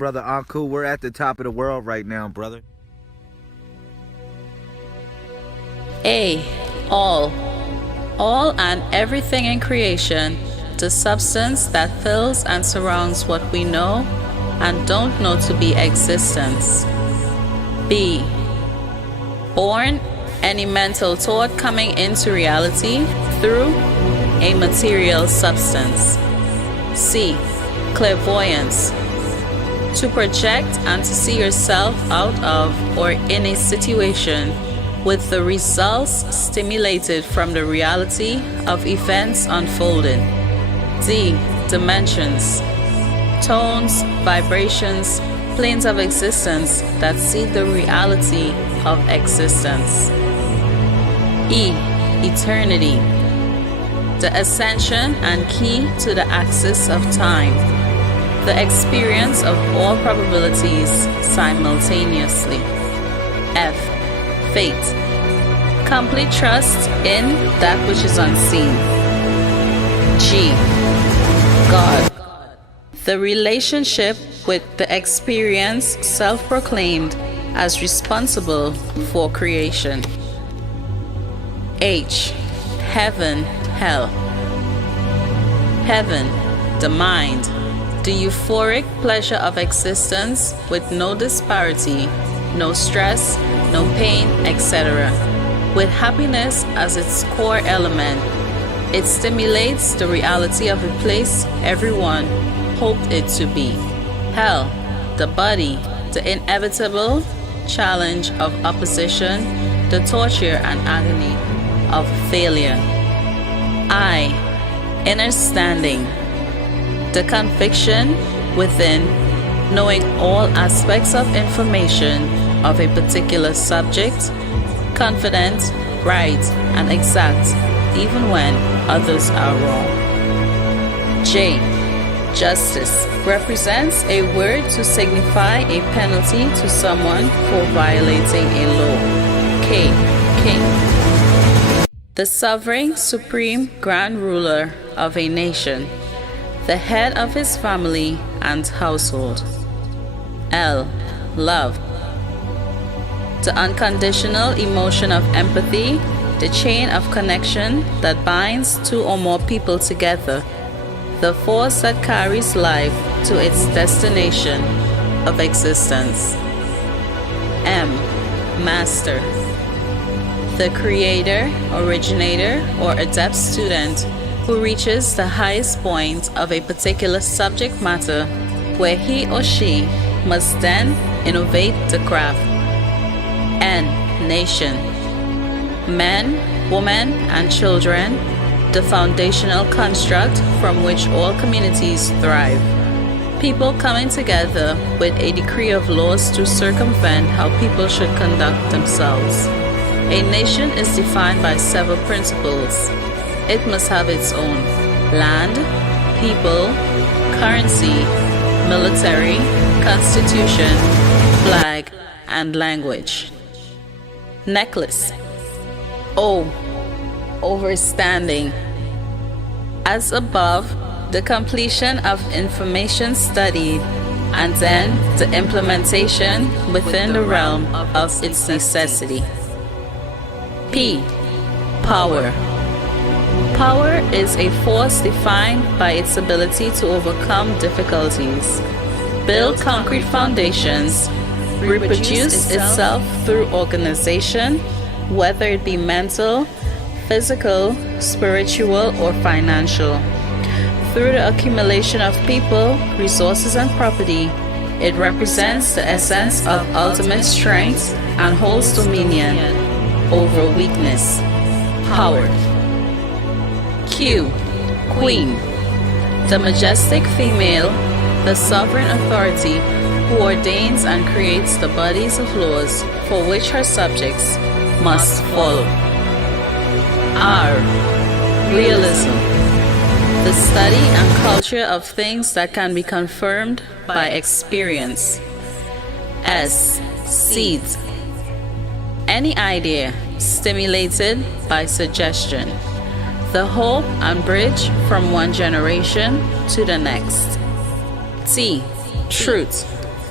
brother Anku. We're at the top of the world right now, brother. A. All. All and everything in creation, the substance that fills and surrounds what we know and don't know to be existence. B. Born, any mental thought coming into reality through a material substance. C. Clairvoyance. To project and to see yourself out of or in a situation with the results stimulated from the reality of events unfolding. D. Dimensions. Tones, vibrations, planes of existence that see the reality of existence. E. Eternity. The ascension and key to the axis of time. The experience of all probabilities simultaneously. F. Fate. Complete trust in that which is unseen. G. God. The relationship with the experience self-proclaimed as responsible for creation. H. Heaven, hell. Heaven, the mind, the euphoric pleasure of existence with no disparity, no stress, no pain, etc. With happiness as its core element, it stimulates the reality of a place everyone hoped it to be. Hell, the body, the inevitable challenge of opposition, the torture and agony of failure. I, inner standing, the conviction within, knowing all aspects of information of a particular subject, confident, right, and exact, even when others are wrong. J. Justice represents a word to signify a penalty to someone for violating a law. K. King. The sovereign, supreme, grand ruler of a nation, the head of his family and household. L. Love. The unconditional emotion of empathy, the chain of connection that binds two or more people together, the force that carries life to its destination of existence. M. Master. The creator, originator, or adept student who reaches the highest point of a particular subject matter where he or she must then innovate the craft. N. Nation. Men, women, and children, the foundational construct from which all communities thrive. People coming together with a decree of laws to circumvent how people should conduct themselves. A nation is defined by several principles. It must have its own land, people, currency, military, constitution, flag, and language. Necklace. O. Overstanding. As above, the completion of information studied and then the implementation within the realm of its necessity. P. Power. Power is a force defined by its ability to overcome difficulties, build concrete foundations, reproduce itself through organization, whether it be mental, physical, spiritual, or financial. Through the accumulation of people, resources, and property, it represents the essence of ultimate strength and holds dominion over weakness. Power. Q. Queen. The majestic female, the sovereign authority who ordains and creates the bodies of laws for which her subjects must follow. R. Realism. The study and culture of things that can be confirmed by experience. S. Seeds. Any idea stimulated by suggestion. The hope and bridge from one generation to the next. T. Truth.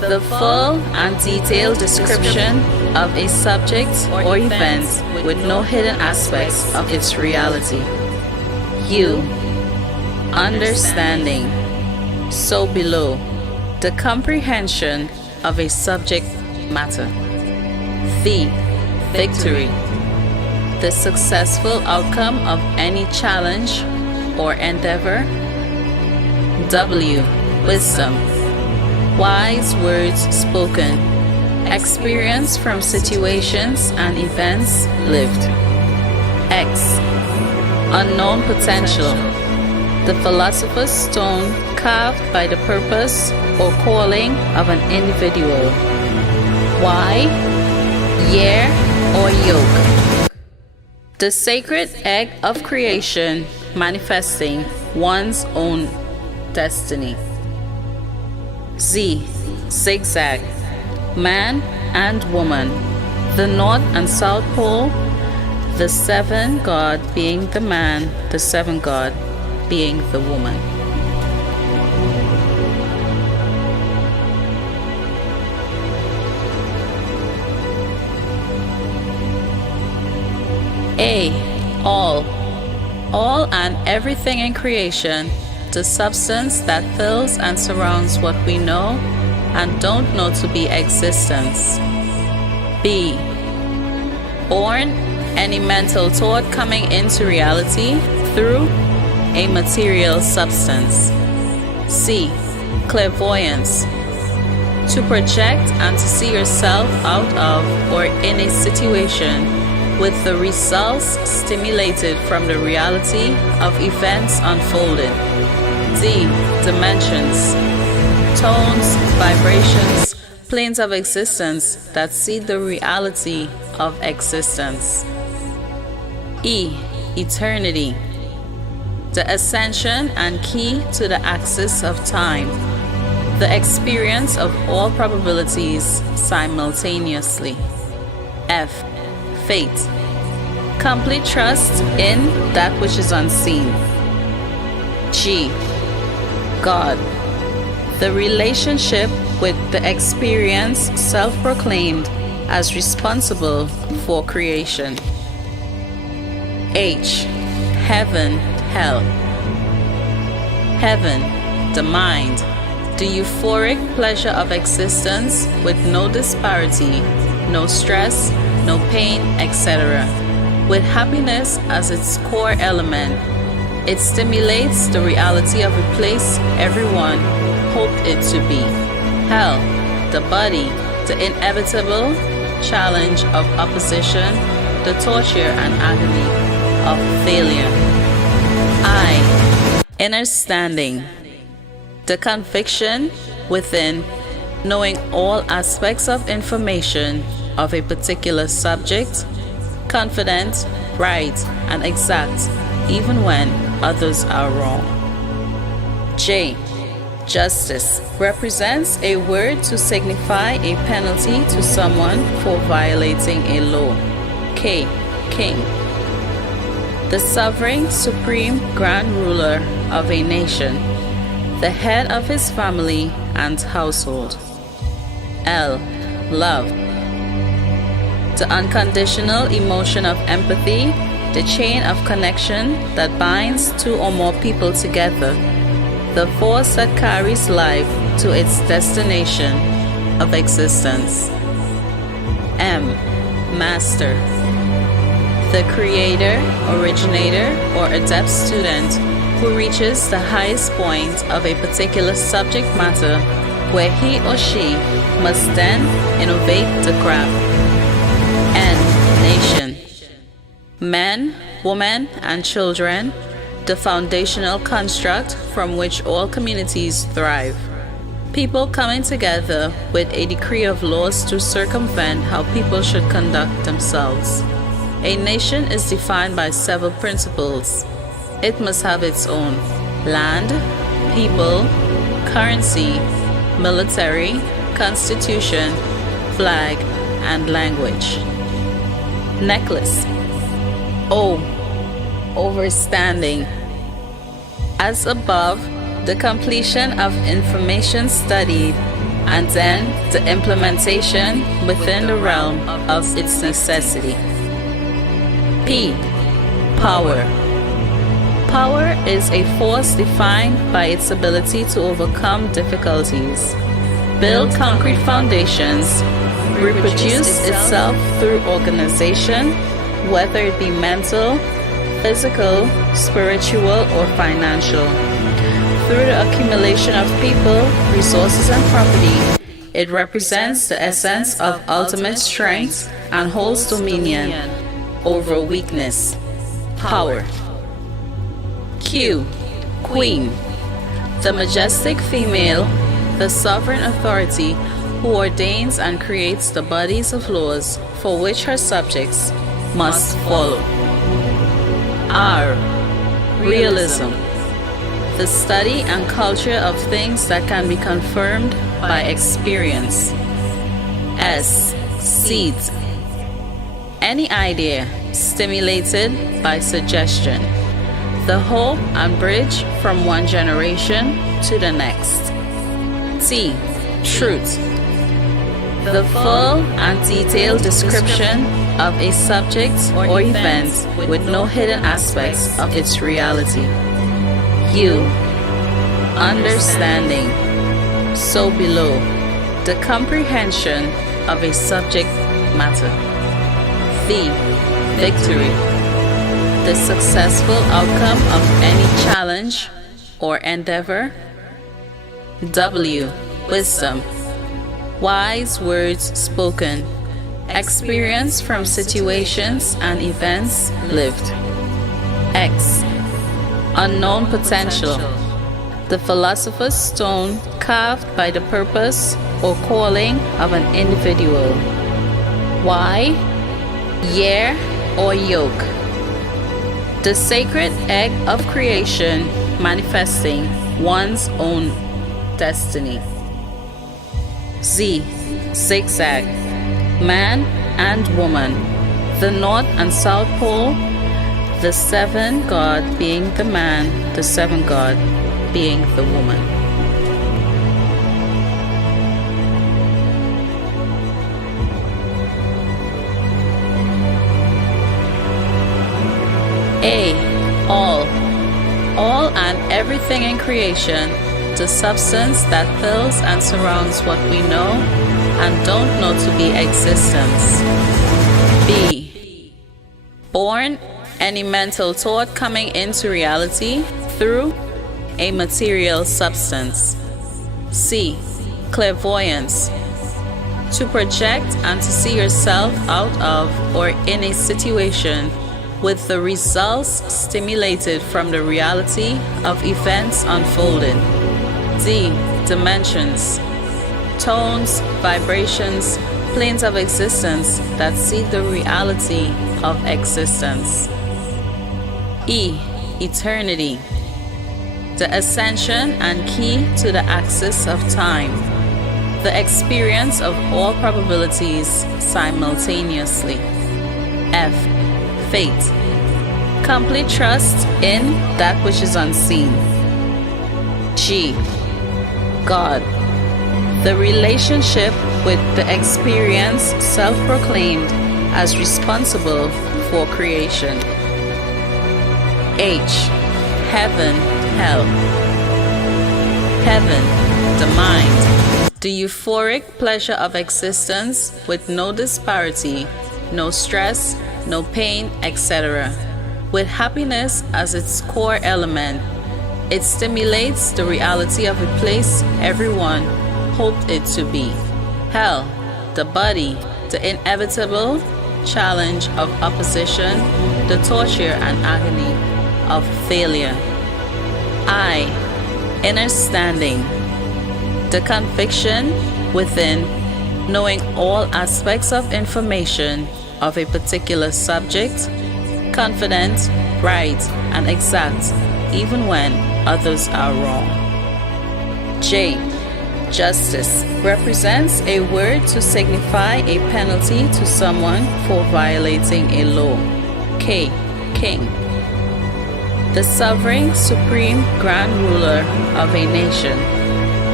The full and detailed description of a subject or event with no hidden aspects of its reality. U. Understanding. So below, the comprehension of a subject matter. V. Victory. The successful outcome of any challenge or endeavor. W. Wisdom. Wise words spoken. Experience from situations and events lived. X. Unknown potential. The philosopher's stone carved by the purpose or calling of an individual. Y. Year or yoke. The sacred egg of creation manifesting one's own destiny. Z. Zigzag. Man and woman. The north and south pole. The seven god being the man, the seven god being the woman. A. All. All and everything in creation, the substance that fills and surrounds what we know and don't know to be existence. B. Born, any mental thought coming into reality through a material substance. C. Clairvoyance. To project and to see yourself out of or in a situation with the results stimulated from the reality of events unfolding. D. Dimensions. Tones, vibrations, planes of existence that see the reality of existence. E. Eternity. The ascension and key to the axis of time. The experience of all probabilities simultaneously. F. Fate. Complete trust in that which is unseen. G. God. The relationship with the experience self-proclaimed as responsible for creation. H. Heaven, hell. Heaven, the mind, the euphoric pleasure of existence with no disparity, no stress, no pain, etc. With happiness as its core element, it stimulates the reality of a place everyone hoped it to be. Hell, the body, the inevitable challenge of opposition, the torture and agony of failure. I. Inner standing. The conviction within, knowing all aspects of information of a particular subject, confident, right, and exact, even when others are wrong. J. Justice represents a word to signify a penalty to someone for violating a law. K. King. The sovereign, supreme, grand ruler of a nation, the head of his family and household. L. Love. The unconditional emotion of empathy, the chain of connection that binds two or more people together, the force that carries life to its destination of existence. M. Master. The creator, originator, or adept student who reaches the highest point of a particular subject matter where he or she must then innovate the craft. N. Nation. Men, women, and children, the foundational construct from which all communities thrive. People coming together with a decree of laws to circumvent how people should conduct themselves. A nation is defined by several principles. It must have its own land, people, currency, military, constitution, flag, and language. Necklace. O. Overstanding. As above, the completion of information studied and then the implementation within the realm of its necessity. P. Power. Power is a force defined by its ability to overcome difficulties, build concrete foundations, reproduce itself through organization, whether it be mental, physical, spiritual, or financial. Through the accumulation of people, resources, and property, it represents the essence of ultimate strength and holds dominion over weakness. Power. Q. Queen. The majestic female, the sovereign authority who ordains and creates the bodies of laws for which her subjects must follow. R. Realism. The study and culture of things that can be confirmed by experience. S. Seed. Any idea stimulated by suggestion. The hope and bridge from one generation to the next. T. Truth. The full and detailed description of a subject or event with no hidden aspects of its reality. U. Understanding. So below, the comprehension of a subject matter. V. Victory. The successful outcome of any challenge or endeavor. W. Wisdom. Wise words spoken. Experience from situations and events lived. X. Unknown potential. The philosopher's stone carved by the purpose or calling of an individual. Y. Year or yoke. The sacred egg of creation manifesting one's own destiny. Z. Zigzag. Man and woman. The north and south pole. The seven god being the man, the seven god being the woman. A. All. All and everything in creation, the substance that fills and surrounds what we know and don't know to be existence. B. Born, any mental thought coming into reality through a material substance. C. Clairvoyance. To project and to see yourself out of or in a situation with the results stimulated from the reality of events unfolding. D. Dimensions. Tones, vibrations, planes of existence that see the reality of existence. E. Eternity. The ascension and key to the axis of time. The experience of all probabilities simultaneously. F. Fate. Complete trust in that which is unseen. G. God. The relationship with the experience self-proclaimed as responsible for creation. H. Heaven, hell. Heaven, the mind. The euphoric pleasure of existence with no disparity, no stress, no pain, etc. With happiness as its core element, it stimulates the reality of a place everyone hoped it to be. Hell, the body, the inevitable challenge of opposition, the torture and agony of failure. I, inner standing, the conviction within, knowing all aspects of information of a particular subject, confident, right, and exact, even when others are wrong. J. Justice represents a word to signify a penalty to someone for violating a law. K. King. The sovereign, supreme, grand ruler of a nation.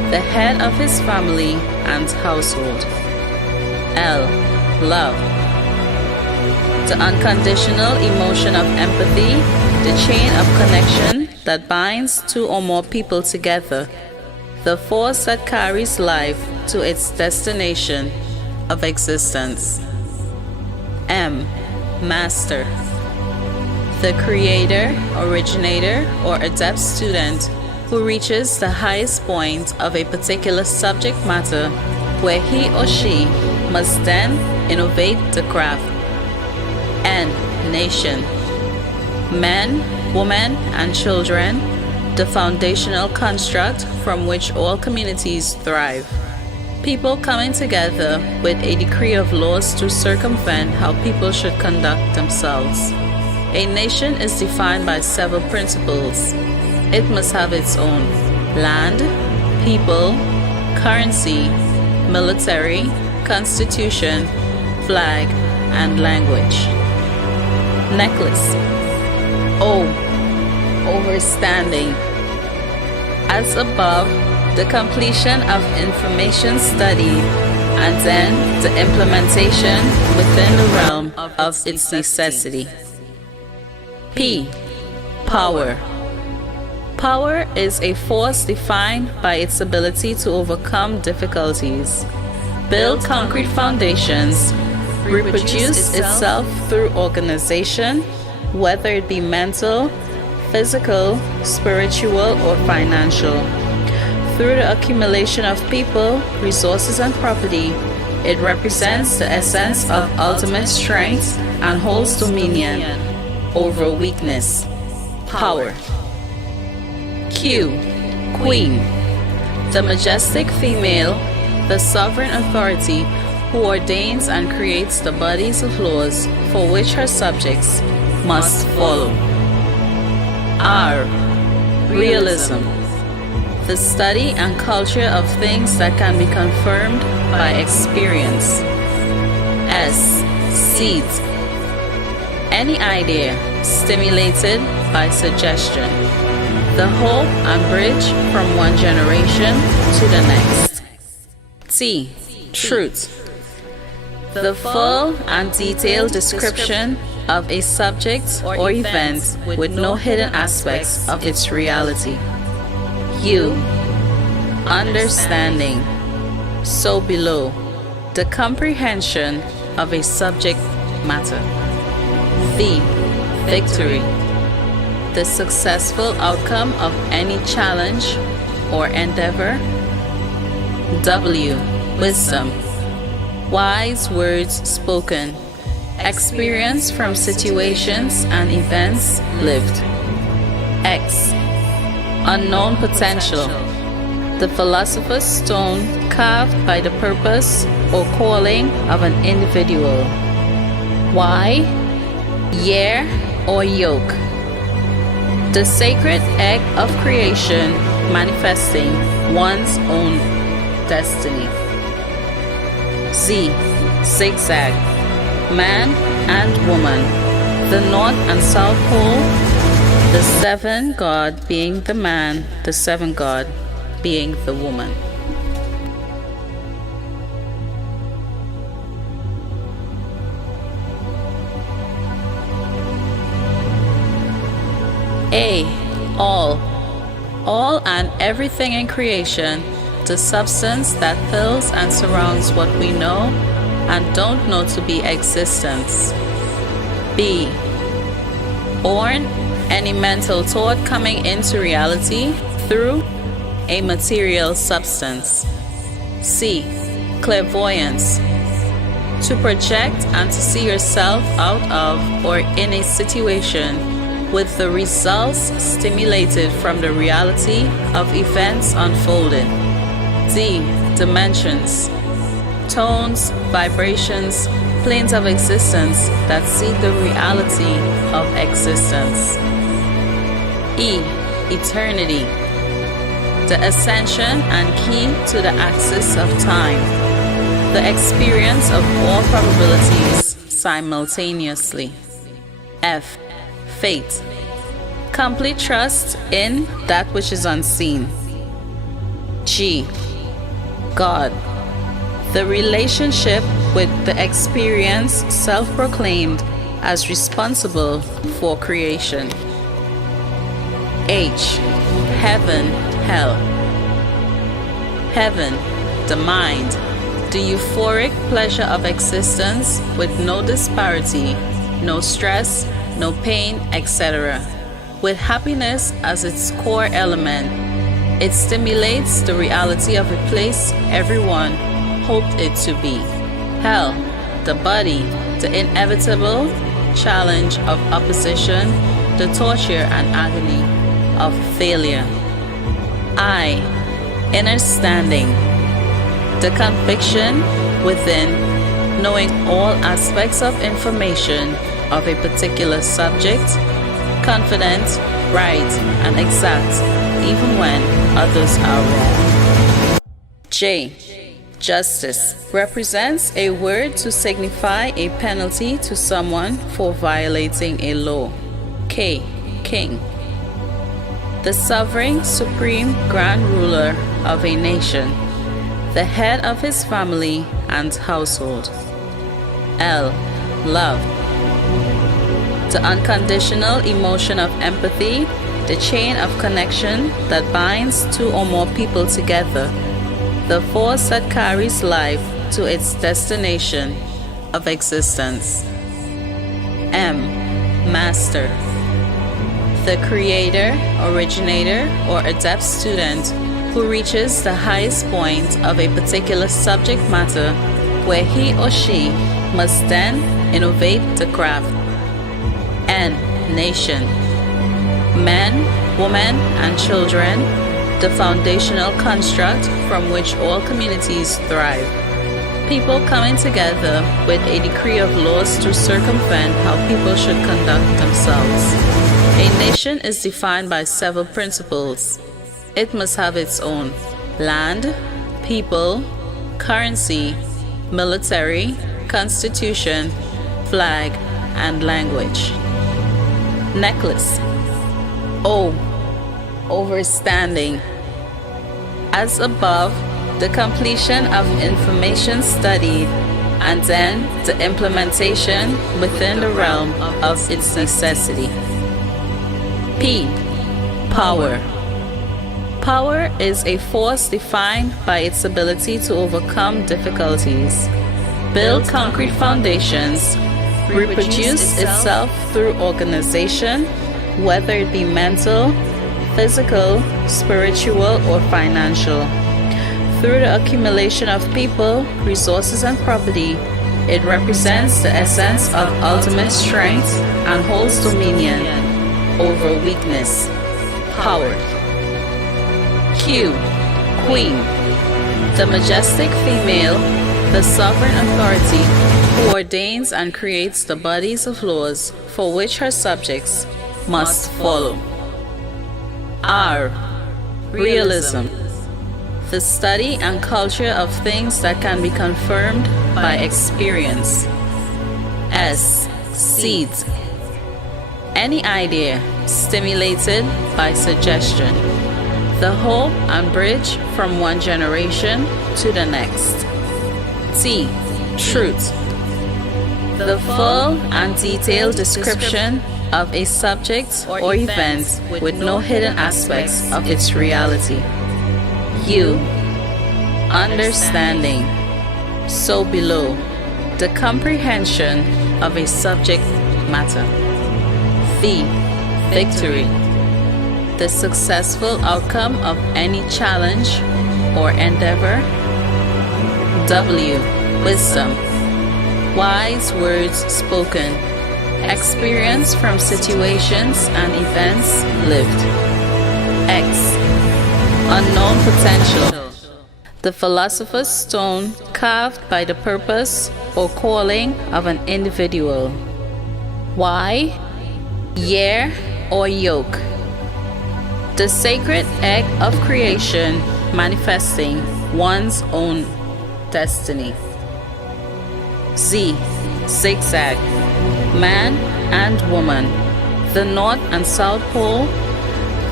the head of his family and household. L. Love, the unconditional emotion of empathy, the chain of connection that binds two or more people together, the force that carries life to its destination of existence. M. Master, the creator, originator, or adept student who reaches the highest point of a particular subject matter where he or she must then innovate the craft. N. Nation, men, women, and children, the foundational construct from which all communities thrive. People coming together with a decree of laws to circumvent how people should conduct themselves. A nation is defined by several principles. It must have its own land, people, currency, military, constitution, flag, and language. Necklace. O. Overstanding. As above, the completion of information studied, and then the implementation within the realm of its necessity. P. Power. Power is a force defined by its ability to overcome difficulties, build concrete foundations, reproduce itself through organization, whether it be mental, physical, spiritual, or financial. Through the accumulation of people, resources, and property, it represents the essence of ultimate strength and holds dominion over weakness. Power. Q. Queen, the majestic female, the sovereign authority who ordains and creates the bodies of laws for which her subjects must follow. R. Realism, the study and culture of things that can be confirmed by experience. S. Seeds, any idea stimulated by suggestion, the hope and bridge from one generation to the next. T. Truth, the full and detailed description of a subject or event with no hidden aspects of its reality. U. Understanding, so below, the comprehension of a subject matter. V. Victory, the successful outcome of any challenge or endeavor. W. Wisdom, wise words spoken, experience from situations and events lived. X. Unknown potential, the philosopher's stone carved by the purpose or calling of an individual. Y. Year or yoke, the sacred egg of creation manifesting one's own destiny. Z. Zigzag, man and woman, the north and south pole, the seven god being the man, the seven god being the woman. A. All and everything in creation, the substance that fills and surrounds what we know and don't know to be existence. B. Born, any mental thought coming into reality through a material substance. C. Clairvoyance, to project and to see yourself out of or in a situation with the results stimulated from the reality of events unfolding. D. Dimensions, tones, vibrations, planes of existence that see the reality of existence. E. Eternity, the ascension and key to the axis of time, the experience of all probabilities simultaneously. F. Faith, complete trust in that which is unseen. G. God. The relationship with the experience self-proclaimed as responsible for creation. H. Heaven, hell. Heaven, the mind, the euphoric pleasure of existence with no disparity, no stress, no pain, etc. With happiness as its core element, it stimulates the reality of a place everyone hoped it to be. Hell, the body, the inevitable challenge of opposition, the torture and agony of failure. I, inner standing, the conviction within, knowing all aspects of information of a particular subject, confident, right, and exact, even when others are wrong. J. Justice represents a word to signify a penalty to someone for violating a law. K. King. The sovereign, supreme, grand ruler of a nation, the head of his family and household. L. Love. The unconditional emotion of empathy, the chain of connection that binds two or more people together, the force that carries life to its destination of existence. M. Master. The creator, originator, or adept student who reaches the highest point of a particular subject matter where he or she must then innovate the craft. N. Nation. Men, women, and children, the foundational construct from which all communities thrive. People coming together with a decree of laws to circumvent how people should conduct themselves. A nation is defined by several principles. It must have its own land, people, currency, military, constitution, flag, and language. Necklace. O. Overstanding. As above, the completion of information studied and then the implementation within the realm of its necessity. P. Power. Power is a force defined by its ability to overcome difficulties, build concrete foundations, reproduce itself through organization, whether it be mental, physical, spiritual, or financial. Through the accumulation of people, resources, and property, it represents the essence of ultimate strength and holds dominion over weakness. Power. Q. Queen. The majestic female, the sovereign authority who ordains and creates the bodies of laws for which her subjects must follow. R. Realism. The study and culture of things that can be confirmed by experience. S. Seeds. Any idea stimulated by suggestion. The hope and bridge from one generation to the next. T. Truth. The full and detailed description of a subject or event with no hidden aspects of its reality. U. Understanding. So below, the comprehension of a subject matter. V. Victory. The successful outcome of any challenge or endeavor. W. Wisdom. Wise words spoken. Experience from situations and events lived. X. Unknown potential. The philosopher's stone carved by the purpose or calling of an individual. Y. Year or yoke. The sacred egg of creation manifesting one's own destiny. Z. Zigzag. Man and woman. The North and South Pole.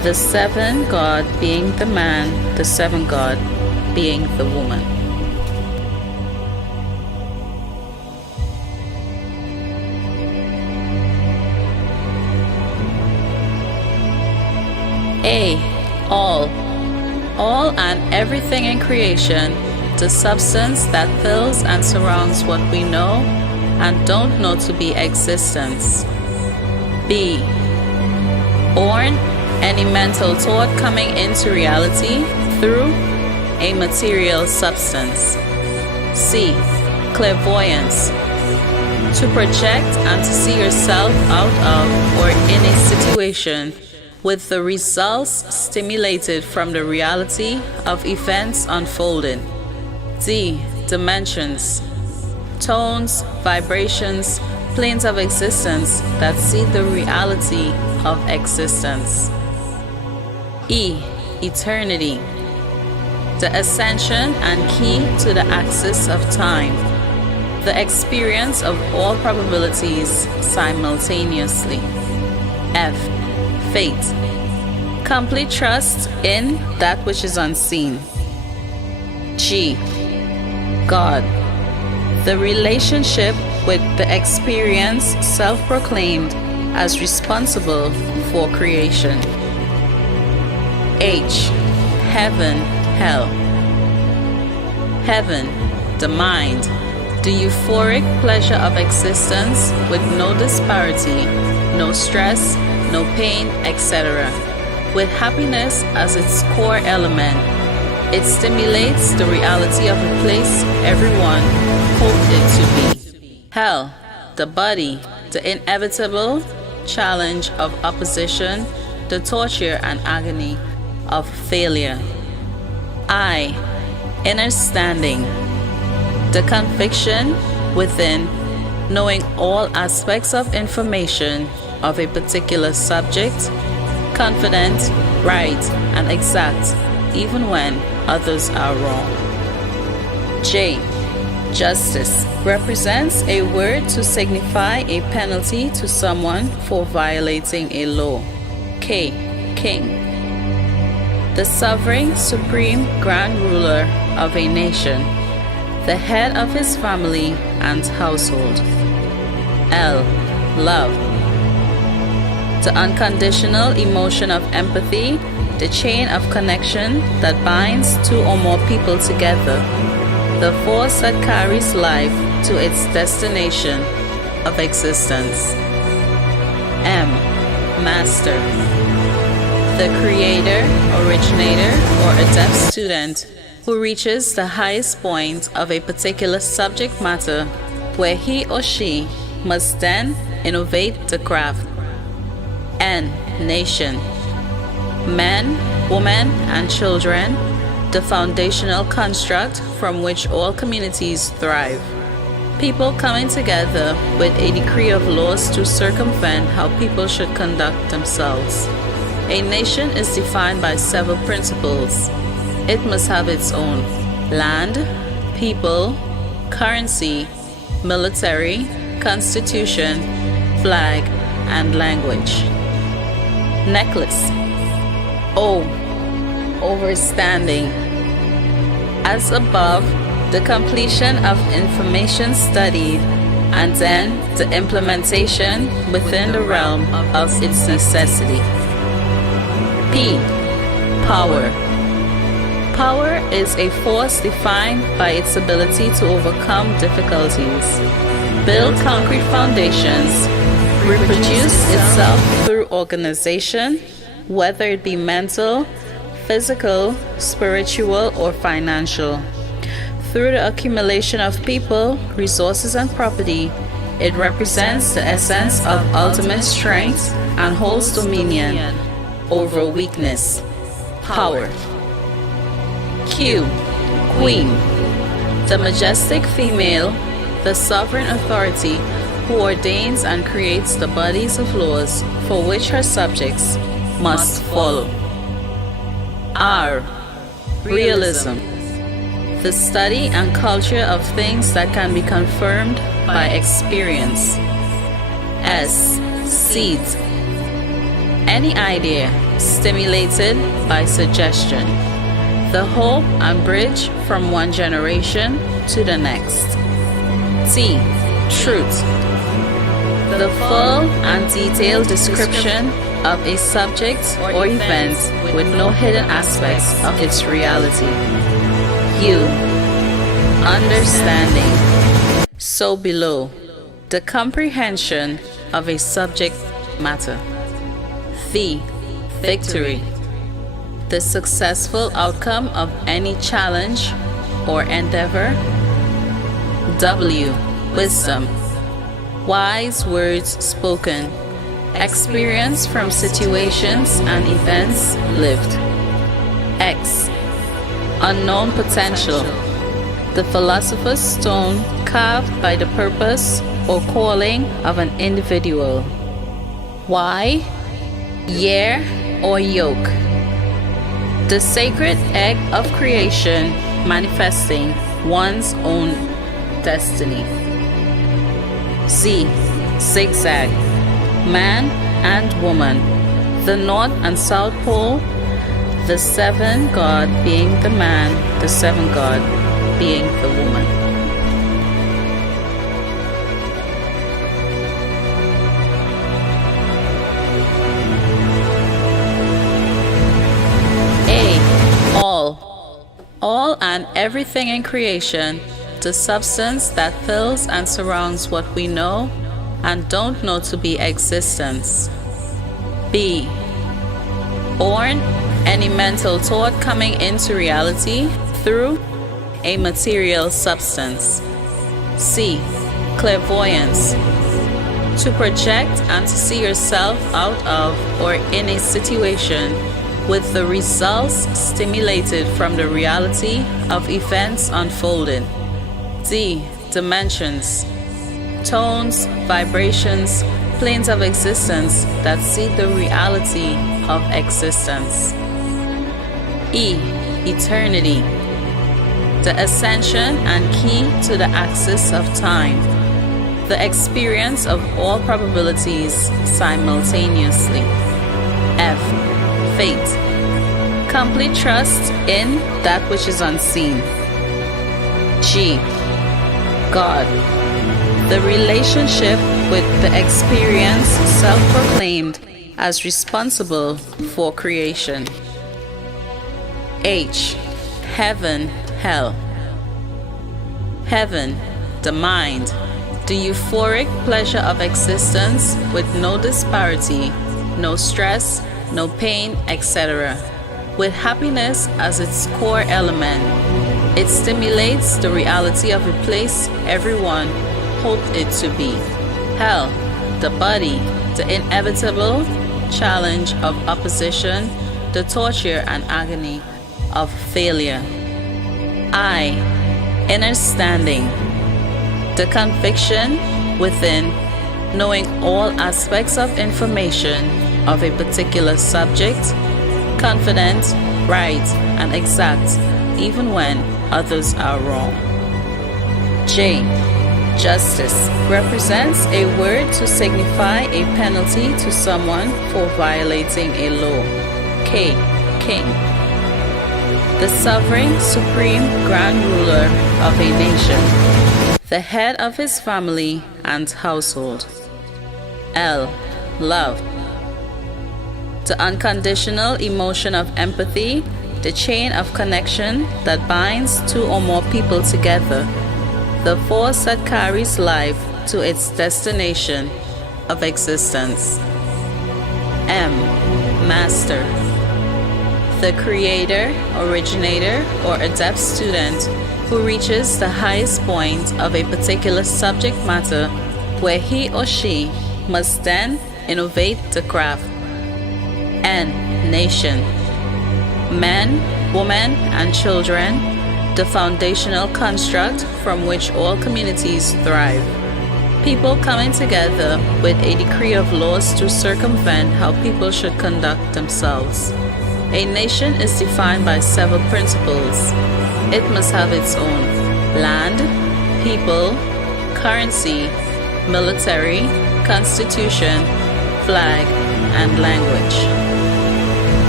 The seventh God being the man, the seventh God being the woman. A. All. All and everything in creation, the substance that fills and surrounds what we know and don't know to be existence. B. Born, any mental thought coming into reality through a material substance. C. Clairvoyance. To project and to see yourself out of or in a situation with the results stimulated from the reality of events unfolding. D. Dimensions. Tones, vibrations, planes of existence that see the reality of existence. E. Eternity. The ascension and key to the axis of time. The experience of all probabilities simultaneously. F. Fate. Complete trust in that which is unseen. G. God. The relationship with the experience self-proclaimed as responsible for creation. H. Heaven, hell. Heaven, the mind, the euphoric pleasure of existence with no disparity, no stress, no pain, etc. With happiness as its core element, it stimulates the reality of a place everyone hoped it to be. Hell, the body, the inevitable challenge of opposition, the torture and agony of failure. I, inner standing, the conviction within, knowing all aspects of information of a particular subject, confident, right, and exact, even when others are wrong. J. Justice represents a word to signify a penalty to someone for violating a law. K. King. The sovereign, supreme, grand ruler of a nation, the head of his family and household. L. Love. The unconditional emotion of empathy, the chain of connection that binds two or more people together, the force that carries life to its destination of existence. M. Master. The creator, originator, or adept student who reaches the highest point of a particular subject matter where he or she must then innovate the craft. N. Nation. Men, women, and children, the foundational construct from which all communities thrive. People coming together with a decree of laws to circumvent how people should conduct themselves. A nation is defined by several principles. It must have its own land, people, currency, military, constitution, flag, and language. Necklace. O. Overstanding. As above, the completion of information studied and then the implementation within the realm of its necessity. P. Power. Power is a force defined by its ability to overcome difficulties, build concrete foundations, reproduce itself through organization, whether it be mental, physical, spiritual, or financial. Through the accumulation of people, resources, and property, it represents the essence of ultimate strength and holds dominion over weakness. Power. Q. Queen. The majestic female, the sovereign authority who ordains and creates the bodies of laws for which her subjects must follow. R. Realism. The study and culture of things that can be confirmed by experience. S. Seeds. Any idea, stimulated by suggestion. The hope and bridge from one generation to the next. T. Truth. The full and detailed description of a subject or event with no hidden aspects of its reality. U. Understanding. So below, the comprehension of a subject matter. V. Victory. The successful outcome of any challenge or endeavor. W. Wisdom. Wise words spoken. Experience from situations and events lived. X. Unknown potential. The philosopher's stone carved by the purpose or calling of an individual. Y. Year or yoke. The sacred egg of creation manifesting one's own destiny. Z. Zigzag. Man and woman. The north and south pole. The seven god being the man, the seven god being the woman. A. All and everything in creation, the substance that fills and surrounds what we know and don't know to be existence. B. Born, any mental thought coming into reality through a material substance. C. Clairvoyance. To project and to see yourself out of or in a situation with the results stimulated from the reality of events unfolding. D. Dimensions. Tones, vibrations, planes of existence that see the reality of existence. E. Eternity. The ascension and key to the axis of time. The experience of all probabilities simultaneously. F. Fate. Complete trust in that which is unseen. G. God. The relationship with the experience self-proclaimed as responsible for creation. H. Heaven, hell. Heaven, the mind, the euphoric pleasure of existence with no disparity, no stress, no pain, etc. With happiness as its core element, it stimulates the reality of a place everyone hoped it to be. Hell, the body, the inevitable challenge of opposition, the torture and agony of failure. I. Inner standing. The conviction within, knowing all aspects of information of a particular subject, confident, right, and exact, even when others are wrong. J. Justice represents a word to signify a penalty to someone for violating a law. K. King. The sovereign, supreme, grand ruler of a nation, the head of his family and household. L. Love. The unconditional emotion of empathy, the chain of connection that binds two or more people together, the force that carries life to its destination of existence. M. Master. The creator, originator, or adept student who reaches the highest point of a particular subject matter where he or she must then innovate the craft. N. Nation. Men, women, and children, the foundational construct from which all communities thrive. People coming together with a decree of laws to circumvent how people should conduct themselves. A nation is defined by several principles. It must have its own land, people, currency, military, constitution, flag, and language.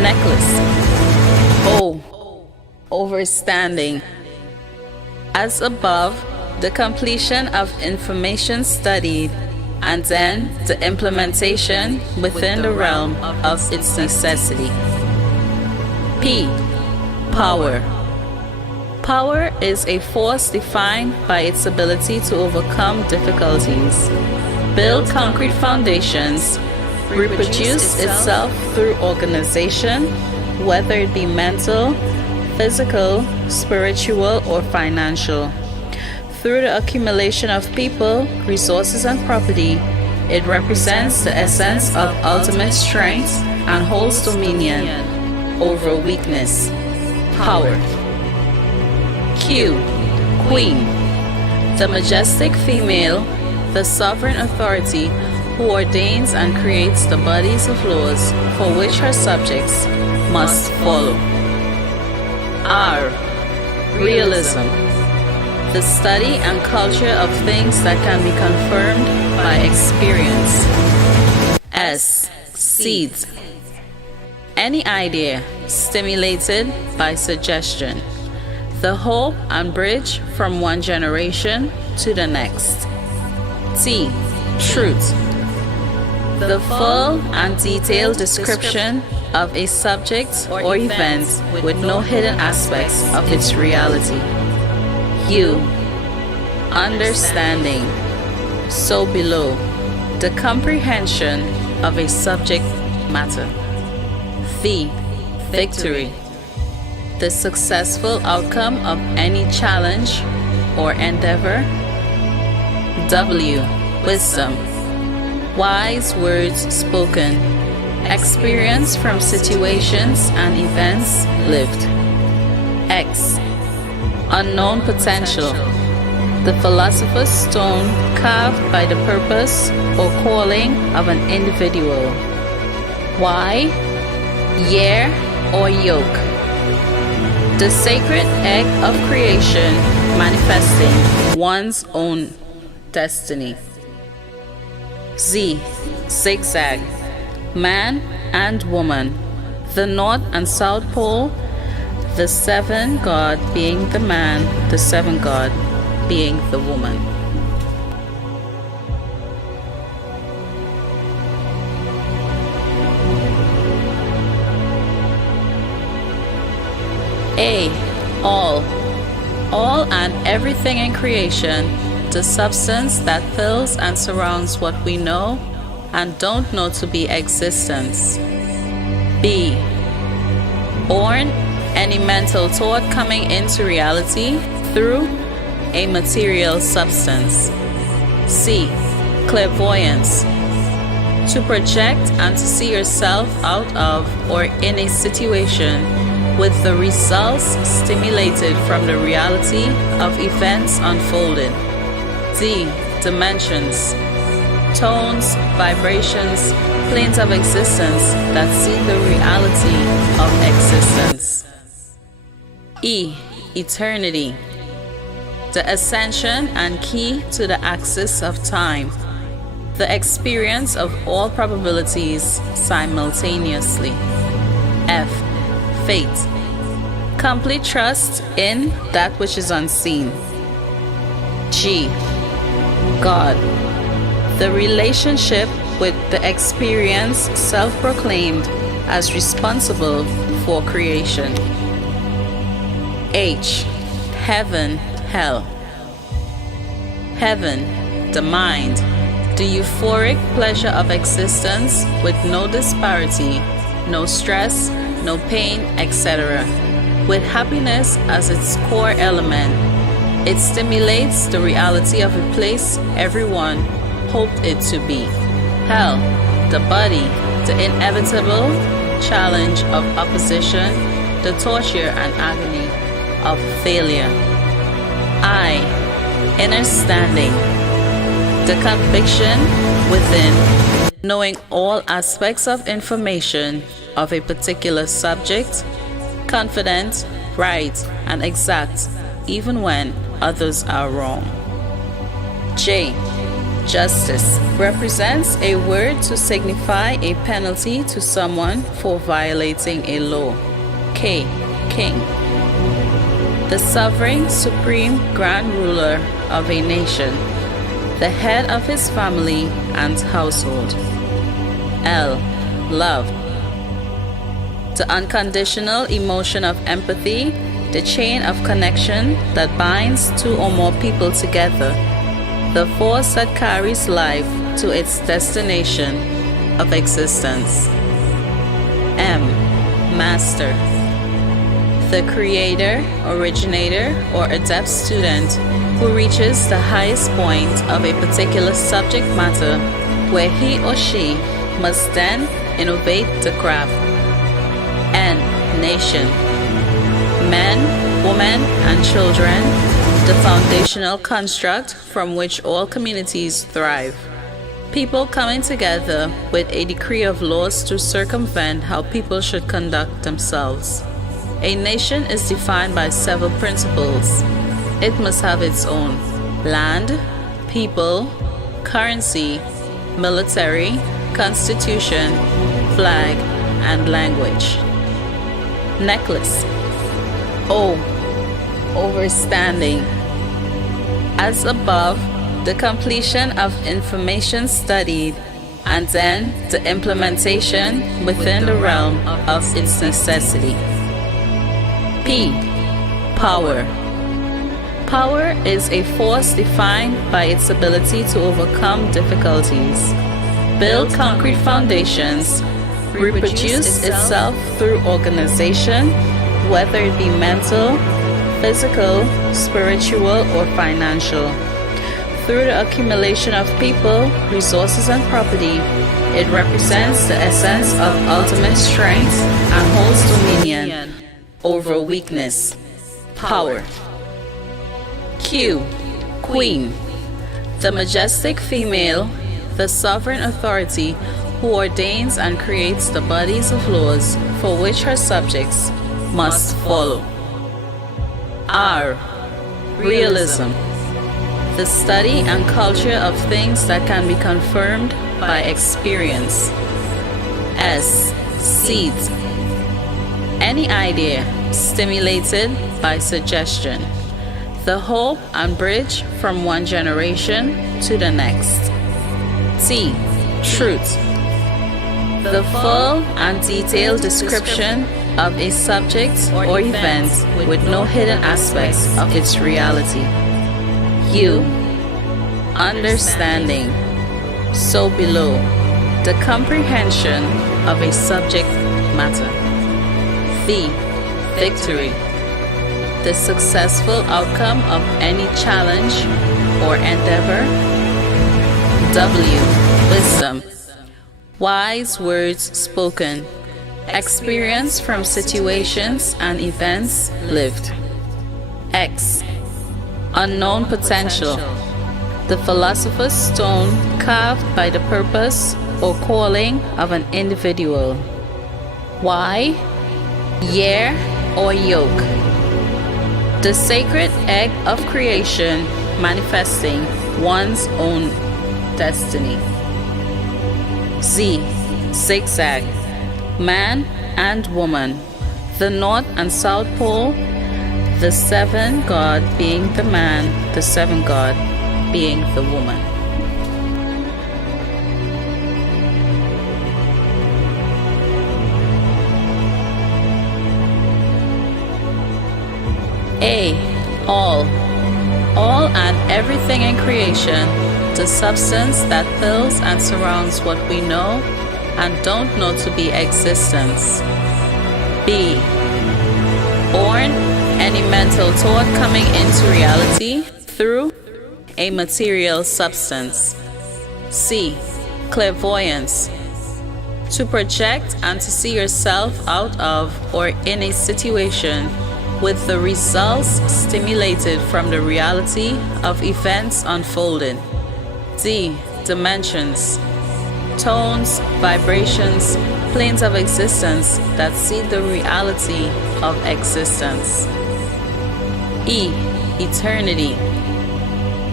necklace. O. Overstanding. As above, the completion of information studied, and then the implementation within the realm of its necessity. P. Power. Power is a force defined by its ability to overcome difficulties, build concrete foundations, reproduce itself through organization, whether it be mental, physical, spiritual, or financial. Through the accumulation of people, resources, and property, it represents the essence of ultimate strength and holds dominion over weakness. Power. Q. Queen. The majestic female, the sovereign authority who ordains and creates the bodies of laws for which her subjects must follow. R. Realism. The study and culture of things that can be confirmed by experience. S. Seeds. Any idea stimulated by suggestion. The hope and bridge from one generation to the next. T. Truth. The full and detailed description of a subject or event with no hidden aspects of its reality. U. Understanding. So below, the comprehension of a subject matter. V. Victory. The successful outcome of any challenge or endeavor. W. Wisdom. Wise words spoken. Experience from situations and events lived. X. Unknown potential. The philosopher's stone carved by the purpose or calling of an individual. Y. Year or yoke. The sacred egg of creation manifesting one's own destiny. Z. Zigzag. Man and woman. The north and south pole. The seven God being the man, the seven God being the woman. A. All. All and everything in creation, the substance that fills and surrounds what we know and don't know to be existence. B. Born, any mental thought coming into reality through a material substance. C. Clairvoyance. To project and to see yourself out of or in a situation with the results stimulated from the reality of events unfolded. D. Dimensions. Tones, vibrations, planes of existence that see the reality of existence. E. Eternity. The ascension and key to the axis of time. The experience of all probabilities simultaneously. F. Fate. Complete trust in that which is unseen. G. God. The relationship with the experience self-proclaimed as responsible for creation. H. Heaven, hell. Heaven, the mind, the euphoric pleasure of existence with no disparity, no stress, no pain, etc. With happiness as its core element, it stimulates the reality of a place everyone hoped it to be. Hell, the body, the inevitable challenge of opposition, the torture and agony of failure. I. Inner standing. The conviction within, knowing all aspects of information of a particular subject, confident, right, and exact, even when others are wrong. J. Justice represents a word to signify a penalty to someone for violating a law. K. King. The sovereign, supreme, grand ruler of a nation, the head of his family and household. L. Love. The unconditional emotion of empathy, the chain of connection that binds two or more people together, the force that carries life to its destination of existence. M. Master. The creator, originator, or adept student who reaches the highest point of a particular subject matter where he or she must then innovate the craft. N. Nation. Men, women, and children, the foundational construct from which all communities thrive. People coming together with a decree of laws to circumvent how people should conduct themselves. A nation is defined by several principles. It must have its own land, people, currency, military, constitution, flag, and language. Necklace. O. Overstanding. As above, the completion of information studied, and then the implementation within the realm of its necessity. P. Power. Power is a force defined by its ability to overcome difficulties, build concrete foundations, reproduce itself through organization, whether it be mental, physical, spiritual, or financial. Through the accumulation of people, resources, and property, it represents the essence of ultimate strength and holds dominion over weakness. Power. Q. Queen. The majestic female, the sovereign authority who ordains and creates the bodies of laws for which her subjects must follow. R. Realism. The study and culture of things that can be confirmed by experience. S. Seed. Any idea stimulated by suggestion. The hope and bridge from one generation to the next. T. Truth. The full and detailed description of a subject or event with no hidden aspects of its reality. U. Understanding. So below, the comprehension of a subject matter. V. Victory. The successful outcome of any challenge or endeavor. W. Wisdom. Wise words spoken. Experience from situations and events lived. X. Unknown potential. The philosopher's stone carved by the purpose or calling of an individual. Y. Year or yoke. The sacred egg of creation manifesting one's own destiny. Z. Zigzag. Man and woman. The North and South Pole. The seven God being the man, the seven God being the woman. A. All. All and everything in creation, the substance that fills and surrounds what we know and don't know to be existence. B. Born, any mental thought coming into reality through a material substance. C. Clairvoyance. To project and to see yourself out of or in a situation with the results stimulated from the reality of events unfolding. D. Dimensions. Tones, vibrations, planes of existence that see the reality of existence. E. Eternity.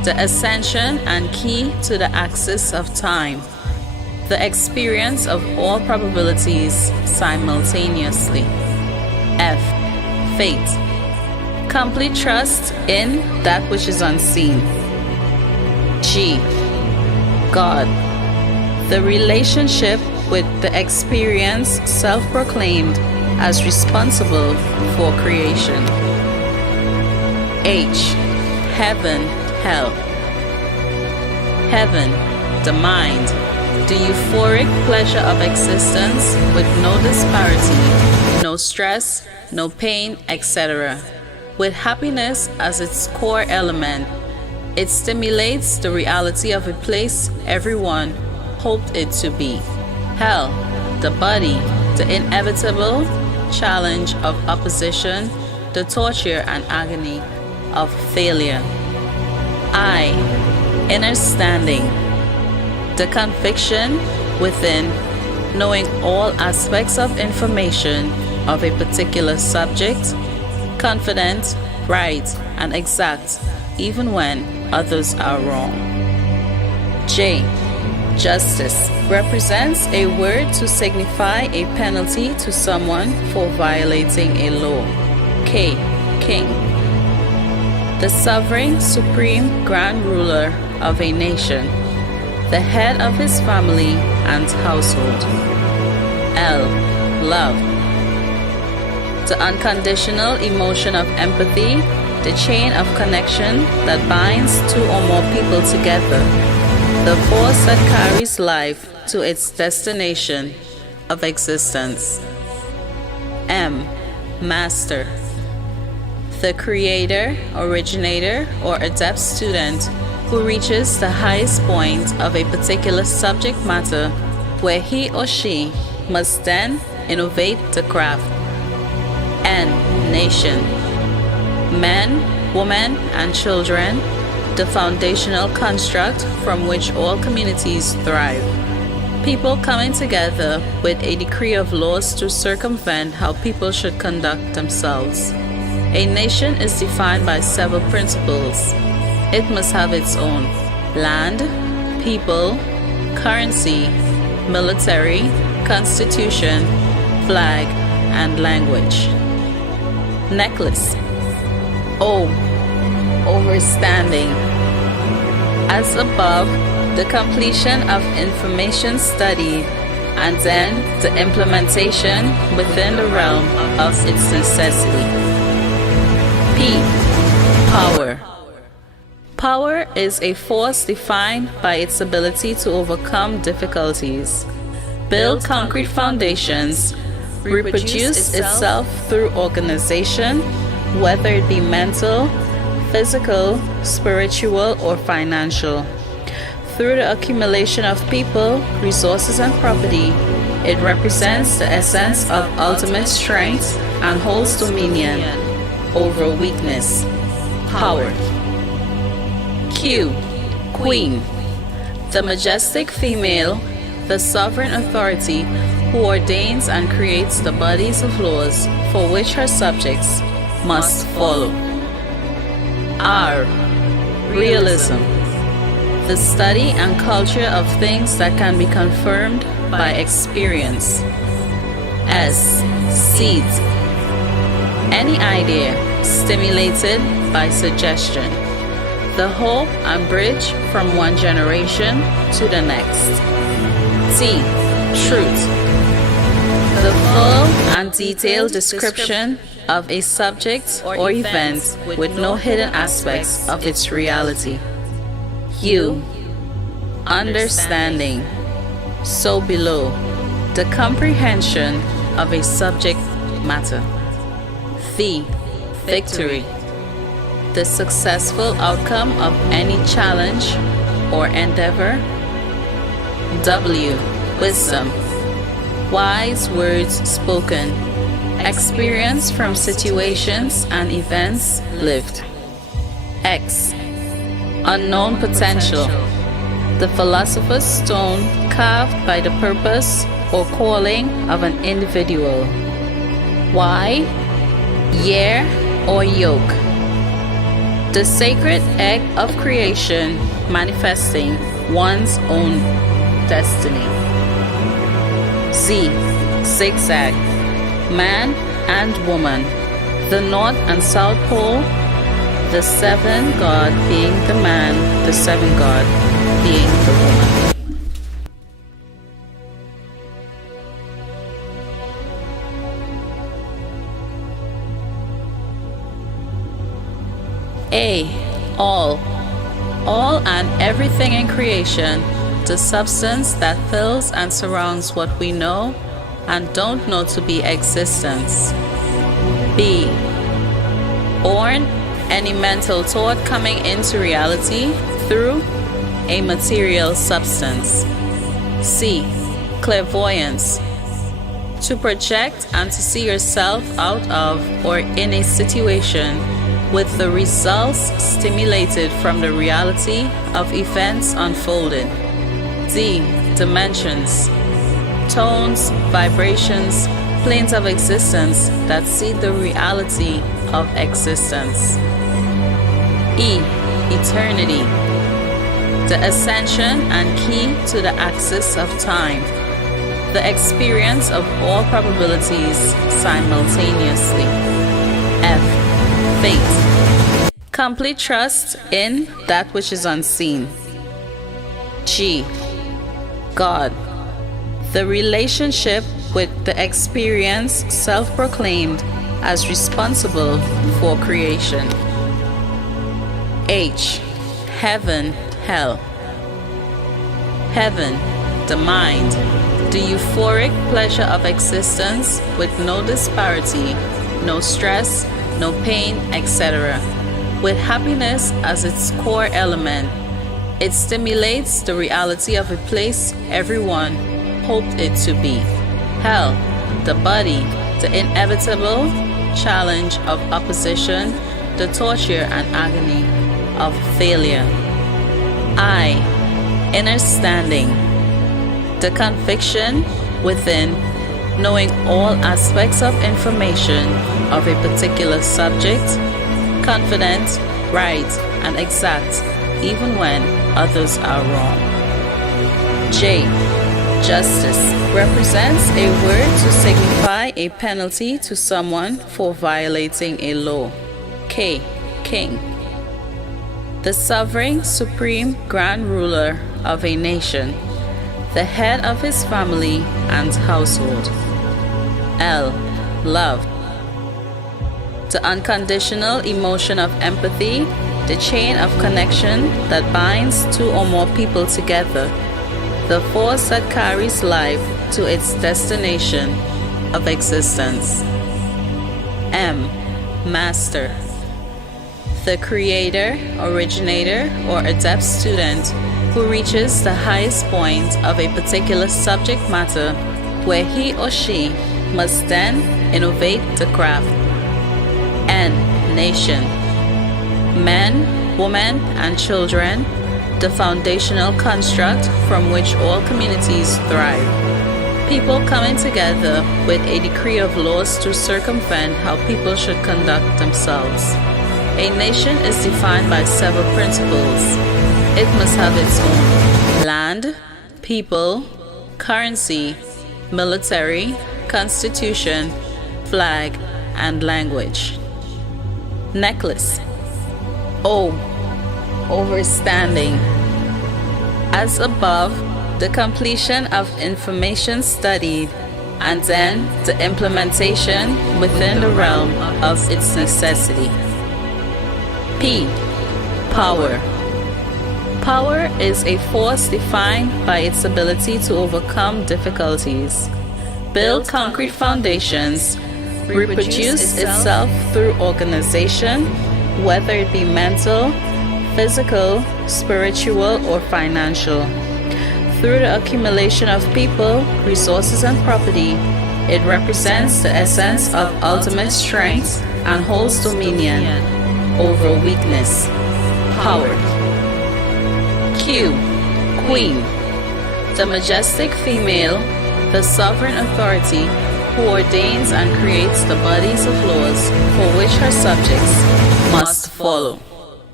the ascension and key to the axis of time, the experience of all probabilities simultaneously. F. Faith. Complete trust in that which is unseen. G. God. The relationship with the experience self-proclaimed as responsible for creation. H. Heaven, hell. Heaven, the mind, the euphoric pleasure of existence with no disparity, no stress, no pain, etc. With happiness as its core element, it stimulates the reality of a place everyone hoped it to be. Hell, the body, the inevitable challenge of opposition, the torture and agony of failure. I, inner standing, the conviction within, knowing all aspects of information of a particular subject, confident, right, and exact, even when others are wrong. J. Justice represents a word to signify a penalty to someone for violating a law. K. King. The sovereign, supreme, grand ruler of a nation, the head of his family and household. L. Love. The unconditional emotion of empathy, the chain of connection that binds two or more people together, the force that carries life to its destination of existence. M. Master. The creator, originator, or adept student who reaches the highest point of a particular subject matter where he or she must then innovate the craft. N. Nation. Men, women, and children, the foundational construct from which all communities thrive. People coming together with a decree of laws to circumvent how people should conduct themselves. A nation is defined by several principles. It must have its own land, people, currency, military, constitution, flag, and language. Necklace. O. Overstanding. As above, the completion of information studied and then the implementation within the realm of its necessity. P. Power. Power is a force defined by its ability to overcome difficulties, build concrete foundations, reproduce itself through organization, whether it be mental, physical, spiritual, or financial. Through the accumulation of people, resources, and property, it represents the essence of ultimate strength and holds dominion over weakness. Power. Q. Queen. The majestic female, the sovereign authority who ordains and creates the bodies of laws for which her subjects must follow. R. Realism. The study and culture of things that can be confirmed by experience. S. Seeds. Any idea stimulated by suggestion. The hope and bridge from one generation to the next. T. Truth. The full and detailed description of a subject or event with no hidden aspects of its reality. U. Understanding. So below, the comprehension of a subject matter. V. Victory. The successful outcome of any challenge or endeavor. W. Wisdom. Wise words spoken. Experience from situations and events lived. X. Unknown potential. The philosopher's stone carved by the purpose or calling of an individual. Y. Year or yoke. The sacred egg of creation manifesting one's own destiny. Z. Zigzag. Man and woman. The North and South Pole. The seven God being the man, the seven God being the woman. A. All. All and everything in creation, the substance that fills and surrounds what we know and don't know to be existence. B. Born, any mental thought coming into reality through a material substance. C. Clairvoyance. To project and to see yourself out of or in a situation with the results stimulated from the reality of events unfolded. D. Dimensions. Tones, vibrations, planes of existence that see the reality of existence. E. Eternity. The ascension and key to the axis of time. The experience of all probabilities simultaneously. F. Faith. Complete trust in that which is unseen. G. God. The relationship with the experience self-proclaimed as responsible for creation. H. Heaven, hell. Heaven, the mind, the euphoric pleasure of existence with no disparity, no stress, no pain, etc. With happiness as its core element, it stimulates the reality of a place everyone hoped it to be. Hell, the body, the inevitable challenge of opposition, the torture and agony of failure. I, inner standing, the conviction within, knowing all aspects of information of a particular subject, confident, right, and exact, even when others are wrong. J. Justice represents a word to signify a penalty to someone for violating a law. K. King. The sovereign, supreme, grand ruler of a nation, the head of his family and household. L. Love. The unconditional emotion of empathy, the chain of connection that binds two or more people together, the force that carries life to its destination of existence. M. Master. The creator, originator, or adept student who reaches the highest point of a particular subject matter where he or she must then innovate the craft. N. Nation. Men, women, and children, the foundational construct from which all communities thrive. People coming together with a decree of laws to circumvent how people should conduct themselves. A nation is defined by several principles. It must have its own land, people, currency, military, constitution, flag, and language. Necklace. O. Overstanding. As above, the completion of information studied, and then the implementation within the realm of its necessity. P. Power. Power is a force defined by its ability to overcome difficulties, build concrete foundations, reproduce itself through organization, whether it be mental, physical, spiritual, or financial. Through the accumulation of people, resources, and property, it represents the essence of ultimate strength and holds dominion over weakness. Power. Q. Queen. The majestic female, the sovereign authority who ordains and creates the bodies of laws for which her subjects must follow.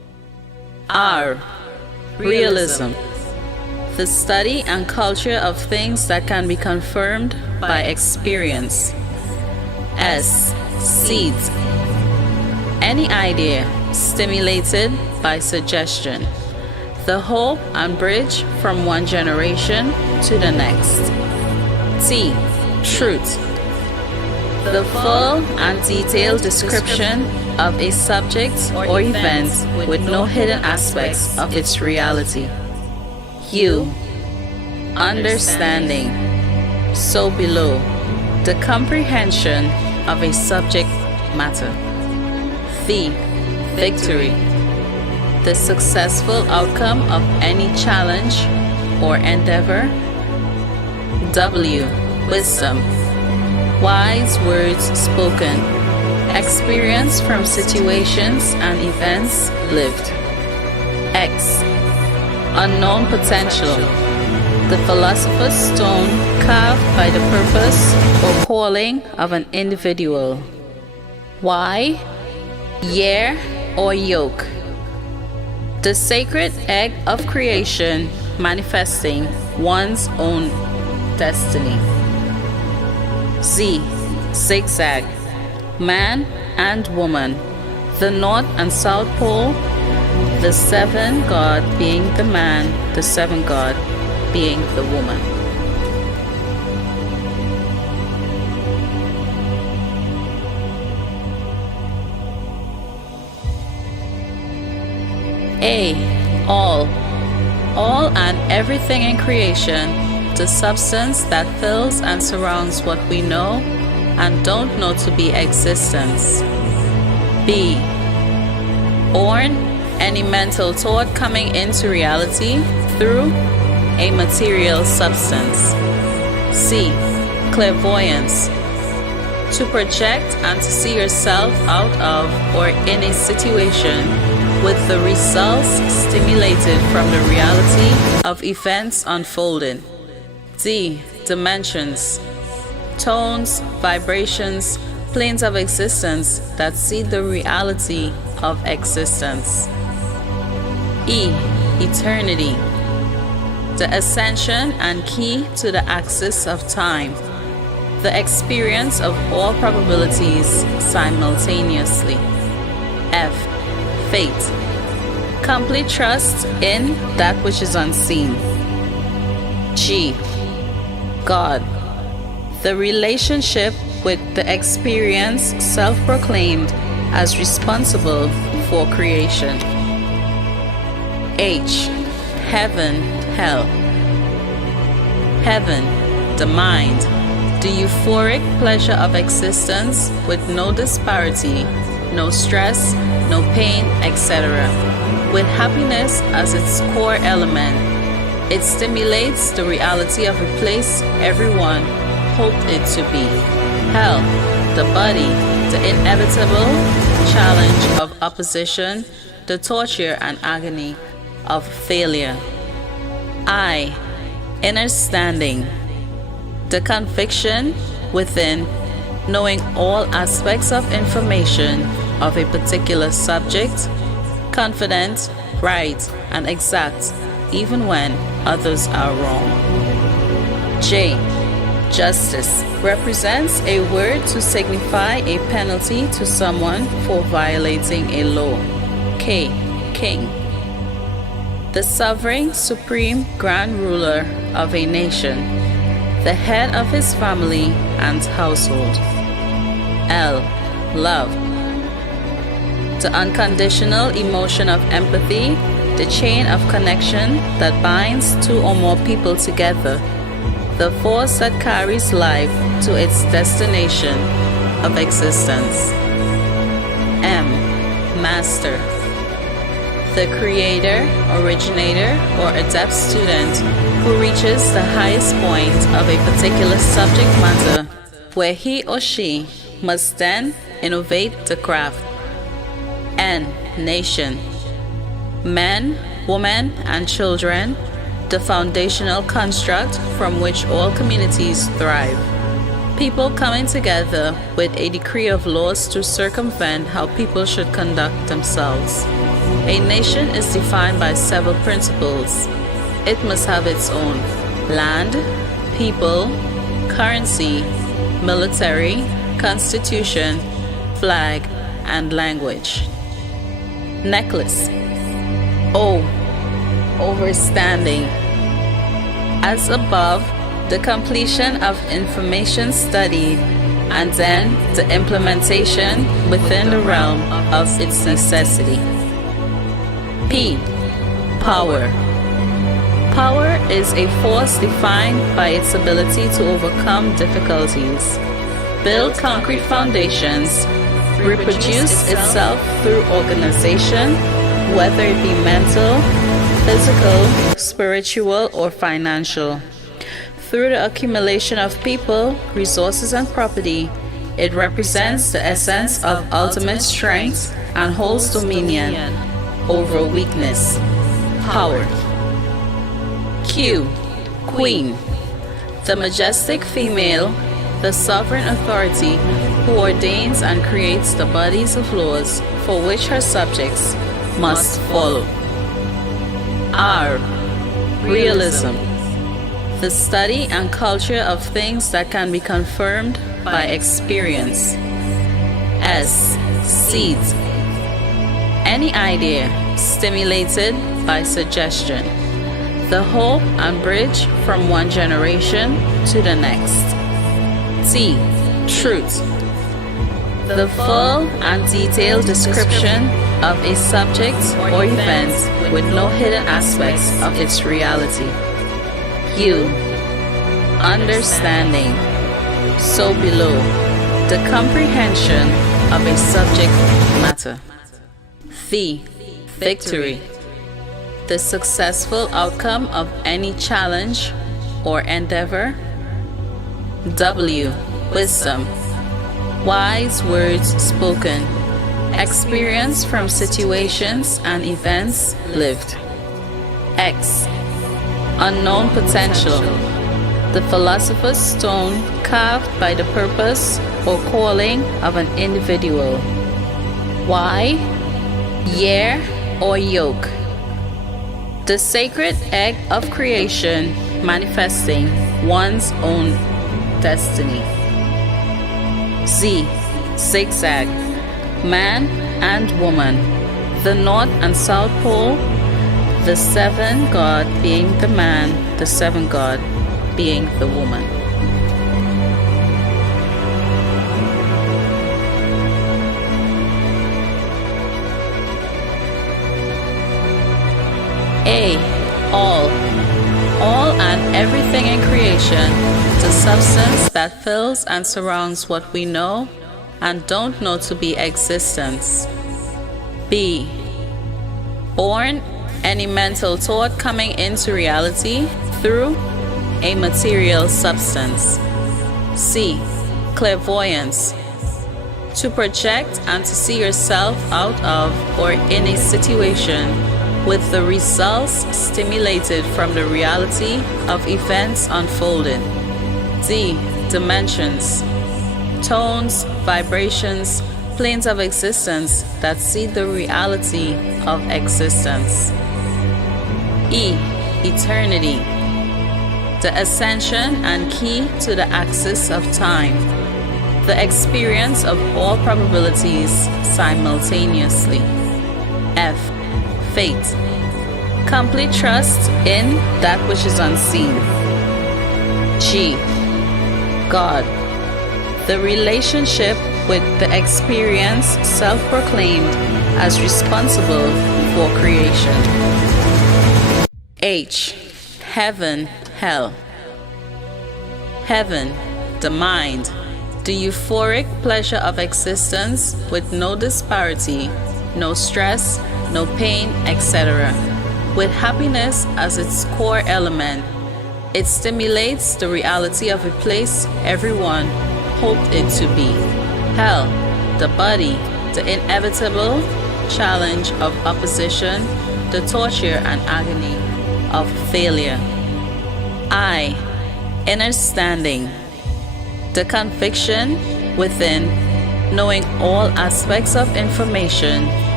R. Realism. The study and culture of things that can be confirmed by experience. S. Seeds. Any idea stimulated by suggestion. The hope and bridge from one generation to the next. T. Truth. The full and detailed description of a subject or event with no hidden aspects of its reality. U. Understanding. So below, the comprehension of a subject matter. V. Victory. The successful outcome of any challenge or endeavor. W. Wisdom. Wise words spoken. Experience from situations and events lived. X. Unknown potential. The philosopher's stone carved by the purpose or calling of an individual. Y. Year or yoke. The sacred egg of creation manifesting one's own destiny. Z. Zigzag. Man and woman. The north and south pole. The seven god being the man, the seven god being the woman. A. All. All and everything in creation, the substance that fills and surrounds what we know and don't know to be existence. B. Born, any mental thought coming into reality through a material substance. C. Clairvoyance. To project and to see yourself out of or in a situation with the results stimulated from the reality of events unfolding. D. Dimensions. Tones, vibrations, planes of existence that see the reality of existence. E. Eternity. The ascension and key to the axis of time. The experience of all probabilities simultaneously. F. Fate. Complete trust in that which is unseen. G. God. The relationship with the experience self-proclaimed as responsible for creation. H. Heaven, hell. Heaven, the mind, the euphoric pleasure of existence with no disparity, no stress, no pain, etc. With happiness as its core element. It stimulates the reality of a place everyone hoped it to be. Hell, the body, the inevitable challenge of opposition, the torture and agony of failure. I. Inner standing. The conviction within, knowing all aspects of information of a particular subject, confident, right, and exact, even when others are wrong. J. Justice represents a word to signify a penalty to someone for violating a law. K. King. The sovereign, supreme, grand ruler of a nation, the head of his family and household. L. Love. The unconditional emotion of empathy, the chain of connection that binds two or more people together, the force that carries life to its destination of existence. M. Master. The creator, originator, or adept student who reaches the highest point of a particular subject matter where he or she must then innovate the craft. N. Nation. Men, women, and children, the foundational construct from which all communities thrive. People coming together with a decree of laws to circumvent how people should conduct themselves. A nation is defined by several principles. It must have its own land, people, currency, military, constitution, flag, and language. Necklace. O. Overstanding. As above, the completion of information studied and then the implementation within the realm of its necessity. P. Power. Power is a force defined by its ability to overcome difficulties, build concrete foundations, reproduce itself through organization, whether it be mental, physical, spiritual, or financial. Through the accumulation of people, resources, and property, it represents the essence of ultimate strength and holds dominion over weakness. Power. Q. Queen. The majestic female, the sovereign authority who ordains and creates the bodies of laws for which her subjects must follow. R. Realism. The study and culture of things that can be confirmed by experience. S. Seeds. Any idea stimulated by suggestion. The hope and bridge from one generation to the next. T. Truth. The full and detailed description of a subject or event with no hidden aspects of its reality. U. Understanding. So below, the comprehension of a subject matter. V. Victory. The successful outcome of any challenge or endeavor. W. Wisdom. Wise words spoken. Experience from situations and events lived. X. Unknown potential. The philosopher's stone carved by the purpose or calling of an individual. Y. Year or yoke. The sacred egg of creation manifesting one's own destiny. Z. Zigzag. Man and woman. The north and south pole. The seven god being the man, the seven god being the woman. A. All. All and everything in creation, the substance that fills and surrounds what we know and don't know to be existence. B. Born. Any mental thought coming into reality through a material substance. C. Clairvoyance. To project and to see yourself out of or in a situation with the results stimulated from the reality of events unfolding. D. Dimensions. Tones, vibrations, planes of existence that see the reality of existence. E. Eternity. The ascension and key to the axis of time. The experience of all probabilities simultaneously. F. Fate. Complete trust in that which is unseen. G. God. The relationship with the experience self-proclaimed as responsible for creation. H. Heaven, hell. Heaven, the mind, the euphoric pleasure of existence with no disparity, no stress, no pain, etc. With happiness as its core element, it stimulates the reality of a place everyone hoped it to be. Hell, the body, the inevitable challenge of opposition, the torture and agony of failure. I. Inner standing. The conviction within, knowing all aspects of information,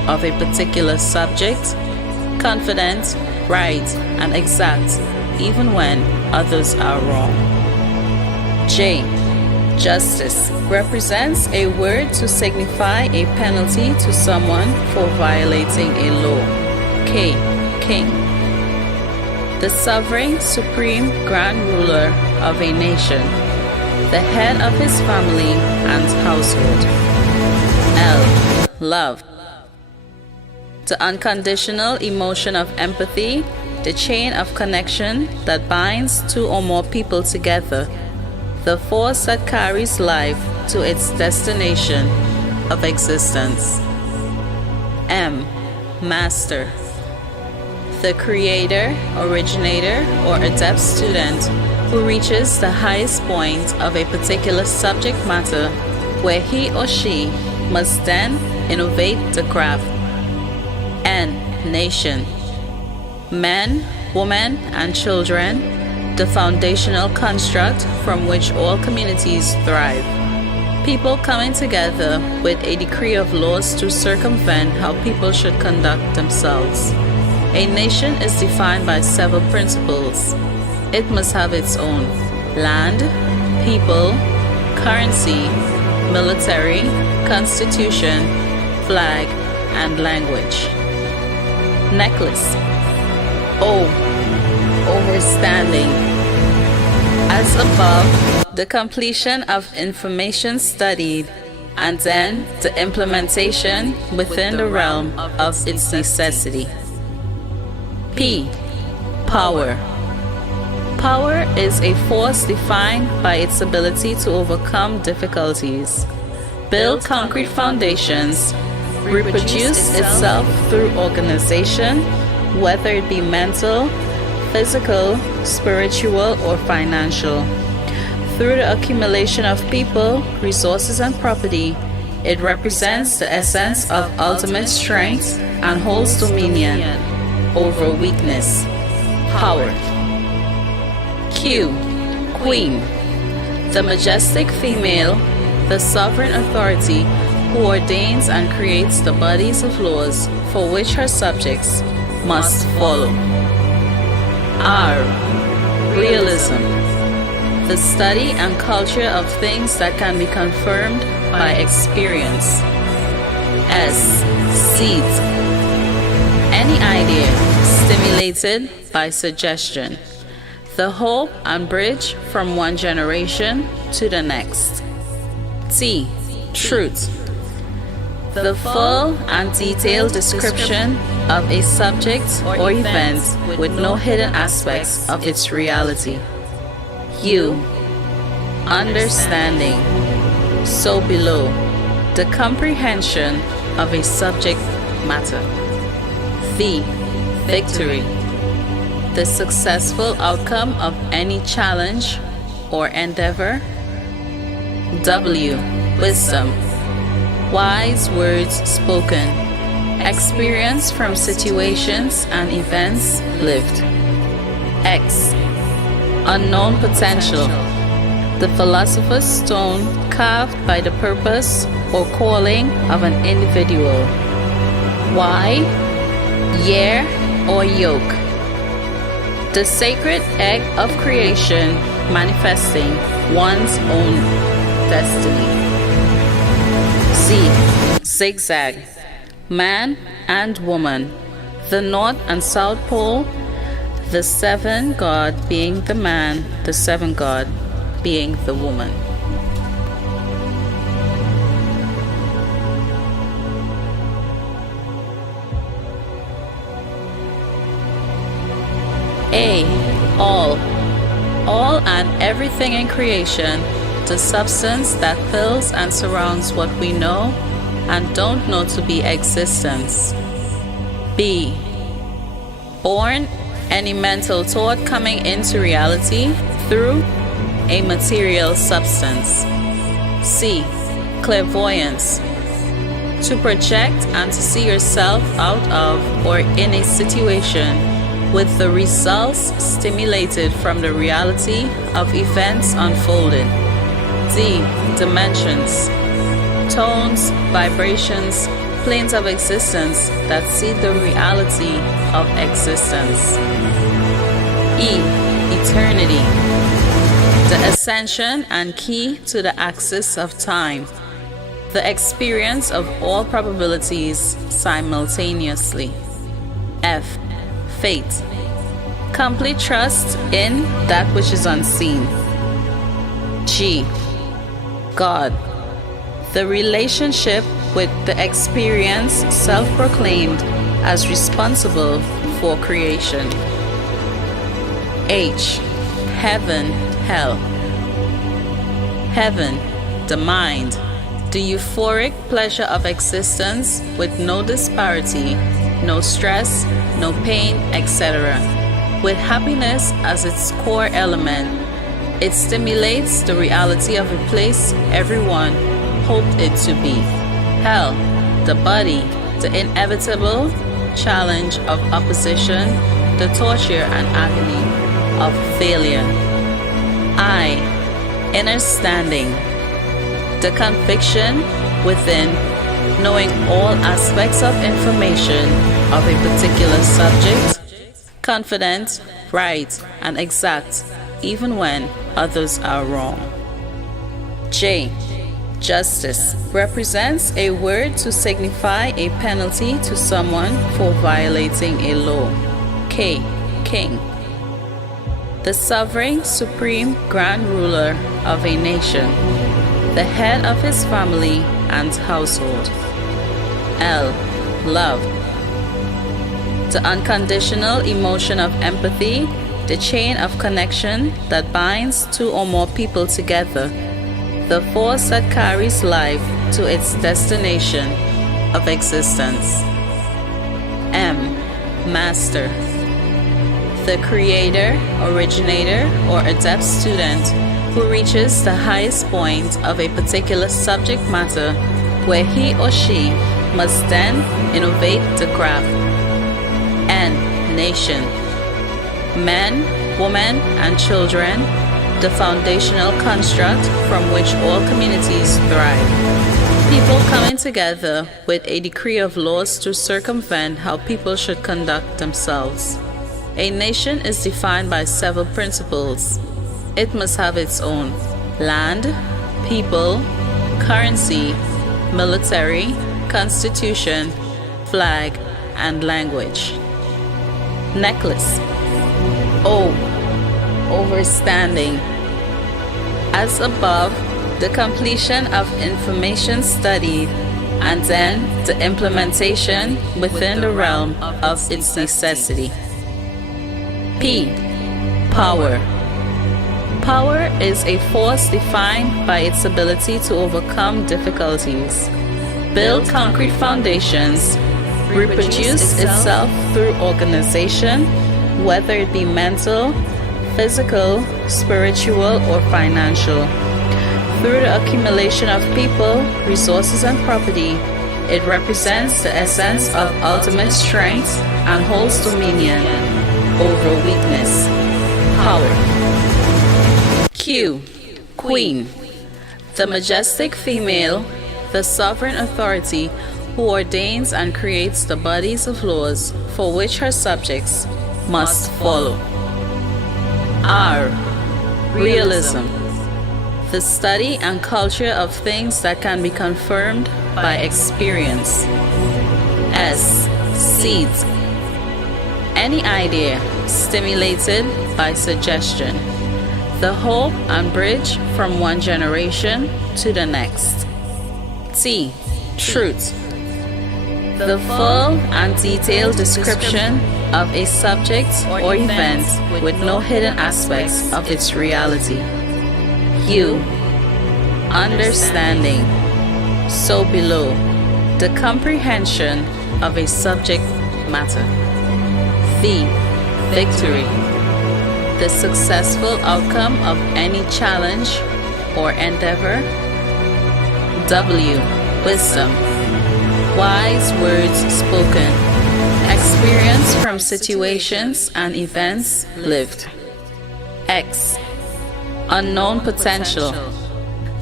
of a particular subject, confident, right, and exact, even when others are wrong. J. Justice represents a word to signify a penalty to someone for violating a law. K. King. The sovereign, supreme, grand ruler of a nation, the head of his family and household. L. Love. The unconditional emotion of empathy, the chain of connection that binds two or more people together, the force that carries life to its destination of existence. M. Master. The creator, originator, or adept student who reaches the highest point of a particular subject matter where he or she must then innovate the craft. N. Nation. Men, women, and children, the foundational construct from which all communities thrive. People coming together with a decree of laws to circumvent how people should conduct themselves. A nation is defined by several principles. It must have its own land, people, currency, military, constitution, flag, and language. Necklace. O. Overstanding. As above, the completion of information studied, and then the implementation within the realm of its necessity. P. Power. Power is a force defined by its ability to overcome difficulties, build concrete foundations, reproduce itself through organization, whether it be mental, physical, spiritual, or financial. Through the accumulation of people, resources, and property, it represents the essence of ultimate strength and holds dominion over weakness. Power. Q. Queen. The majestic female, the sovereign authority who ordains and creates the bodies of laws for which her subjects must follow. R. Realism. The study and culture of things that can be confirmed by experience. S. Seeds. Any idea stimulated by suggestion. The hope and bridge from one generation to the next. T. Truth. The full and detailed description of a subject or event with no hidden aspects of its reality. U. Understanding. So below, the comprehension of a subject matter. V. Victory. The successful outcome of any challenge or endeavor. W. Wisdom. Wise words spoken. Experience from situations and events lived. X. Unknown potential. The philosopher's stone carved by the purpose or calling of an individual. Y. Year or yoke. The sacred egg of creation manifesting one's own destiny. Z. Zigzag. Man and woman. The north and south pole. The seven god being the man, the seven god being the woman. A. All. All and everything in creation, the substance that fills and surrounds what we know and don't know to be existence. B. Born, any mental thought coming into reality through a material substance. C. Clairvoyance. To project and to see yourself out of or in a situation with the results stimulated from the reality of events unfolding. D. Dimensions. Tones, vibrations, planes of existence that see the reality of existence. E. Eternity. The ascension and key to the axis of time. The experience of all probabilities simultaneously. F. Fate. Complete trust in that which is unseen. G. God. The relationship with the experience self-proclaimed as responsible for creation. H. Heaven, hell. Heaven, the mind, the euphoric pleasure of existence with no disparity, no stress, no pain, etc. With happiness as its core element, it stimulates the reality of a place everyone hoped it to be. Hell, the body, the inevitable challenge of opposition, the torture and agony of failure. I, inner standing, the conviction within, knowing all aspects of information of a particular subject, confident, right, and exact, even when others are wrong. J. Justice represents a word to signify a penalty to someone for violating a law. K. King. The sovereign, supreme, grand ruler of a nation, the head of his family and household. L. Love. The unconditional emotion of empathy, the chain of connection that binds two or more people together, the force that carries life to its destination of existence. M. Master. The creator, originator, or adept student who reaches the highest point of a particular subject matter where he or she must then innovate the craft. N. Nation. Men, women, and children, the foundational construct from which all communities thrive. People coming together with a decree of laws to circumvent how people should conduct themselves. A nation is defined by several principles. It must have its own land, people, currency, military, constitution, flag, and language. Necklace. O. Overstanding. As above, the completion of information studied and then the implementation within the realm of its necessity. P. Power. Power is a force defined by its ability to overcome difficulties, build concrete foundations, reproduce itself through organization, whether it be mental, physical, spiritual, or financial. Through the accumulation of people, resources, and property, it represents the essence of ultimate strength and holds dominion over weakness. Power. Q. Queen. The majestic female, the sovereign authority who ordains and creates the bodies of laws for which her subjects must follow. R. Realism. The study and culture of things that can be confirmed by experience. S. Seeds. Any idea stimulated by suggestion. The hope and bridge from one generation to the next. T. Truth. The full and detailed description of a subject or event with no hidden aspects of its reality. U. Understanding. So below, the comprehension of a subject matter. V. Victory. The successful outcome of any challenge or endeavor. W. Wisdom. Wise words spoken. Experience from situations and events lived. X. Unknown potential.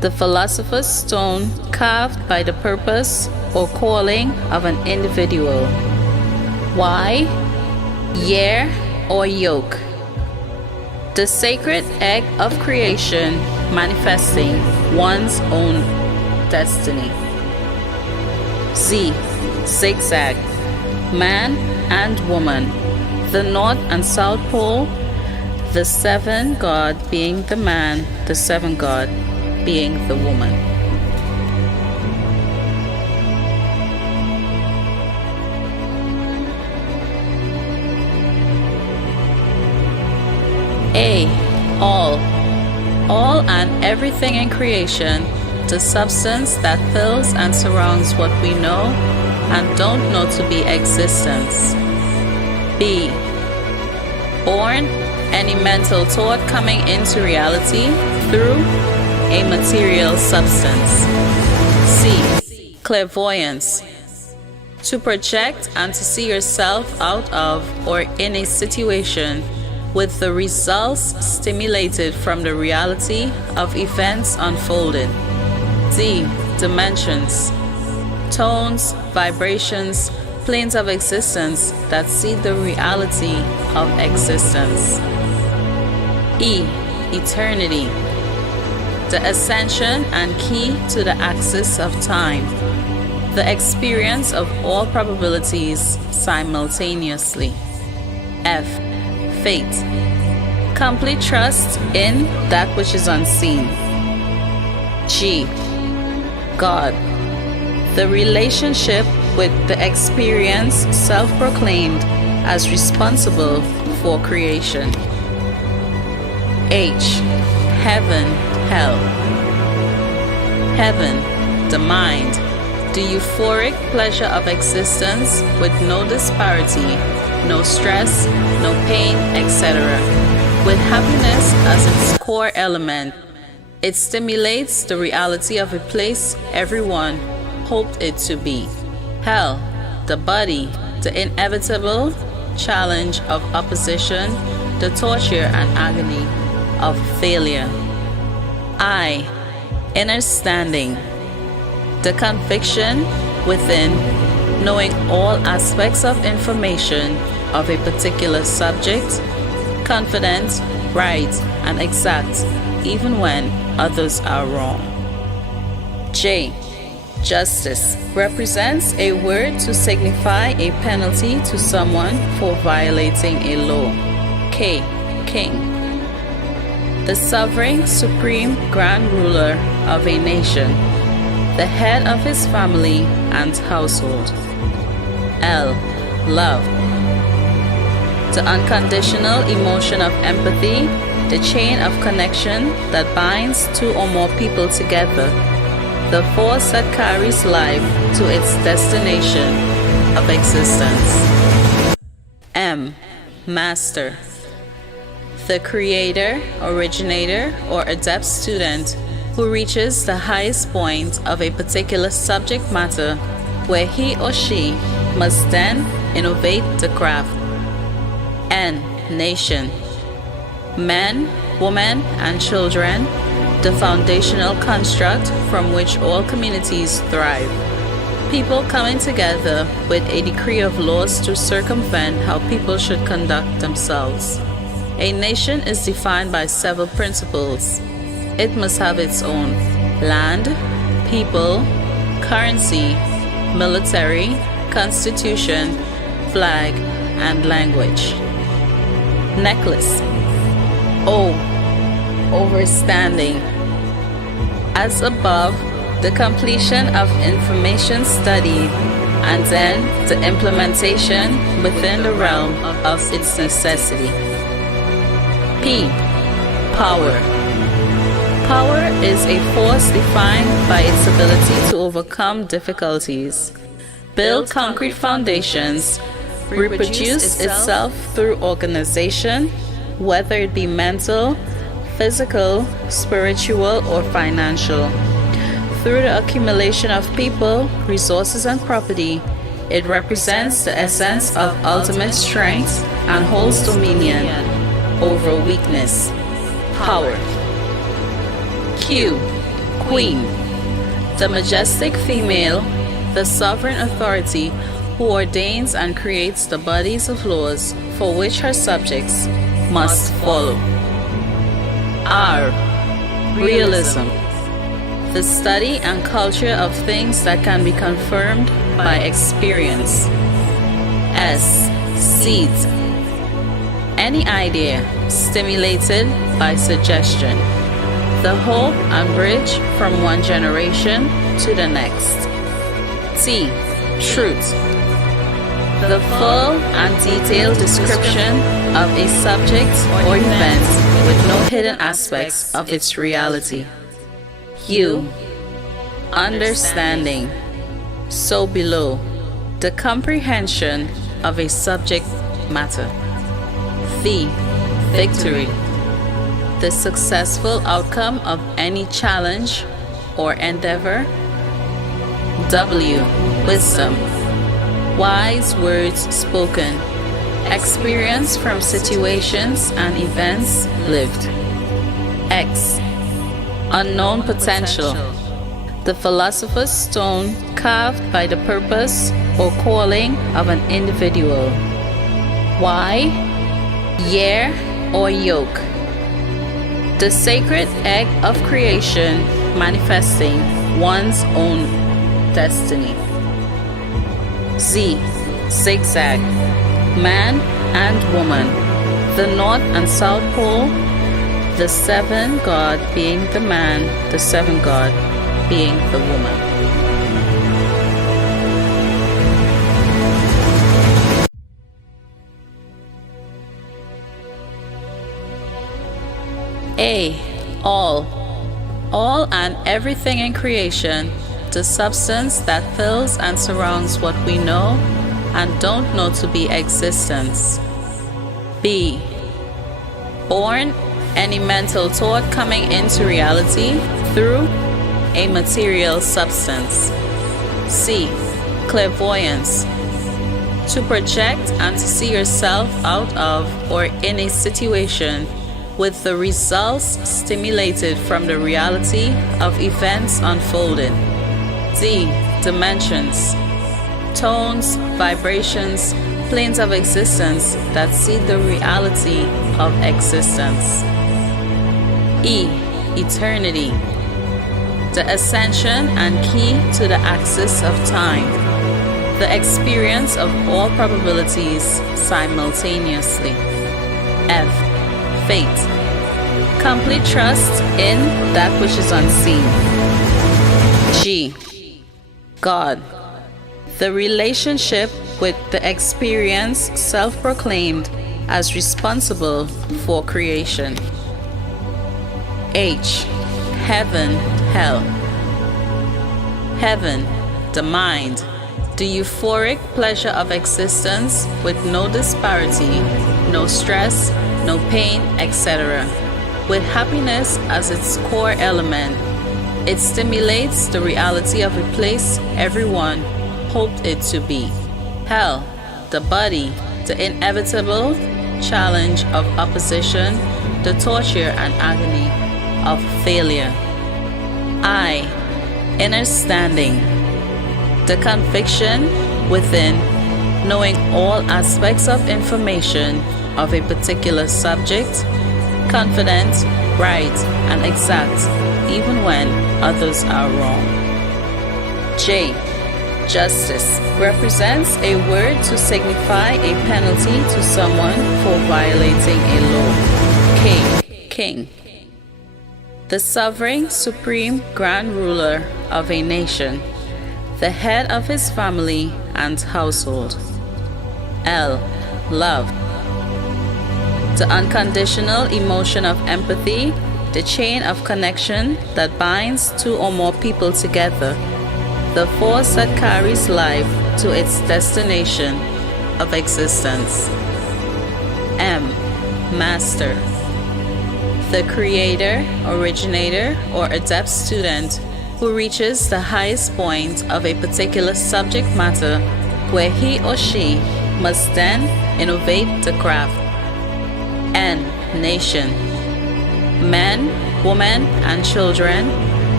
The philosopher's stone carved by the purpose or calling of an individual. Y, year, or yoke. The sacred egg of creation manifesting one's own destiny. Z, zigzag. Man and woman. The north and south pole. The seven god being the man, the seven god being the woman. A, all. All and everything in creation, the substance that fills and surrounds what we know and don't know to be existence. B, born, any mental thought coming into reality through a material substance. C, clairvoyance, to project and to see yourself out of or in a situation with the results stimulated from the reality of events unfolded. D, dimensions, tones, vibrations, planes of existence that see the reality of existence. E, eternity, the ascension and key to the axis of time, the experience of all probabilities simultaneously. F, fate, complete trust in that which is unseen. G, God, the relationship with the experience self-proclaimed as responsible for creation. H, heaven, hell. Heaven, the mind, the euphoric pleasure of existence with no disparity, no stress, no pain, etc. With happiness as its core element, it stimulates the reality of a place everyone hoped it to be. Hell, the body, the inevitable challenge of opposition, the torture and agony of failure. I, inner standing, the conviction within, knowing all aspects of information of a particular subject, confident, right, and exact, even when others are wrong. J, justice, represents a word to signify a penalty to someone for violating a law. K, king, the sovereign, supreme, grand ruler of a nation, the head of his family and household. L, love, the unconditional emotion of empathy, the chain of connection that binds two or more people together, the force that carries life to its destination of existence. M, master, the creator, originator, or adept student who reaches the highest point of a particular subject matter where he or she must then innovate the craft. N, nation, men, women, and children, the foundational construct from which all communities thrive. People coming together with a decree of laws to circumvent how people should conduct themselves. A nation is defined by several principles. It must have its own land, people, currency, military, constitution, flag, and language. Necklace. O, overstanding. As above, the completion of information studied and then the implementation within the realm of its necessity. P, power. Power is a force defined by its ability to overcome difficulties, build concrete foundations, reproduce itself through organization, whether it be mental, physical, spiritual, or financial. Through the accumulation of people, resources, and property, it represents the essence of ultimate strength and holds dominion over weakness. Power. Q, Queen, the majestic female, the sovereign authority who ordains and creates the bodies of laws for which her subjects must follow. R. Realism, the study and culture of things that can be confirmed by experience. S. Seed, any idea stimulated by suggestion, the hope and bridge from one generation to the next. T. Truth, the full and detailed description of a subject or event with no hidden aspects of its reality. U. Understanding, so below, the comprehension of a subject matter. V. Victory, the successful outcome of any challenge or endeavor. W. Wisdom, wise words spoken, experience from situations and events lived. X. Unknown potential, the philosopher's stone carved by the purpose or calling of an individual. Y. Year or yoke, the sacred egg of creation manifesting one's own destiny. Z. Zigzag, man and woman, the north and south pole, the seven god being the man, the seven god being the woman. A. All and everything in creation, the substance that fills and surrounds what we know and don't know to be existence. B. Born, any mental thought coming into reality through a material substance. C. Clairvoyance, to project and to see yourself out of or in a situation with the results stimulated from the reality of events unfolding. D. Dimensions, tones, vibrations, planes of existence that see the reality of existence. E. Eternity, the ascension and key to the axis of time, the experience of all probabilities simultaneously. F. Fate, complete trust in that which is unseen. G. God, the relationship with the experience self-proclaimed as responsible for creation. H. Heaven, hell. Heaven, the mind, the euphoric pleasure of existence with no disparity, no stress, no pain, etc. With happiness as its core element, it stimulates the reality of a place everyone hoped it to be. Hell, the body, the inevitable challenge of opposition, the torture and agony of failure. I. Inner standing, the conviction within, knowing all aspects of information of a particular subject, confident, right, and exact, even when others are wrong. J. Justice represents a word to signify a penalty to someone for violating a law. K. King, the sovereign, supreme, grand ruler of a nation, the head of his family and household. L. Love, the unconditional emotion of empathy, the chain of connection that binds two or more people together, the force that carries life to its destination of existence. M. Master, the creator, originator, or adept student who reaches the highest point of a particular subject matter where he or she must then innovate the craft. N. Nation, men, women, and children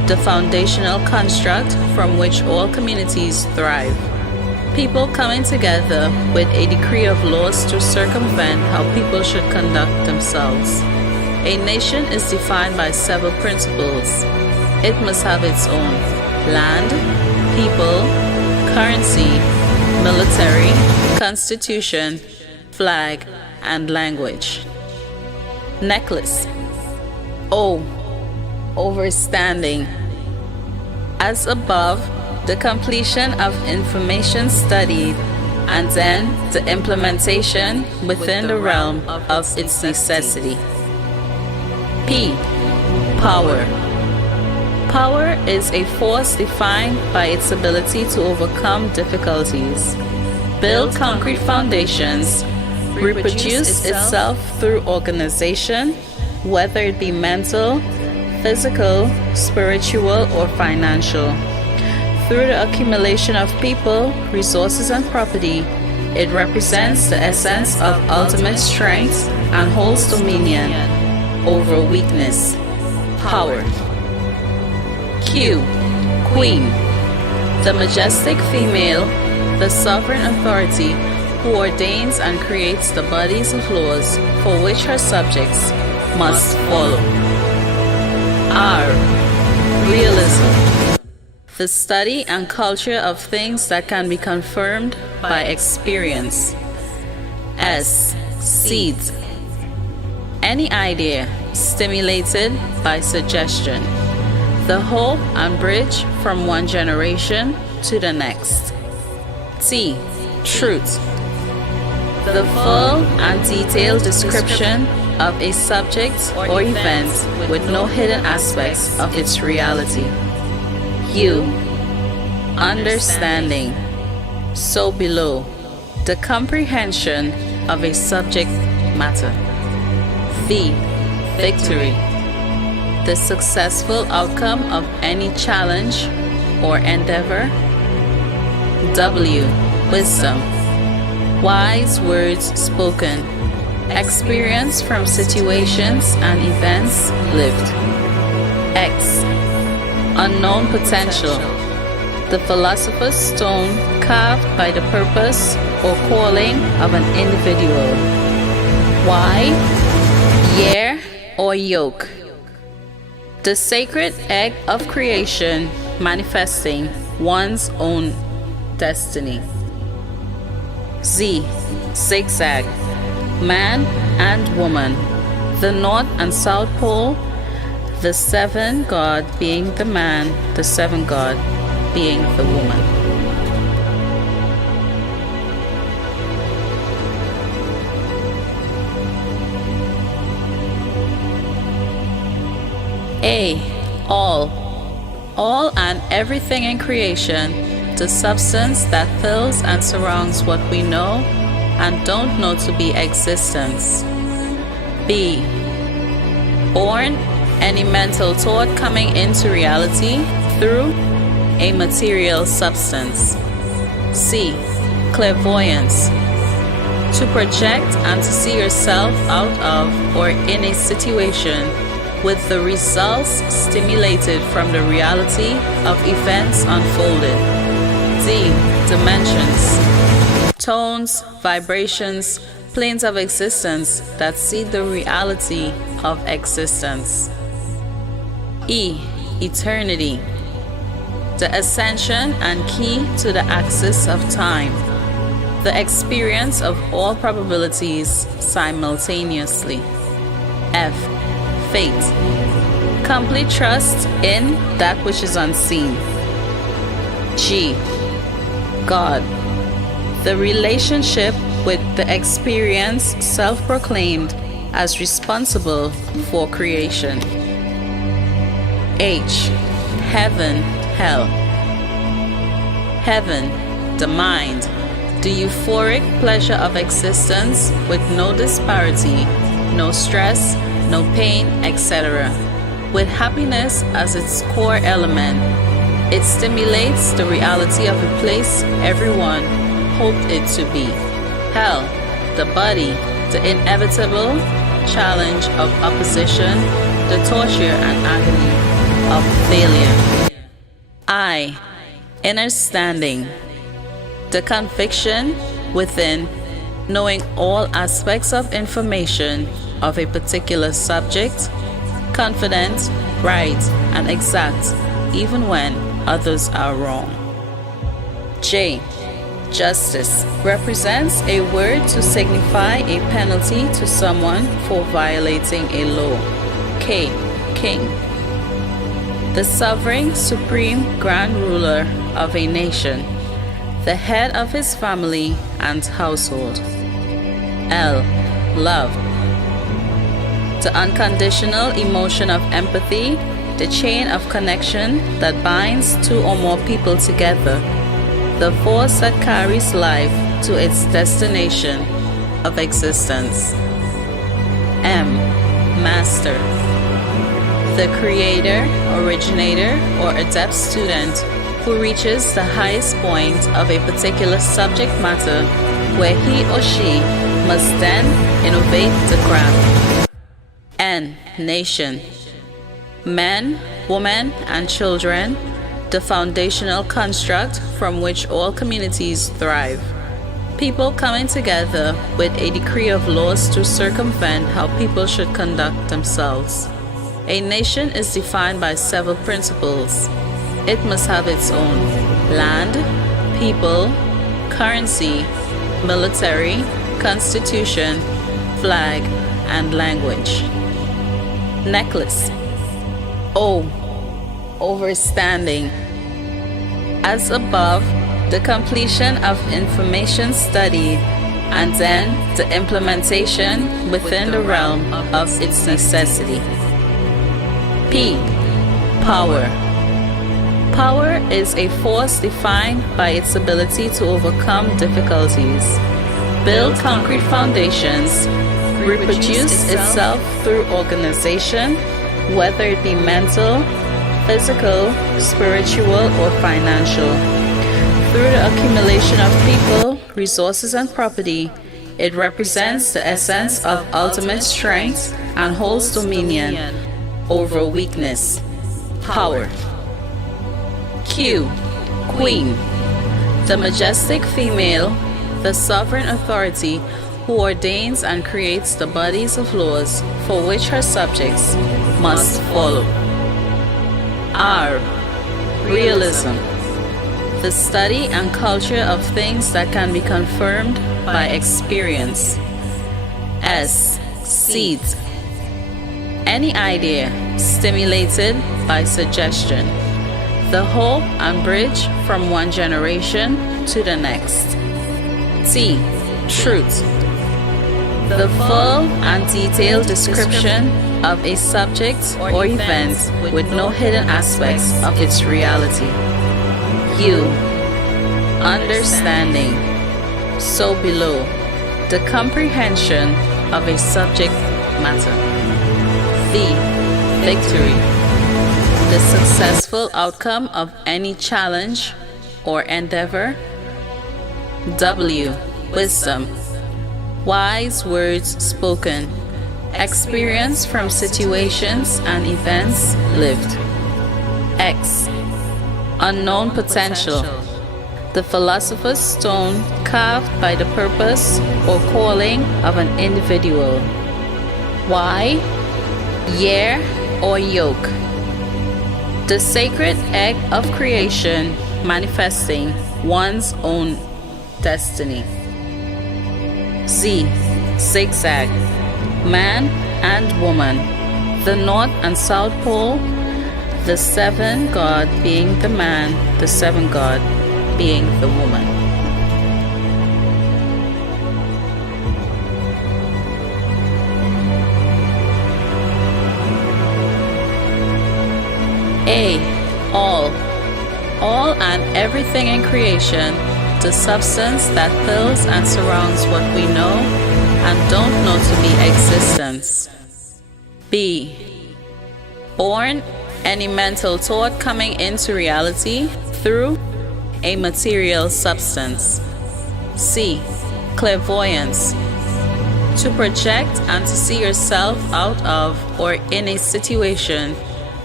the foundational construct from which all communities thrive. People coming together with a decree of laws to circumvent how people should conduct themselves. A nation is defined by several principles. It must have its own land, people, currency, military, constitution, flag, and language. Necklace. O. Overstanding. As above, the completion of information studied, and then the implementation within the realm of its necessity. P. Power. Power is a force defined by its ability to overcome difficulties, build concrete foundations, reproduce itself through organization, whether it be mental, physical, spiritual, or financial. Through the accumulation of people, resources, and property, it represents the essence of ultimate strength and holds dominion over weakness. Power. Q. Queen. The majestic female, the sovereign authority who ordains and creates the bodies of laws for which her subjects must follow. R. Realism. The study and culture of things that can be confirmed by experience. S. Seeds. Any idea stimulated by suggestion. The hope and bridge from one generation to the next. T. Truth. The full and detailed description of a subject or event with no hidden aspects of its reality. U. Understanding. So below, the comprehension of a subject matter. V. Victory. The successful outcome of any challenge or endeavor. W. Wisdom. Wise words spoken. Experience from situations and events lived. X. Unknown potential. The philosopher's stone carved by the purpose or calling of an individual. Y. Year or yoke. The sacred egg of creation manifesting one's own destiny. Z. Zigzag. Man and woman. The North and South Pole. The seven God being the man, the seven God being the woman. A. All. All and everything in creation, the substance that fills and surrounds what we know and don't know to be existence. B. Born. Any mental thought coming into reality through a material substance. C. Clairvoyance. To project and to see yourself out of or in a situation with the results stimulated from the reality of events unfolded. D. Dimensions. Tones, vibrations, planes of existence that see the reality of existence. E. Eternity. The ascension and key to the axis of time. The experience of all probabilities simultaneously. F. Fate. Complete trust in that which is unseen. G. God. The relationship with the experience self-proclaimed as responsible for creation. H. Heaven, hell. Heaven, the mind, the euphoric pleasure of existence with no disparity, no stress, no pain, etc. With happiness as its core element, it stimulates the reality of a place everyone hoped it to be. Hell, the body, the inevitable challenge of opposition, the torture and agony. of failure. I. Inner standing. The conviction within, knowing all aspects of information of a particular subject, confident, right, and exact, even when others are wrong. J. Justice represents a word to signify a penalty to someone for violating a law. K. King. The sovereign, supreme, grand ruler of a nation, the head of his family and household. L. Love. The unconditional emotion of empathy, the chain of connection that binds two or more people together, the force that carries life to its destination of existence. M. Master. The creator, originator, or adept student who reaches the highest point of a particular subject matter where he or she must then innovate the craft. N. Nation. Men, women, and children, the foundational construct from which all communities thrive. People coming together with a decree of laws to circumvent how people should conduct themselves. A nation is defined by several principles. It must have its own land, people, currency, military, constitution, flag, and language. Necklace. O. Overstanding. As above, the completion of information studied and then the implementation within the realm of its necessity. P. Power. Power is a force defined by its ability to overcome difficulties, build concrete foundations, reproduce itself through organization, whether it be mental, physical, spiritual, or financial. Through the accumulation of people, resources, and property, it represents the essence of ultimate strength and holds dominion over weakness. Power. Q. Queen. The majestic female, the sovereign authority who ordains and creates the bodies of laws for which her subjects must follow. R. Realism. The study and culture of things that can be confirmed by experience. S. Seed. Any idea stimulated by suggestion. The hope and bridge from one generation to the next. T. Truth. The full and detailed description of a subject or event with no hidden aspects of its reality. U. Understanding. So below, the comprehension of a subject matter. V. Victory. The successful outcome of any challenge or endeavor. W. Wisdom. Wise words spoken. Experience from situations and events lived. X. Unknown potential. The philosopher's stone carved by the purpose or calling of an individual. Y. Year or yoke. The sacred egg of creation manifesting one's own destiny. Z. Zigzag. Man and woman. The north and south pole. The seven god being the man, the seven god being the woman. A. All. All and everything in creation, the substance that fills and surrounds what we know and don't know to be existence. B. Born, any mental thought coming into reality through a material substance. C. Clairvoyance. To project and to see yourself out of or in a situation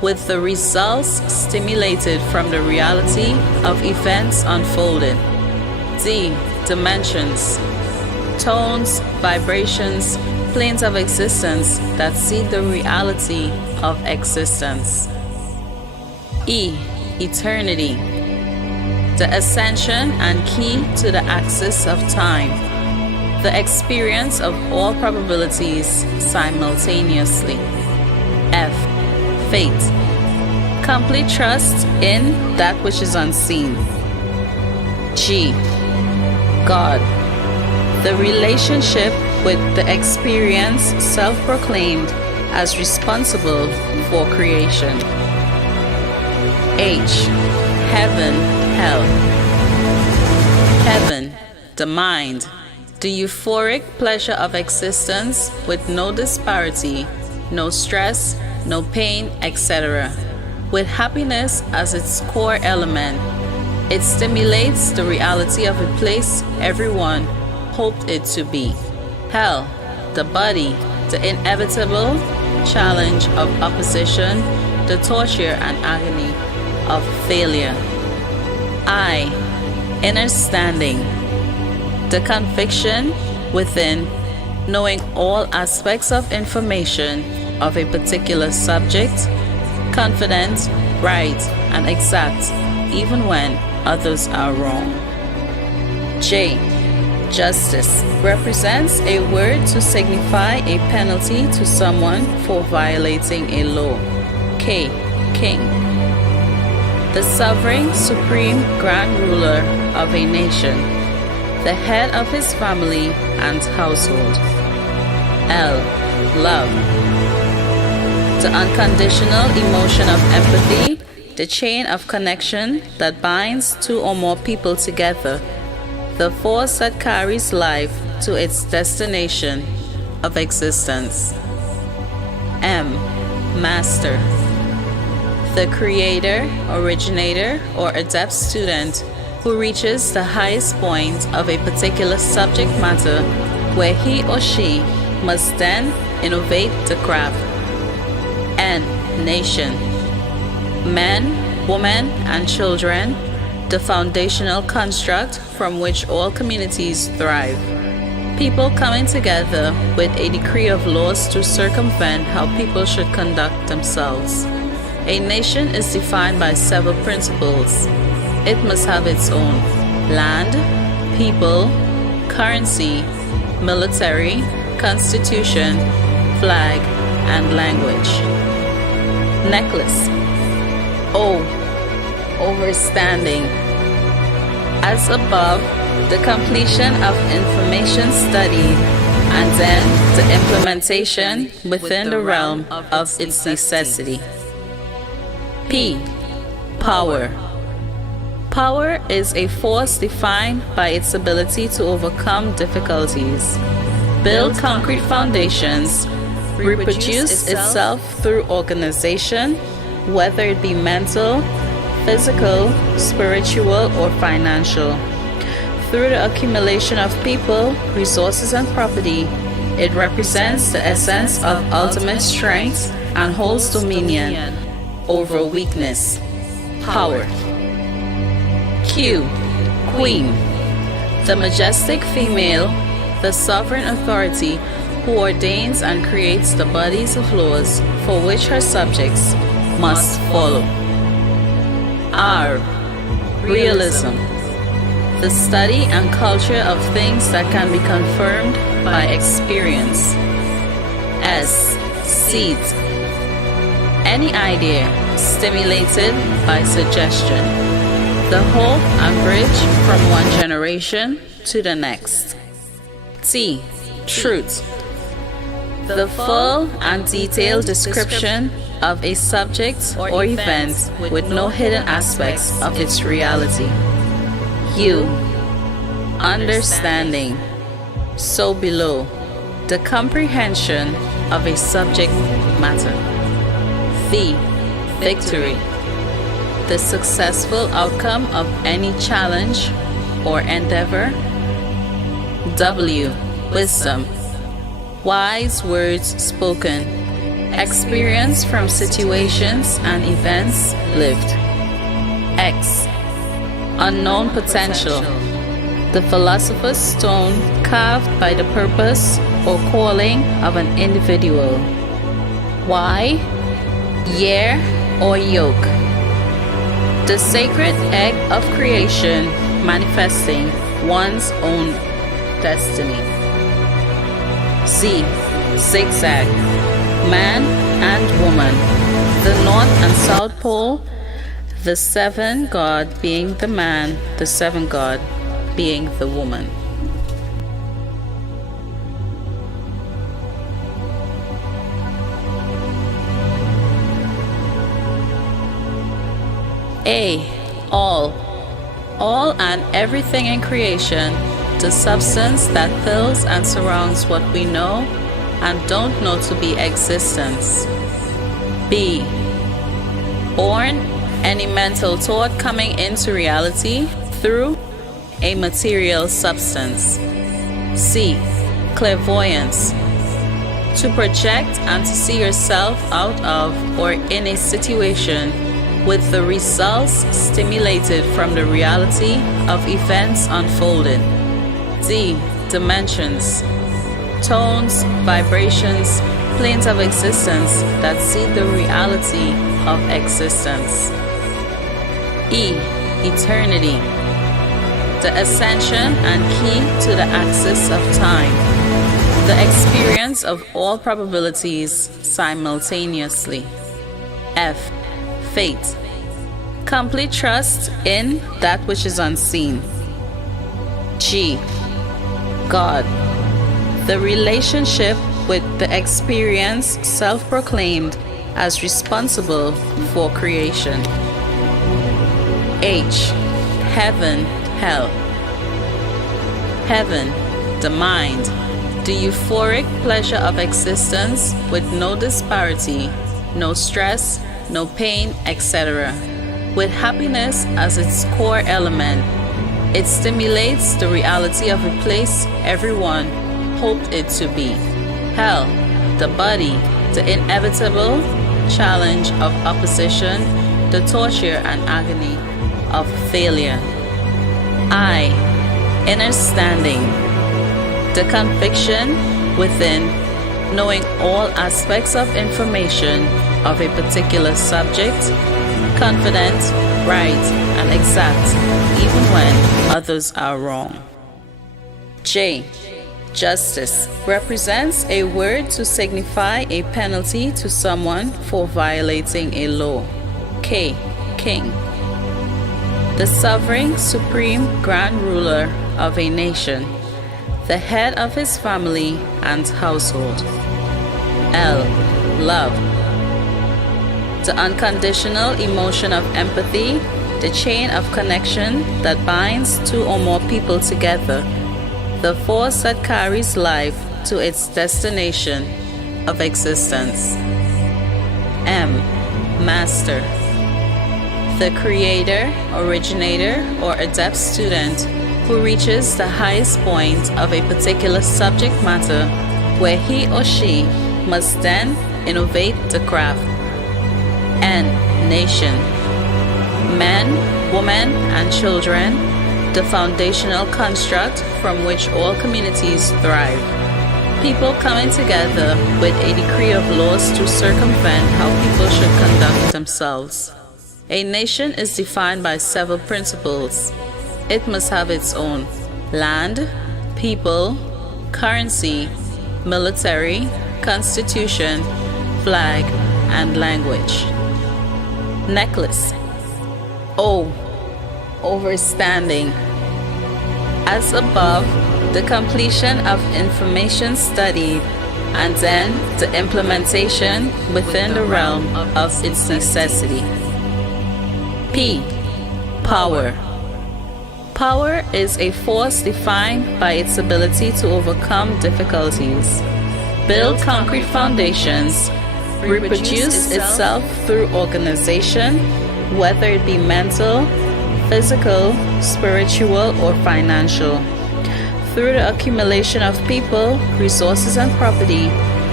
with the results stimulated from the reality of events unfolding. D. Dimensions. Tones, vibrations, planes of existence that see the reality of existence. E. Eternity. The ascension and key to the axis of time. The experience of all probabilities simultaneously. F. Fate. Complete trust in that which is unseen. G. God. The relationship with the experience self-proclaimed as responsible for creation. H. Heaven, hell. Heaven, the mind, the euphoric pleasure of existence with no disparity, no stress, no pain, etc., with happiness as its core element. It stimulates the reality of a place everyone hoped it to be. Hell, the body, the inevitable challenge of opposition, the torture and agony of failure. I, inner standing, the conviction within, knowing all aspects of information of a particular subject, confident, right, and exact, even when others are wrong. J. Justice represents a word to signify a penalty to someone for violating a law. K. King. The sovereign, supreme, grand ruler of a nation, the head of his family and household. L. Love. The unconditional emotion of empathy, the chain of connection that binds two or more people together, the force that carries life to its destination of existence. M. Master. The creator, originator, or adept student who reaches the highest point of a particular subject matter where he or she must then innovate the craft. N. Nation. Men, women, and children, the foundational construct from which all communities thrive. People coming together with a decree of laws to circumvent how people should conduct themselves. A nation is defined by several principles. It must have its own land, people, currency, military, constitution, flag, and language. Necklace. O. Overstanding. As above, the completion of information studied and then the implementation within the realm of its necessity. P. Power. Power is a force defined by its ability to overcome difficulties, build concrete foundations, reproduce itself through organization, whether it be mental, physical, spiritual, or financial. Through the accumulation of people, resources, and property, it represents the essence of ultimate strength and holds dominion over weakness. Power. Q. Queen. The majestic female, the sovereign authority who ordains and creates the bodies of laws for which her subjects must follow. R. Realism. The study and culture of things that can be confirmed by experience. S. Seed. Any idea stimulated by suggestion. The hope and bridge from one generation to the next. T. Truth. The full and detailed description of a subject or event with no hidden aspects of its reality. U. Understanding. So below, the comprehension of a subject matter. V. Victory. The successful outcome of any challenge or endeavor. W. Wisdom. Wise words spoken. experience from situations and events lived. X. Unknown potential. The philosopher's stone carved by the purpose or calling of an individual. Y. Year or yoke. The sacred egg of creation manifesting one's own destiny. Z. Zigzag. Man and woman. The North and South Pole. The seven God being the man, the seven God being the woman. A. All. All and everything in creation, the substance that fills and surrounds what we know and don't know to be existence. B. Born, any mental thought coming into reality through a material substance. C. Clairvoyance. To project and to see yourself out of or in a situation with the results stimulated from the reality of events unfolding. D. Dimensions. Tones, vibrations, planes of existence that see the reality of existence. E. Eternity. The ascension and key to the axis of time. The experience of all probabilities simultaneously. F. Fate. Complete trust in that which is unseen. G. God. The relationship with the experience self-proclaimed as responsible for creation. H. Heaven, hell. Heaven, the mind, the euphoric pleasure of existence with no disparity, no stress, no pain, etc. With happiness as its core element, it stimulates the reality of a place everyone hoped it to be. Hell, the body, the inevitable challenge of opposition, the torture and agony of failure. I, inner standing, the conviction within, knowing all aspects of information of a particular subject, confident, right, and exact, even when others are wrong. J. Justice represents a word to signify a penalty to someone for violating a law. K. King. The sovereign, supreme, grand ruler of a nation, the head of his family and household. L. Love. The unconditional emotion of empathy, the chain of connection that binds two or more people together, the force that carries life to its destination of existence. M. Master. The creator, originator, or adept student who reaches the highest point of a particular subject matter where he or she must then innovate the craft. N. Nation. Men, women, and children, the foundational construct from which all communities thrive. People coming together with a decree of laws to circumvent how people should conduct themselves. A nation is defined by several principles. It must have its own land, people, currency, military, constitution, flag, and language. Necklace. O. Overstanding. As above, the completion of information studied and then the implementation within the realm of its necessity. P. Power. Power is a force defined by its ability to overcome difficulties, build concrete foundations, reproduce itself through organization, whether it be mental, physical, spiritual, or financial, through the accumulation of people, resources, and property,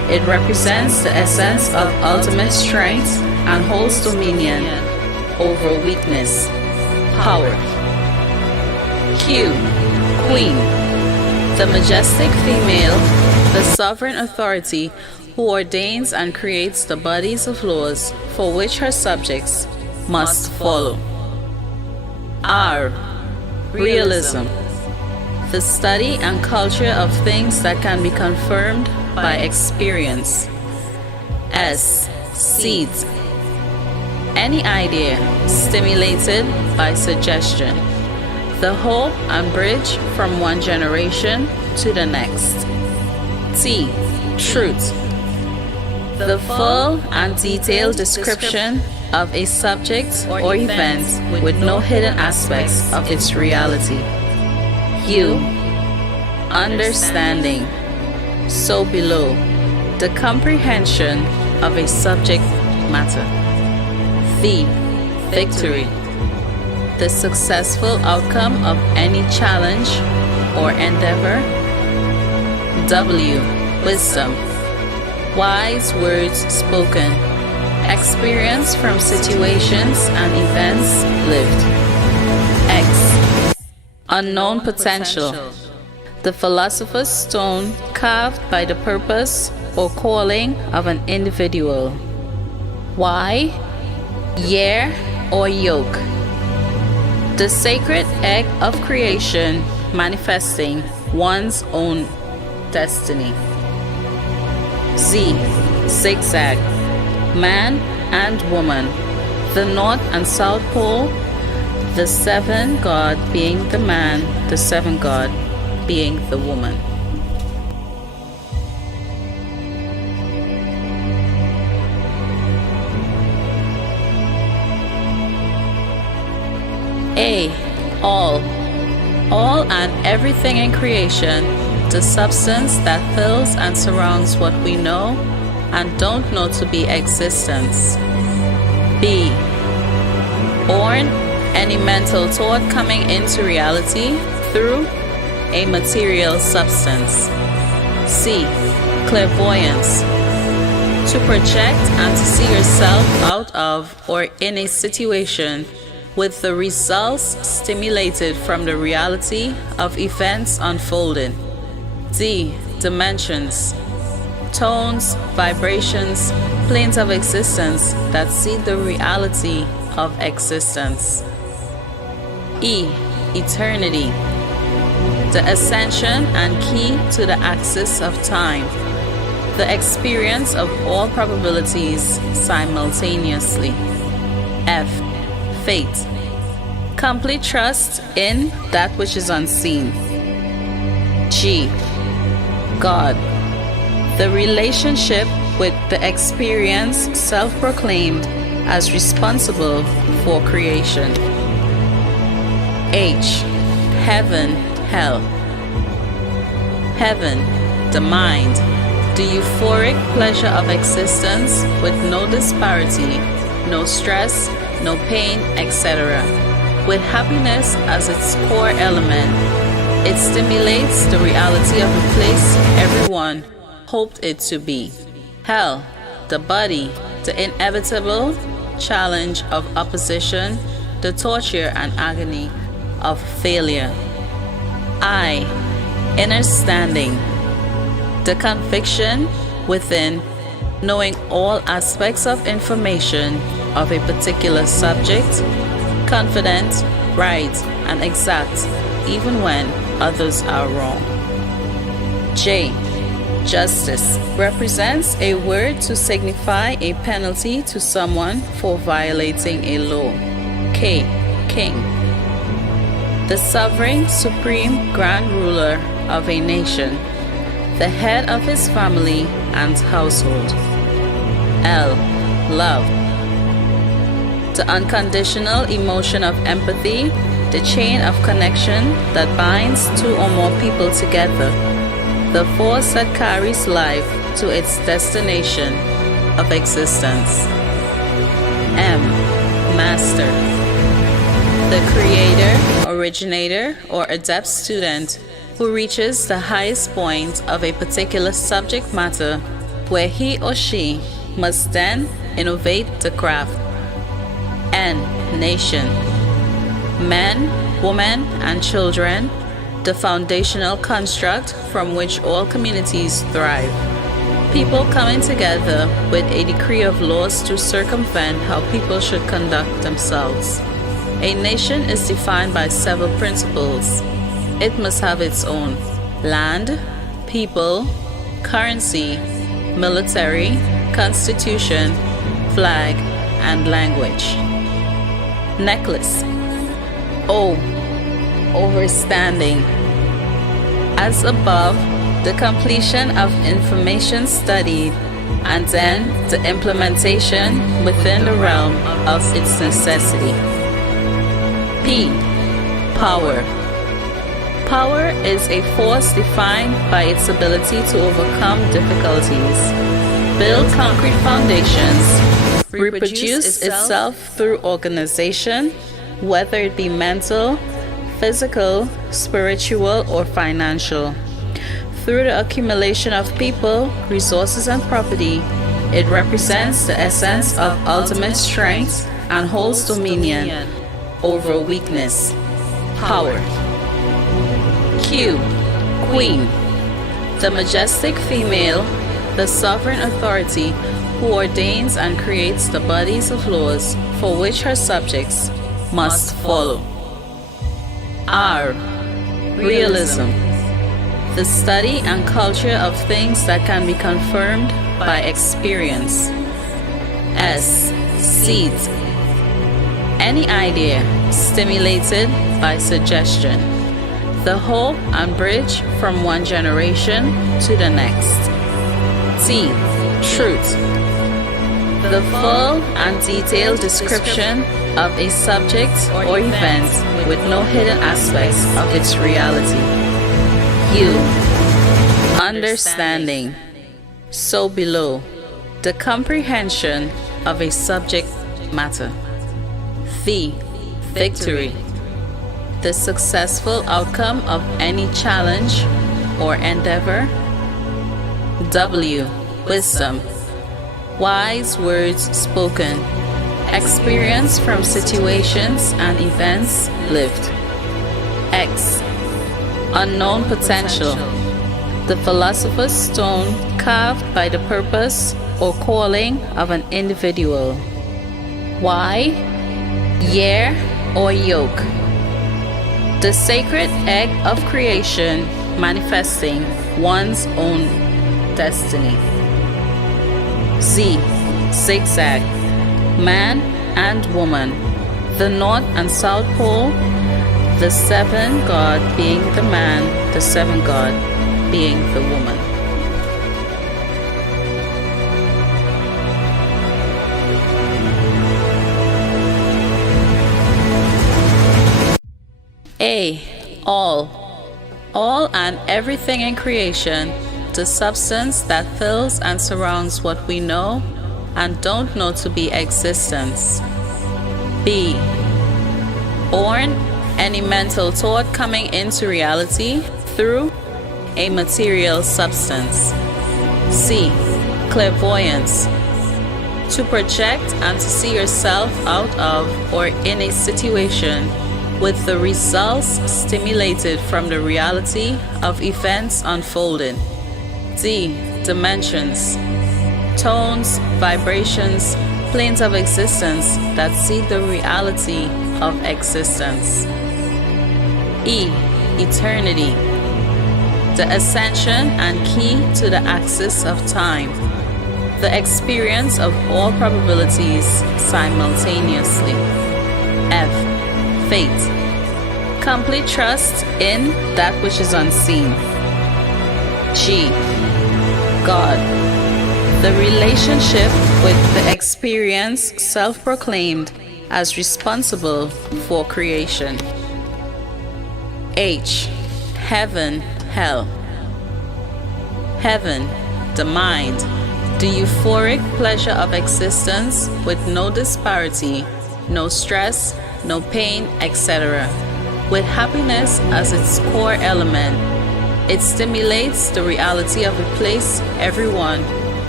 It represents the essence of ultimate strength and holds dominion over weakness. Power. Q. Queen. The majestic female, the sovereign authority who ordains and creates the bodies of laws for which her subjects must follow. R. Realism. The study and culture of things that can be confirmed by experience. S. Seeds. Any idea stimulated by suggestion. The hope and bridge from one generation to the next. T. Truth. The full and detailed description of a subject or event with no hidden aspects of its reality. U. Understanding. So below, the comprehension of a subject matter. V. Victory. The successful outcome of any challenge or endeavor. W. Wisdom. Wise words spoken. Experience from situations and events lived. X. Unknown potential. The philosopher's stone carved by the purpose or calling of an individual. Y. Year or yoke. The sacred egg of creation manifesting one's own destiny. Z. Zigzag. Man and woman. The north and south pole. The seven god being the man, the seven god being the woman. A. All. All and everything in creation, the substance that fills and surrounds what we know and don't know to be existence. B. Born, any mental thought coming into reality through a material substance. C. Clairvoyance. To project and to see yourself out of or in a situation with the results stimulated from the reality of events unfolding. D. Dimensions. Tones, vibrations, planes of existence that see the reality of existence. E. Eternity. The ascension and key to the axis of time. The experience of all probabilities simultaneously. F. Fate. Complete trust in that which is unseen. G. God. The relationship with the experience self-proclaimed as responsible for creation. H. Heaven, hell. Heaven, the mind, the euphoric pleasure of existence with no disparity, no stress, no pain, etc. With happiness as its core element, it stimulates the reality of a place everyone hoped it to be. Hell, the body, the inevitable challenge of opposition, the torture and agony of failure. I. Inner standing. The conviction within, knowing all aspects of information of a particular subject, confident, right, and exact, even when others are wrong. J. Justice represents a word to signify a penalty to someone for violating a law. K. King. The sovereign, supreme, grand ruler of a nation, the head of his family and household. L. Love. The unconditional emotion of empathy, the chain of connection that binds two or more people together, the force that carries life to its destination of existence. M. Master. The creator, originator, or adept student who reaches the highest point of a particular subject matter where he or she must then innovate the craft. N. Nation. Men, women, and children, the foundational construct from which all communities thrive. People coming together with a decree of laws to circumvent how people should conduct themselves. A nation is defined by several principles. It must have its own land, people, currency, military, constitution, flag, and language. Necklace. O. Overstanding. As above, the completion of information studied, and then the implementation within the realm of its necessity. P. Power. Power is a force defined by its ability to overcome difficulties, build concrete foundations, reproduce itself through organization, whether it be mental, physical, spiritual, or financial. Through the accumulation of people, resources, and property, it represents the essence of ultimate strength and holds dominion over weakness. Power. Q. Queen. The majestic female, the sovereign authority who ordains and creates the bodies of laws for which her subjects must follow. R. Realism. The study and culture of things that can be confirmed by experience. S. Seeds. Any idea stimulated by suggestion. The hope and bridge from one generation to the next. T. Truth. The full and detailed description of a subject or event with no hidden aspects of its reality. U. Understanding. So below, the comprehension of a subject matter. V. Victory. The successful outcome of any challenge or endeavor. W. Wisdom. Wise words spoken. Experience from situations and events lived. X. Unknown potential. The philosopher's stone carved by the purpose or calling of an individual. Y. Year or yoke. The sacred egg of creation manifesting one's own destiny. Z. Zigzag. Man and woman. The north and south pole. The seven god being the man, the seven god being the woman. A. All. All and everything in creation, the substance that fills and surrounds what we know and don't know to be existence. B. Born, any mental thought coming into reality through a material substance. C. Clairvoyance. To project and to see yourself out of or in a situation with the results stimulated from the reality of events unfolding. D. Dimensions. Tones, vibrations, planes of existence that see the reality of existence. E. Eternity. The ascension and key to the axis of time. The experience of all probabilities simultaneously. F. Fate. Complete trust in that which is unseen. G. God. The relationship with the experience self-proclaimed as responsible for creation. H. Heaven, hell. Heaven, the mind, the euphoric pleasure of existence with no disparity, no stress, no pain, etc. With happiness as its core element, it stimulates the reality of a place everyone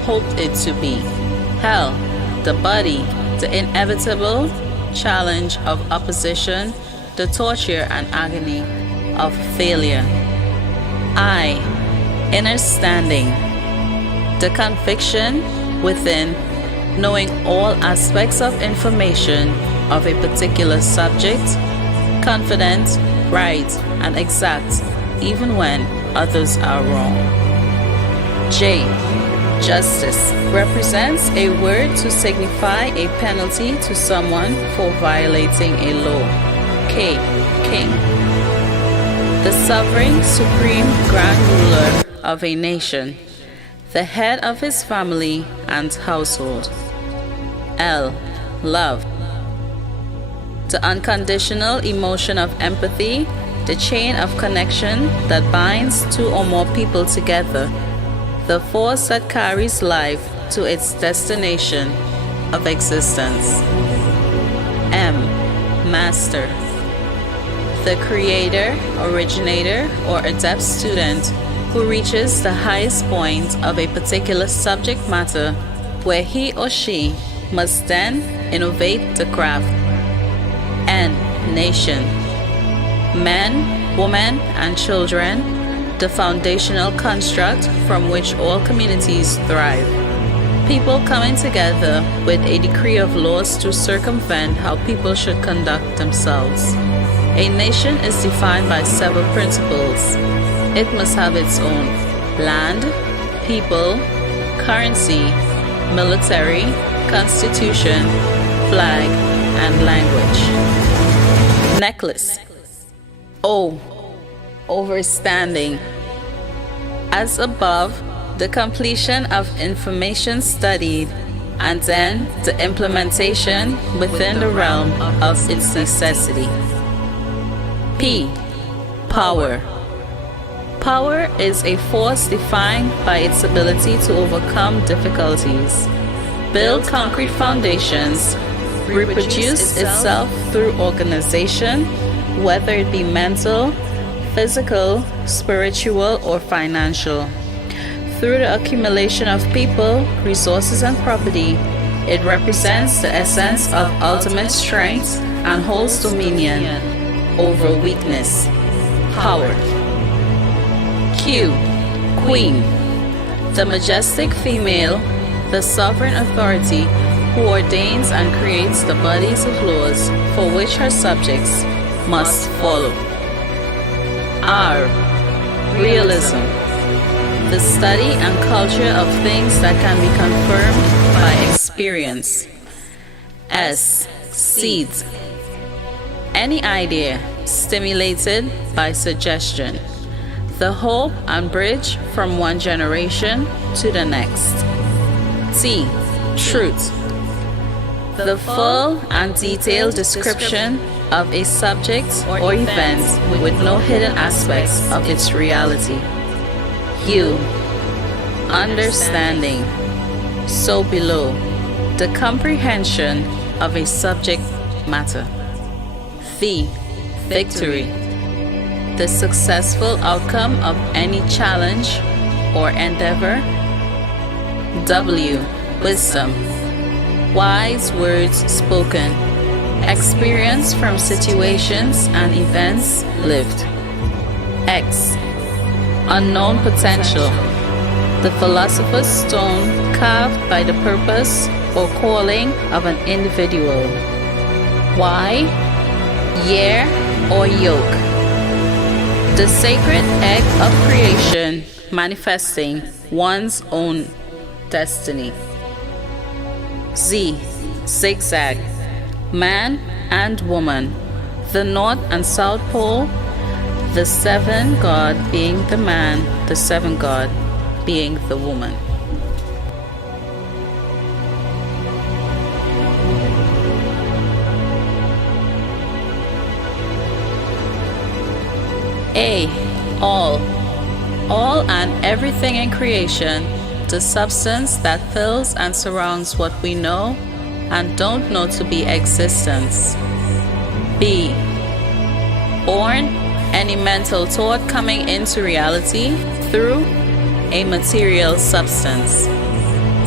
hoped it to be. Hell, the body, the inevitable challenge of opposition, the torture and agony of failure. I, inner standing, the conviction within, knowing all aspects of information of a particular subject, confident, right, and exact, even when others are wrong. J. Justice represents a word to signify a penalty to someone for violating a law. K. King. The sovereign, supreme grand ruler of a nation, the head of his family and household. L. Love. The unconditional emotion of empathy, the chain of connection that binds two or more people together, the force that carries life to its destination of existence. M. Master. The creator, originator, or adept student who reaches the highest point of a particular subject matter where he or she must then innovate the craft. N. Nation. Men, women, and children, the foundational construct from which all communities thrive. People coming together with a decree of laws to circumvent how people should conduct themselves. A nation is defined by several principles. It must have its own land, people, currency, military, constitution, flag, and language. Necklace. O. Overstanding. As above, the completion of information studied, and then the implementation within the realm of its necessity. P. Power. Power is a force defined by its ability to overcome difficulties, build concrete foundations, reproduce itself through organization, whether it be mental, physical, spiritual, or financial. Through the accumulation of people, resources, and property, it represents the essence of ultimate strength and holds dominion over weakness. Power. Q. Queen. The majestic female, the sovereign authority who ordains and creates the bodies of laws for which her subjects must follow. R. Realism. The study and culture of things that can be confirmed by experience. S. Seeds. Any idea stimulated by suggestion. The hope and bridge from one generation to the next. T. Truth. The full and detailed description of a subject or event with no hidden aspects of its reality. U. Understanding. So below, the comprehension of a subject matter. V. Victory. The successful outcome of any challenge or endeavor. W. Wisdom. Wise words spoken. Experience from situations and events lived. X. Unknown potential. The philosopher's stone carved by the purpose or calling of an individual. Y. Year or yoke. The sacred egg of creation manifesting one's own destiny. Z. Zigzag. Man and woman. The north and south pole. The seven god being the man, the seven god being the woman. A. All. All and everything in creation, the substance that fills and surrounds what we know and don't know to be existence. B. Born, any mental thought coming into reality through a material substance.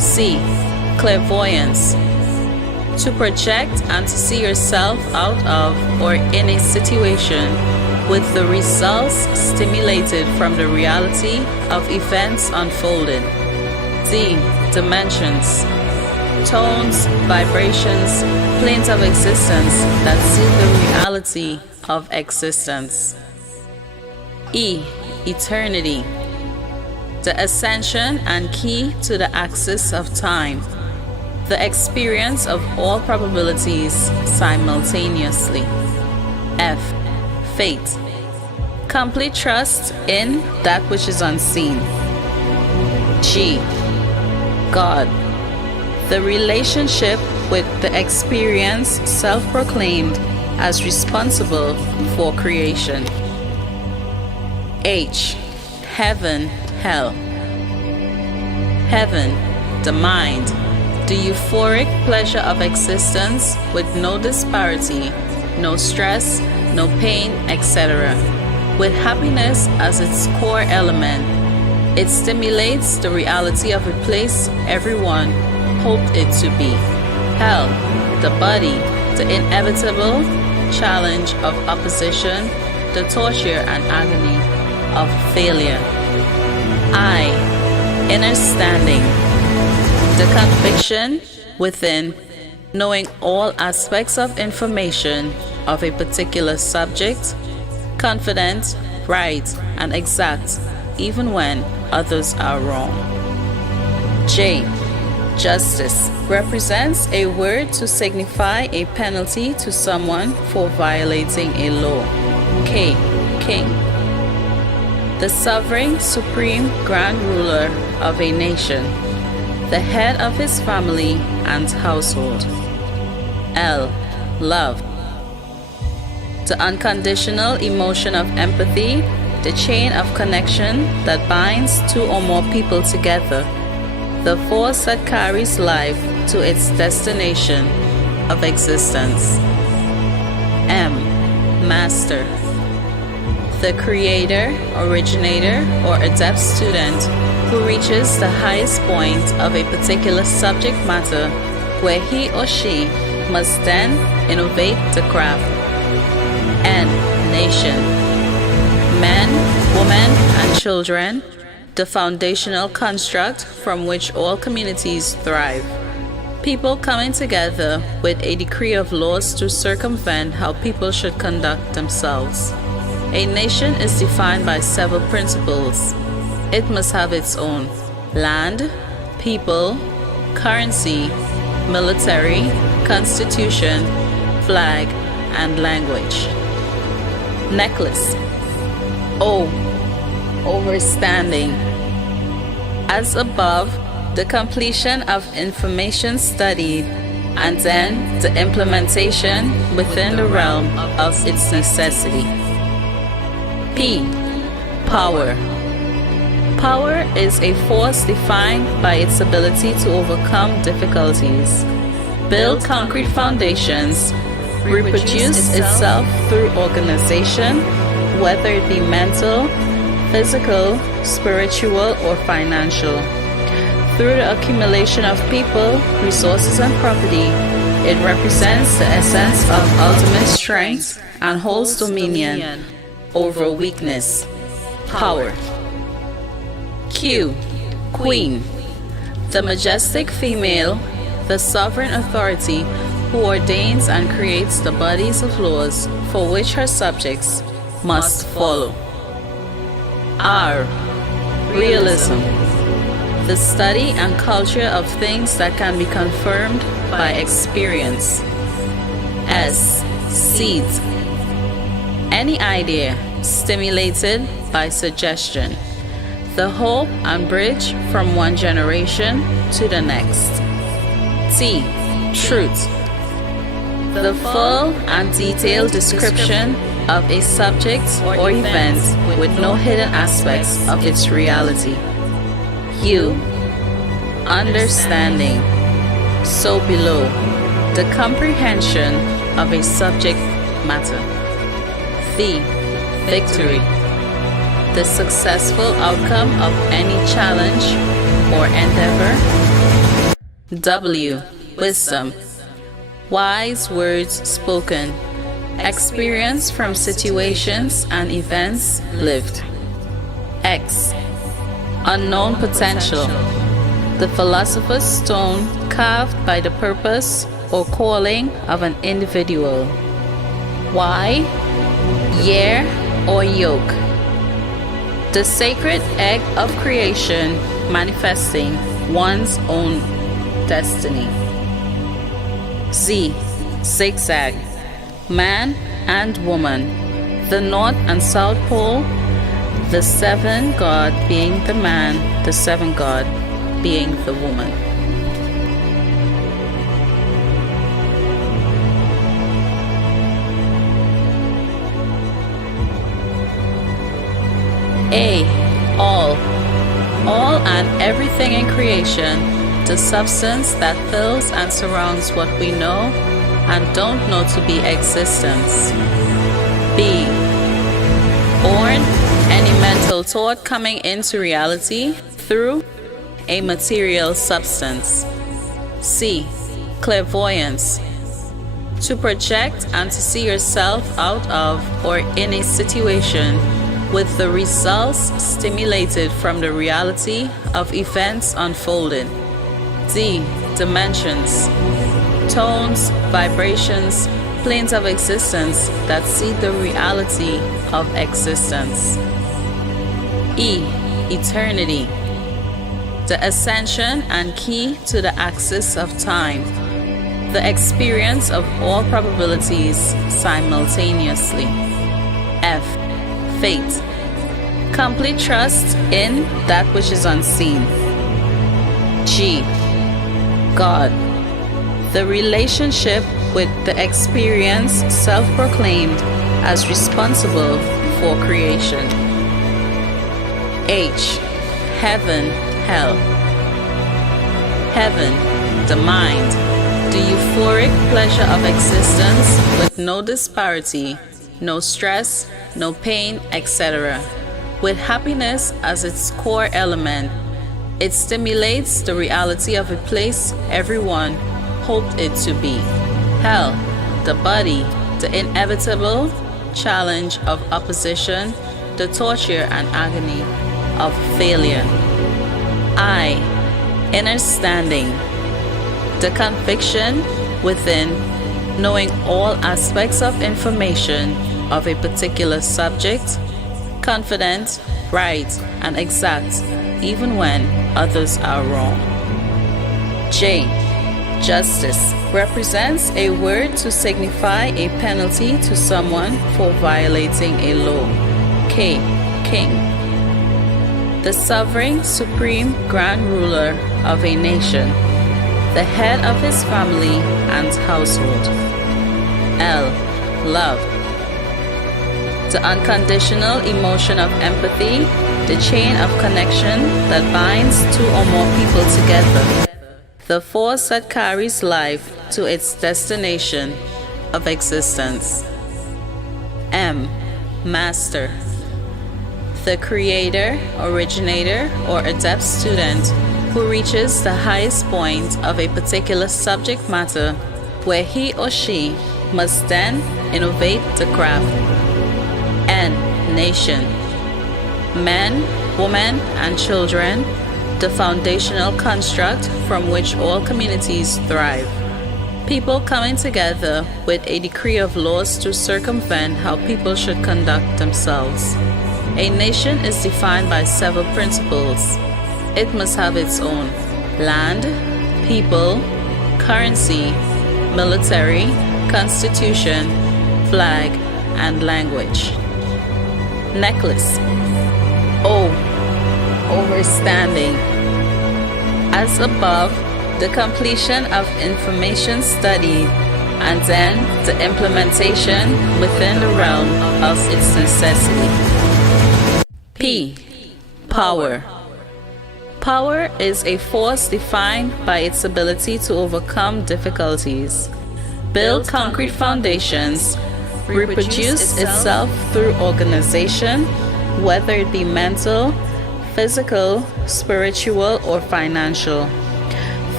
C. Clairvoyance. To project and to see yourself out of or in a situation with the results stimulated from the reality of events unfolding. D. Dimensions. Tones, vibrations, planes of existence that see the reality of existence. E. Eternity. The ascension and key to the axis of time. The experience of all probabilities simultaneously. F. Fate. Complete trust in that which is unseen. G. God. The relationship with the experience self-proclaimed as responsible for creation. H. Heaven, hell. Heaven, the mind, the euphoric pleasure of existence with no disparity, no stress, no pain, etc. With happiness as its core element, it stimulates the reality of a place everyone hoped it to be. Hell, the body, the inevitable challenge of opposition, the torture and agony of failure. I, inner standing, the conviction within, knowing all aspects of information of a particular subject, confident, right, and exact, even when others are wrong. J. Justice represents a word to signify a penalty to someone for violating a law. K. King. The sovereign, supreme, grand ruler of a nation, the head of his family and household. L. Love. The unconditional emotion of empathy, the chain of connection that binds two or more people together, the force that carries life to its destination of existence. M. Master. The creator, originator, or adept student who reaches the highest point of a particular subject matter where he or she must then innovate the craft. N. Nation. Men, women, and children, the foundational construct from which all communities thrive. People coming together with a decree of laws to circumvent how people should conduct themselves. A nation is defined by several principles. It must have its own land, people, currency, military, constitution, flag, and language. Necklace. O. Overstanding. As above, the completion of information studied and then the implementation within the realm of its necessity. P. Power. Power is a force defined by its ability to overcome difficulties, build concrete foundations, reproduce itself through organization, whether it be mental, physical, spiritual, or financial. Through the accumulation of people, resources, and property, it represents the essence of ultimate strength and holds dominion over weakness. Power. Q. Queen. The majestic female, the sovereign authority who ordains and creates the bodies of laws for which her subjects must follow. R. Realism. The study and culture of things that can be confirmed by experience. S. Seed. Any idea stimulated by suggestion. The hope and bridge from one generation to the next. T. Truth. The full and detailed description of a subject or event with no hidden aspects of its reality. U. Understanding. So below, the comprehension of a subject matter. V. Victory. The successful outcome of any challenge or endeavor W. Wisdom. Wise words spoken. Experience from situations and events lived. X. Unknown potential. The philosopher's stone carved by the purpose or calling of an individual. Y. Year or yoke. The sacred egg of creation manifesting one's own destiny. Z. Zigzag. Man and woman. The North and South Pole. The seven god being the man, the seven god being the woman. A. All. All and everything in creation, the substance that fills and surrounds what we know and don't know to be existence. B. Born, any mental thought coming into reality through a material substance. C. Clairvoyance. To project and to see yourself out of or in a situation with the results stimulated from the reality of events unfolding. D. Dimensions. Tones, vibrations, planes of existence that see the reality of existence. E. Eternity. The ascension and key to the axis of time. The experience of all probabilities simultaneously. F. Fate. Complete trust in that which is unseen. G. God. The relationship with the experience self-proclaimed as responsible for creation. H. Heaven, hell. Heaven, the mind, the euphoric pleasure of existence with no disparity, no stress, no pain, etc. With happiness as its core element, it stimulates the reality of a place everyone hoped it to be. Hell, the body, the inevitable challenge of opposition, the torture and agony of failure. I, inner standing, the conviction within, knowing all aspects of information of a particular subject, confident, right, and exact, even when others are wrong. J. Justice represents a word to signify a penalty to someone for violating a law. K. King. The sovereign, supreme, grand ruler of a nation, the head of his family and household. L. Love. The unconditional emotion of empathy, the chain of connection that binds two or more people together, the force that carries life to its destination of existence. M. Master. The creator, originator, or adept student who reaches the highest point of a particular subject matter where he or she must then innovate the craft. N. Nation. Men, women, and children, the foundational construct from which all communities thrive. People coming together with a decree of laws to circumvent how people should conduct themselves. A nation is defined by several principles. It must have its own land, people, currency, military, constitution, flag, and language. Necklace. O. Overstanding. As above, the completion of information studied and then the implementation within the realm of its necessity. P. Power. Power is a force defined by its ability to overcome difficulties, build concrete foundations, reproduce itself through organization, whether it be mental, physical, spiritual, or financial.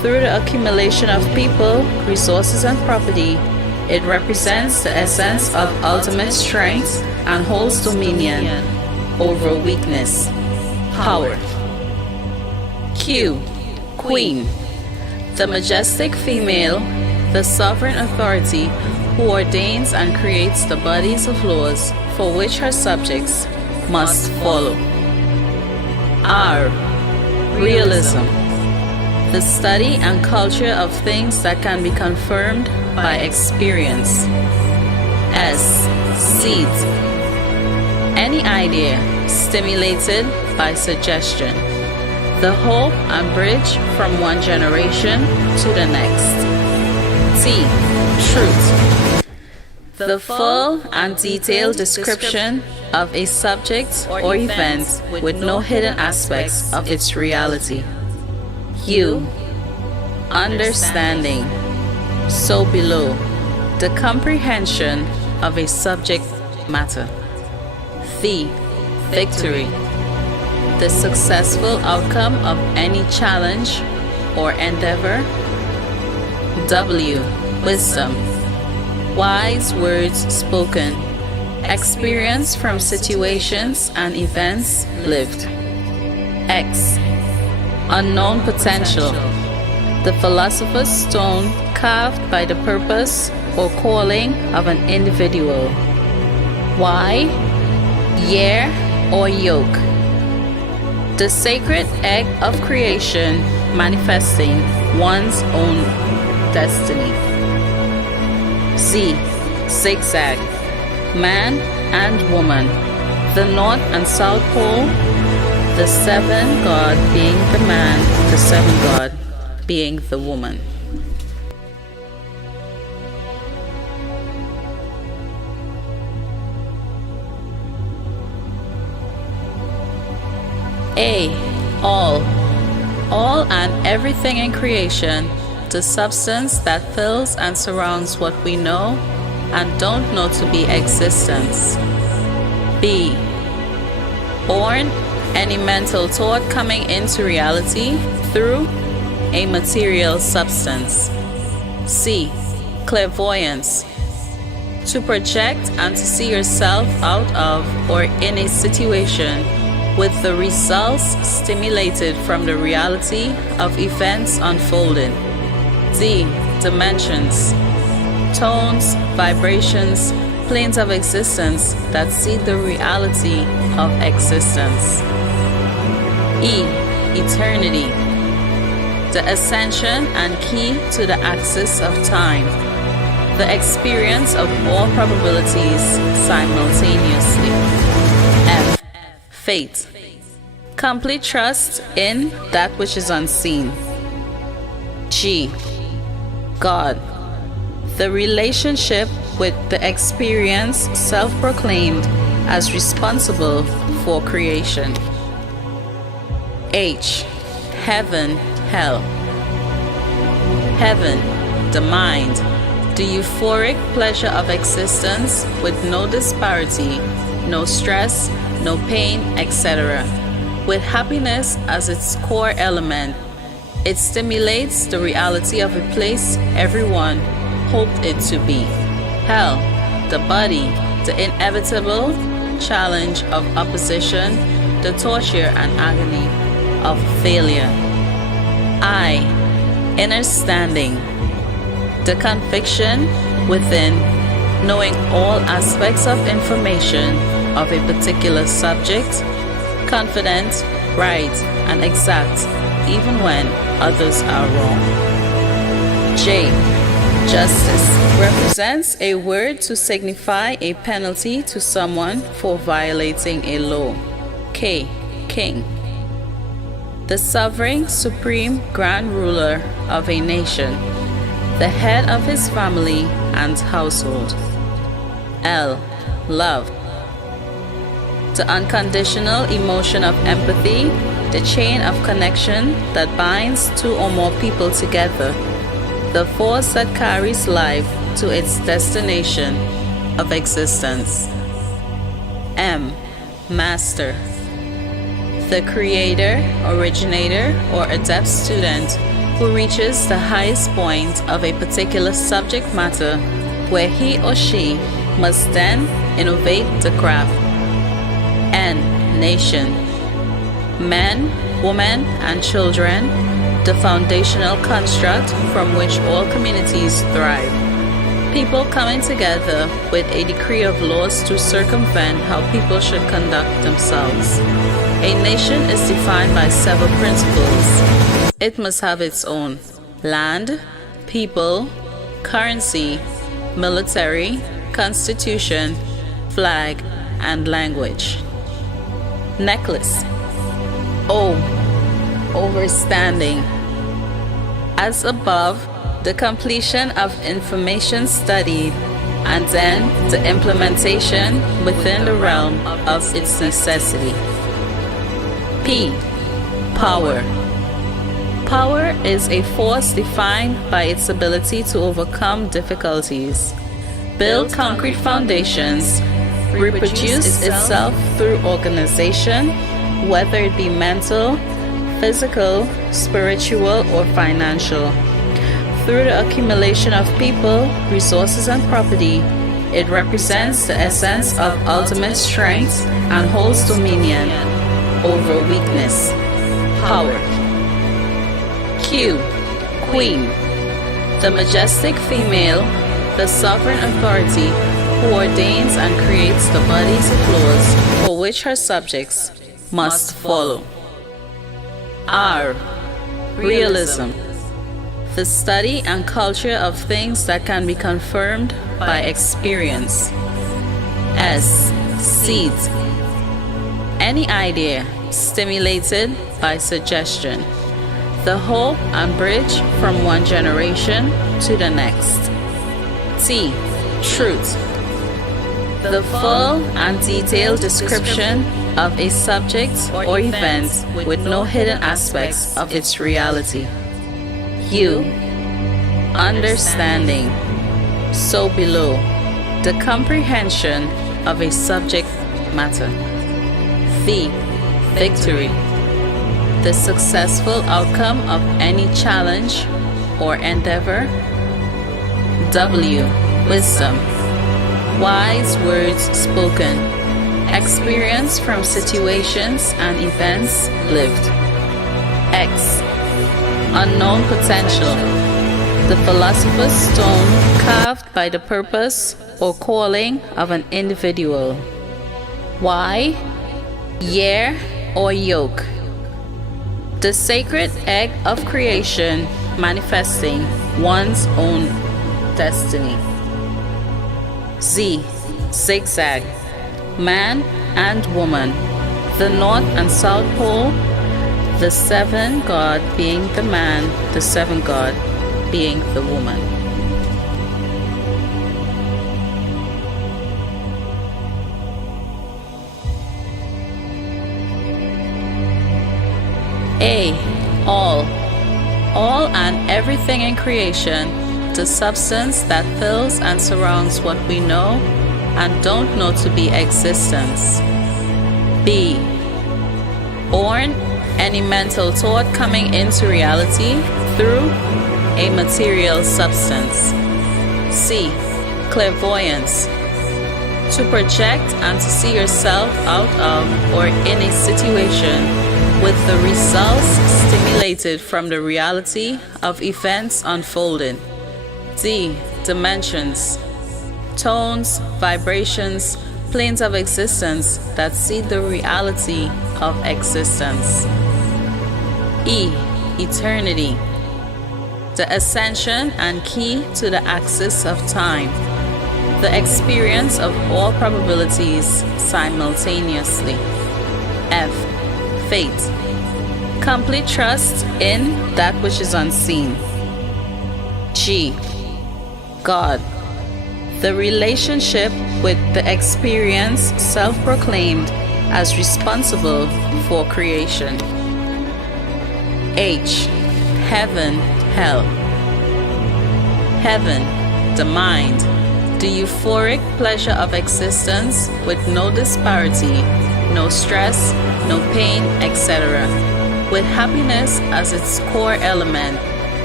through the accumulation of people, resources, and property, it represents the essence of ultimate strength and holds dominion over weakness. Power. Q. Queen. The majestic female, the sovereign authority who ordains and creates the bodies of laws for which her subjects must follow. R. Realism. The study and culture of things that can be confirmed by experience. S. Seed. Any idea stimulated by suggestion. The hope and bridge from one generation to the next. T. Truth. The full and detailed description of a subject or event with no hidden aspects of its reality. U. Understanding. So below, the comprehension of a subject matter. V. Victory. The successful outcome of any challenge or endeavor. W. Wisdom. Wise words spoken. Experience from situations and events lived. X. Unknown potential. The philosopher's stone carved by the purpose or calling of an individual. Y. Year or yoke. The sacred egg of creation manifesting one's own destiny. Z. Zigzag. Man and woman. The north and south pole. The seven god being the man, the seven god being the woman. A. All. All and everything in creation, the substance that fills and surrounds what we know and don't know to be existence. B. Born, any mental thought coming into reality through a material substance. C. Clairvoyance. To project and to see yourself out of or in a situation with the results stimulated from the reality of events unfolding. D. Dimensions. Tones, vibrations, planes of existence that see the reality of existence. E. Eternity. The ascension and key to the axis of time. The experience of all probabilities simultaneously. F. Fate. Complete trust in that which is unseen. G. God. The relationship with the experience self-proclaimed as responsible for creation. H. Heaven, hell. Heaven, the mind, the euphoric pleasure of existence with no disparity, no stress, no pain, etc. With happiness as its core element, it stimulates the reality of a place everyone hoped it to be. Hell, the body, the inevitable challenge of opposition, the torture and agony of failure. I. Inner standing. The conviction within, knowing all aspects of information of a particular subject, confident, right, and exact, even when others are wrong. J. Justice represents a word to signify a penalty to someone for violating a law. K. King. The sovereign, supreme, grand ruler of a nation, the head of his family and household. L. Love. The unconditional emotion of empathy, the chain of connection that binds two or more people together, the force that carries life to its destination of existence. M. Master. The creator, originator, or adept student who reaches the highest point of a particular subject matter where he or she must then innovate the craft. N. Nation. Men, women, and children, the foundational construct from which all communities thrive. People coming together with a decree of laws to circumvent how people should conduct themselves. A nation is defined by several principles. It must have its own land, people, currency, military, constitution, flag, and language. Necklace. O. Overstanding. As above, the completion of information studied, and then the implementation within the realm of its necessity. P. Power. Power is a force defined by its ability to overcome difficulties, build concrete foundations, reproduce itself through organization, whether it be mental, physical, spiritual, or financial. Through the accumulation of people, resources, and property, it represents the essence of ultimate strength and holds dominion over weakness. Power. Q. Queen. The majestic female, the sovereign authority who ordains and creates the bodies of laws for which her subjects must follow. R. Realism. The study and culture of things that can be confirmed by experience. S. Seeds. Any idea stimulated by suggestion. The hope and bridge from one generation to the next. T. Truth. The full and detailed description of a subject or event with no hidden aspects of its reality. U. Understanding. So below, the comprehension of a subject matter. V. Victory. The successful outcome of any challenge or endeavor. W. Wisdom. Wise words spoken. Experience from situations and events lived. X. Unknown potential. The philosopher's stone carved by the purpose or calling of an individual. Y. Year or yoke. The sacred egg of creation manifesting one's own destiny. Z. Zigzag. Man and woman. The north and south pole. The seven God being the man, the seven God being the woman. A. All. All and everything in creation, the substance that fills and surrounds what we know and don't know to be existence. B. Born. Any mental thought coming into reality through a material substance. C. Clairvoyance. To project and to see yourself out of or in a situation with the results stimulated from the reality of events unfolding. D. Dimensions. Tones, vibrations, planes of existence that see the reality of existence. E. Eternity. The ascension and key to the axis of time. The experience of all probabilities simultaneously. F. Fate. Complete trust in that which is unseen. G. God. The relationship with the experience self-proclaimed as responsible for creation. H. Heaven, hell. Heaven, the mind, the euphoric pleasure of existence with no disparity, no stress, no pain, etc., with happiness as its core element,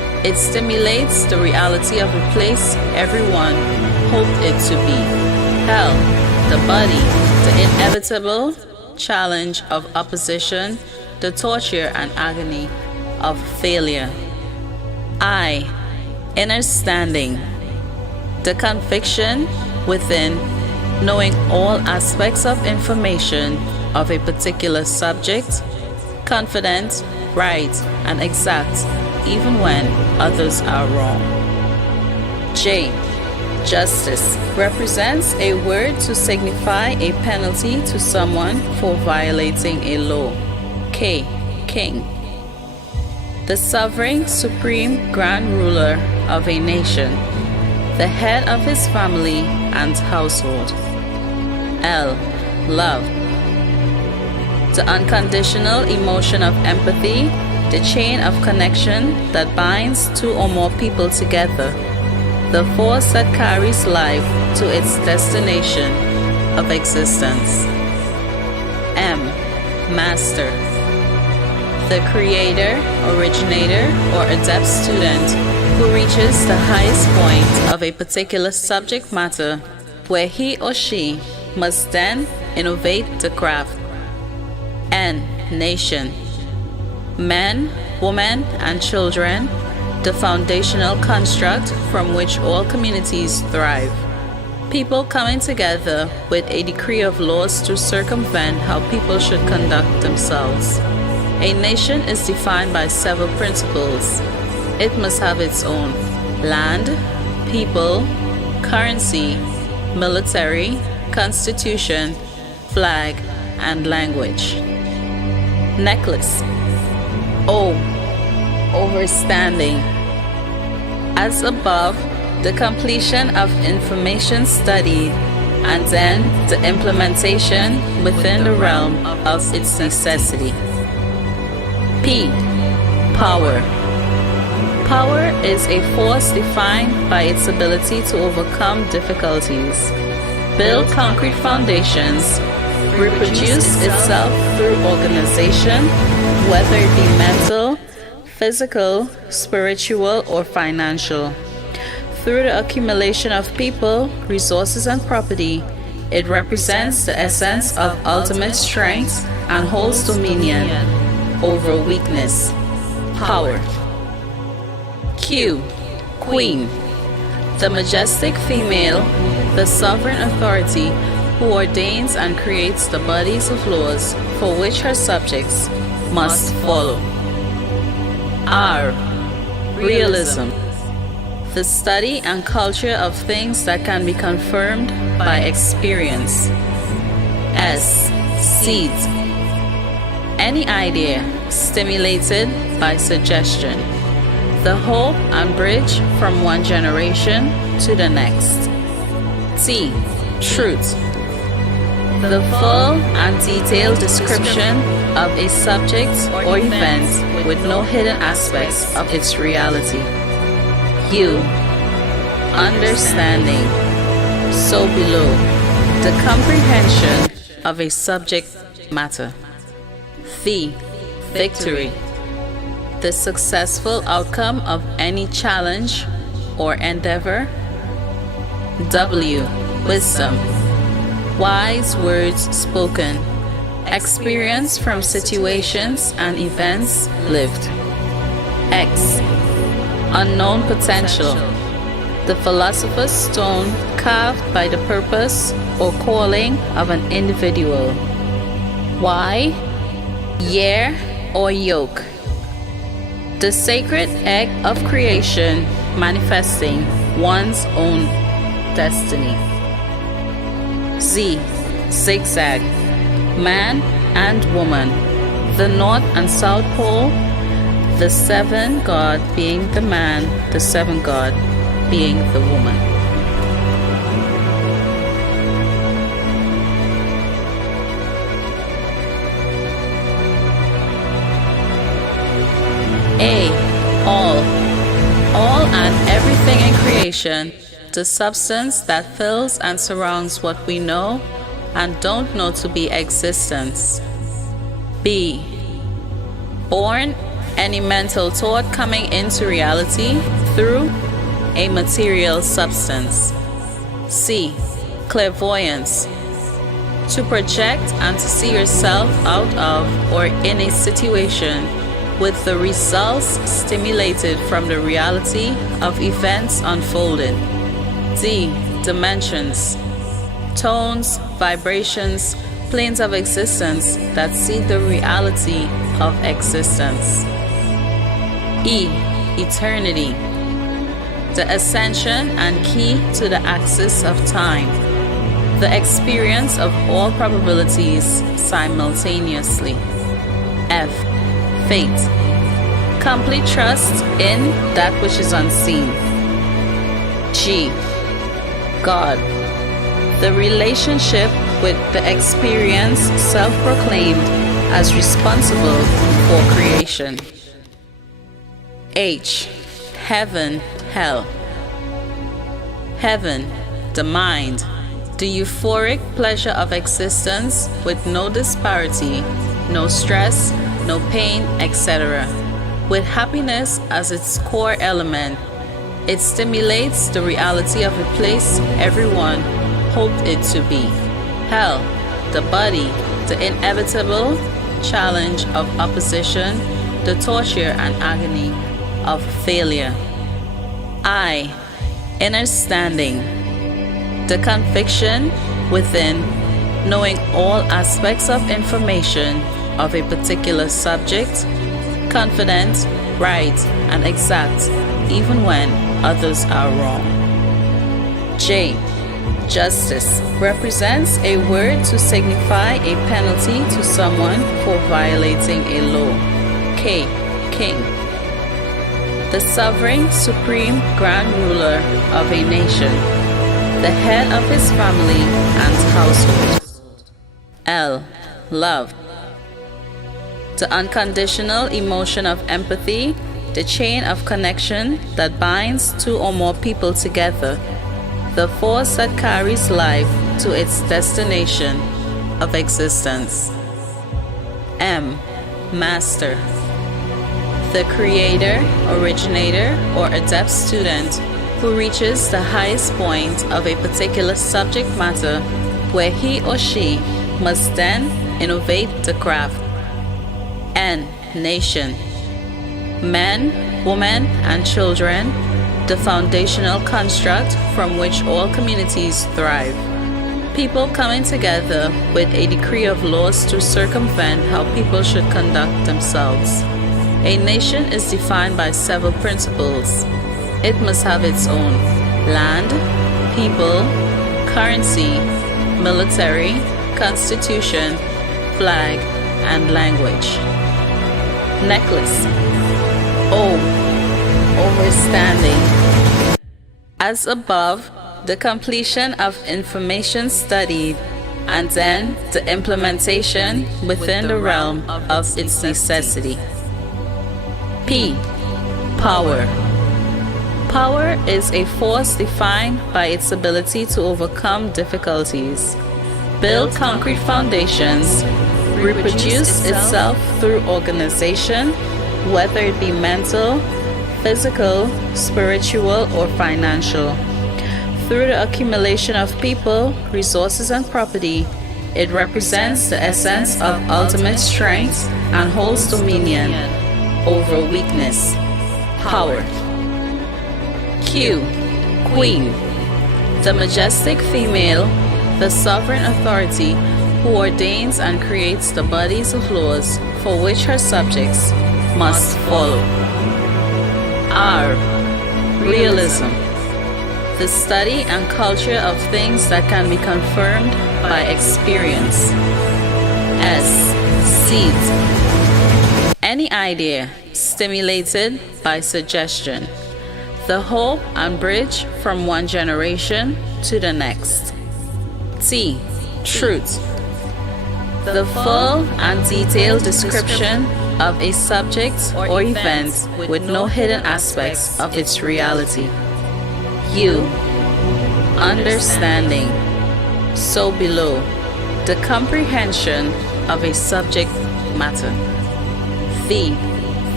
It stimulates the reality of a place everyone hoped it to be. Hell, the body, the inevitable challenge of opposition, the torture and agony of failure. I, inner standing, the conviction within, knowing all aspects of information of a particular subject, confident, right, and exact, even when others are wrong. J. Justice represents a word to signify a penalty to someone for violating a law. K. King. The sovereign, supreme, grand ruler of a nation, the head of his family and household. L. Love. The unconditional emotion of empathy, the chain of connection that binds two or more people together, the force that carries life to its destination of existence. M. Master. The creator, originator, or adept student who reaches the highest point of a particular subject matter where he or she must then innovate the craft. N. Nation. Men, women, and children, the foundational construct from which all communities thrive. People coming together with a decree of laws to circumvent how people should conduct themselves. A nation is defined by several principles. It must have its own land, people, currency, military, constitution, flag, and language. Necklace. O. Overstanding. As above, the completion of information studied and then the implementation within the realm of its necessity. P. Power. Power is a force defined by its ability to overcome difficulties, build concrete foundations, reproduce itself through organization, whether it be mental, physical, spiritual, or financial. Through the accumulation of people, resources, and property, it represents the essence of ultimate strength and holds dominion over weakness. Power. Q. Queen. The majestic female, the sovereign authority who ordains and creates the bodies of laws for which her subjects must follow. R. Realism. The study and culture of things that can be confirmed by experience. S. Seed. Any idea stimulated by suggestion. The hope and bridge from one generation to the next. T. Truth. The full and detailed description of a subject or event with no hidden aspects of its reality. U. Understanding. So below, the comprehension of a subject matter. V. Victory. The successful outcome of any challenge or endeavor. W. Wisdom. Wise words spoken, experience from situations and events lived. X. Unknown potential. The philosopher's stone carved by the purpose or calling of an individual. Y. Year or yoke. The sacred egg of creation manifesting one's own destiny. Z. Zigzag. Man and woman. The north and south pole. The seven god being the man, the seven god being the woman. A. All. All and everything in creation. The substance that fills and surrounds what we know and don't know to be existence. B. Born Any mental thought coming into reality through a material substance. C. Clairvoyance. To project and to see yourself out of or in a situation with the results stimulated from the reality of events unfolding. D. Dimensions. Tones, vibrations, planes of existence that see the reality of existence. E. Eternity. The ascension and key to the axis of time. The experience of all probabilities simultaneously. F. Fate. Complete trust in that which is unseen. G. God. The relationship with the experience self-proclaimed as responsible for creation. H. Heaven, hell. Heaven, the mind, the euphoric pleasure of existence with no disparity, no stress, no pain, etc. With happiness as its core element, it stimulates the reality of a place everyone hoped it to be. Hell, the body, the inevitable challenge of opposition, the torture and agony of failure. I. Inner standing. The conviction within, knowing all aspects of information of a particular subject, confident, right, and exact, even when others are wrong. J. Justice represents a word to signify a penalty to someone for violating a law. K. King. The sovereign, supreme, grand ruler of a nation, the head of his family and household. L. Love. The unconditional emotion of empathy, the chain of connection that binds two or more people together, the force that carries life to its destination of existence. M. Master. The creator, originator, or adept student who reaches the highest point of a particular subject matter where he or she must then innovate the craft. N. Nation. Men, women, and children, the foundational construct from which all communities thrive. People coming together with a decree of laws to circumvent how people should conduct themselves. A nation is defined by several principles. It must have its own land, people, currency, military, constitution, flag, and language. Necklace. O. Overstanding. As above, the completion of information studied, and then the implementation within the realm of its necessity. P. Power. Power is a force defined by its ability to overcome difficulties, build concrete foundations, reproduce itself through organization, whether it be mental, physical, spiritual, or financial. Through the accumulation of people, resources, and property, it represents the essence of ultimate strength and holds dominion over weakness. Power. Q. Queen. The majestic female, the sovereign authority who ordains and creates the bodies of laws for which her subjects must follow. R. Realism. The study and culture of things that can be confirmed by experience. S. Seed. Any idea stimulated by suggestion. The hope and bridge from one generation to the next. T. Truth. The full and detailed description of a subject or event with no hidden aspects of its reality. U. Understanding. So below, the comprehension of a subject matter. V.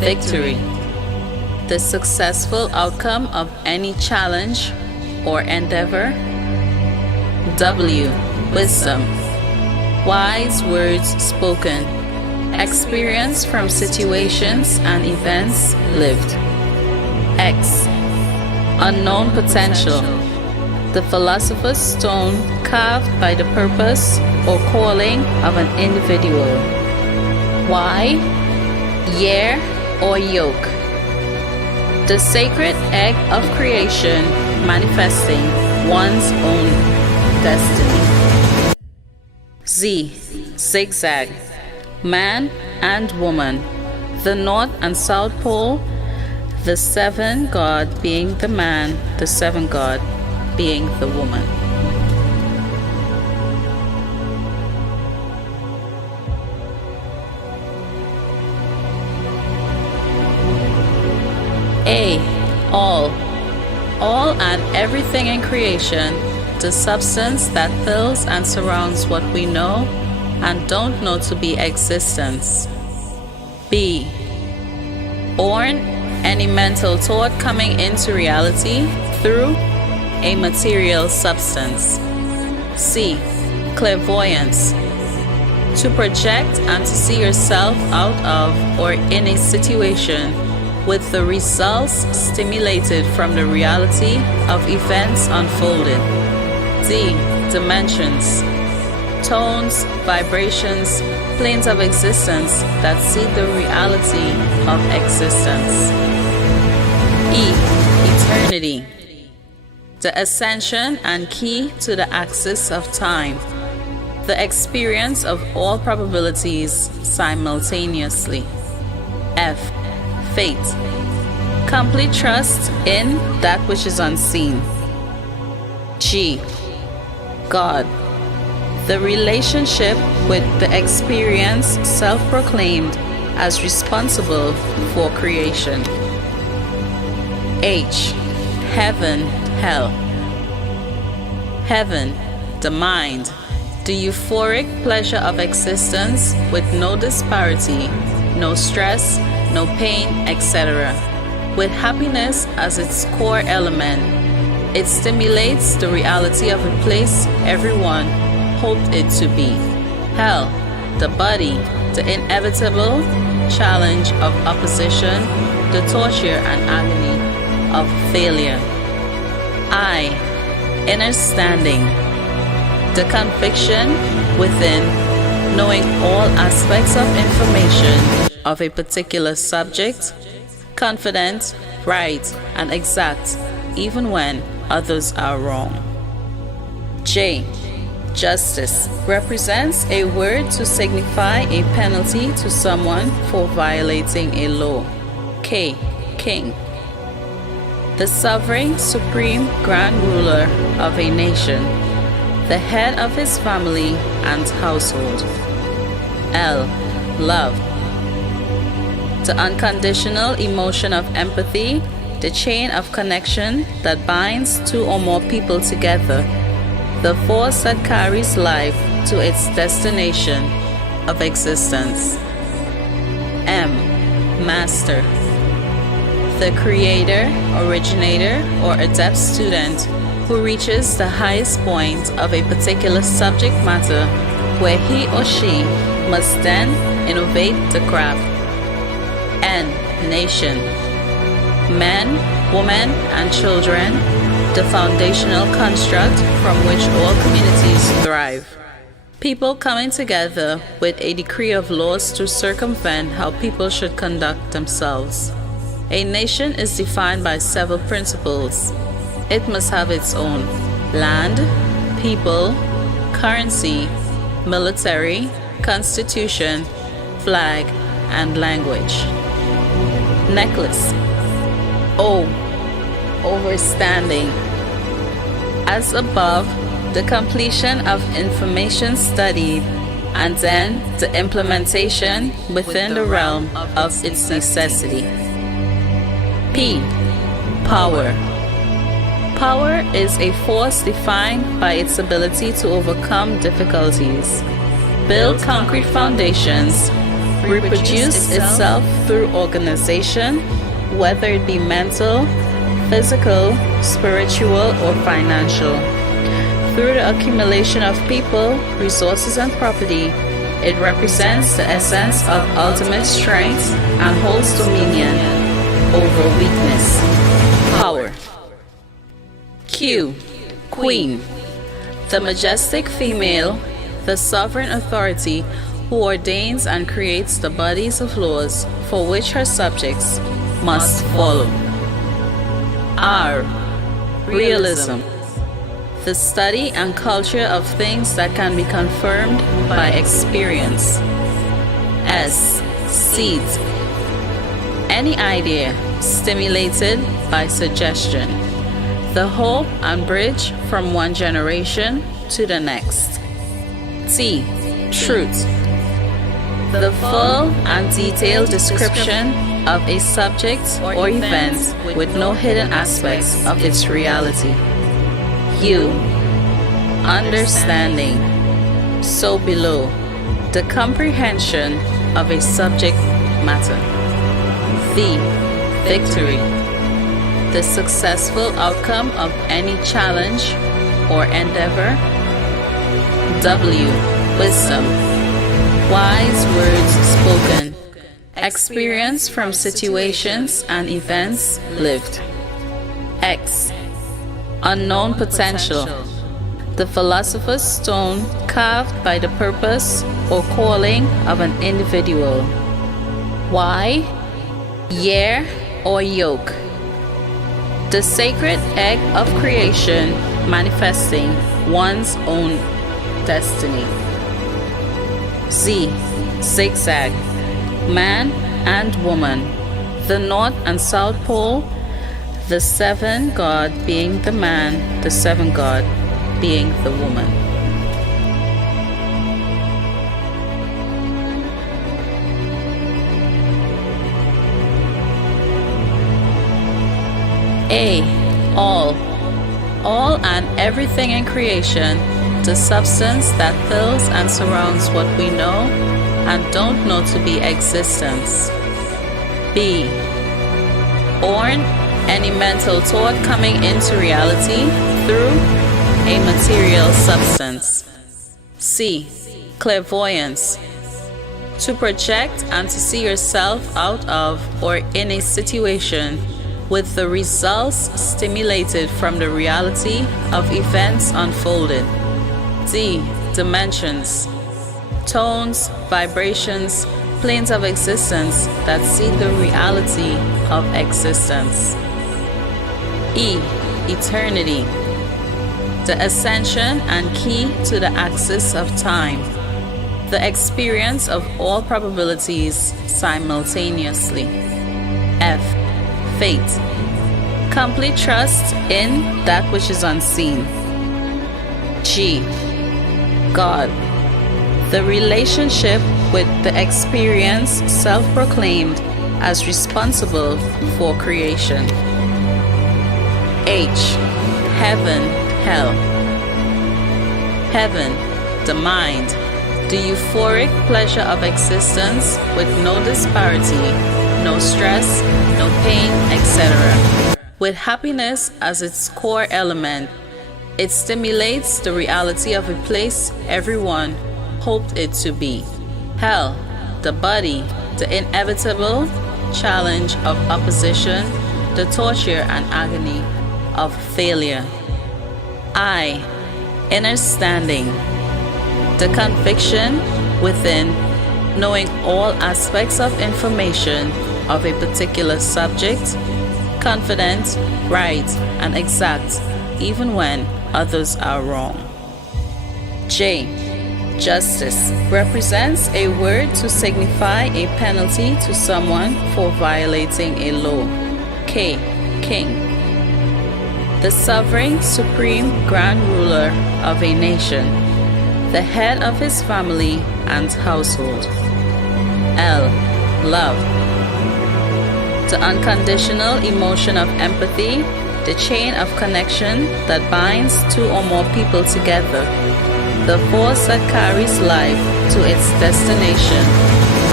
victory. The successful outcome of any challenge or endeavor. W. Wisdom. Wise words spoken. Experience from situations and events lived. X. Unknown potential. The philosopher's stone carved by the purpose or calling of an individual. Y. Year or yoke. The sacred egg of creation manifesting one's own destiny. Z. Zigzag. Man and woman. The north and south pole. The seven god being the man, the seven god being the woman. A. All. All and everything in creation, the substance that fills and surrounds what we know and don't know to be existence. B. Born, any mental thought coming into reality through a material substance. C. Clairvoyance. To project and to see yourself out of or in a situation with the results stimulated from the reality of events unfolding. D. Dimensions. Tones, vibrations, planes of existence that see the reality of existence. E. Eternity. The ascension and key to the axis of time. The experience of all probabilities simultaneously. F. Fate. Complete trust in that which is unseen. G. God. The relationship with the experience self-proclaimed as responsible for creation. H. Heaven, hell. Heaven, the mind, the euphoric pleasure of existence with no disparity, no stress, no pain, etc. With happiness as its core element, it stimulates the reality of a place everyone hoped it to be. Hell, the body, the inevitable challenge of opposition, the torture and agony of failure. I. Inner standing. The conviction within, knowing all aspects of information of a particular subject, confident, right, and exact, even when others are wrong. J. Justice represents a word to signify a penalty to someone for violating a law. K. King. The sovereign, supreme, grand ruler of a nation, the head of his family and household. L. Love. The unconditional emotion of empathy, the chain of connection that binds two or more people together, the force that carries life to its destination of existence. M. Master. The creator, originator, or adept student who reaches the highest point of a particular subject matter where he or she must then innovate the craft. N. Nation. Men, women, and children, the foundational construct from which all communities thrive. People coming together with a decree of laws to circumvent how people should conduct themselves. A nation is defined by several principles. It must have its own land, people, currency, military, constitution, flag, and language. Necklace. O. Overstanding. As above, the completion of information studied and then the implementation within the realm of its necessity. P. Power. Power is a force defined by its ability to overcome difficulties, build concrete foundations, reproduce itself through organization, whether it be mental, physical, spiritual, or financial. Through the accumulation of people, resources, and property, it represents the essence of ultimate strength and holds dominion over weakness. Power. Q. Queen. The majestic female, the sovereign authority who ordains and creates the bodies of laws for which her subjects must follow. R. Realism. The study and culture of things that can be confirmed by experience. S. Seed. Any idea stimulated by suggestion. The hope and bridge from one generation to the next. T. Truth. The full and detailed description of a subject or event with no hidden aspects of its reality. U. Understanding. So below, the comprehension of a subject matter. V. Victory. The successful outcome of any challenge or endeavor. W. Wisdom. Wise words spoken. Experience from situations and events lived. X. Unknown potential. The philosopher's stone carved by the purpose or calling of an individual. Y. Year or yoke. The sacred egg of creation manifesting one's own destiny. Z. Zigzag. Man and woman. The north and south pole. The seven god being the man, the seven god being the woman. A. All. All and everything in creation, the substance that fills and surrounds what we know and don't know to be existence. B. Born. Any mental thought coming into reality through a material substance. C. Clairvoyance. To project and to see yourself out of or in a situation with the results stimulated from the reality of events unfolded. D. Dimensions. Tones, vibrations, planes of existence that see the reality of existence. E. Eternity. The ascension and key to the axis of time. The experience of all probabilities simultaneously. F. Fate. Complete trust in that which is unseen. G. God. The relationship with the experience self-proclaimed as responsible for creation. H. Heaven, hell. Heaven, the mind, the euphoric pleasure of existence with no disparity, no stress, no pain, etc. With happiness as its core element, it stimulates the reality of a place everyone hoped it to be. Hell, the body, the inevitable challenge of opposition, the torture and agony of failure. I. Inner standing. The conviction within, knowing all aspects of information of a particular subject, confident, right, and exact, even when others are wrong. J. Justice represents a word to signify a penalty to someone for violating a law. K. King. The sovereign, supreme, grand ruler of a nation, the head of his family and household. L. Love. The unconditional emotion of empathy, the chain of connection that binds two or more people together, the force that carries life to its destination of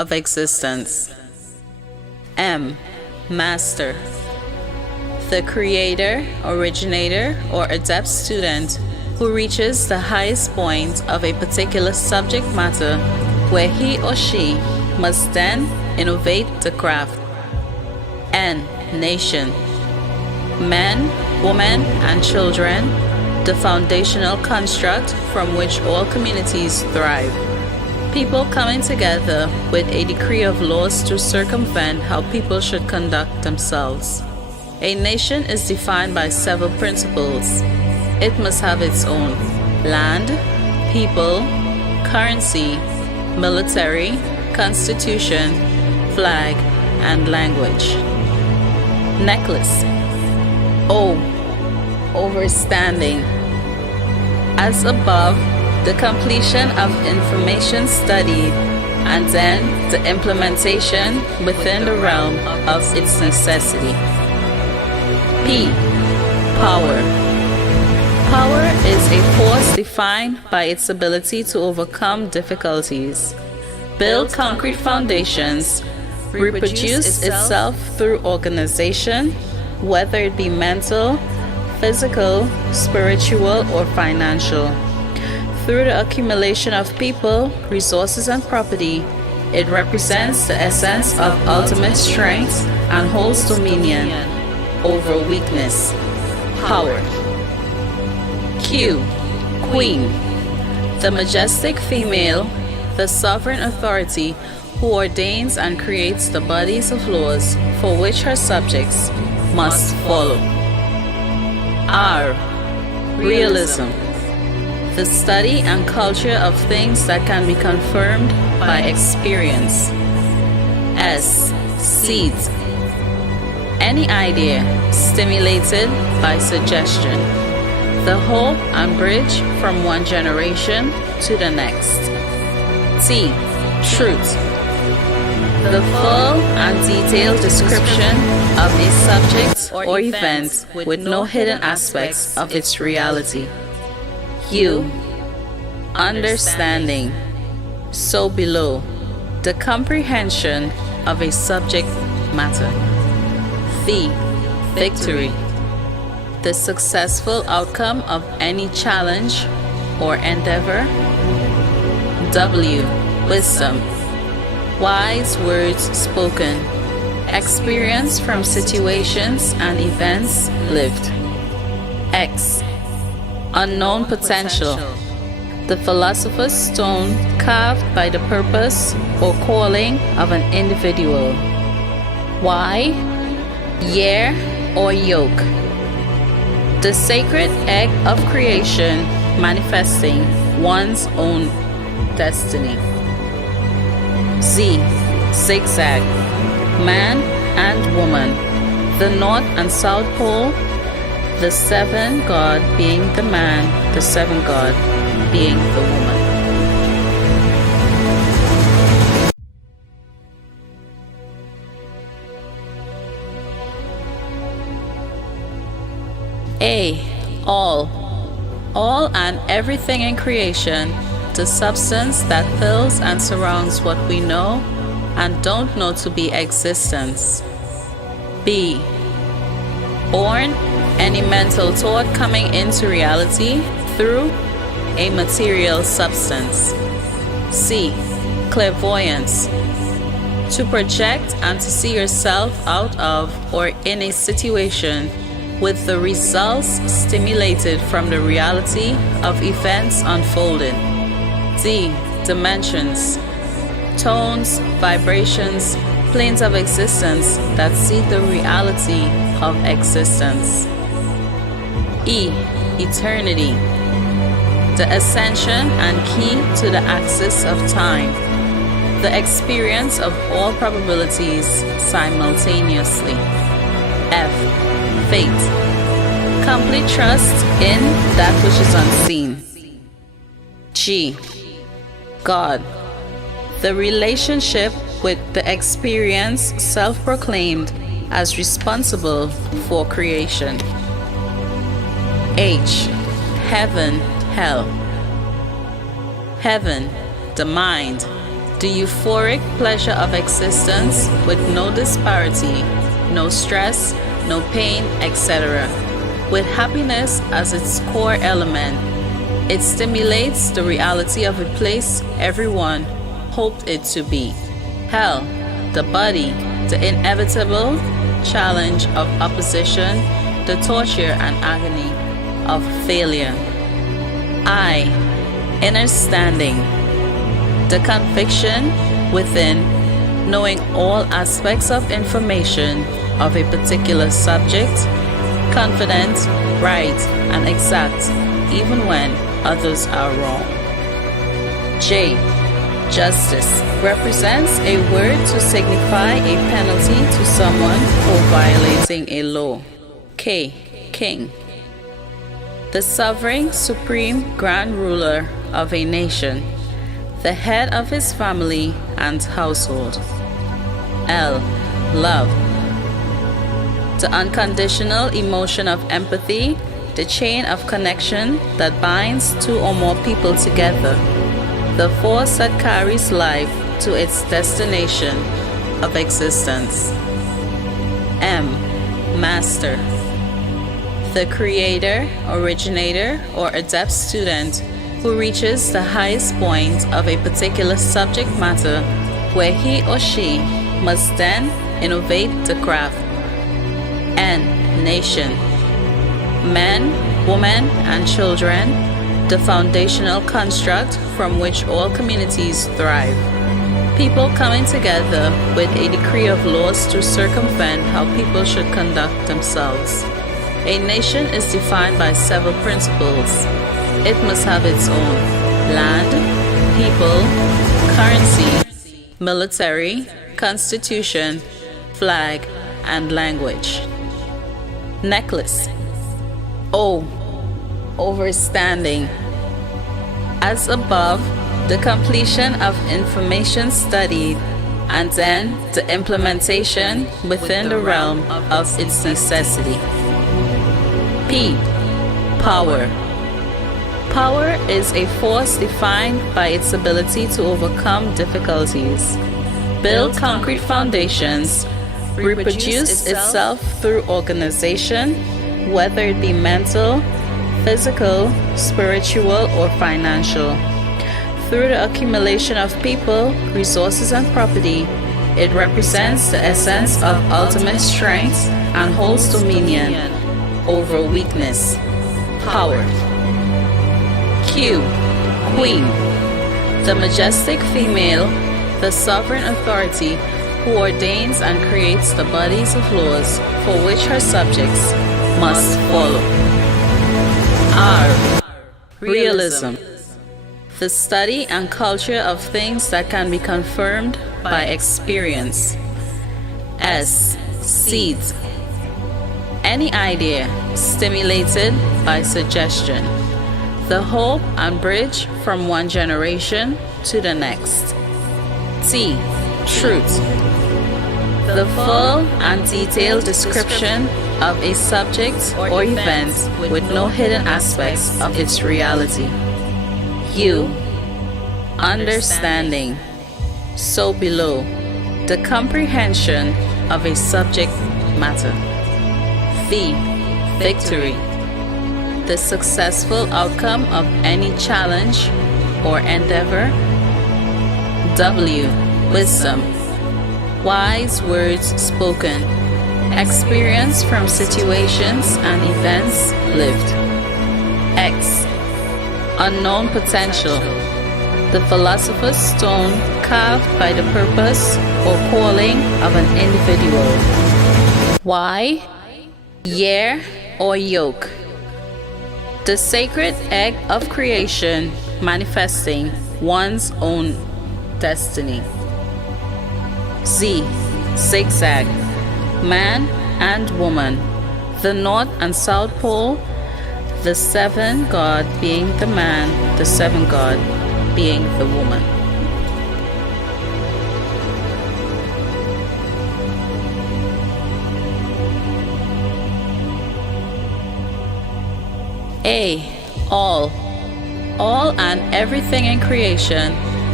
of existence. M. Master. The creator, originator, or adept student who reaches the highest point of a particular subject matter where he or she must then innovate the craft. N. Nation. Men, women, and children, the foundational construct from which all communities thrive. People coming together with a decree of laws to circumvent how people should conduct themselves. A nation is defined by several principles. It must have its own land, people, currency, military, constitution, flag, and language. Necklace. O. Overstanding. As above, the completion of information studied and then the implementation within the realm of its necessity. P. Power. Power is a force defined by its ability to overcome difficulties, build concrete foundations, reproduce itself through organization, whether it be mental, physical, spiritual, or financial. Through the accumulation of people, resources, and property, it represents the essence of ultimate strength and holds dominion over weakness. Power. Q. Queen. The majestic female, the sovereign authority who ordains and creates the bodies of laws for which her subjects must follow. R. Realism. The study and culture of things that can be confirmed by experience. S. Seeds. Any idea stimulated by suggestion. The hope and bridge from one generation to the next. T. Truth. The full and detailed description of a subject or event with no hidden aspects of its reality. U. Understanding. So below, the comprehension of a subject matter. V. Victory. The successful outcome of any challenge or endeavor. W. Wisdom. Wise words spoken. Experience from situations and events lived. X. Unknown potential. The philosopher's stone carved by the purpose or calling of an individual. Y. Year or yoke. The sacred egg of creation manifesting one's own destiny. Z. Zigzag. Man and woman. The north and south pole. The seven God being the man, the seven God being the woman. A. All. All and everything in creation, the substance that fills and surrounds what we know and don't know to be existence. B. Born, any mental thought coming into reality through a material substance. C. Clairvoyance. To project and to see yourself out of or in a situation with the results stimulated from the reality of events unfolding. D. Dimensions. Tones, vibrations, planes of existence that see the reality of existence. E. Eternity. The ascension and key to the axis of time. The experience of all probabilities simultaneously. F. Fate. Complete trust in that which is unseen. G. God. The relationship with the experience self-proclaimed as responsible for creation. H. Heaven, hell. Heaven, the mind. The euphoric pleasure of existence with no disparity, no stress, no pain, etc. With happiness as its core element, it stimulates the reality of a place everyone hoped it to be. Hell, the body, the inevitable challenge of opposition, the torture and agony of failure. I, inner standing, the conviction within, knowing all aspects of information of a particular subject, confident, right, and exact, even when others are wrong. J. Justice represents a word to signify a penalty to someone for violating a law. K. King. The sovereign, supreme, grand ruler of a nation, the head of his family and household. L. Love. The unconditional emotion of empathy, the chain of connection that binds two or more people together, the force that carries life to its destination of existence. M. Master. The creator, originator, or adept student who reaches the highest point of a particular subject matter where he or she must then innovate the craft. N. Nation. Men, women, and children, the foundational construct from which all communities thrive. People coming together with a decree of laws to circumvent how people should conduct themselves. A nation is defined by several principles. It must have its own land, people, currency, military, constitution, flag, and language. Necklace. O. Overstanding. As above, the completion of information studied and then the implementation within the realm of its necessity. P. Power. Power is a force defined by its ability to overcome difficulties, build concrete foundations, reproduce itself through organization, whether it be mental, physical, spiritual, or financial. Through the accumulation of people, resources, and property, it represents the essence of ultimate strength and holds dominion over weakness. Power. Q. Queen. The majestic female, the sovereign authority who ordains and creates the bodies of laws for which her subjects must follow. R. Realism. The study and culture of things that can be confirmed by experience. S. Seeds. Any idea stimulated by suggestion. The hope and bridge from one generation to the next. T. Truth. The full and detailed description of a subject or event with no hidden aspects of its reality. U. Understanding. So below, the comprehension of a subject matter. V. Victory. The successful outcome of any challenge or endeavor. W. Wisdom. Wise words spoken. Experience from situations and events lived. X. Unknown potential. The philosopher's stone carved by the purpose or calling of an individual. Y. Year or yoke. The sacred egg of creation manifesting one's own destiny. Z. Zigzag. Man and woman. The north and south pole. The seven god being the man, the seven god being the woman. A. All. All and everything in creation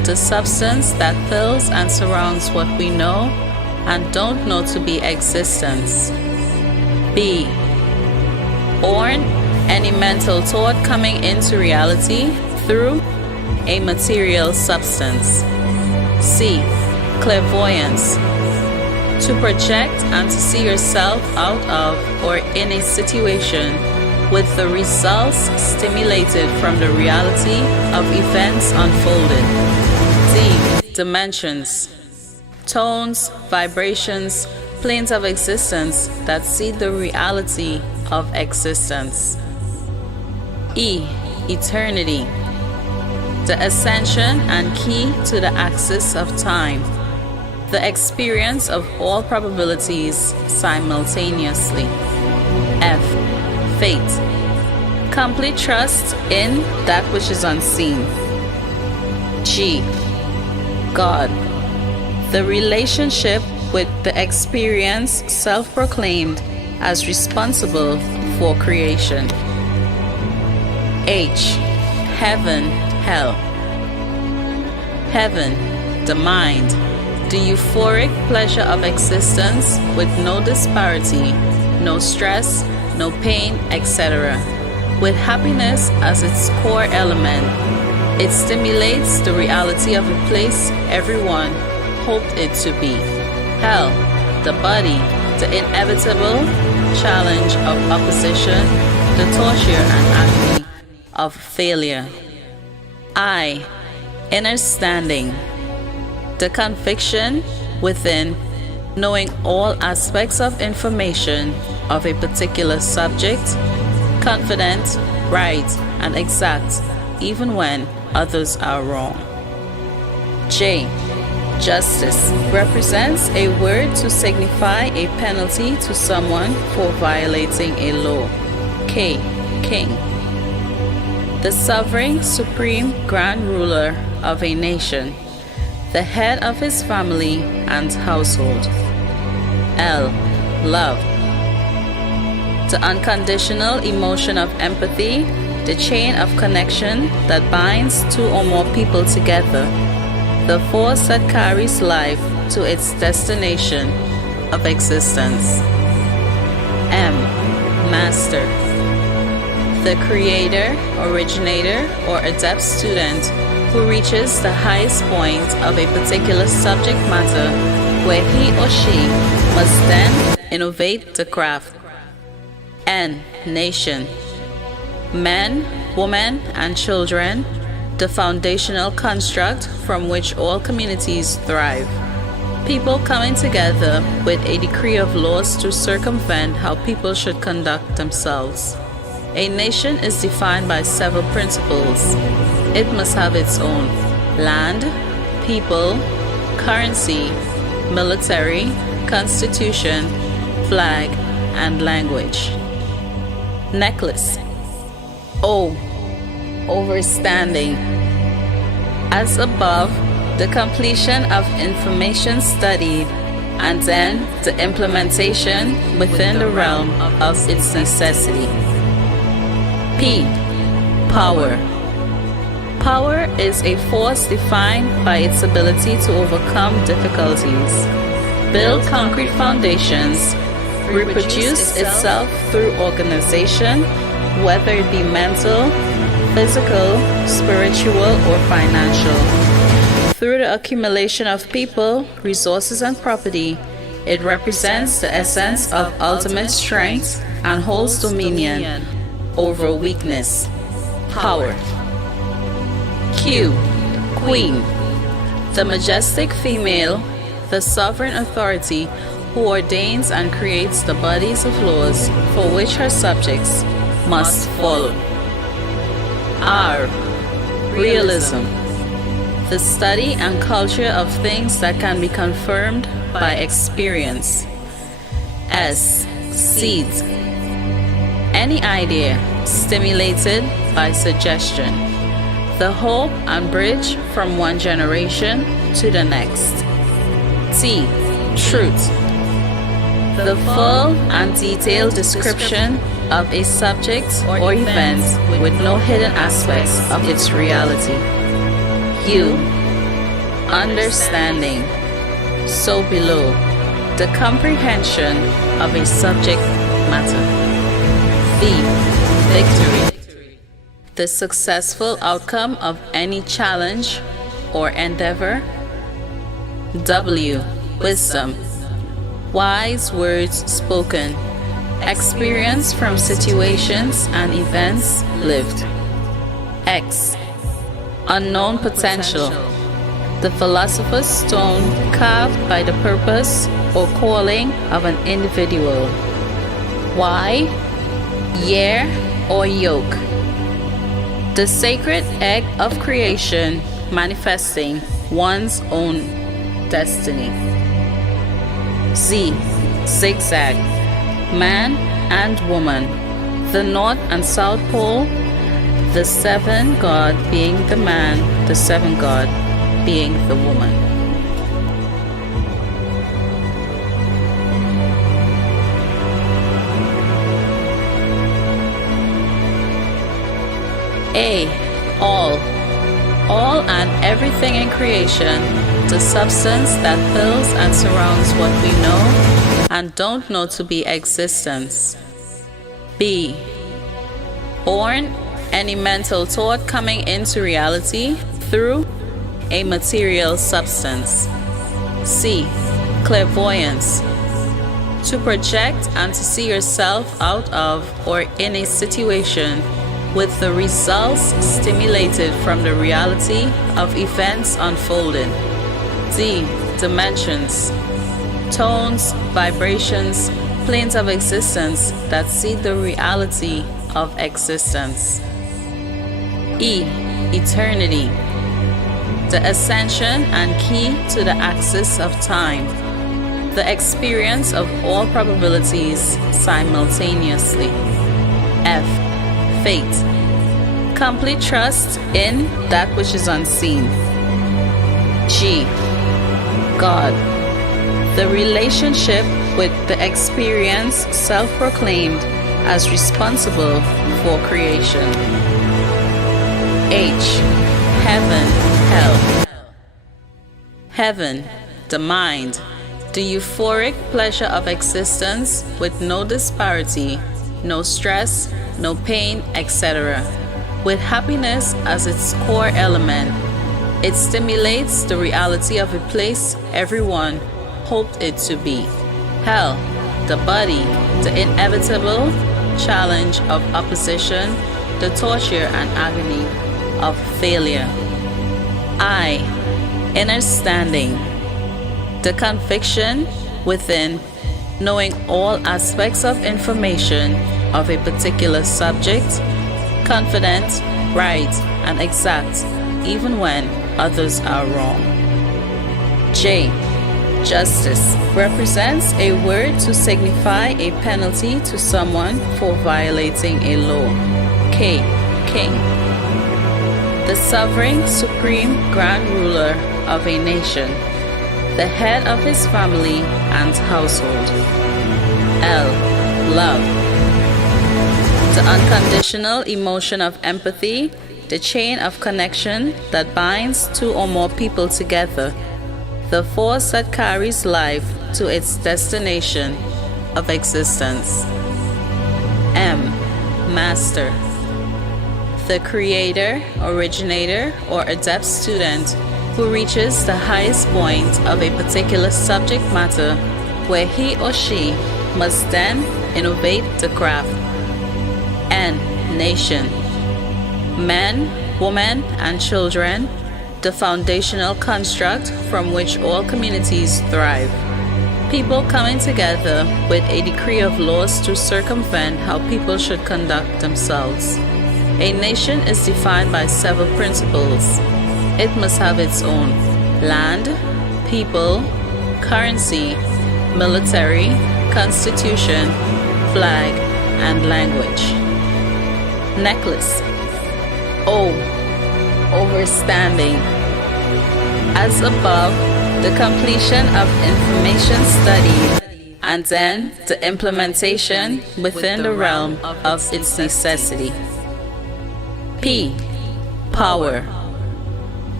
the substance that fills and surrounds what we know and don't know to be existence. B. Born, any mental thought coming into reality through a material substance. C. Clairvoyance, to project and to see yourself out of or in a situation with the results stimulated from the reality of events unfolded. D. Dimensions, tones, vibrations, planes of existence that see the reality of existence. E. Eternity, the ascension and key to the axis of time, the experience of all probabilities simultaneously. F. Fate, complete trust in that which is unseen. G. God, the relationship with the experience self-proclaimed as responsible for creation. H. Heaven, hell. Heaven, the mind, the euphoric pleasure of existence with no disparity, no stress, no pain, etc. With happiness as its core element, it stimulates the reality of a place everyone hoped it to be. Hell, the body, the inevitable challenge of opposition, the torture and agony of failure. I. Inner standing, the conviction within, knowing all aspects of information of a particular subject, confident, right, and exact, even when others are wrong. J. Justice represents a word to signify a penalty to someone for violating a law. K. King, the sovereign, supreme, grand ruler of a nation, the head of his family and household. L. Love, the unconditional emotion of empathy, the chain of connection that binds two or more people together, the force that carries life to its destination of existence. M. Master, the creator, originator, or adept student who reaches the highest point of a particular subject matter where he or she must then innovate the craft. N. Nation, men, women, and children, the foundational construct from which all communities thrive. People coming together with a decree of laws to circumvent how people should conduct themselves. A nation is defined by several principles. It must have its own land, people, currency, military, constitution, flag, and language. Necklace. O. Overstanding. As above, the completion of information studied and then the implementation within the realm of its necessity. P. Power. Power is a force defined by its ability to overcome difficulties, build concrete foundations, reproduce itself through organization, whether it be mental, physical, spiritual, or financial. Through the accumulation of people, resources, and property, it represents the essence of ultimate strength and holds dominion over weakness. Power. Q. Queen, the majestic female, the sovereign authority who ordains and creates the bodies of laws for which her subjects must follow. R. Realism, the study and culture of things that can be confirmed by experience. S. Seeds, any idea stimulated by suggestion, the hope and bridge from one generation to the next. T. Truth, the full and detailed description of a subject or event with no hidden aspects of its reality. U. understanding. So below, the comprehension of a subject matter. V. Victory. The successful outcome of any challenge or endeavor. W. Wisdom. Wise words spoken. Experience from situations and events lived. X. Unknown potential. The philosopher's stone carved by the purpose or calling of an individual. Y. Year or yoke. The sacred egg of creation manifesting one's own destiny. Z. Zigzag. Man and woman. The North and South Pole. The seven God being the man, the seven God being the woman. A. All. All and everything in creation, the substance that fills and surrounds what we know and don't know to be existence. B. Born, any mental thought coming into reality through a material substance. C. Clairvoyance. To project and to see yourself out of or in a situation with the results stimulated from the reality of events unfolding. D. Dimensions. Tones, vibrations, planes of existence that see the reality of existence. E. Eternity. The ascension and key to the axis of time. The experience of all probabilities simultaneously. F. Fate. Complete trust in that which is unseen. G. God. The relationship with the experience self-proclaimed as responsible for creation. H. Heaven, hell. Heaven, the mind, the euphoric pleasure of existence with no disparity, no stress, no pain, etc. With happiness as its core element, it stimulates the reality of a place everyone hoped it to be. Hell, the body, the inevitable challenge of opposition, the torture and agony of failure. I. Inner standing. The conviction within, knowing all aspects of information of a particular subject, confident, right, and exact, even when others are wrong. J. Justice represents a word to signify a penalty to someone for violating a law. K. King. The sovereign, supreme, grand ruler of a nation, the head of his family and household. L. Love. The unconditional emotion of empathy, the chain of connection that binds two or more people together, the force that carries life to its destination of existence. M. Master. The creator, originator, or adept student who reaches the highest point of a particular subject matter where he or she must then innovate the craft. N. Nation. Men, women, and children, the foundational construct from which all communities thrive. People coming together with a decree of laws to circumvent how people should conduct themselves. A nation is defined by several principles. It must have its own land, people, currency, military, constitution, flag, and language. Necklace. O. Overstanding. As above, the completion of information studied, and then the implementation within the realm of its necessity. P. Power.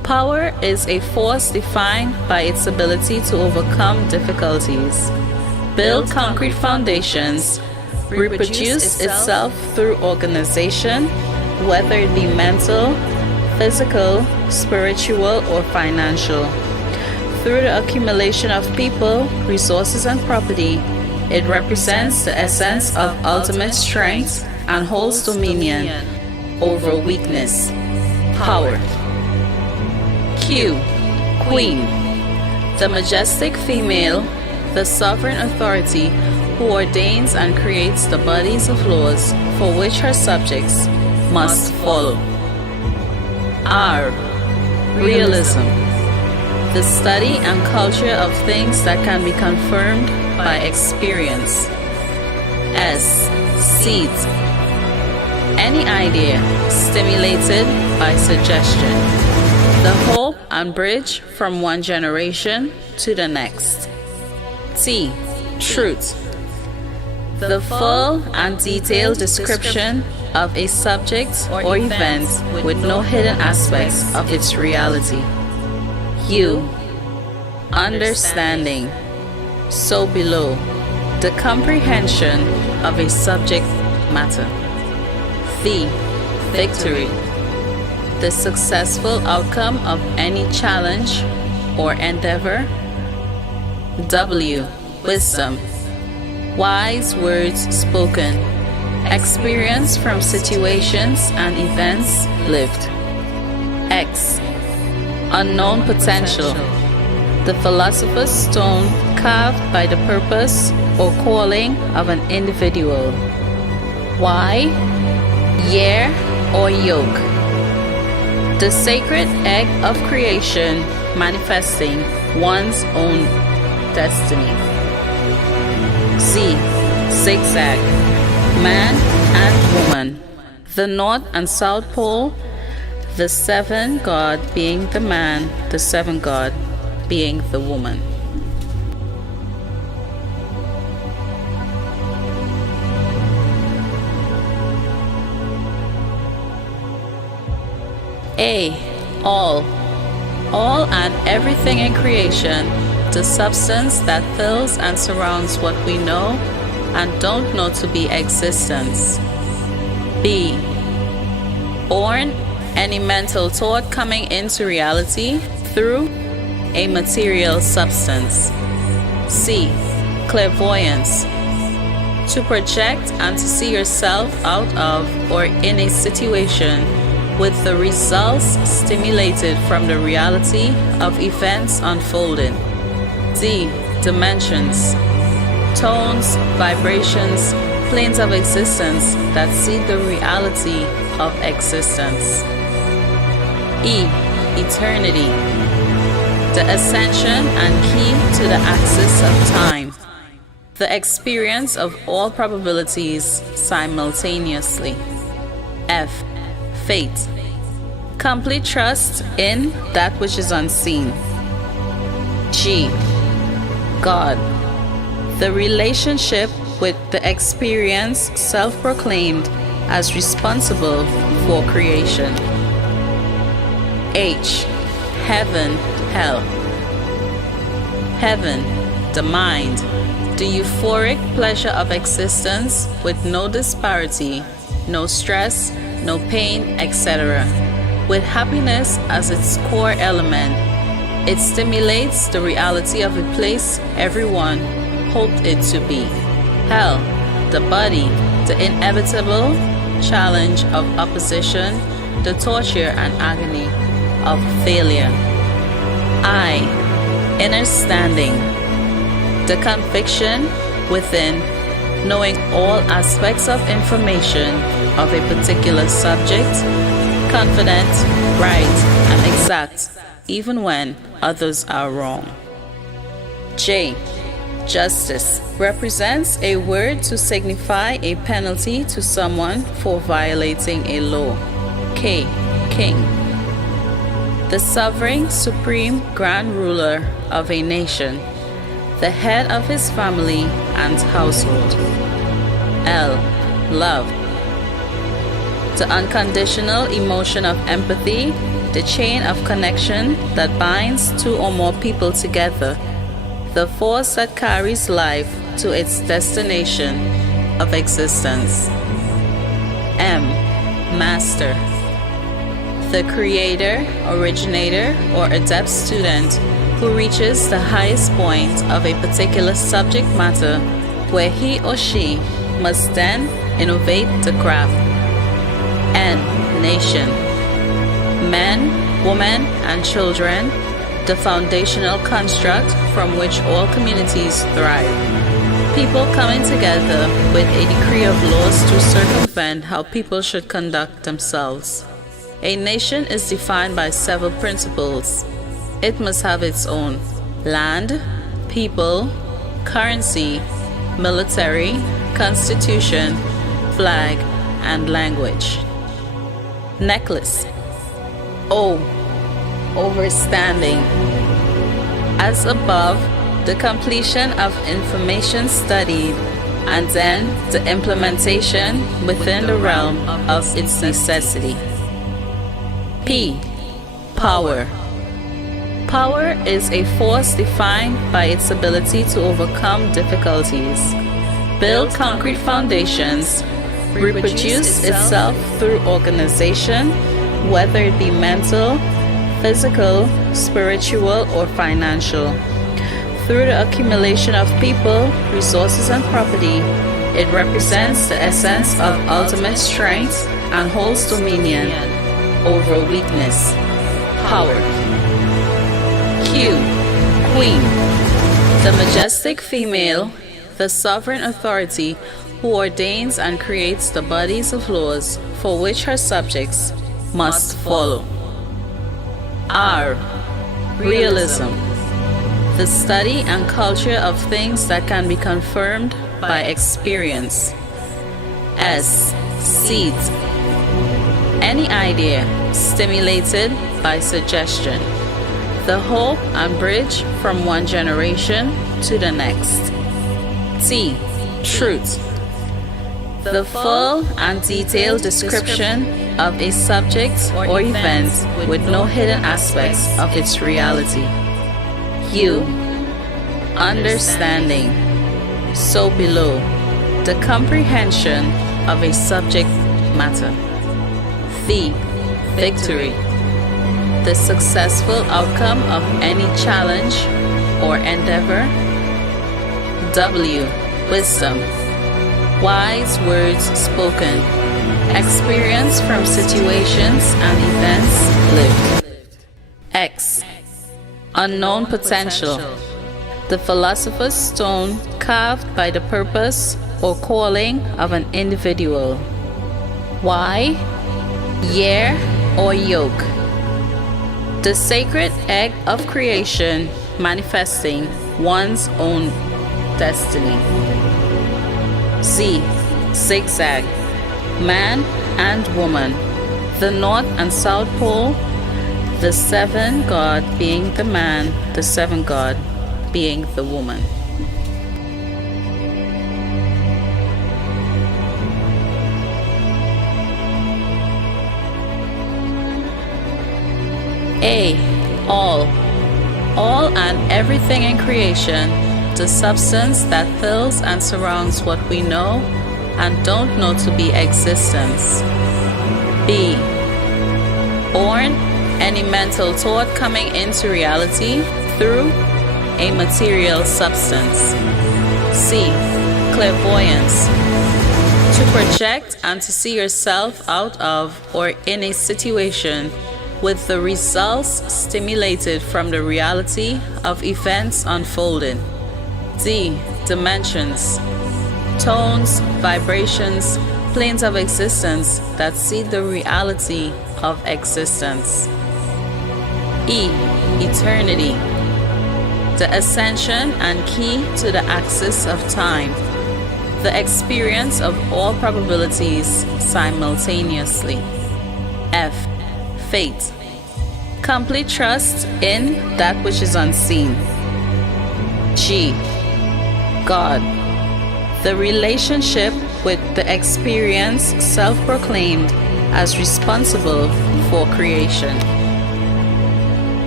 Power is a force defined by its ability to overcome difficulties, build concrete foundations, reproduce itself through organization, whether it be mental, physical, spiritual, or financial. Through the accumulation of people, resources, and property, it represents the essence of ultimate strength and holds dominion over weakness. Power. Q. Queen. The majestic female, the sovereign authority who ordains and creates the bodies of laws for which her subjects must follow. R. Realism. The study and culture of things that can be confirmed by experience. S. Seeds. Any idea stimulated by suggestion. The hope and bridge from one generation to the next. T. Truth. The full and detailed description of a subject or event with no hidden aspects of its reality. U. Understanding. So below, the comprehension of a subject matter. V. Victory. The successful outcome of any challenge or endeavor. W. Wisdom. Wise words spoken. Experience from situations and events lived. X. Unknown potential. The philosopher's stone carved by the purpose or calling of an individual. Y. Year or yoke. The sacred egg of creation manifesting one's own destiny. Z. Zigzag. Man and woman. The North and South Pole. The seven god being the man, the seven god being the woman. A. All. All and everything in creation, the substance that fills and surrounds what we know and don't know to be existence. B. Born. Any mental thought coming into reality through a material substance. C. Clairvoyance. To project and to see yourself out of or in a situation with the results stimulated from the reality of events unfolding. D. Dimensions. Tones, vibrations, planes of existence that see the reality of existence. E. Eternity. The ascension and key to the axis of time. The experience of all probabilities simultaneously. F. Fate. Complete trust in that which is unseen. G. God. The relationship with the experience self-proclaimed as responsible for creation. H. Heaven, hell. Heaven, the mind, the euphoric pleasure of existence with no disparity, no stress, no pain, etc. With happiness as its core element, it stimulates the reality of a place everyone hoped it to be. Hell, the body, the inevitable challenge of opposition, the torture and agony of failure. I. Inner standing. The conviction within, knowing all aspects of information of a particular subject, confident, right, and exact, even when others are wrong. J. Justice represents a word to signify a penalty to someone for violating a law. K. King. The sovereign, supreme, grand ruler of a nation, the head of his family and household. L. Love. The unconditional emotion of empathy, the chain of connection that binds two or more people together, the force that carries life to its destination of existence. M. Master. The creator, originator, or adept student who reaches the highest point of a particular subject matter where he or she must then innovate the craft. N. Nation. Men, women, and children, the foundational construct from which all communities thrive. People coming together with a decree of laws to circumvent how people should conduct themselves. A nation is defined by several principles. It must have its own land, people, currency, military, constitution, flag, and language. Necklace. O. Overstanding. As above, the completion of information studied, and then the implementation within the realm of its necessity. P. Power. Power is a force defined by its ability to overcome difficulties, build concrete foundations, reproduce itself through organization, whether it be mental, physical, spiritual, or financial. Through the accumulation of people, resources, and property, it represents the essence of ultimate strength and holds dominion over weakness. Power. Q. Queen. The majestic female, the sovereign authority who ordains and creates the bodies of laws for which her subjects must follow. R. Realism. The study and culture of things that can be confirmed by experience. S. Seeds. Any idea stimulated by suggestion. The hope and bridge from one generation to the next. T. Truth. The full and detailed description of a subject or event with no hidden aspects of its reality. U. Understanding. So below, the comprehension of a subject matter. V. Victory. The successful outcome of any challenge or endeavor. W. Wisdom. Wise words spoken. Experience from situations and events lived. X. Unknown potential. The philosopher's stone carved by the purpose or calling of an individual. Y. Year or yoke. The sacred egg of creation manifesting one's own destiny. Z. Zigzag. Man and woman. The north and south pole. The seven god being the man, the seven god being the woman. A. All. All and everything in creation, the substance that fills and surrounds what we know and don't know to be existence. B. Born, any mental thought coming into reality through a material substance. C. Clairvoyance. To project and to see yourself out of or in a situation with the results stimulated from the reality of events unfolding. D. Dimensions. Tones, vibrations, planes of existence that see the reality of existence. E. Eternity. The ascension and key to the axis of time. The experience of all probabilities simultaneously. F. Fate. Complete trust in that which is unseen. G. God. The relationship with the experience self-proclaimed as responsible for creation.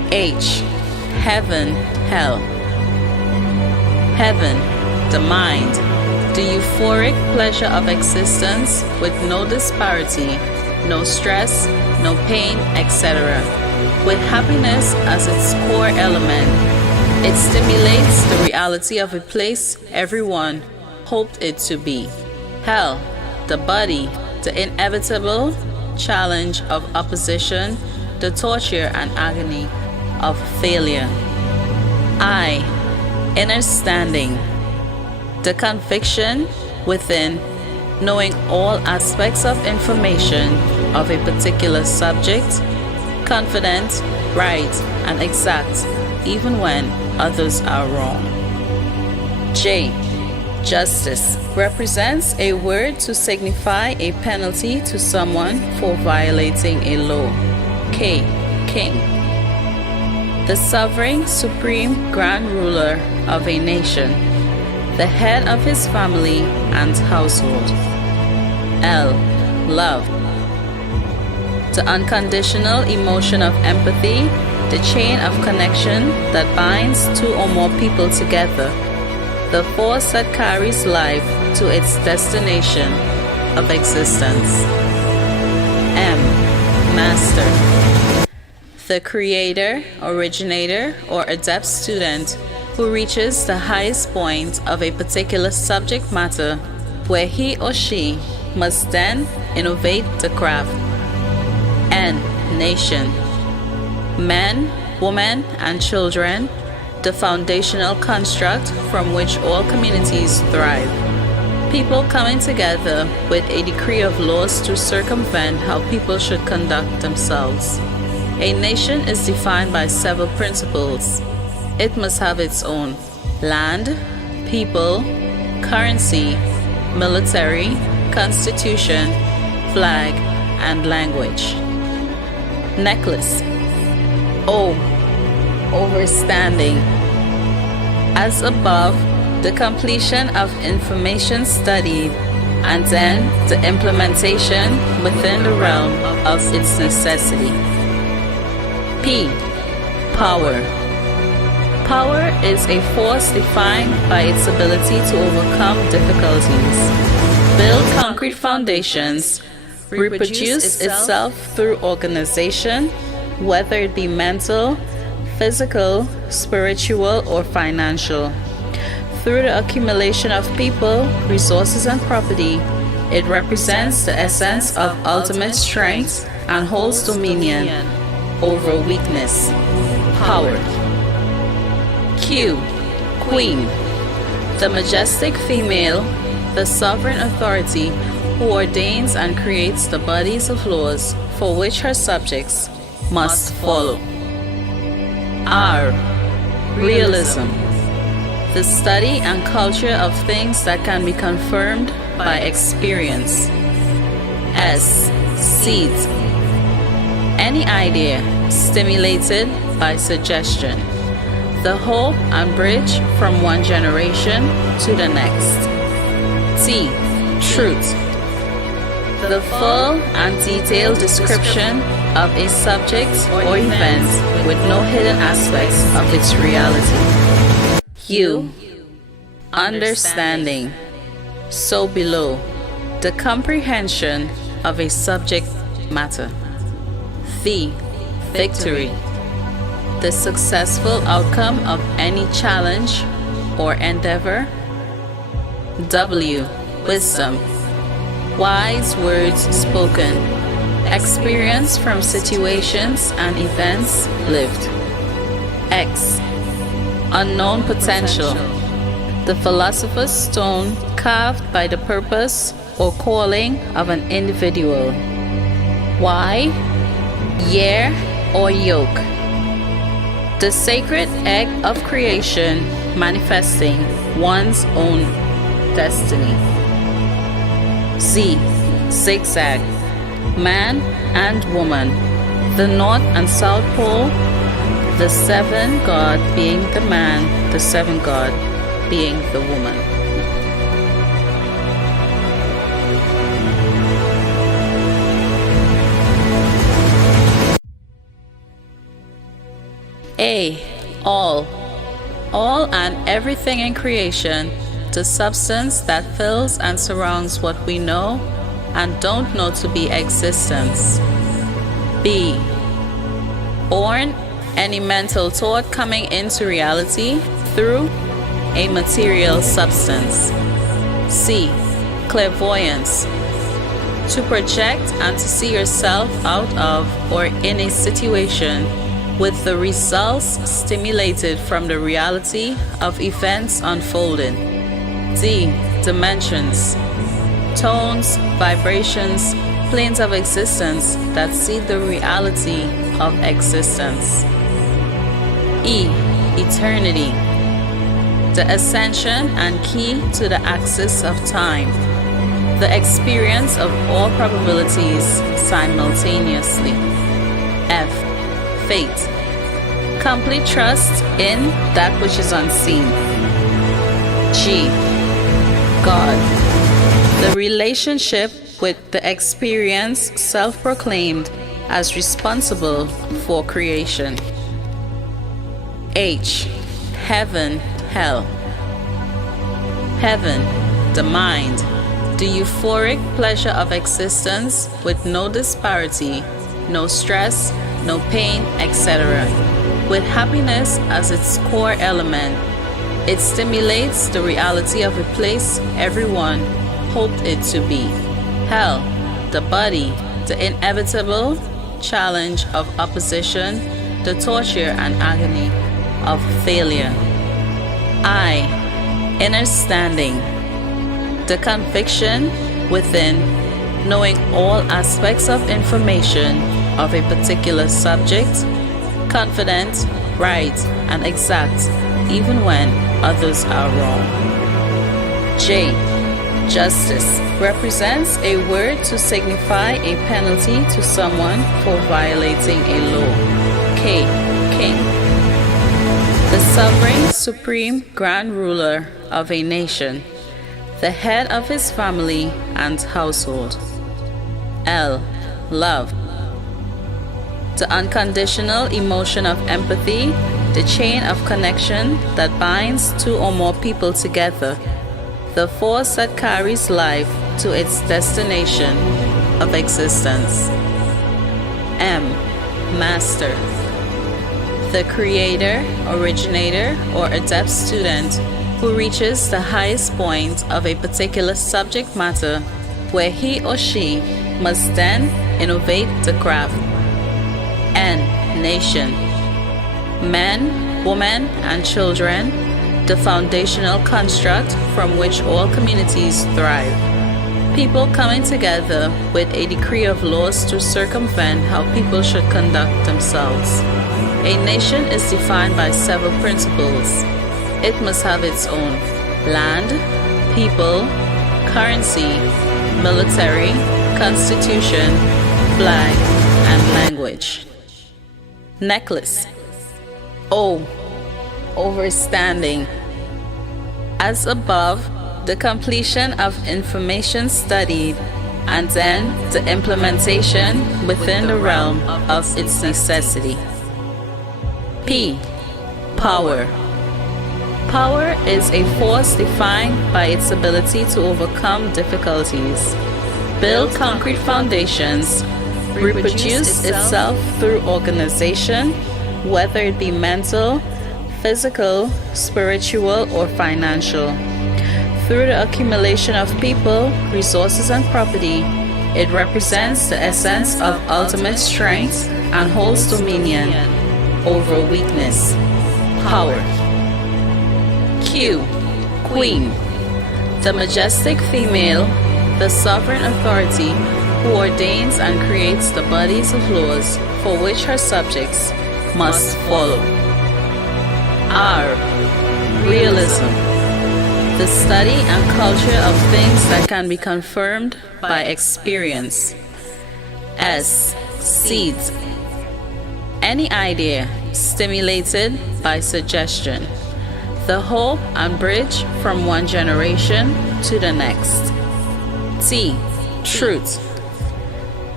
H. Heaven, hell. Heaven, the mind, the euphoric pleasure of existence with no disparity, no stress, no pain, etc. With happiness as its core element. It stimulates the reality of a place everyone hoped it to be. Hell, the body, the inevitable challenge of opposition, the torture and agony of failure. I, inner standing, the conviction within, knowing all aspects of information of a particular subject, confident, right, and exact, even when others are wrong. J. Justice represents a word to signify a penalty to someone for violating a law. K. King. The sovereign, supreme, grand ruler of a nation, the head of his family and household. L. Love. The unconditional emotion of empathy, the chain of connection that binds two or more people together, the force that carries life to its destination of existence. M. Master. The creator, originator, or adept student who reaches the highest point of a particular subject matter where he or she must then innovate the craft. N. Nation. Men, women, and children, the foundational construct from which all communities thrive. People coming together with a decree of laws to circumvent how people should conduct themselves. A nation is defined by several principles. It must have its own land, people, currency, military, constitution, flag, and language. Necklace. O. Overstanding. As above, the completion of information studied, and then the implementation within the realm of its necessity. P. Power. Power is a force defined by its ability to overcome difficulties, build concrete foundations, reproduce itself through organization, whether it be mental, physical, spiritual, or financial. Through the accumulation of people, resources, and property, it represents the essence of ultimate strength and holds dominion over weakness. Power. Q. Queen. The majestic female, the sovereign authority who ordains and creates the bodies of laws for which her subjects must follow. R. Realism. The study and culture of things that can be confirmed by experience. S. Seeds. Any idea stimulated by suggestion. The hope and bridge from one generation to the next. T. Truth. The full and detailed description of a subject or event with no hidden aspects of its reality. U. Understanding. So below, the comprehension of a subject matter. V. Victory. The successful outcome of any challenge or endeavor. W. Wisdom. Wise words spoken. Experience from situations and events lived. X. Unknown potential. The philosopher's stone carved by the purpose or calling of an individual. Y. Year or yoke. The sacred egg of creation manifesting one's own destiny. Z. Zigzag. Man and woman. The north and south pole. The seven god being the man, the seven god being the woman. A. All. All and everything in creation, the substance that fills and surrounds what we know and don't know to be existence. B. Born, any mental thought coming into reality through a material substance. C. Clairvoyance. To project and to see yourself out of or in a situation with the results stimulated from the reality of events unfolding. D. Dimensions. Tones, vibrations, planes of existence that see the reality of existence. E. Eternity. The ascension and key to the axis of time. The experience of all probabilities simultaneously. F. Fate. Complete trust in that which is unseen. G. God. The relationship with the experience self-proclaimed as responsible for creation. H. Heaven, hell. Heaven, the mind, the euphoric pleasure of existence with no disparity, no stress, no pain, etc. With happiness as its core element, it stimulates the reality of a place everyone hoped it to be. Hell, the body, the inevitable challenge of opposition, the torture and agony of failure. I. Inner standing, the conviction within, knowing all aspects of information of a particular subject, confident, right, and exact, even when others are wrong. J. Justice represents a word to signify a penalty to someone for violating a law. K. King. The sovereign, supreme, grand ruler of a nation, the head of his family and household. L. Love. The unconditional emotion of empathy, the chain of connection that binds two or more people together, the force that carries life to its destination of existence. M. Master. The creator, originator, or adept student who reaches the highest point of a particular subject matter where he or she must then innovate the craft. N. Nation. Men, women, and children, the foundational construct from which all communities thrive. People coming together with a decree of laws to circumvent how people should conduct themselves. A nation is defined by several principles. It must have its own land, people, currency, military, constitution, flag, and language. Necklace. O. Overstanding. As above, the completion of information studied and then the implementation within the realm of its necessity. P. Power. Power is a force defined by its ability to overcome difficulties, build concrete foundations, reproduce itself through organization, whether it be mental, physical, spiritual, or financial. Through the accumulation of people, resources, and property, it represents the essence of ultimate strength and holds dominion over weakness. Power. Q. Queen. The majestic female, the sovereign authority who ordains and creates the bodies of laws for which her subjects must follow. R. Realism. The study and culture of things that can be confirmed by experience. S. Seeds. Any idea stimulated by suggestion. The hope and bridge from one generation to the next. T. Truth.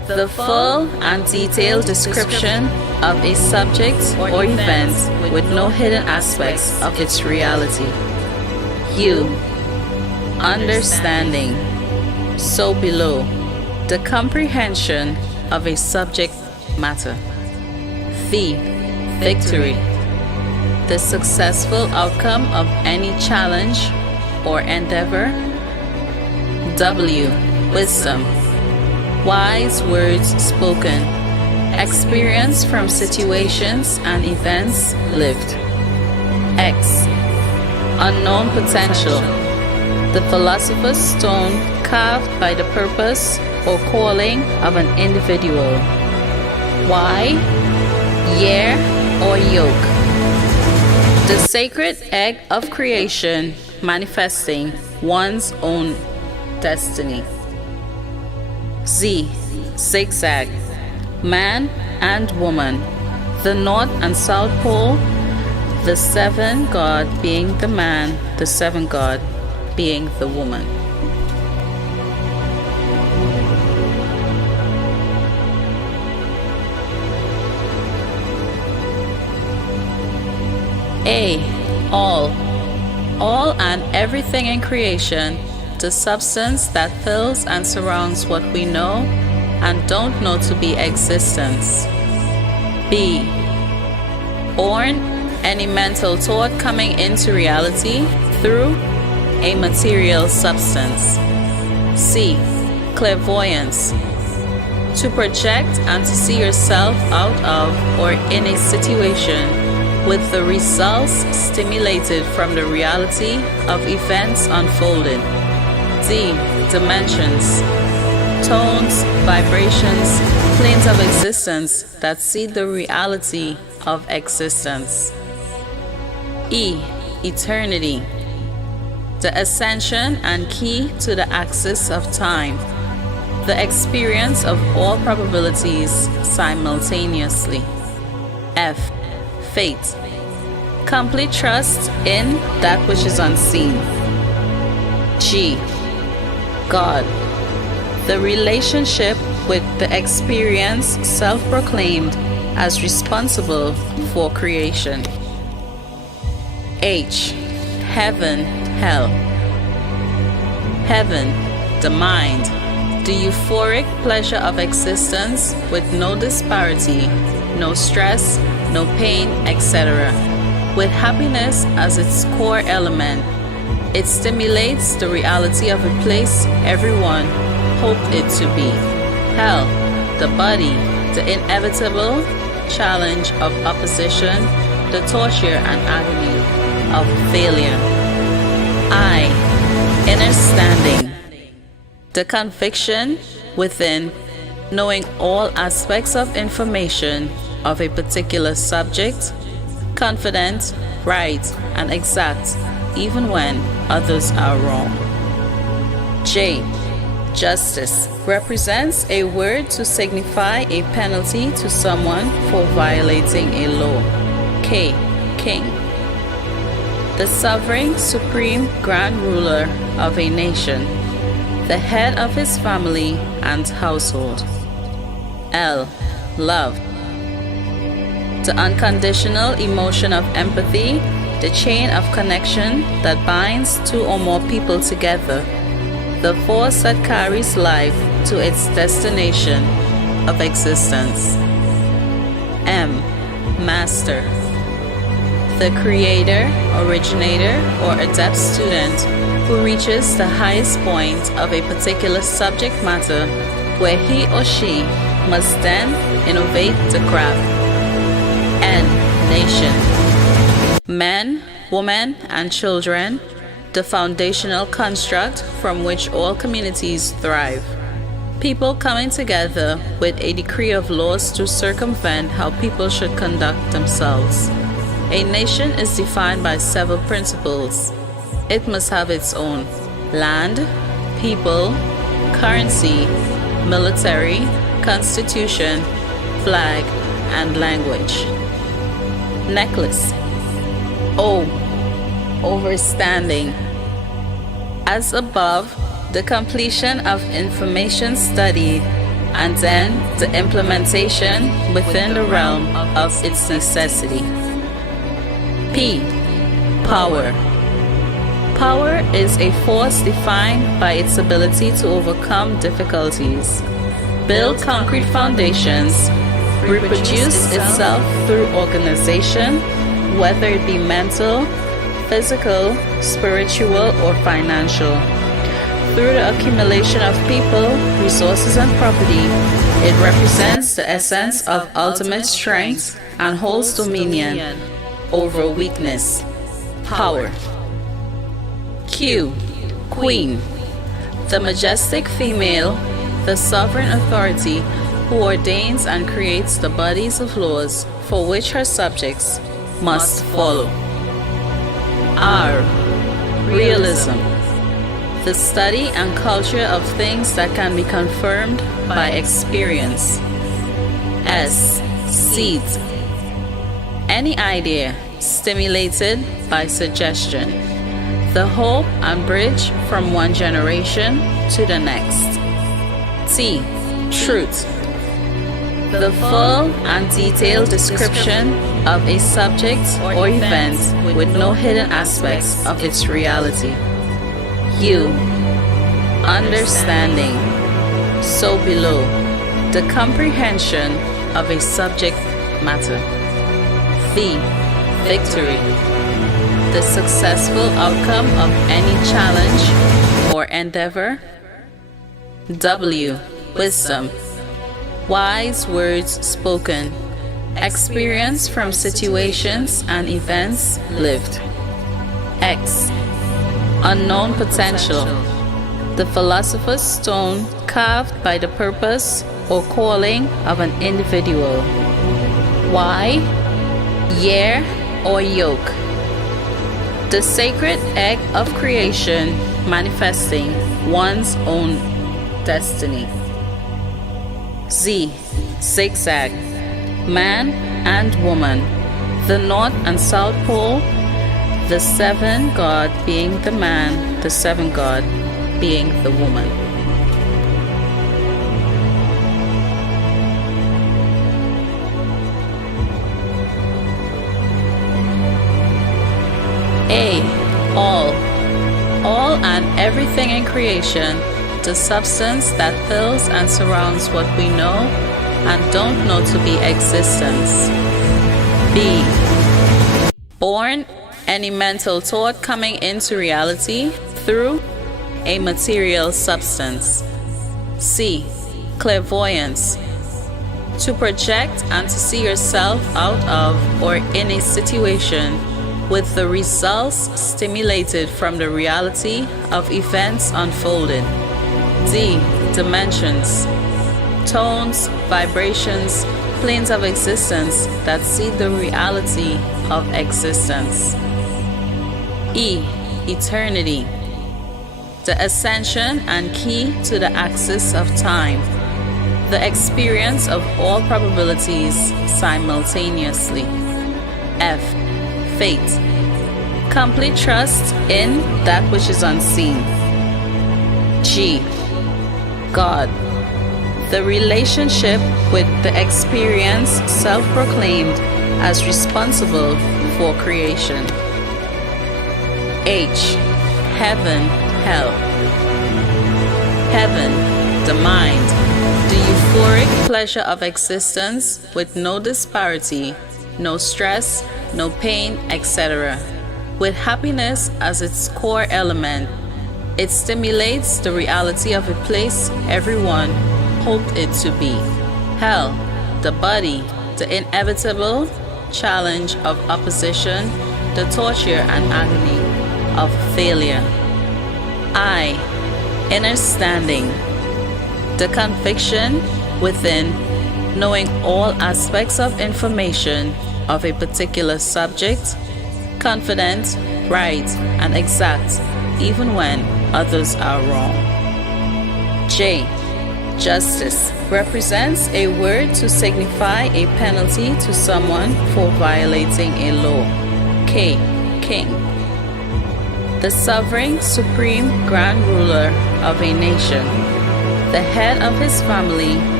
The full and detailed description of a subject or event with no hidden aspects of its reality. U. Understanding. So below, the comprehension of a subject matter. V. Victory. The successful outcome of any challenge or endeavor. W. Wisdom. Wise words spoken. Experience from situations and events lived. X. Unknown potential. The philosopher's stone carved by the purpose or calling of an individual. Y. Year or yoke. The sacred egg of creation manifesting one's own destiny. Z. Zigzag. Man and woman. The north and south pole. The seven god being the man, the seven god being the woman. A. All. All and everything in creation, the substance that fills and surrounds what we know and don't know to be existence. B. Born, any mental thought coming into reality through a material substance. C. Clairvoyance. To project and to see yourself out of or in a situation with the results stimulated from the reality of events unfolding. D. Dimensions. Tones, vibrations, planes of existence that see the reality of existence. E. Eternity. The ascension and key to the axis of time. The experience of all probabilities simultaneously. F. Fate. Complete trust in that which is unseen. G. God. The relationship with the experience self-proclaimed as responsible for creation. H. Heaven, hell. Heaven, the mind, the euphoric pleasure of existence with no disparity, no stress, no pain, etc. With happiness as its core element, it stimulates the reality of a place everyone hoped it to be. Hell, the body, the inevitable challenge of opposition, the torture and agony of failure. I. Inner standing. The conviction within, knowing all aspects of information of a particular subject, confident, right, and exact, even when others are wrong. J. Justice represents a word to signify a penalty to someone for violating a law. K. King. The sovereign, supreme, grand ruler of a nation, the head of his family and household. L. Love. The unconditional emotion of empathy, the chain of connection that binds two or more people together, the force that carries life to its destination of existence. M. Master. The creator, originator, or adept student who reaches the highest point of a particular subject matter where he or she must then innovate the craft. N. Nation. Men, women, and children, the foundational construct from which all communities thrive. People coming together with a decree of laws to circumvent how people should conduct themselves. A nation is defined by several principles. It must have its own land, people, currency, military, constitution, flag, and language. Necklace. O. Overstanding. As above, the completion of information studied and then the implementation within the realm of its necessity. P. Power. Power is a force defined by its ability to overcome difficulties, build concrete foundations, reproduce itself through organization, whether it be mental, physical, spiritual, or financial. Through the accumulation of people, resources, and property, it represents the essence of ultimate strength and holds dominion over weakness. Power. Q. Queen. The majestic female, the sovereign authority who ordains and creates the bodies of laws for which her subjects must follow. R. Realism. The study and culture of things that can be confirmed by experience. S. Seed. Any idea stimulated by suggestion. The hope and bridge from one generation to the next. T. Truth. The full and detailed description of a subject or event with no hidden aspects of its reality. U. Understanding. So below, the comprehension of a subject matter. V. Victory. The successful outcome of any challenge or endeavor. W. Wisdom. Wise words spoken. Experience from situations and events lived. X. Unknown potential. The philosopher's stone carved by the purpose or calling of an individual. Y. Year or yoke. The sacred egg of creation manifesting one's own destiny. Z. Zigzag. Man and woman. The north and south pole. The seven god being the man, the seven god being the woman. A. All. All and everything in creation, the substance that fills and surrounds what we know and don't know to be existence. B. Born, any mental thought coming into reality through a material substance. C. Clairvoyance. To project and to see yourself out of or in a situation with the results stimulated from the reality of events unfolded. D. Dimensions. Tones, vibrations, planes of existence that see the reality of existence. E. Eternity. The ascension and key to the axis of time. The experience of all probabilities simultaneously. F. Fate. Complete trust in that which is unseen. G. God. The relationship with the experience self-proclaimed as responsible for creation. H. Heaven, hell. Heaven, the mind, the euphoric pleasure of existence with no disparity, no stress, no pain, etc. With happiness as its core element, it stimulates the reality of a place everyone hoped it to be. Hell, the body, the inevitable challenge of opposition, the torture and agony of failure. I. Inner standing. The conviction within, knowing all aspects of information of a particular subject, confident, right, and exact, even when others are wrong. J. Justice represents a word to signify a penalty to someone for violating a law. K. King. The sovereign, supreme, grand ruler of a nation, the head of his family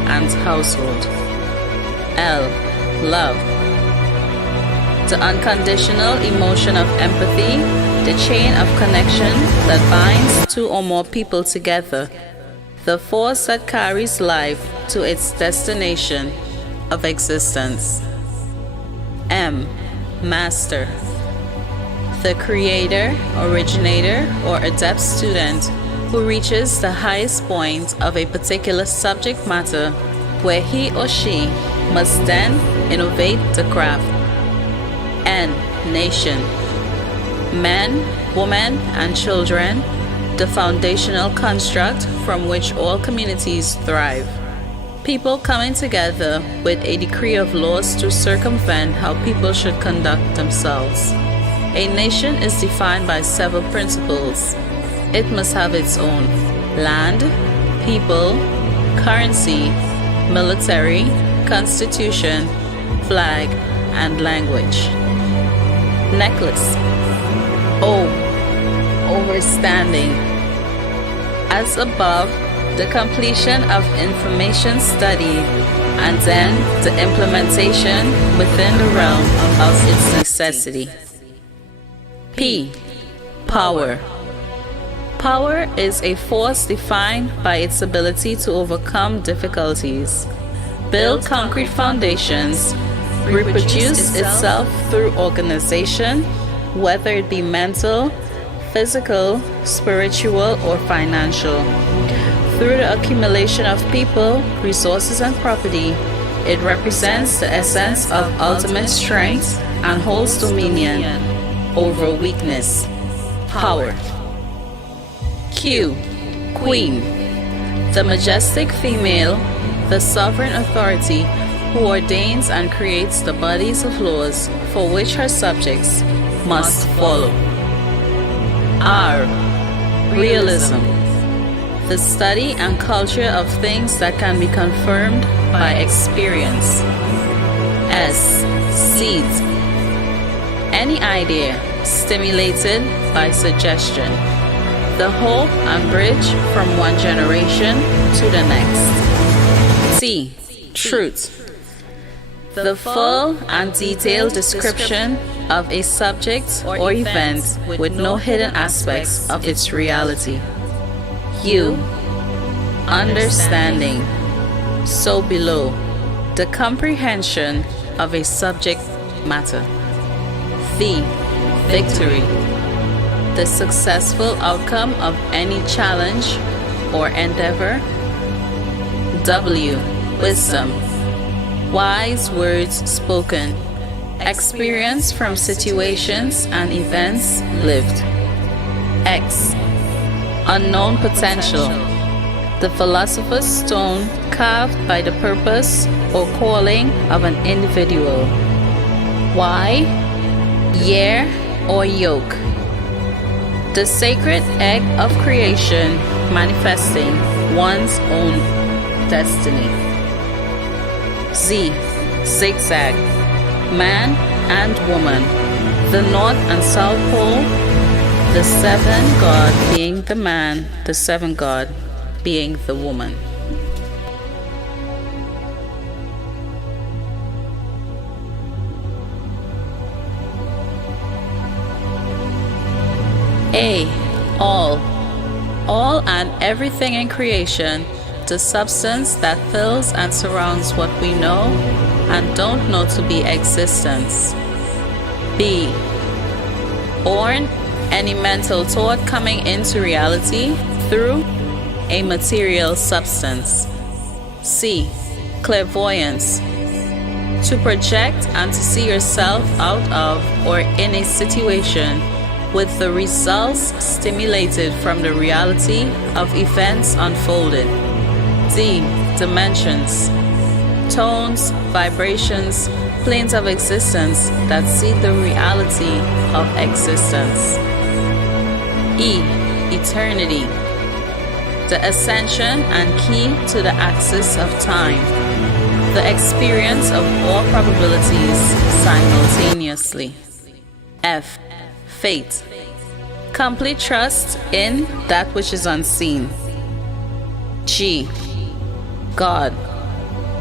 and household. L. Love. The unconditional emotion of empathy, the chain of connection that binds two or more people together, the force that carries life to its destination of existence. M. Master. The creator, originator, or adept student who reaches the highest point of a particular subject matter where he or she must then innovate the craft. N. Nation. Men, women, and children, the foundational construct from which all communities thrive. People coming together with a decree of laws to circumvent how people should conduct themselves. A nation is defined by several principles. It must have its own land, people, currency, military, constitution, flag, and language. Necklace. O. Overstanding. As above, the completion of information study and then the implementation within the realm of its necessity. P. Power. Power is a force defined by its ability to overcome difficulties, build concrete foundations, reproduce itself through organization, whether it be mental, physical, spiritual, or financial. Through the accumulation of people, resources, and property, it represents the essence of ultimate strength and holds dominion over weakness. Power. Q. Queen. The majestic female, the sovereign authority who ordains and creates the bodies of laws for which her subjects must follow. R. Realism. The study and culture of things that can be confirmed by experience. S. Seeds. Any idea stimulated by suggestion. The hope and bridge from one generation to the next. T. Truth. The full and detailed description of a subject or event with no hidden aspects of its reality. U. Understanding. So below, the comprehension of a subject matter. V. Victory. The successful outcome of any challenge or endeavor. W. Wisdom. Wise words spoken. Experience from situations and events lived. X. Unknown potential. The philosopher's stone carved by the purpose or calling of an individual. Y. Year or yoke. The sacred egg of creation manifesting one's own destiny. Z. Zigzag. Man and woman. The north and south pole. The seven god being the man, the seven god being the woman. A. All. All and everything in creation, the substance that fills and surrounds what we know and don't know to be existence. B. Born, any mental thought coming into reality through a material substance. C. Clairvoyance. To project and to see yourself out of or in a situation with the results stimulated from the reality of events unfolded. D. Dimensions. Tones, vibrations, planes of existence that see the reality of existence. E. Eternity. The ascension and key to the axis of time. The experience of all probabilities simultaneously. F. Fate. Complete trust in that which is unseen. G. God.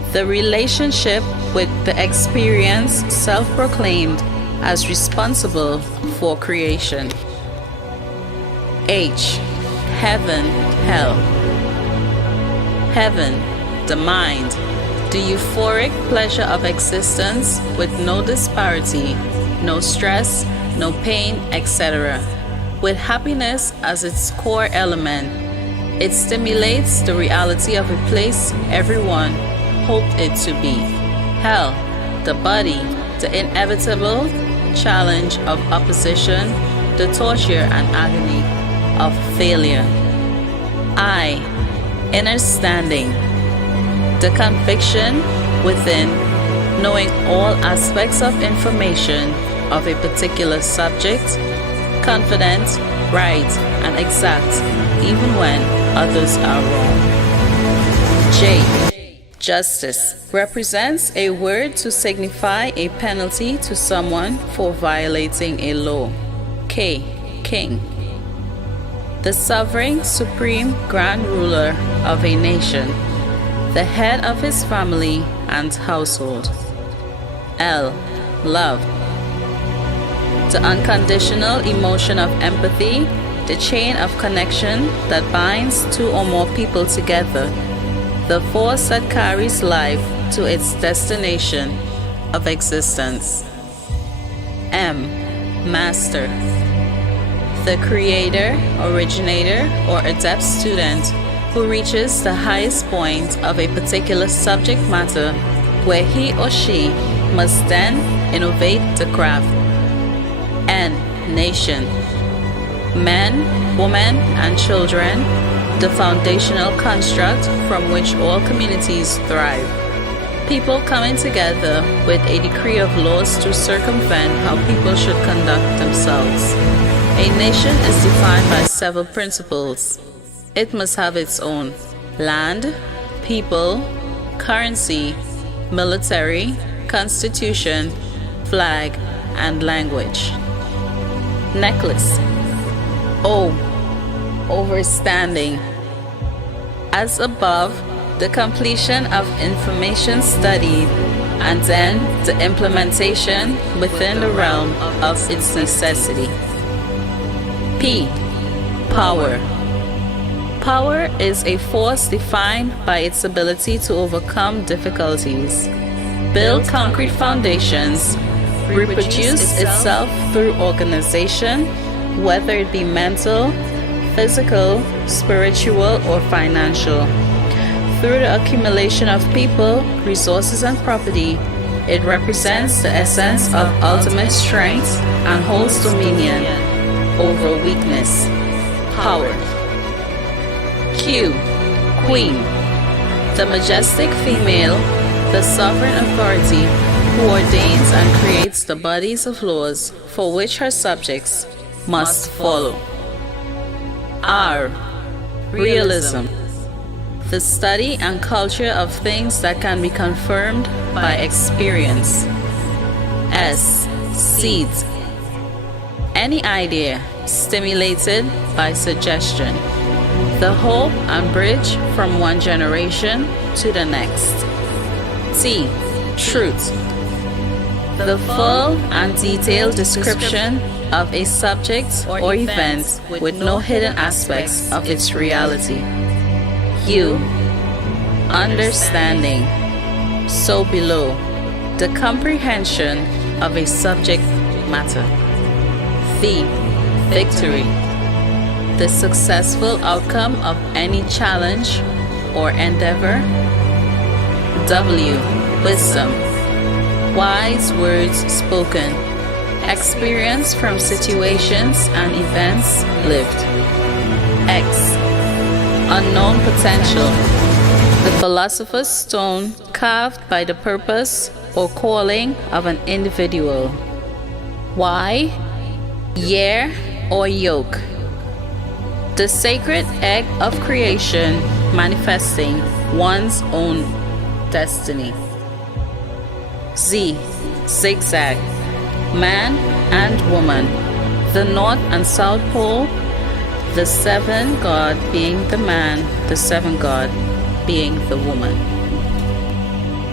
The relationship with the experience self-proclaimed as responsible for creation. H. Heaven, hell. Heaven, the mind, the euphoric pleasure of existence with no disparity, no stress, no pain, etc. With happiness as its core element, it stimulates the reality of a place everyone hoped it to be. Hell, the body, the inevitable challenge of opposition, the torture and agony of failure. I, inner standing, the conviction within, knowing all aspects of information of a particular subject, confident, right, and exact, even when others are wrong. J. Justice represents a word to signify a penalty to someone for violating a law. K. King, the sovereign, supreme, grand ruler of a nation, the head of his family and household. L. Love, the unconditional emotion of empathy, the chain of connection that binds two or more people together, the force that carries life to its destination of existence. M. Master, the creator, originator, or adept student who reaches the highest point of a particular subject matter where he or she must then innovate the craft. N. Nation, men, women, and children, the foundational construct from which all communities thrive. People coming together with a decree of laws to circumvent how people should conduct themselves. A nation is defined by several principles. It must have its own land, people, currency, military, constitution, flag, and language. Necklace. O. Overstanding. As above, the completion of information studied, and then the implementation within the realm of its necessity. P. Power. Power is a force defined by its ability to overcome difficulties, build concrete foundations, reproduce itself through organization, whether it be mental, physical, spiritual, or financial. Through the accumulation of people, resources, and property, it represents the essence of ultimate strength and holds dominion over weakness. Power. Q. Queen, the majestic female, the sovereign authority who ordains and creates the bodies of laws for which her subjects must follow. R. Realism, the study and culture of things that can be confirmed by experience. S. Seeds, any idea stimulated by suggestion, the hope and bridge from one generation to the next. T. Truth, the full and detailed description of a subject or event with no hidden aspects of its reality. U. Understanding, so below, the comprehension of a subject matter. V. Victory, the successful outcome of any challenge or endeavor. W. Wisdom, wise words spoken, experience from situations and events lived. X. Unknown potential, the philosopher's stone carved by the purpose or calling of an individual. Y. Year or yoke, the sacred egg of creation manifesting one's own destiny. Z. Zigzag, man and woman, the north and south pole, the seven god being the man, the seven god being the woman.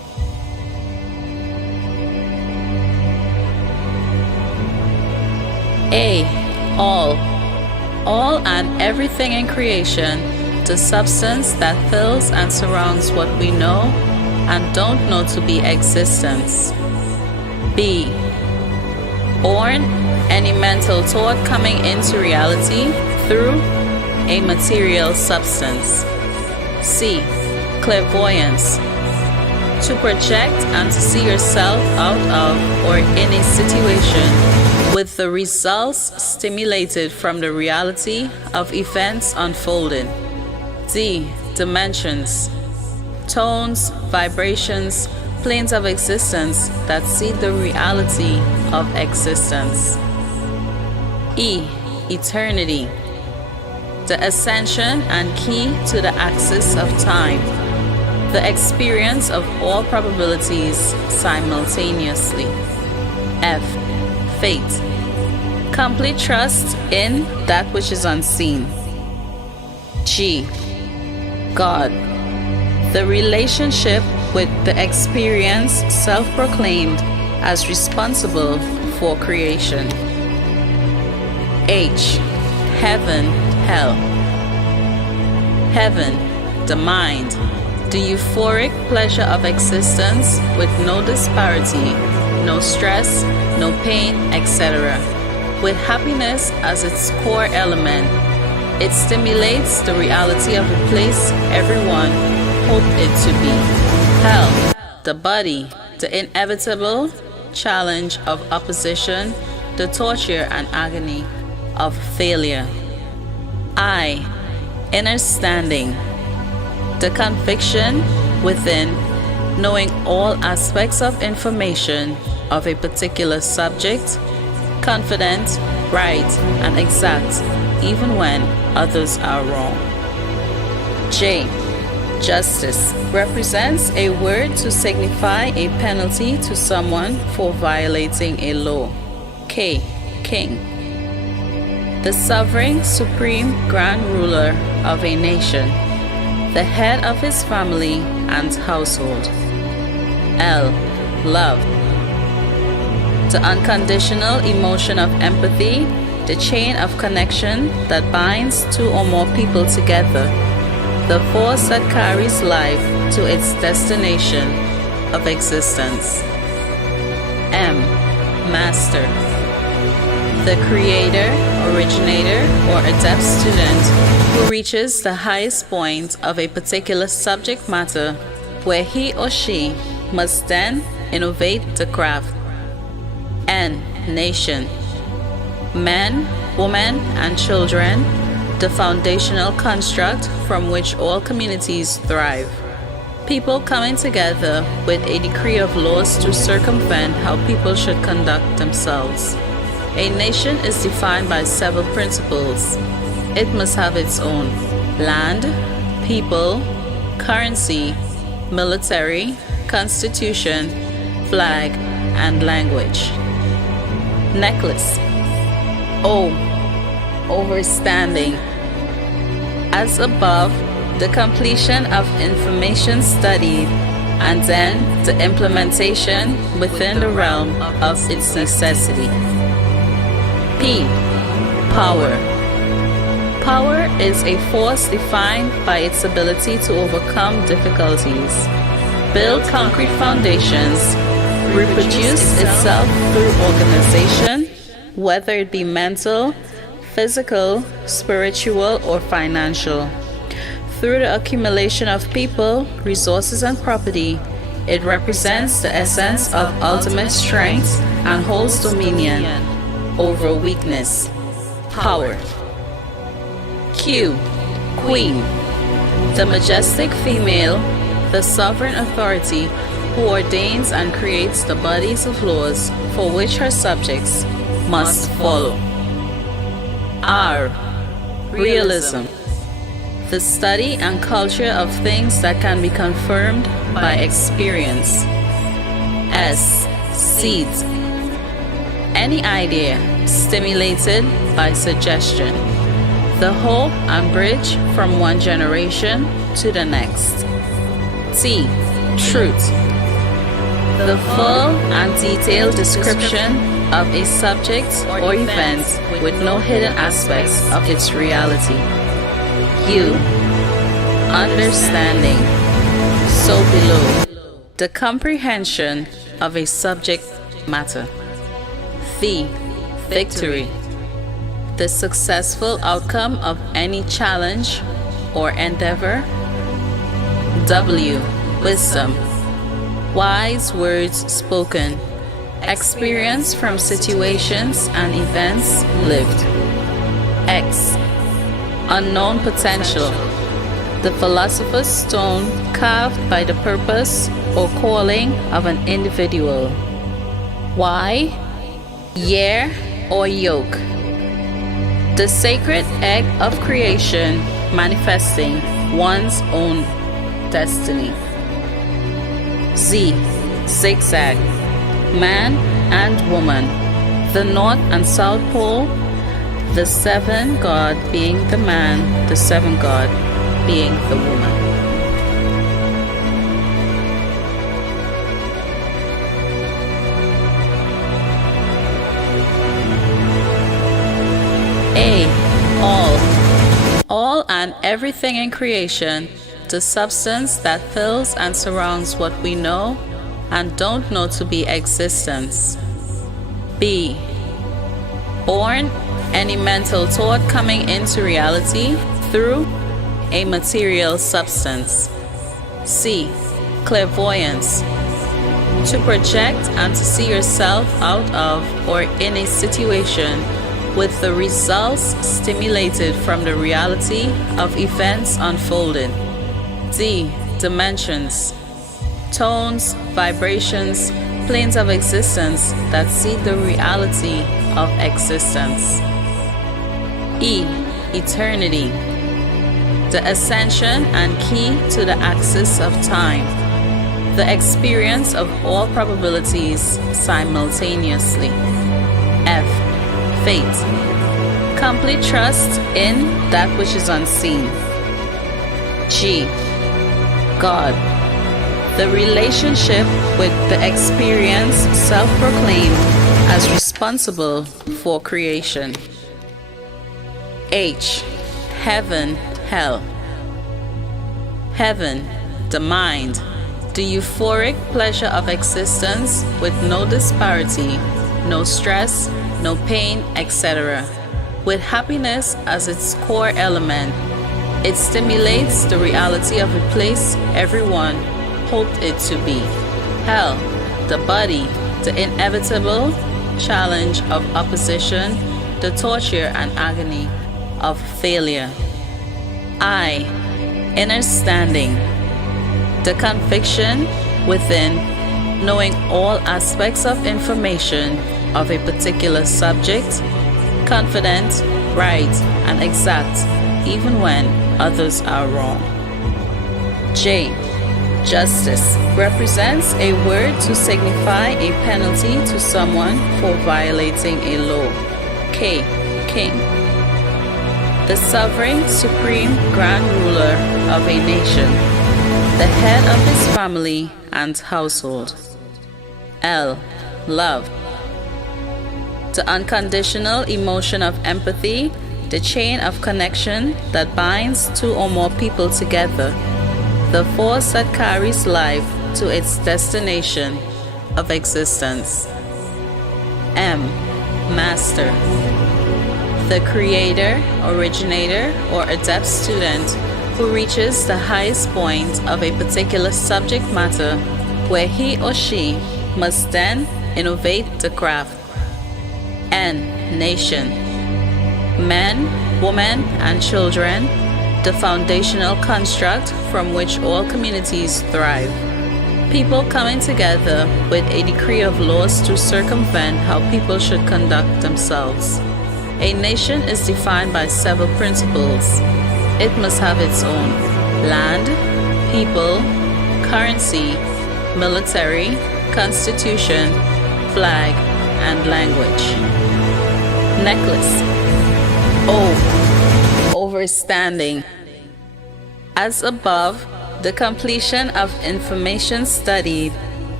A. All. All and everything in creation, the substance that fills and surrounds what we know and don't know to be existence. B. Born, any mental thought coming into reality through a material substance. C. Clairvoyance. To project and to see yourself out of or in a situation with the results stimulated from the reality of events unfolding. D. Dimensions. Tones, vibrations, planes of existence that see the reality of existence. E. Eternity. The ascension and key to the axis of time. The experience of all probabilities simultaneously. F. Fate. Complete trust in that which is unseen. G. God. The relationship with the experience self-proclaimed as responsible for creation. H. Heaven, hell. Heaven, the mind, the euphoric pleasure of existence with no disparity, no stress, no pain, etc. With happiness as its core element, it stimulates the reality of a place everyone hoped it to be. Hell, the body, the inevitable challenge of opposition, the torture and agony of failure. I, inner standing, the conviction within, knowing all aspects of information of a particular subject, confident, right, and exact, even when others are wrong. J. Justice represents a word to signify a penalty to someone for violating a law. K. King. The sovereign, supreme, grand ruler of a nation, the head of his family and household. L. Love. The unconditional emotion of empathy, the chain of connection that binds two or more people together, the force that carries life to its destination of existence. M. Master. The creator, originator, or adept student who reaches the highest point of a particular subject matter where he or she must then innovate the craft. N. Nation. Men, women, and children, the foundational construct from which all communities thrive. People coming together with a decree of laws to circumvent how people should conduct themselves. A nation is defined by several principles. It must have its own land, people, currency, military, constitution, flag, and language. Necklace. O. Overstanding. As above, the completion of information studied and then the implementation within the realm of its necessity. P. Power. Power is a force defined by its ability to overcome difficulties, build concrete foundations, reproduce itself through organization, whether it be mental, physical, spiritual, or financial. Through the accumulation of people, resources, and property, it represents the essence of ultimate strength and holds dominion over weakness. Power. Q. Queen. The majestic female, the sovereign authority who ordains and creates the bodies of laws for which her subjects must follow. R. Realism. The study and culture of things that can be confirmed by experience. S. Seeds. Any idea stimulated by suggestion. The hope and bridge from one generation to the next. T. Truth. The full and detailed description of a subject or event with no hidden aspects of its reality. U. Understanding. So below, the comprehension of a subject matter. V. Victory. The successful outcome of any challenge or endeavor. W. Wisdom. Wise words spoken. Experience from situations and events lived. X. Unknown potential. The philosopher's stone carved by the purpose or calling of an individual. Y. Year or yoke. The sacred egg of creation manifesting one's own destiny. Z. Zigzag. Man and woman. The North and South Pole. The seven God being the man, the seven God being the woman. A. All and everything in creation, the substance that fills and surrounds what we know and don't know to be existence. B. Born, any mental thought coming into reality through a material substance. C. Clairvoyance. To project and to see yourself out of or in a situation with the results stimulated from the reality of events unfolding. D. Dimensions. Tones, vibrations, planes of existence that see the reality of existence. E. Eternity. The ascension and key to the axis of time. The experience of all probabilities simultaneously. F. Fate. Complete trust in that which is unseen. G. God. The relationship with the experience self-proclaimed as responsible for creation. H. Heaven, hell. Heaven, the mind, the euphoric pleasure of existence with no disparity, no stress, no pain, etc. With happiness as its core element, it stimulates the reality of a place everyone hoped it to be. Hell, the body, the inevitable challenge of opposition, the torture and agony of failure. I. Inner standing. The conviction within, knowing all aspects of information of a particular subject, confident, right, and exact, even when others are wrong. J. Justice represents a word to signify a penalty to someone for violating a law. K. King. The sovereign, supreme, grand ruler of a nation, the head of his family and household. L. Love. The unconditional emotion of empathy, the chain of connection that binds two or more people together, the force that carries life to its destination of existence. M. Master. The creator, originator, or adept student who reaches the highest point of a particular subject matter where he or she must then innovate the craft. N. Nation. Men, women, and children, the foundational construct from which all communities thrive. People coming together with a decree of laws to circumvent how people should conduct themselves. A nation is defined by several principles. It must have its own land, people, currency, military, constitution, flag, and language. Necklace. O. Overstanding. As above, the completion of information studied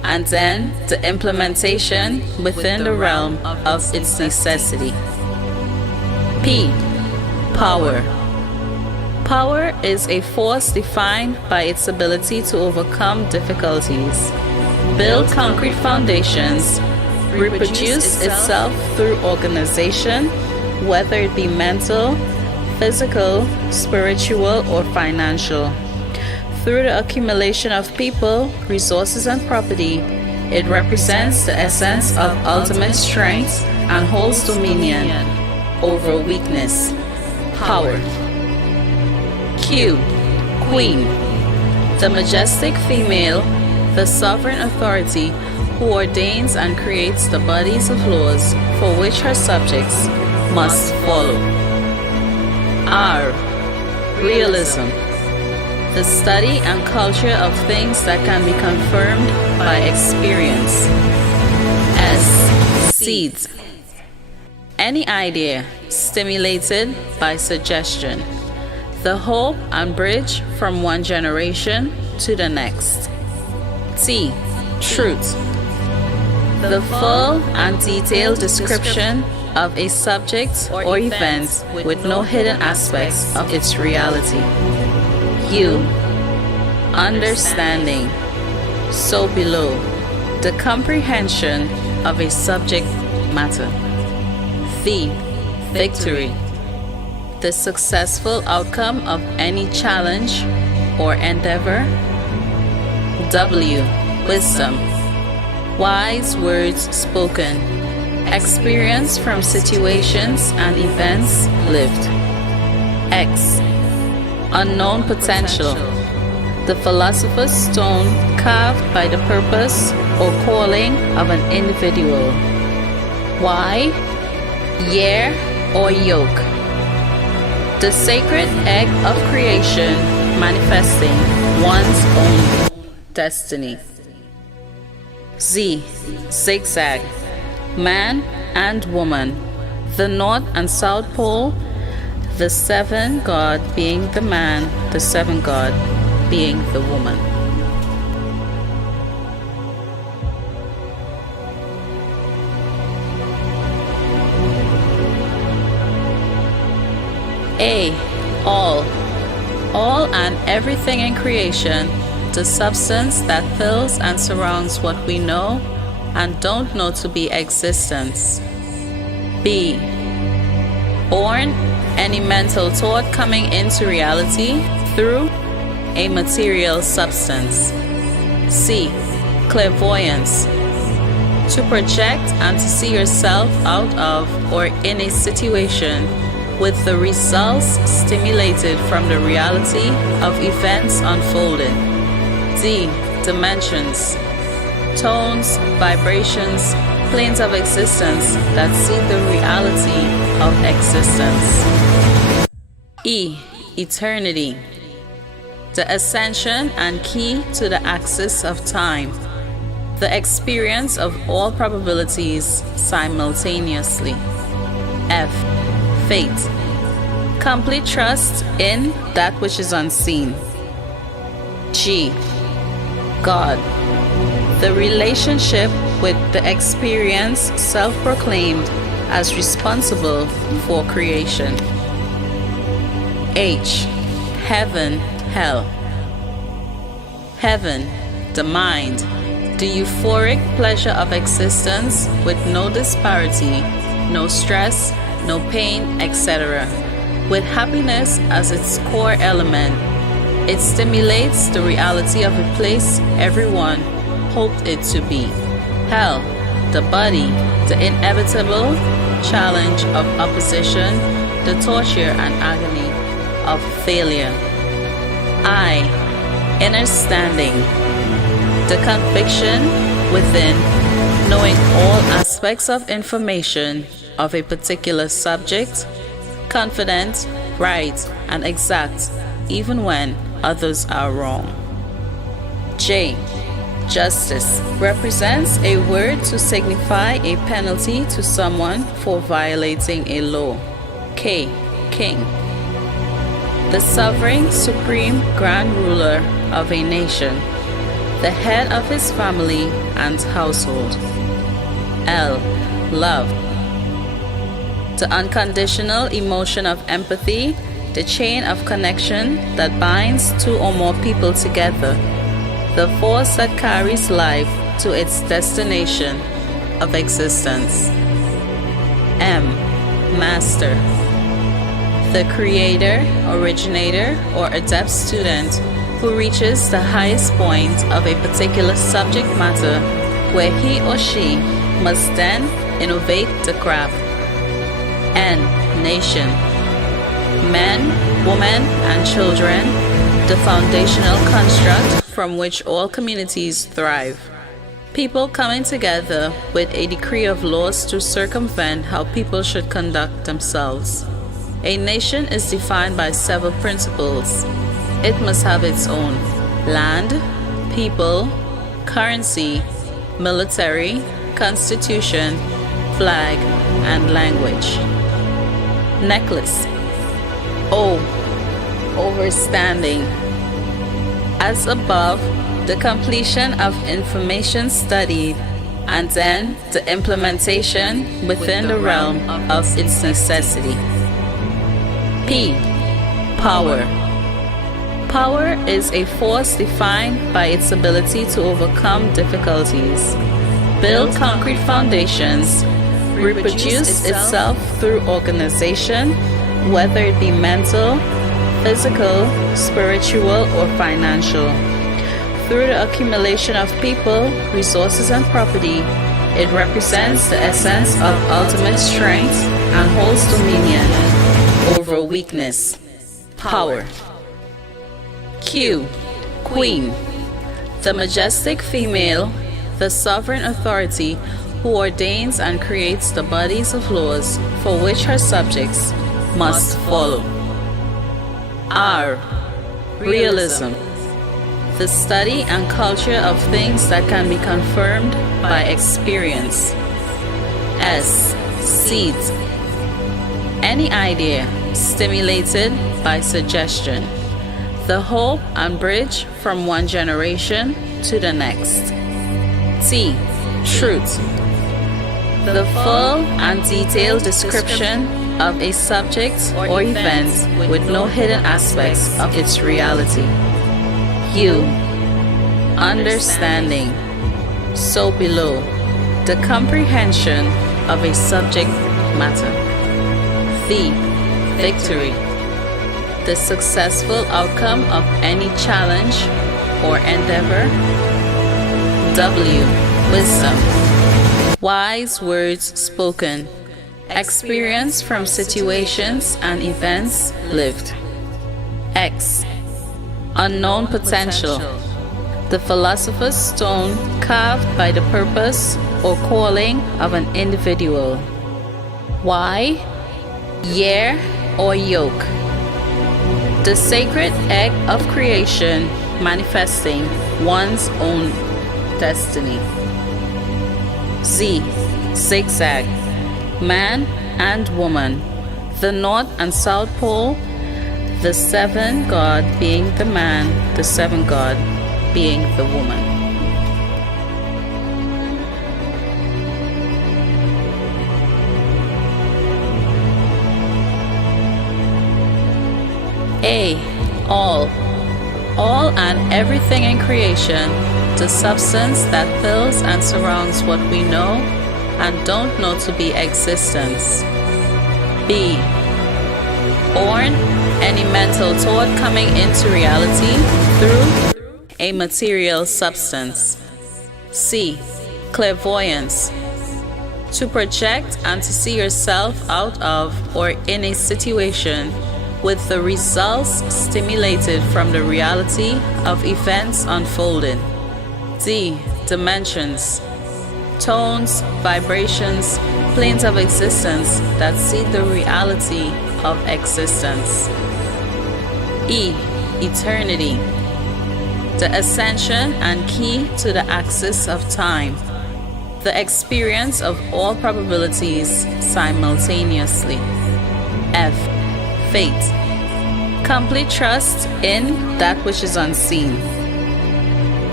and then the implementation within the realm of its necessity. P. Power. Power is a force defined by its ability to overcome difficulties, build concrete foundations, reproduce itself through organization, whether it be mental, physical, spiritual, or financial. Through the accumulation of people, resources, and property, it represents the essence of ultimate strength and holds dominion over weakness. Power. Q. Queen. The majestic female, the sovereign authority who ordains and creates the bodies of laws for which her subjects must follow. R. Realism. The study and culture of things that can be confirmed by experience. S. Seeds. Any idea stimulated by suggestion. The hope and bridge from one generation to the next. T. Truth. The full and detailed description of a subject or event with no hidden aspects of its reality. U. Understanding. So below, the comprehension of a subject matter. V. Victory. The successful outcome of any challenge or endeavor. W. Wisdom. Wise words spoken. Experience from situations and events lived. X. Unknown potential. The philosopher's stone carved by the purpose or calling of an individual. Y. Year or yoke. The sacred egg of creation manifesting one's own destiny. Z. Zigzag. Man and woman. The north and south pole. The seven god being the man, the seven god being the woman. A. All. All and everything in creation, the substance that fills and surrounds what we know and don't know to be existence. B. Born, any mental thought coming into reality through a material substance. C. Clairvoyance. To project and to see yourself out of or in a situation with the results stimulated from the reality of events unfolding. D. Dimensions. Tones, vibrations, planes of existence that see the reality of existence. E. Eternity. The ascension and key to the axis of time. The experience of all probabilities simultaneously. F. Fate. Complete trust in that which is unseen. G. God. The relationship with the experience self-proclaimed as responsible for creation. H. Heaven, hell. Heaven, the mind, the euphoric pleasure of existence with no disparity, no stress, no pain, etc. With happiness as its core element, it stimulates the reality of a place everyone hoped it to be. Hell, the body, the inevitable challenge of opposition, the torture and agony of failure. I. Inner standing. The conviction within, knowing all aspects of information of a particular subject, confident, right, and exact, even when others are wrong. J. Justice represents a word to signify a penalty to someone for violating a law. K. King. The sovereign, supreme, grand ruler of a nation. the head of his family and household. L. Love, the unconditional emotion of empathy, the chain of connection that binds two or more people together, the force that carries life to its destination of existence. M. Master, the creator, originator, or adept student who reaches the highest point of a particular subject matter where he or she must then innovate the craft. N. Nation, men, women, and children, the foundational construct from which all communities thrive. People coming together with a decree of laws to circumvent how people should conduct themselves. A nation is defined by several principles. It must have its own land, people, currency, military, constitution, flag, and language. Necklace. O. Overstanding. As above, the completion of information studied, and then the implementation within the realm of its necessity. P. Power. Power is a force defined by its ability to overcome difficulties, build concrete foundations, reproduce itself through organization, whether it be mental, physical, spiritual, or financial. Through the accumulation of people, resources, and property, it represents the essence of ultimate strength and holds dominion over weakness. Power. Q. Queen, the majestic female, the sovereign authority who ordains and creates the bodies of laws for which her subjects must follow. R. Realism, the study and culture of things that can be confirmed by experience. S. Seeds, any idea stimulated by suggestion, the hope and bridge from one generation to the next. T. Truth, the full and detailed description of a subject or event with no hidden aspects of its reality. U. Understanding, so below, the comprehension of a subject matter. V. Victory, the successful outcome of any challenge or endeavor. W. Wisdom, wise words spoken, experience from situations and events lived. X. Unknown potential, the philosopher's stone carved by the purpose or calling of an individual. Y. Year or yoke, the sacred egg of creation manifesting one's own destiny. Z. Zigzag, man and woman, the north and south pole, the seventh god being the man, the seventh god being the woman. A. All and everything in creation, the substance that fills and surrounds what we know and don't know to be existence. B. Born, any mental thought coming into reality through a material substance. C. Clairvoyance, to project and to see yourself out of or in a situation with the results stimulated from the reality of events unfolding. D. Dimensions, tones, vibrations, planes of existence that see the reality of existence. E. Eternity, the ascension and key to the axis of time, the experience of all probabilities simultaneously. F. Fate, complete trust in that which is unseen.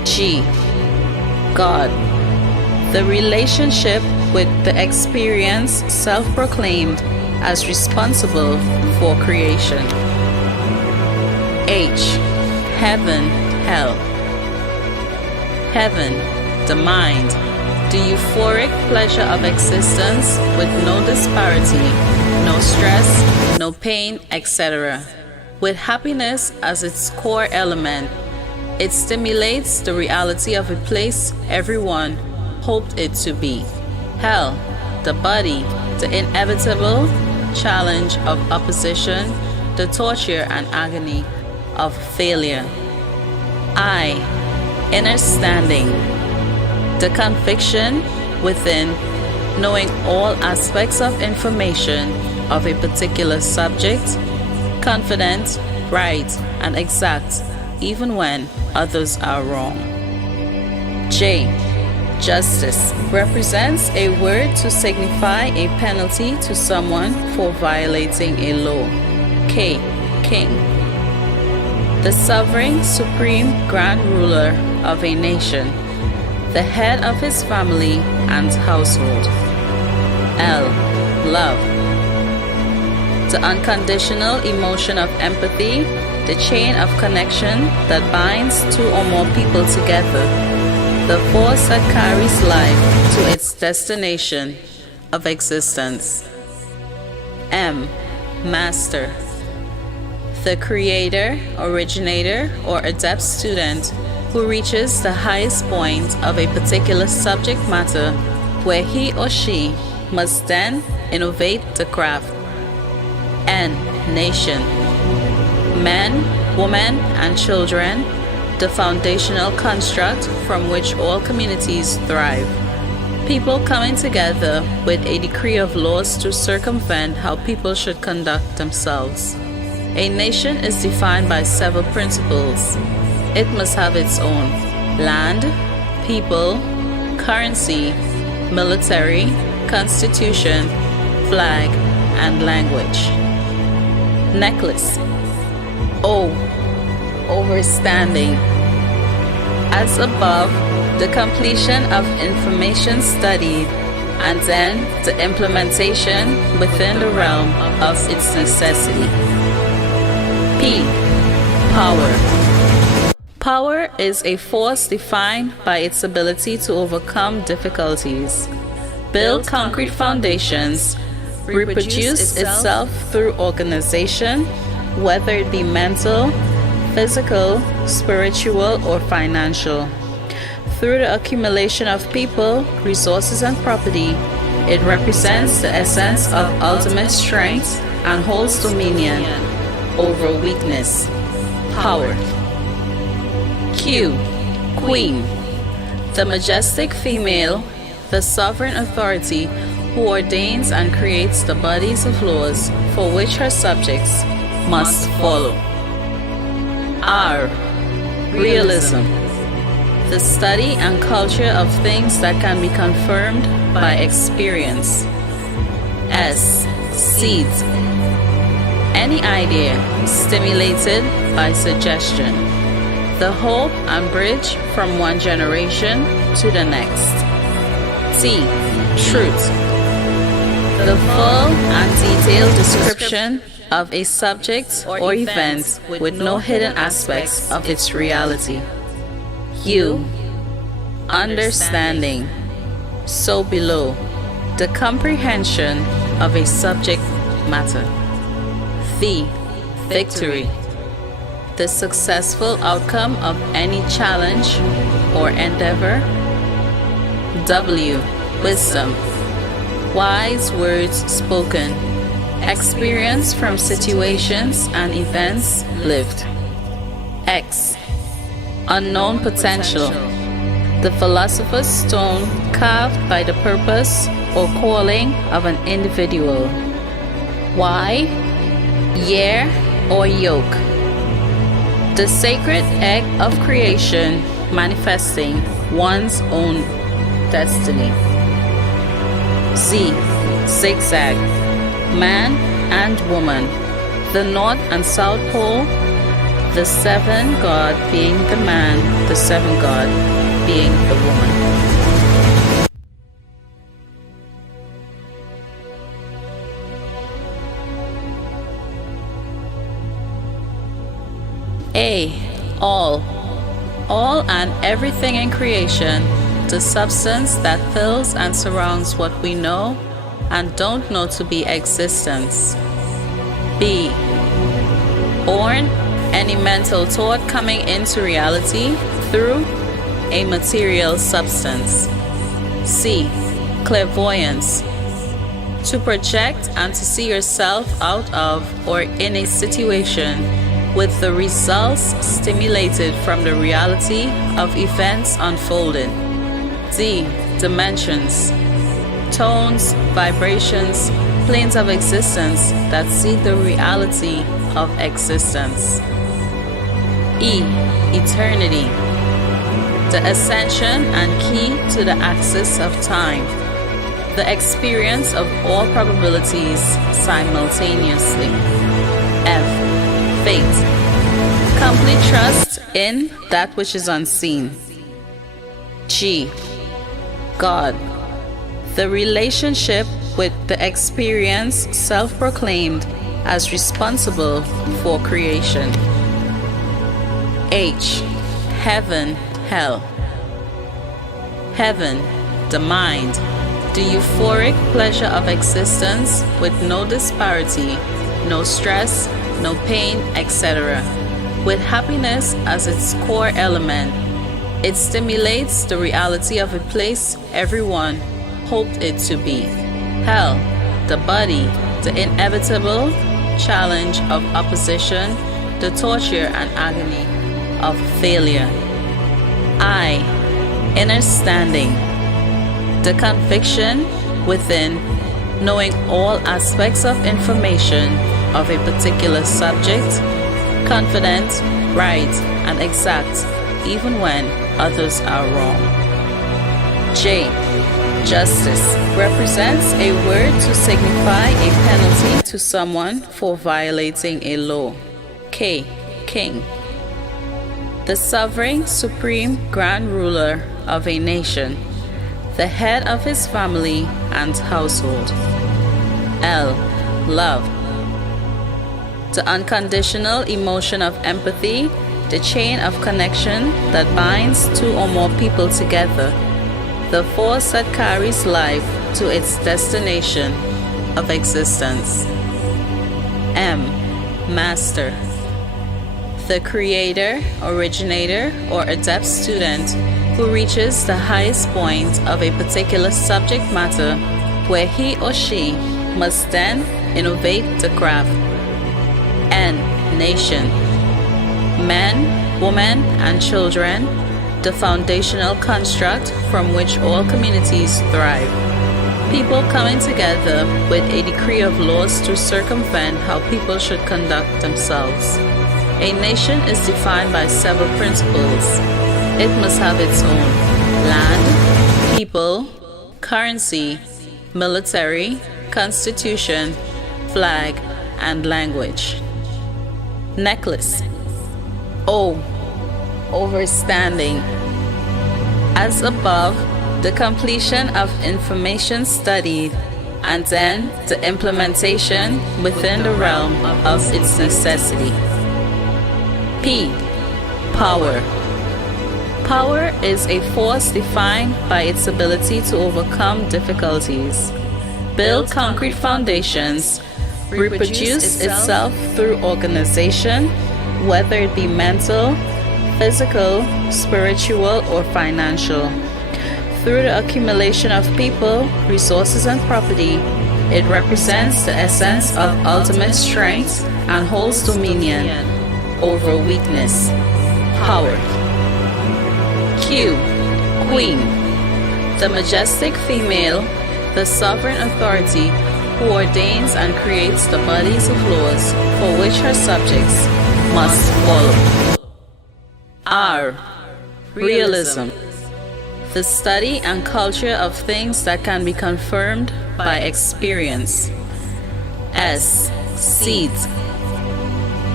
G. God. The relationship with the experience self-proclaimed as responsible for creation. H. Heaven, hell. Heaven, the mind, the euphoric pleasure of existence with no disparity, no stress, no pain, etc. With happiness as its core element, it stimulates the reality of a place everyone hoped it to be. Hell, the body, the inevitable challenge of opposition, the torture and agony of failure. I, inner standing, the conviction within, knowing all aspects of information of a particular subject, confident, right, and exact, even when others are wrong. J. Justice represents a word to signify a penalty to someone for violating a law. K. King. The sovereign, supreme, grand ruler of a nation, the head of his family and household. L. Love. The unconditional emotion of empathy, the chain of connection that binds two or more people together, the force that carries life to its destination of existence. M. Master. The creator, originator, or adept student who reaches the highest point of a particular subject matter where he or she must then innovate the craft. N. Nation. Men, women, and children, the foundational construct from which all communities thrive. People coming together with a decree of laws to circumvent how people should conduct themselves. A nation is defined by several principles. It must have its own land, people, currency, military, constitution, flag, and language. Necklace. O. Overstanding. As above, the completion of information studied, and then the implementation within the realm of its necessity. P. Power. Power is a force defined by its ability to overcome difficulties, build concrete foundations, reproduce itself through organization, whether it be mental, physical, spiritual, or financial. Through the accumulation of people, resources, and property, it represents the essence of ultimate strength and holds dominion over weakness. Power. Q. Queen. The majestic female, the sovereign authority who ordains and creates the bodies of laws for which her subjects must follow. R. Realism. The study and culture of things that can be confirmed by experience. S. Seed. Any idea stimulated by suggestion. The hope and bridge from one generation to the next. T. Truth. The full and detailed description of a subject or event with no hidden aspects of its reality. U. Understanding. So below, the comprehension of a subject matter. V. Victory. The successful outcome of any challenge or endeavor. W. Wisdom. Wise words spoken. Experience from situations and events lived. X. Unknown potential. The philosopher's stone carved by the purpose or calling of an individual. Y. Year or yoke. The sacred egg of creation manifesting one's own destiny. Z. Zigzag. Man and woman. The North and South Pole, The seven God being the man, the seven God being the woman. A. All and everything in creation, the substance that fills and surrounds what we know and don't know to be existence. B. Born, any mental thought coming into reality through a material substance. C. Clairvoyance, to project and to see yourself out of or in a situation with the results stimulated from the reality of events unfolding. D. Dimensions, tones, vibrations, planes of existence that see the reality of existence. E. Eternity, the ascension and key to the axis of time, the experience of all probabilities simultaneously. F. Fate, complete trust in that which is unseen. G. God, the relationship with the experience self-proclaimed as responsible for creation. H. Heaven, hell. Heaven, the mind, the euphoric pleasure of existence with no disparity, no stress, no pain, etc., with happiness as its core element. It stimulates the reality of a place everyone hoped it to be. Hell, the body, the inevitable challenge of opposition, the torture and agony of failure. I. Inner standing, the conviction within, knowing all aspects of information of a particular subject, confident, right, and exact, even when others are wrong. J. Justice represents a word to signify a penalty to someone for violating a law. K. King, the sovereign, supreme, grand ruler of a nation, the head of his family and household. L. Love, the unconditional emotion of empathy, the chain of connection that binds two or more people together, the force that carries life to its destination of existence. M. Master, the creator, originator, or adept student who reaches the highest point of a particular subject matter where he or she must then innovate the craft. N. Nation, men, women, and children, the foundational construct from which all communities thrive. People coming together with a decree of laws to circumvent how people should conduct themselves. A nation is defined by several principles. It must have its own land, people, currency, military, constitution, flag, and language. Necklace. O. Overstanding. As above, the completion of information studied, and then the implementation within the realm of its necessity. P. Power. Power is a force defined by its ability to overcome difficulties, build concrete foundations, reproduce itself through organization, whether it be mental, physical, spiritual, or financial. Through the accumulation of people, resources, and property, it represents the essence of ultimate strength and holds dominion over weakness. Power. Q. Queen, the majestic female, the sovereign authority who ordains and creates the bodies of laws for which her subjects must follow. R. Realism, the study and culture of things that can be confirmed by experience. S. Seeds,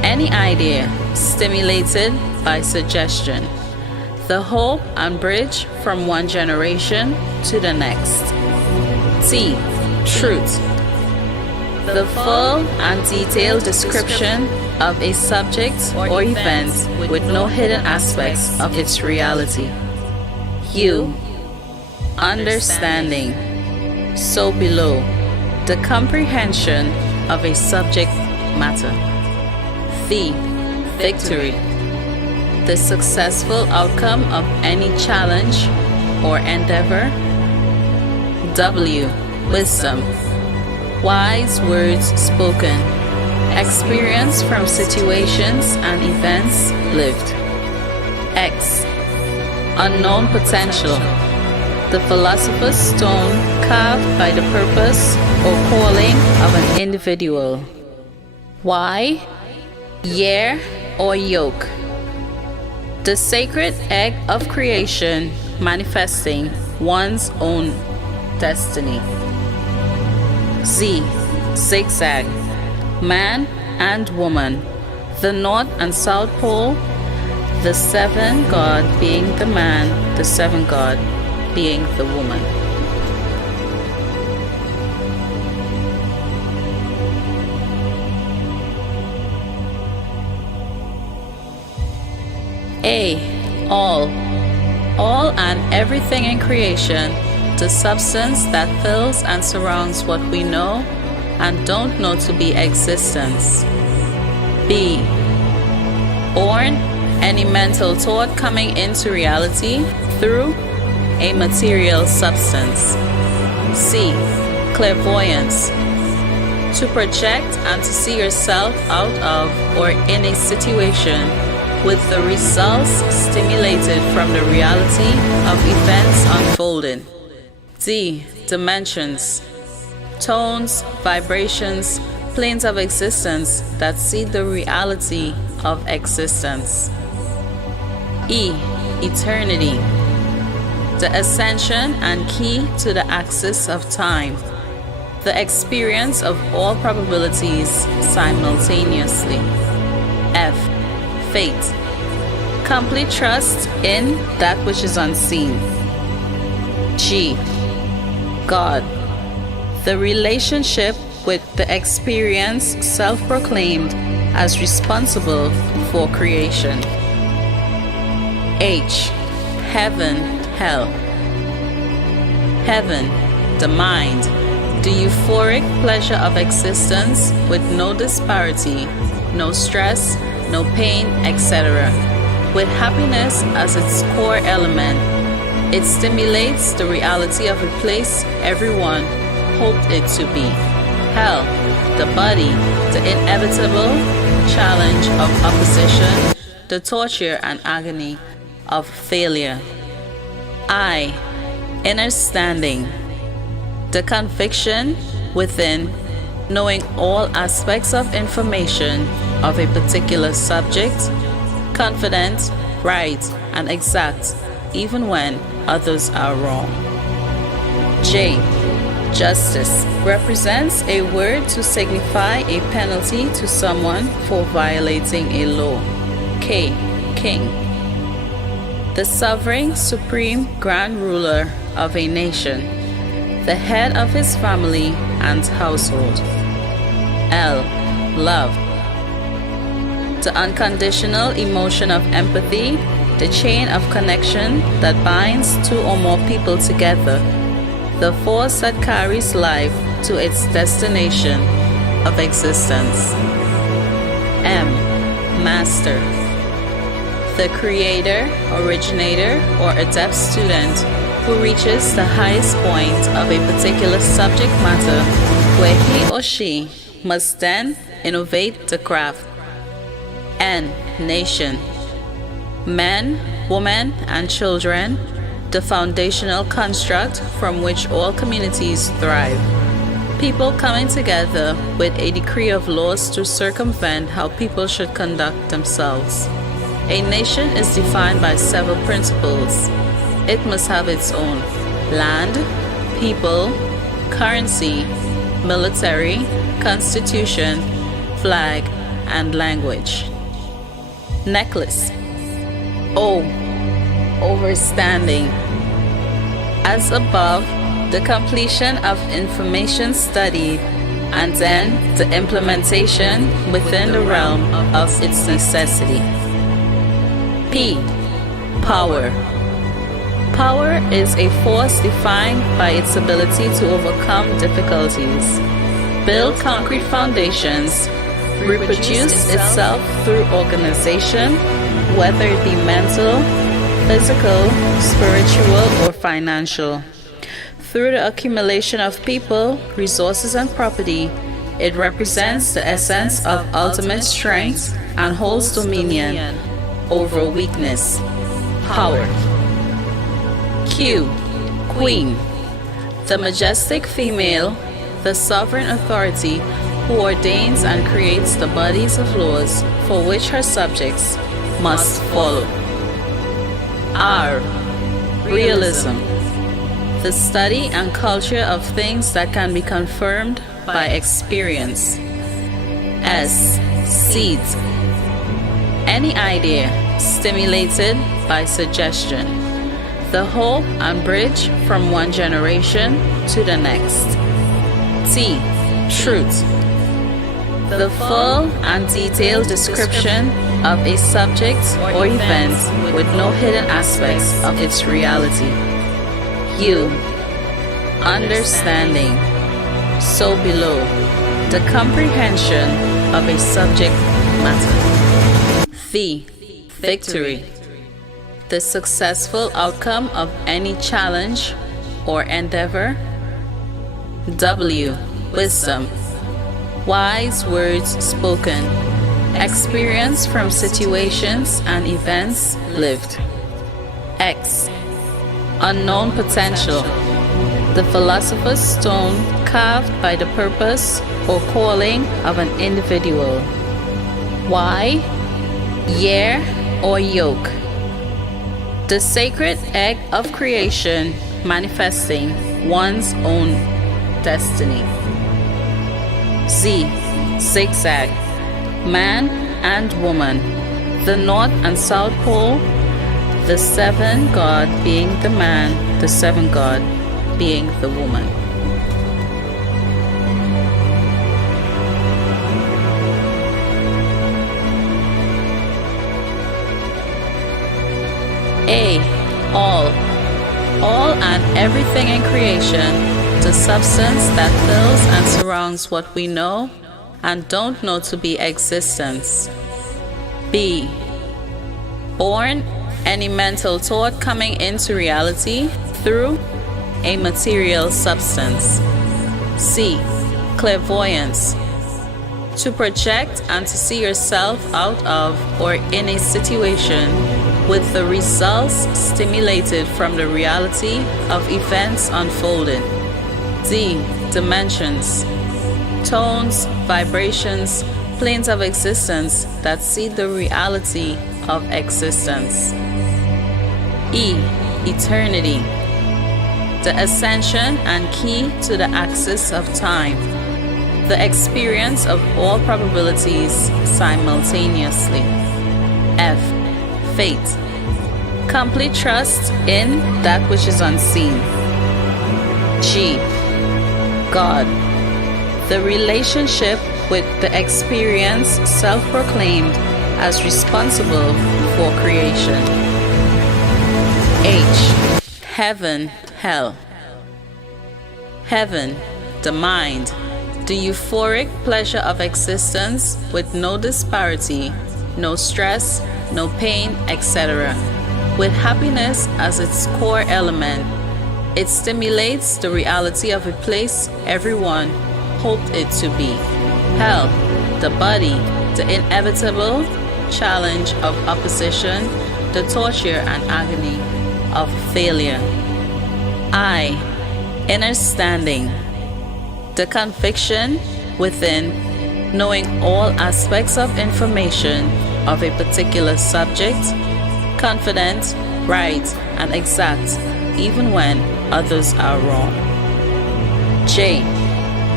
Any idea stimulated by suggestion. The hope and bridge from one generation to the next. T. Truth. The full and detailed description of a subject or event with no hidden aspects of its reality. U. Understanding. So below, the comprehension of a subject matter. V. Victory. The successful outcome of any challenge or endeavor. W. Wisdom. Wise words spoken. Experience from situations and events lived. X. Unknown potential. The philosopher's stone carved by the purpose or calling of an individual. Y. Year or yoke. The sacred egg of creation manifesting one's own destiny. Z. Zigzag. Man and woman. The north and south pole. The seven god being the man, the seven god being the woman. A. All. All and everything in creation, the substance that fills and surrounds what we know and don't know to be existence. B. Born, any mental thought coming into reality through a material substance. C. Clairvoyance. To project and to see yourself out of or in a situation with the results stimulated from the reality of events unfolding. D. Dimensions. Tones, vibrations, planes of existence that see the reality of existence. E. Eternity. The ascension and key to the axis of time. The experience of all probabilities simultaneously. F. Fate. Complete trust in that which is unseen. G. God. The relationship with the experience self-proclaimed as responsible for creation. H. Heaven, hell. Heaven, the mind, the euphoric pleasure of existence with no disparity, no stress, no pain, etc. With happiness as its core element, it stimulates the reality of a place everyone hoped it to be. Hell, the body, the inevitable challenge of opposition, the torture and agony of failure. I. Inner standing. The conviction within, knowing all aspects of information of a particular subject, confident, right, and exact, even when others are wrong. J. Justice represents a word to signify a penalty to someone for violating a law. K. King. The sovereign, supreme, grand ruler of a nation, the head of his family and household. L. Love. The unconditional emotion of empathy, the chain of connection that binds two or more people together, the force that carries life to its destination of existence. M. Master. The creator, originator, or adept student who reaches the highest point of a particular subject matter where he or she must then innovate the craft. N. Nation. Men, women, and children, the foundational construct from which all communities thrive. People coming together with a decree of laws to circumvent how people should conduct themselves. A nation is defined by several principles. It must have its own land, people, currency, military, constitution, flag, and language. Necklace. O. Overstanding. As above, the completion of information studied and then the implementation within the realm of its necessity. P. Power. Power is a force defined by its ability to overcome difficulties, build concrete foundations, reproduce itself through organization, whether it be mental, physical, spiritual, or financial. Through the accumulation of people, resources, and property, it represents the essence of ultimate strength and holds dominion over weakness. Power. Q. Queen. The majestic female, the sovereign authority who ordains and creates the bodies of laws for which her subjects must follow. R. Realism. The study and culture of things that can be confirmed by experience. S. Seeds. Any idea stimulated by suggestion. The hope and bridge from one generation to the next. T. Truth. The full and detailed description of a subject or event with no hidden aspects of its reality. U. Understanding. So below, the comprehension of a subject matter. V. Victory. The successful outcome of any challenge or endeavor. W. Wisdom. Wise words spoken. Experience from situations and events lived. X. Unknown potential. The philosopher's stone carved by the purpose or calling of an individual. Y. Year or yoke. The sacred egg of creation manifesting one's own destiny. Z. Zigzag. Man and woman. The north and south pole. The seven god being the man, the seven god being the woman. A. All. All and everything in creation, the substance that fills and surrounds what we know and don't know to be existence. B. Born. Any mental thought coming into reality through a material substance. C. Clairvoyance. To project and to see yourself out of or in a situation with the results stimulated from the reality of events unfolding. D. Dimensions. Tones, vibrations, planes of existence that see the reality of existence. E. Eternity. The ascension and key to the axis of time. The experience of all probabilities simultaneously. F. Fate. Complete trust in that which is unseen. G. God. The relationship with the experience self-proclaimed as responsible for creation. H. Heaven, hell. Heaven, the mind, the euphoric pleasure of existence with no disparity, no stress, no pain, etc. With happiness as its core element, it stimulates the reality of a place everyone hoped it to be. Hell, the body, the inevitable challenge of opposition, the torture and agony of failure. I. Inner standing. The conviction within, knowing all aspects of information of a particular subject, confident, right, and exact, even when others are wrong. J.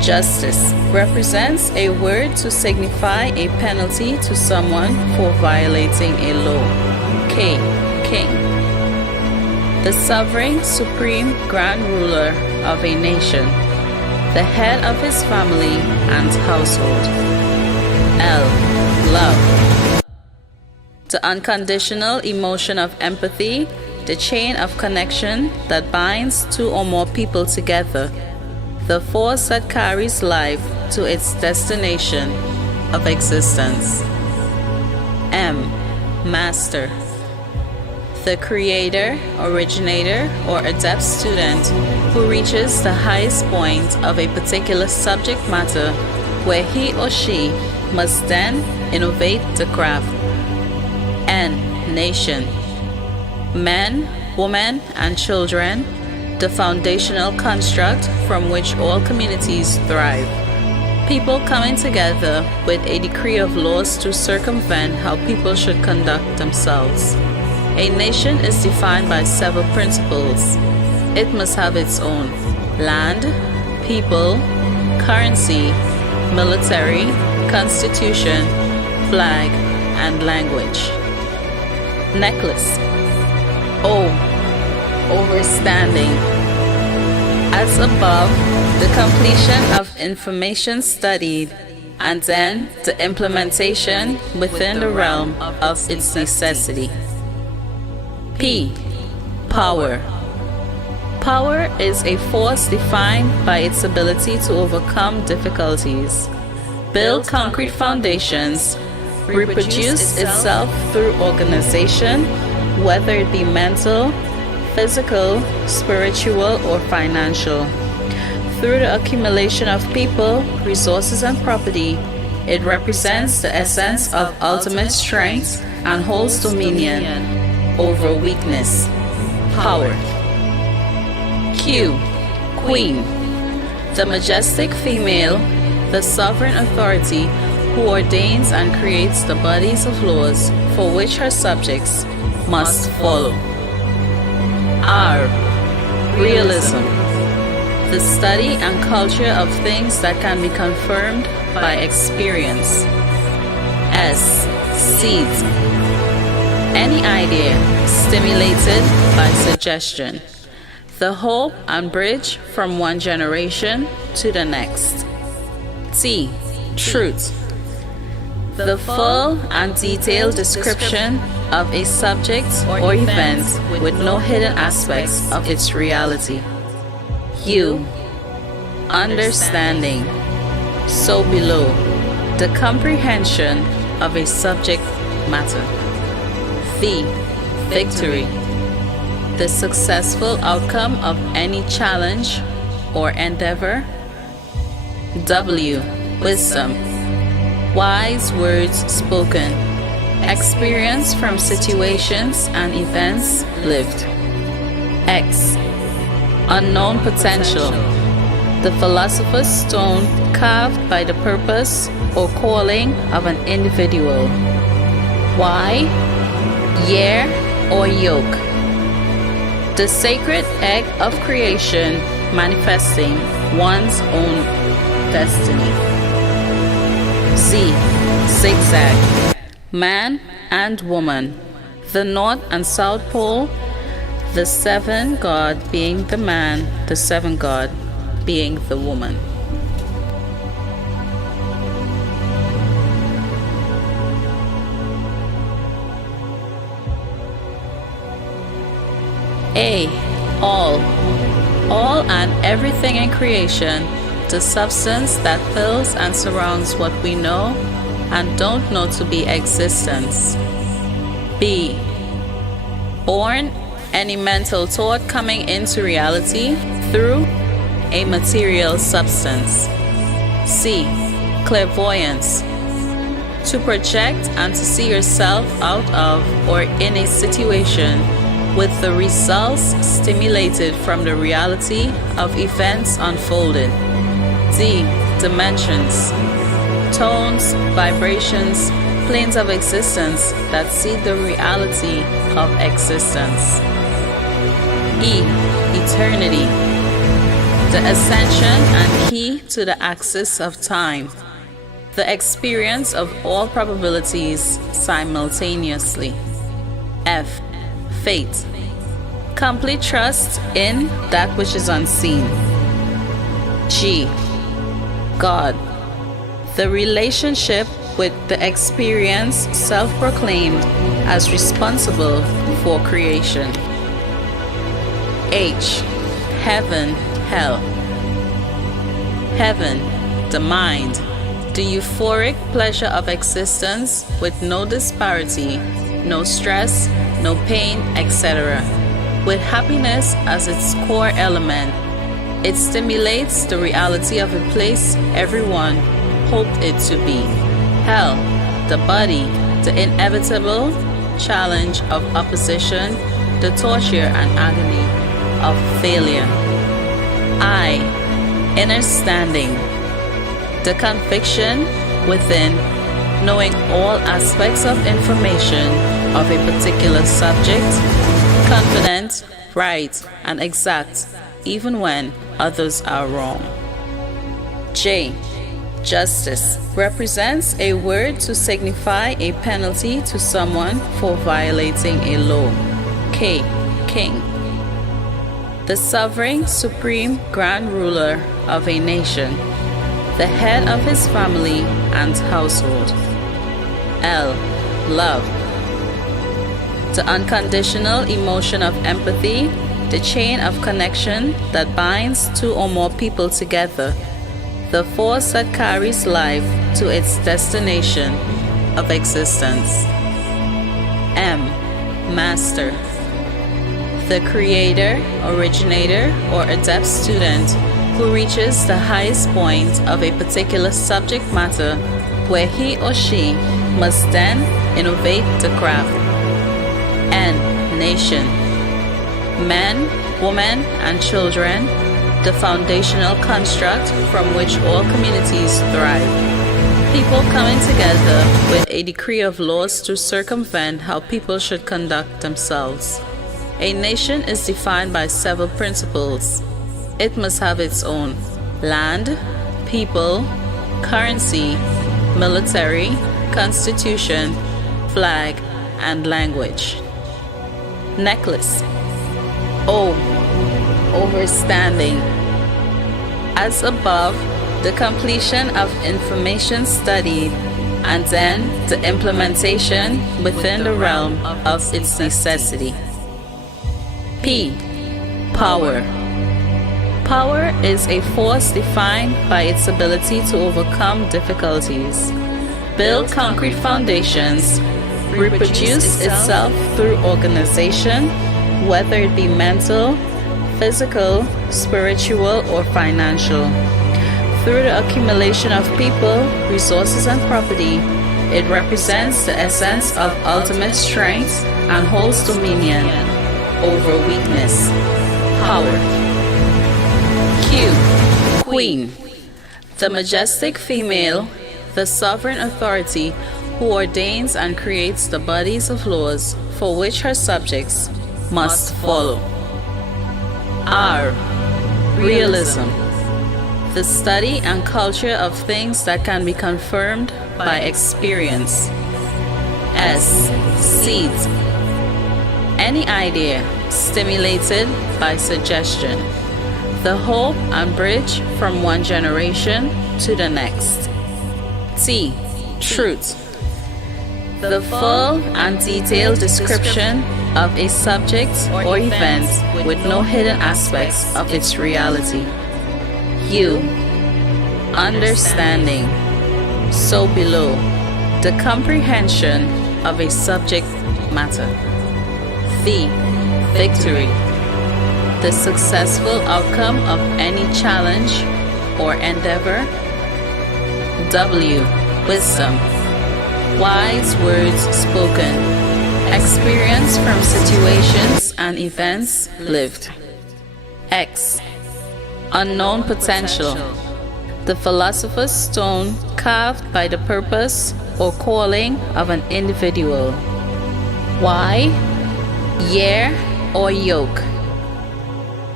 Justice represents a word to signify a penalty to someone for violating a law. K. King. The sovereign, supreme, grand ruler of a nation, the head of his family and household. L. Love. The unconditional emotion of empathy, the chain of connection that binds two or more people together, the force that carries life to its destination of existence. M. Master. The creator, originator, or adept student who reaches the highest point of a particular subject matter where he or she must then innovate the craft. N. Nation. Men, women, and children, the foundational construct from which all communities thrive. People coming together with a decree of laws to circumvent how people should conduct themselves. A nation is defined by several principles. It must have its own land, people, currency, military, constitution, flag, and language. Necklace. O. Overstanding. As above, the completion of information studied, and then the implementation within the realm of its necessity. P. Power. Power is a force defined by its ability to overcome difficulties, build concrete foundations, reproduce itself through organization, whether it be mental, physical, spiritual, or financial. Through the accumulation of people, resources, and property, it represents the essence of ultimate strength and holds dominion over weakness. Power. Q. Queen. The majestic female, the sovereign authority who ordains and creates the bodies of laws for which her subjects must follow. R. Realism. The study and culture of things that can be confirmed by experience. S. Seeds. Any idea stimulated by suggestion. The hope and bridge from one generation to the next. T. Truth. The full and detailed description of a subject or event with no hidden aspects of its reality. U. Understanding. So below, the comprehension of a subject matter. V. Victory. The successful outcome of any challenge or endeavor. W. Wisdom. Wise words spoken. Experience from situations and events lived. X. Unknown potential. The philosopher's stone carved by the purpose or calling of an individual. Y. Year or yoke. The sacred egg of creation manifesting one's own destiny. Z. Zigzag. Man and woman. The north and south pole. The seven god being the man, the seven god being the woman. A. All. All and everything in creation, the substance that fills and surrounds what we know and don't know to be existence. B. Born, any mental thought coming into reality through a material substance. C. Clairvoyance. To project and to see yourself out of or in a situation with the results stimulated from the reality of events unfolded. D. Dimensions. Tones, vibrations, planes of existence that see the reality of existence. E. Eternity. the ascension and key to the axis of time, the experience of all probabilities simultaneously. F. Faith. Complete trust in that which is unseen. G. God. The relationship with the experience self-proclaimed as responsible for creation. H. Heaven, hell. Heaven, the mind, the euphoric pleasure of existence with no disparity, no stress, no pain, etc. With happiness as its core element. It stimulates the reality of a place everyone hoped it to be. Hell, the body, the inevitable challenge of opposition, the torture and agony of failure. I, inner standing, the conviction within, knowing all aspects of information of a particular subject, confident, right, and exact, even when others are wrong. J. Justice represents a word to signify a penalty to someone for violating a law. K. King. The sovereign, supreme, grand ruler of a nation, the head of his family and household. L. Love. The unconditional emotion of empathy, the chain of connection that binds two or more people together, the force that carries life to its destination of existence. M. Master. The creator, originator, or adept student who reaches the highest point of a particular subject matter where he or she must then innovate the craft. N. Nation. Men, women, and children, the foundational construct from which all communities thrive. People coming together with a decree of laws to circumvent how people should conduct themselves. A nation is defined by several principles. It must have its own land, people, currency, military, constitution, flag, and language. Necklace. O. Overstanding. As above, the completion of information studied and then the implementation within the realm of its necessity. P. Power. Power is a force defined by its ability to overcome difficulties, build concrete foundations, reproduce itself through organization, whether it be mental, physical, spiritual, or financial. Through the accumulation of people, resources, and property, it represents the essence of ultimate strength and holds dominion over weakness. Power. Q. Queen. The majestic female, the sovereign authority who ordains and creates the bodies of laws for which her subjects must follow. R. Realism. The study and culture of things that can be confirmed by experience. S. Seeds. Any idea stimulated by suggestion. The hope and bridge from one generation to the next. T. Truth. The full and detailed description of a subject or event with no hidden aspects of its reality. U. Understanding. So below, the comprehension of a subject matter. V. Victory. The successful outcome of any challenge or endeavor. W. Wisdom. Wise words spoken. Experience from situations and events lived. X. Unknown potential. The philosopher's stone carved by the purpose or calling of an individual. Y. Year or yoke.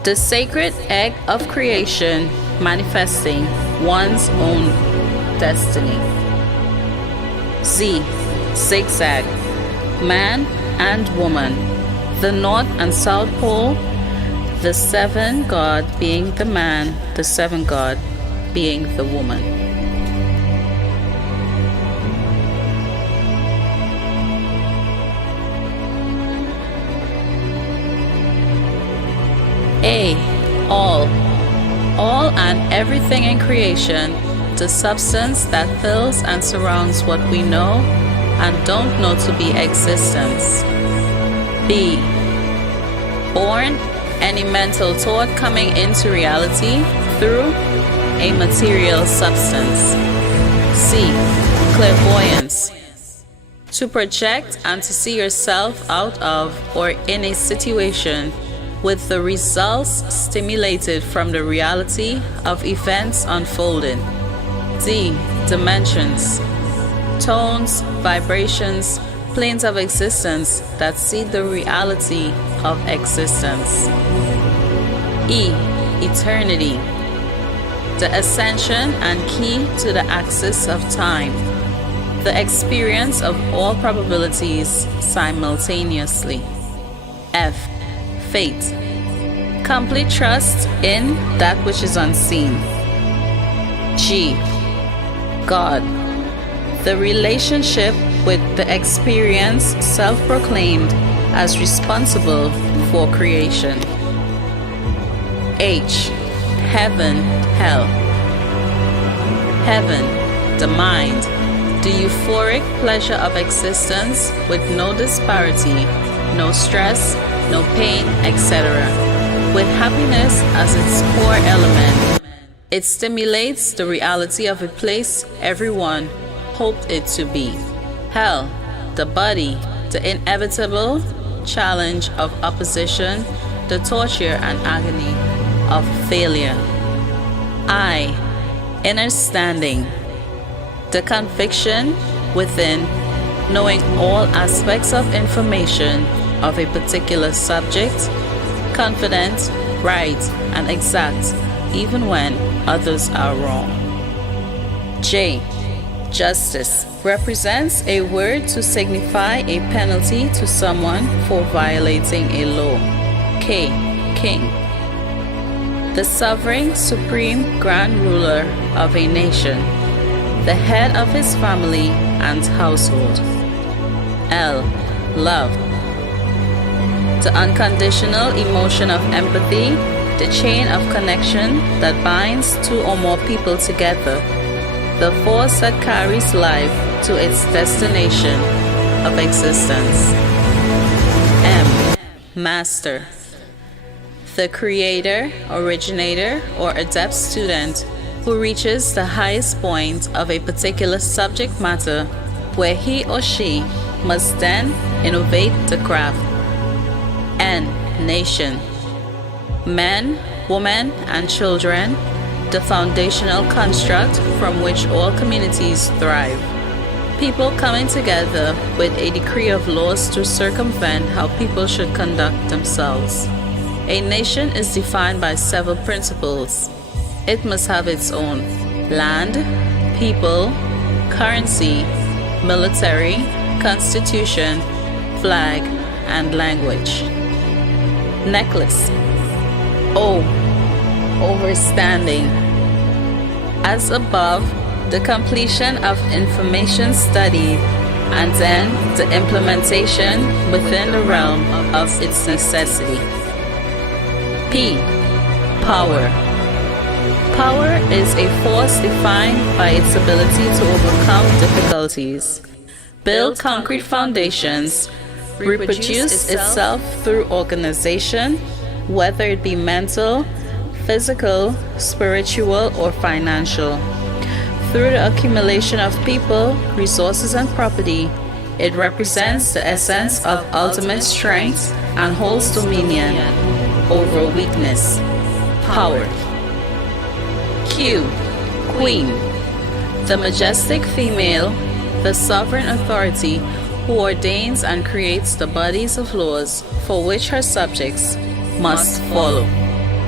The sacred egg of creation manifesting one's own destiny. Z. Zigzag. Man and woman. The North and South Pole. The seven God being the man, the seven God being the woman. A. All. All and everything in creation, the substance that fills and surrounds what we know and don't know to be existence. B. Born, any mental thought coming into reality through a material substance. C. Clairvoyance. To project and to see yourself out of or in a situation with the results stimulated from the reality of events unfolding. D. Dimensions. Tones, vibrations, planes of existence that see the reality of existence. E. Eternity. The ascension and key to the axis of time. The experience of all probabilities simultaneously. F. Fate. Complete trust in that which is unseen. G. God. The relationship with the experience self-proclaimed as responsible for creation. H. Heaven, hell. Heaven, the mind, the euphoric pleasure of existence with no disparity, no stress, no pain, etc. With happiness as its core element. It stimulates the reality of a place everyone hoped it to be. Hell, the body, the inevitable challenge of opposition, the torture and agony of failure. I, inner standing, the conviction within, knowing all aspects of information of a particular subject, confident, right, and exact, even when others are wrong. J. Justice represents a word to signify a penalty to someone for violating a law. K. King. The sovereign, supreme, grand ruler of a nation, the head of his family and household. L. Love. The unconditional emotion of empathy, the chain of connection that binds two or more people together, the force that carries life to its destination of existence. M. Master. The creator, originator, or adept student who reaches the highest point of a particular subject matter where he or she must then innovate the craft. N. Nation. Men, women, and children, the foundational construct from which all communities thrive. People coming together with a decree of laws to circumvent how people should conduct themselves. A nation is defined by several principles. It must have its own land, people, currency, military, constitution, flag, and language. Necklace. O. Overstanding. As above, the completion of information studied and then the implementation within the realm of its necessity. P. Power. Power is a force defined by its ability to overcome difficulties, build concrete foundations, reproduce itself through organization, whether it be mental, physical, spiritual, or financial. Through the accumulation of people, resources, and property, it represents the essence of ultimate strength and holds dominion over weakness. Power. Q. Queen. The majestic female, the sovereign authority who ordains and creates the bodies of laws for which her subjects must follow.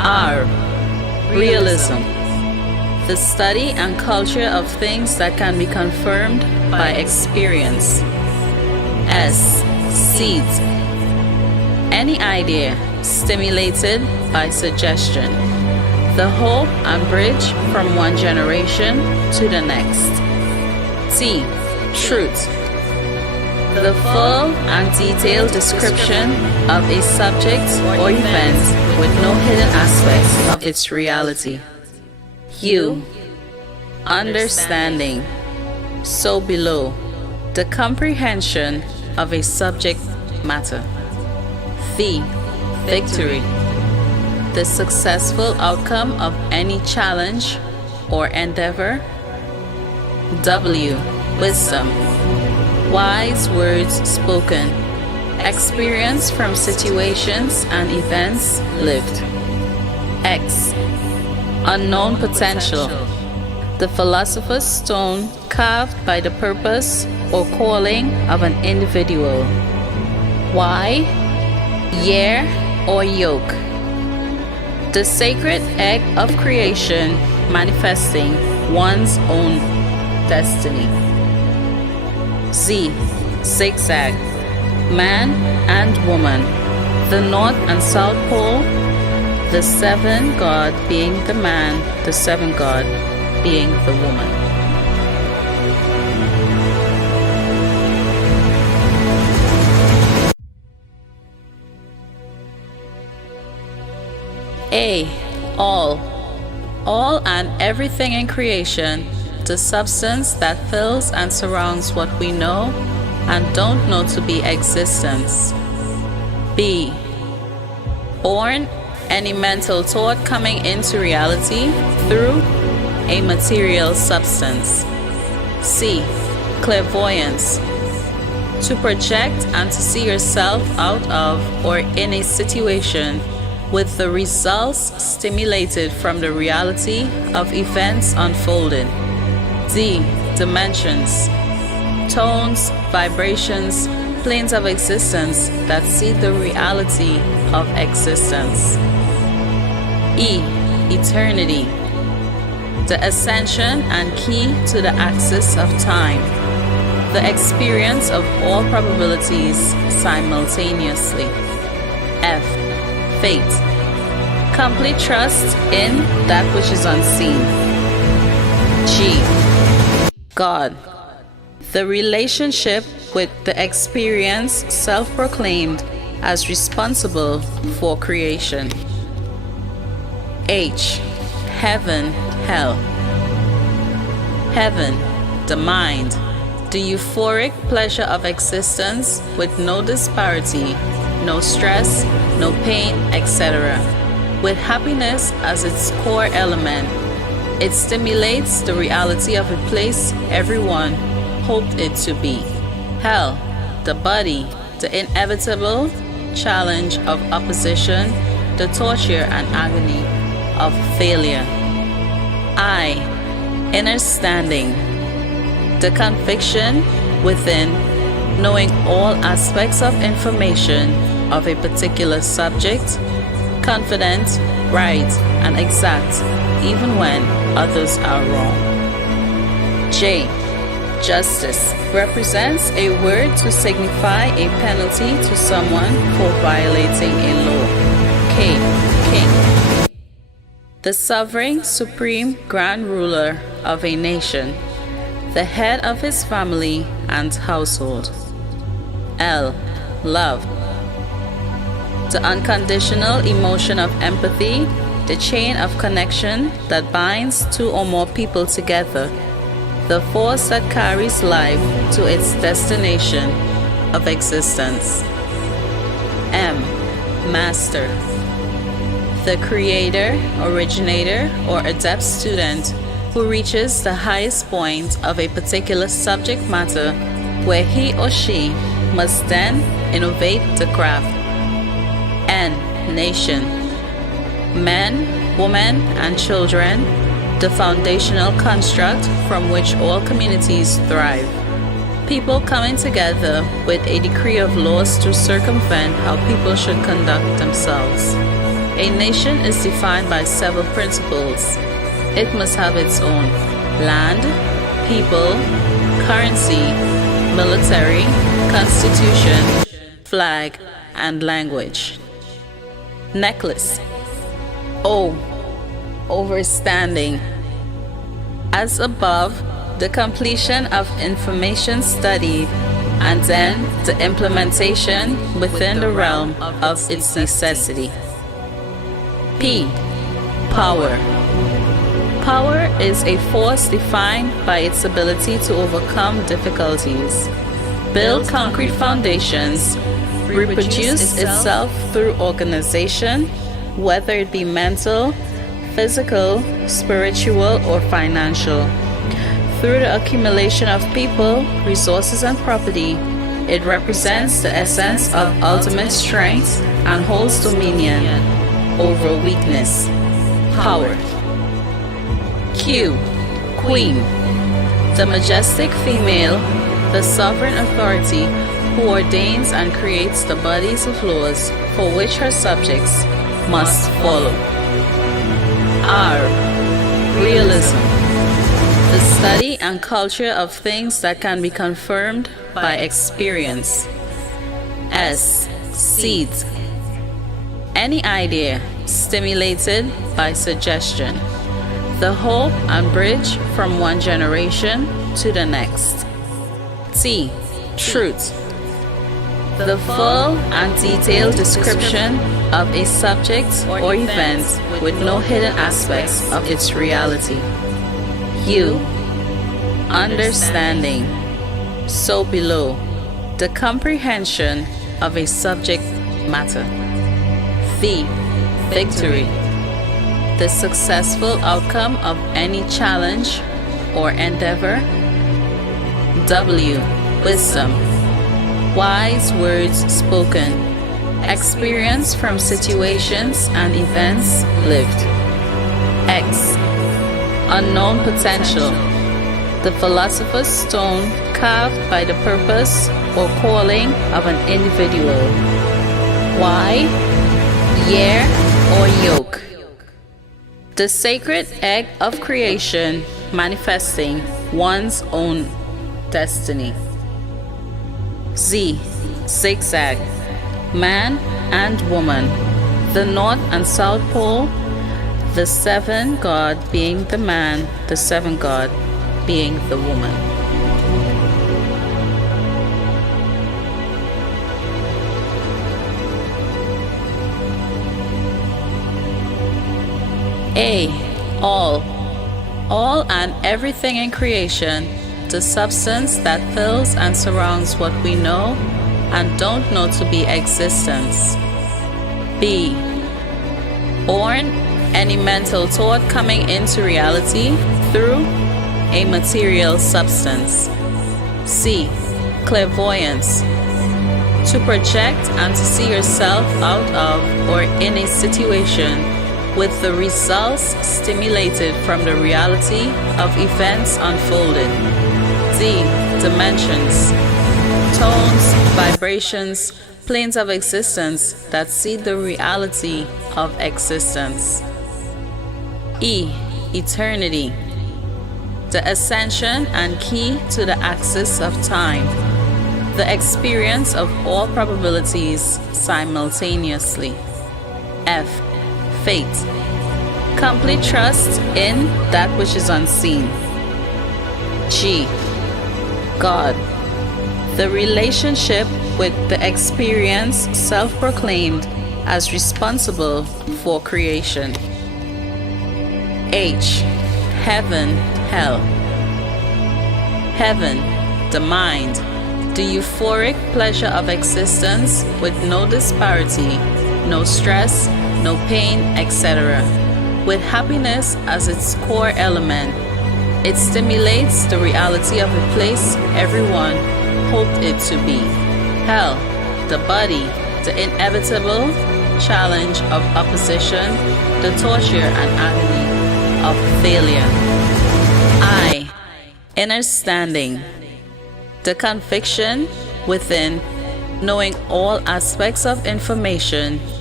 R. Realism. The study and culture of things that can be confirmed by experience. S. Seeds. Any idea stimulated by suggestion. The hope and bridge from one generation to the next. T. Truth. The full and detailed description of a subject or event with no hidden aspects of its reality. U. Understanding. So below, the comprehension of a subject matter. V. Victory. The successful outcome of any challenge or endeavor. W. Wisdom. Wise words spoken. Experience from situations and events lived. X. Unknown potential. The philosopher's stone carved by the purpose or calling of an individual. Y. Year or yoke. The sacred egg of creation manifesting one's own destiny. Z. Zigzag. Man and woman. The North and South Pole. The seven God being the man, the seven God being the woman. A. All. All and everything in creation, the substance that fills and surrounds what we know and don't know to be existence. B. Born, any mental thought coming into reality through a material substance. C. Clairvoyance. To project and to see yourself out of or in a situation with the results stimulated from the reality of events unfolding. D. Dimensions. Tones, vibrations, planes of existence that see the reality of existence. E. Eternity. The ascension and key to the axis of time. The experience of all probabilities simultaneously. F. Fate. Complete trust in that which is unseen. G. God. The relationship with the experience self-proclaimed as responsible for creation. H. Heaven, hell. Heaven, the mind, the euphoric pleasure of existence with no disparity, no stress, no pain, etc. With happiness as its core element, it stimulates the reality of a place everyone hoped it to be. Hell, the body, the inevitable challenge of opposition, the torture and agony of failure. I. Inner standing. The conviction within, knowing all aspects of information of a particular subject, confident, right, and exact, even when others are wrong. J. Justice represents a word to signify a penalty to someone for violating a law. K. King. The sovereign, supreme, grand ruler of a nation, the head of his family and household. L. Love. The unconditional emotion of empathy, the chain of connection that binds two or more people together, the force that carries life to its destination of existence. M. Master. The creator, originator, or adept student who reaches the highest point of a particular subject matter where he or she must then innovate the craft. N. Nation. Men, women, and children, the foundational construct from which all communities thrive. People coming together with a decree of laws to circumvent how people should conduct themselves. A nation is defined by several principles. It must have its own land, people, currency, military, constitution, flag, and language. Necklace. O. Overstanding. As above, the completion of information studied and then the implementation within the realm of its necessity. P. Power. Power is a force defined by its ability to overcome difficulties, build concrete foundations, reproduce itself through organization, whether it be mental, physical, spiritual, or financial. Through the accumulation of people, resources, and property, it represents the essence of ultimate strength and holds dominion over weakness. Power. Q. Queen. The majestic female, the sovereign authority who ordains and creates the bodies of laws for which her subjects must follow. R. Realism. The study and culture of things that can be confirmed by experience. S. Seeds. Any idea stimulated by suggestion. The hope and bridge from one generation to the next. T. Truth. The full and detailed description of a subject or event with no hidden aspects of its reality. U. Understanding. So below, the comprehension of a subject matter. V. Victory. The successful outcome of any challenge or endeavor. W. Wisdom. Wise words spoken. Experience from situations and events lived. X. Unknown potential. The philosopher's stone carved by the purpose or calling of an individual. Y. Year or yoke. The sacred egg of creation manifesting one's own destiny. Z. Zigzag. Man and woman. The north and south pole. The seven God being the man, the seven God being the woman. A. All. All and everything in creation, the substance that fills and surrounds what we know and don't know to be existence. B. Born, any mental thought coming into reality through a material substance. C. Clairvoyance. To project and to see yourself out of or in a situation with the results stimulated from the reality of events unfolded. D. Dimensions. Tones, vibrations, planes of existence that see the reality of existence. E. Eternity. The ascension and key to the axis of time. The experience of all probabilities simultaneously. F. Fate. Complete trust in that which is unseen. G. God. The relationship with the experience self-proclaimed as responsible for creation. H. Heaven, hell. Heaven, the mind, the euphoric pleasure of existence with no disparity, no stress, no pain, etc. With happiness as its core element, it stimulates the reality of a place everyone hoped it to be. Hell, the body, the inevitable challenge of opposition, the torture and agony of failure. I. Inner standing. The conviction within, knowing all aspects of information,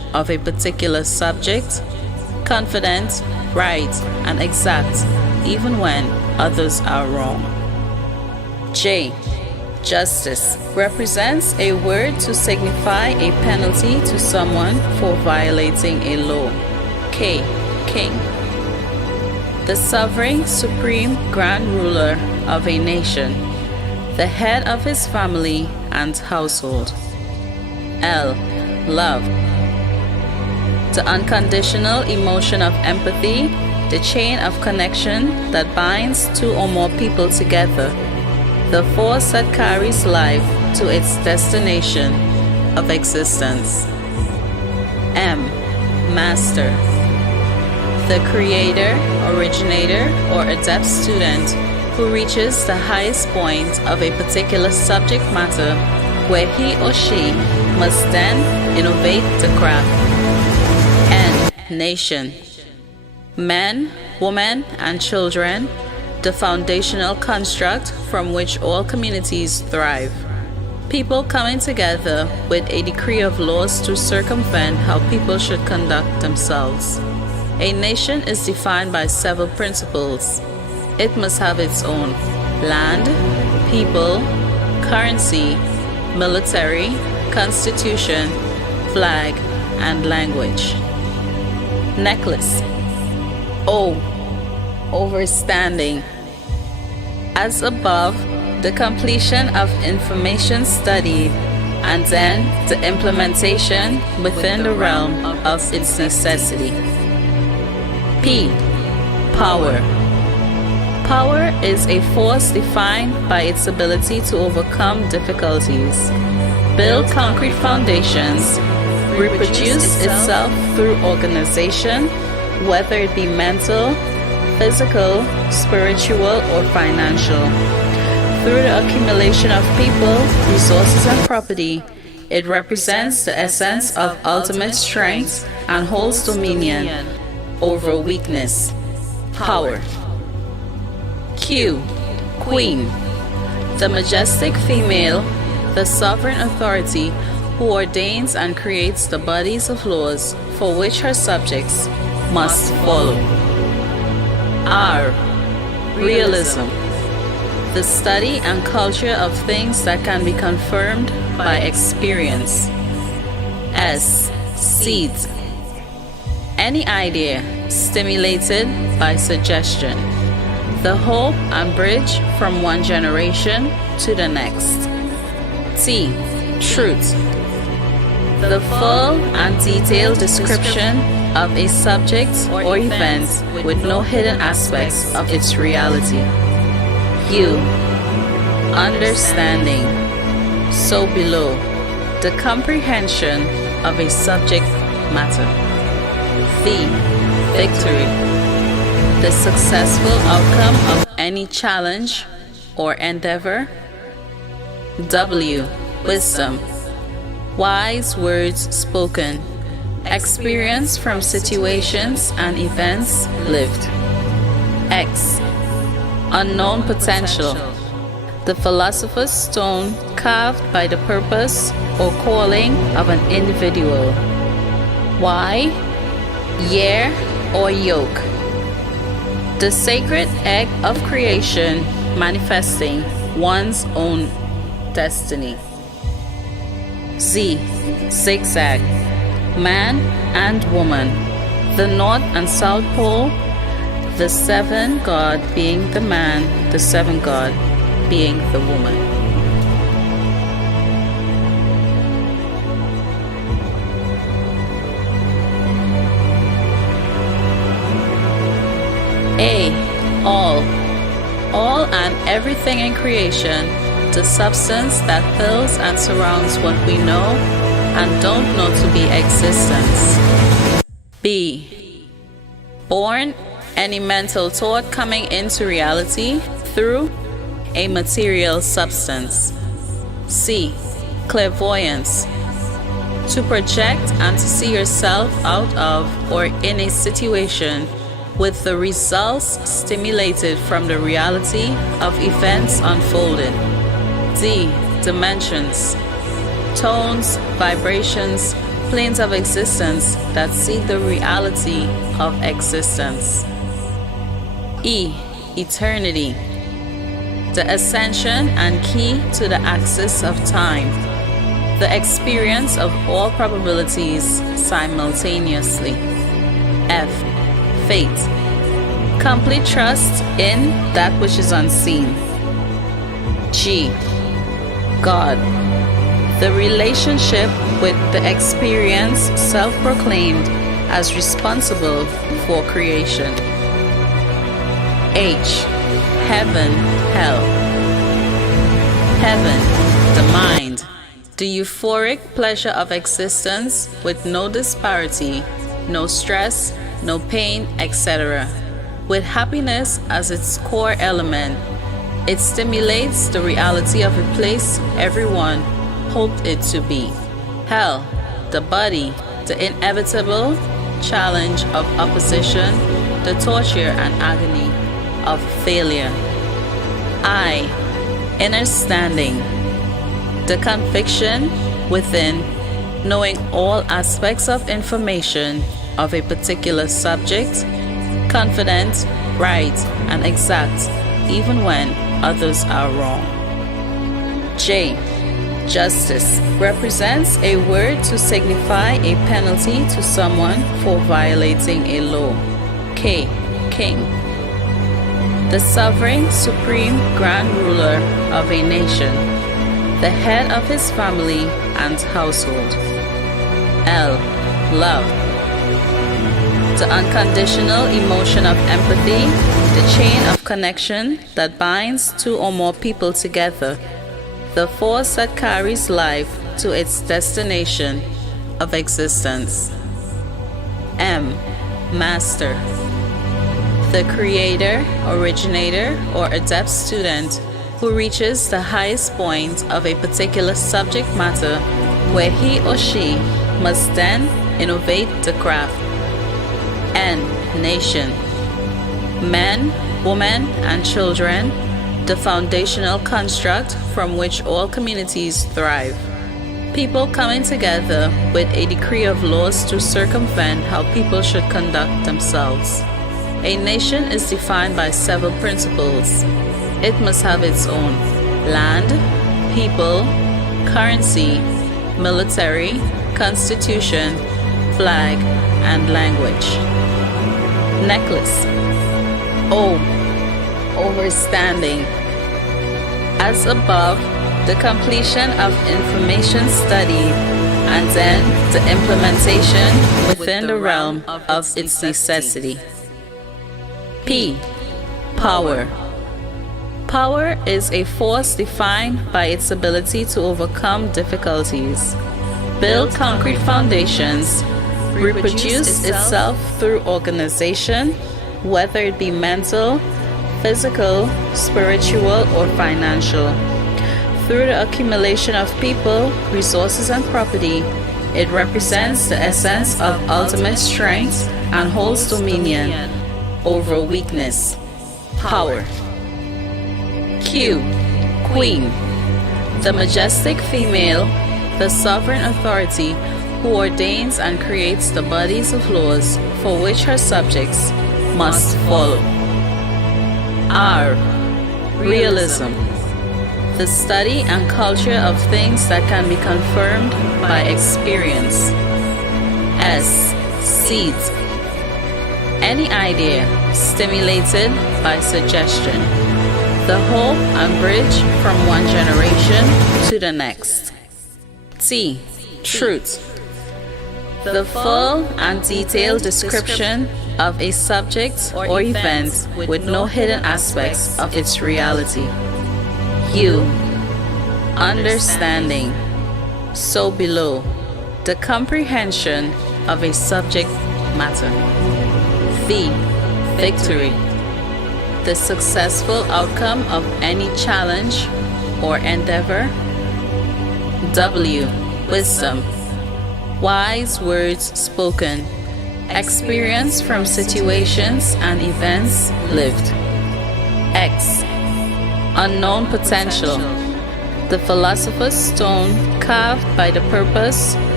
of a particular subject, confident, right, and exact, even when others are wrong. J. Justice represents a word to signify a penalty to someone for violating a law. K. King. The sovereign, supreme, grand ruler of a nation, the head of his family and household. L. Love. The unconditional emotion of empathy, the chain of connection that binds two or more people together, the force that carries life to its destination of existence. M. Master. The creator, originator, or adept student who reaches the highest point of a particular subject matter where he or she must then innovate the craft. N. Nation. Men, women, and children, the foundational construct from which all communities thrive. People coming together with a decree of laws to circumvent how people should conduct themselves. A nation is defined by several principles. It must have its own land, people, currency, military, constitution, flag, and language. Necklace. O. Overstanding. As above, the completion of information studied and then the implementation within the realm of its necessity. P. Power. Power is a force defined by its ability to overcome difficulties, build concrete foundations, reproduce itself through organization, whether it be mental, physical, spiritual, or financial. Through the accumulation of people, resources, and property, it represents the essence of ultimate strength and holds dominion over weakness. Power. Q. Queen. The majestic female, the sovereign authority who ordains and creates the bodies of laws for which her subjects must follow. R. Realism. The study and culture of things that can be confirmed by experience. S. Seed. Any idea stimulated by suggestion. The hope and bridge from one generation to the next. T. Truth. The full and detailed description of a subject or event with no hidden aspects of its reality. U. Understanding. So below, the comprehension of a subject matter. V. Victory. The successful outcome of any challenge or endeavor. W. Wisdom. Wise words spoken. Experience from situations and events lived. X. Unknown potential. The philosopher's stone carved by the purpose or calling of an individual. Y. Year or yoke. The sacred egg of creation manifesting one's own destiny. Z. Zigzag. Man and woman. The North and South Pole. The seven God being the man, the seven God being the woman. A. All. All and everything in creation, the substance that fills and surrounds what we know and don't know to be existence. B. Born, any mental thought coming into reality through a material substance. C. Clairvoyance. To project and to see yourself out of or in a situation with the results stimulated from the reality of events unfolded. D. Dimensions. Tones, vibrations, planes of existence that see the reality of existence. E. Eternity. The ascension and key to the axis of time. The experience of all probabilities simultaneously. F. Fate. Complete trust in that which is unseen. G. God. The relationship with the experience self-proclaimed as responsible for creation. H. Heaven, hell. Heaven, the mind. The euphoric pleasure of existence with no disparity, no stress, no pain, etc. With happiness as its core element, it stimulates the reality of a place everyone hoped it to be. Hell, the body, the inevitable challenge of opposition, the torture and agony of failure. I, inner standing, the conviction within, knowing all aspects of information of a particular subject, confident, right, and exact, even when others are wrong. J. Justice represents a word to signify a penalty to someone for violating a law. K. King. The sovereign, supreme, grand ruler of a nation, the head of his family and household. L. Love. The unconditional emotion of empathy, the chain of connection that binds two or more people together, the force that carries life to its destination of existence. M. Master. The creator, originator, or adept student who reaches the highest point of a particular subject matter where he or she must then innovate the craft. N. Nation. Men, women, and children, the foundational construct from which all communities thrive. People coming together with a decree of laws to circumvent how people should conduct themselves. A nation is defined by several principles. It must have its own land, people, currency, military, constitution, flag, and language. Necklace. O. Overstanding. As above, the completion of information studied and then the implementation within the realm of its necessity. P. Power. Power is a force defined by its ability to overcome difficulties, build concrete foundations, reproduce itself through organization, whether it be mental, physical, spiritual, or financial. Through the accumulation of people, resources, and property, it represents the essence of ultimate strength and holds dominion over weakness. Power. Q. Queen. The majestic female, the sovereign authority who ordains and creates the bodies of laws for which her subjects must follow. R. Realism. The study and culture of things that can be confirmed by experience. S. Seed. Any idea stimulated by suggestion. The hope and bridge from one generation to the next. T. Truth. The full and detailed description of a subject or event with no hidden aspects of its reality. U. Understanding. So below, the comprehension of a subject matter. V. Victory. The successful outcome of any challenge or endeavor. W. Wisdom. Wise words spoken. Experience from situations and events lived. X. Unknown potential. The philosopher's stone carved by the purpose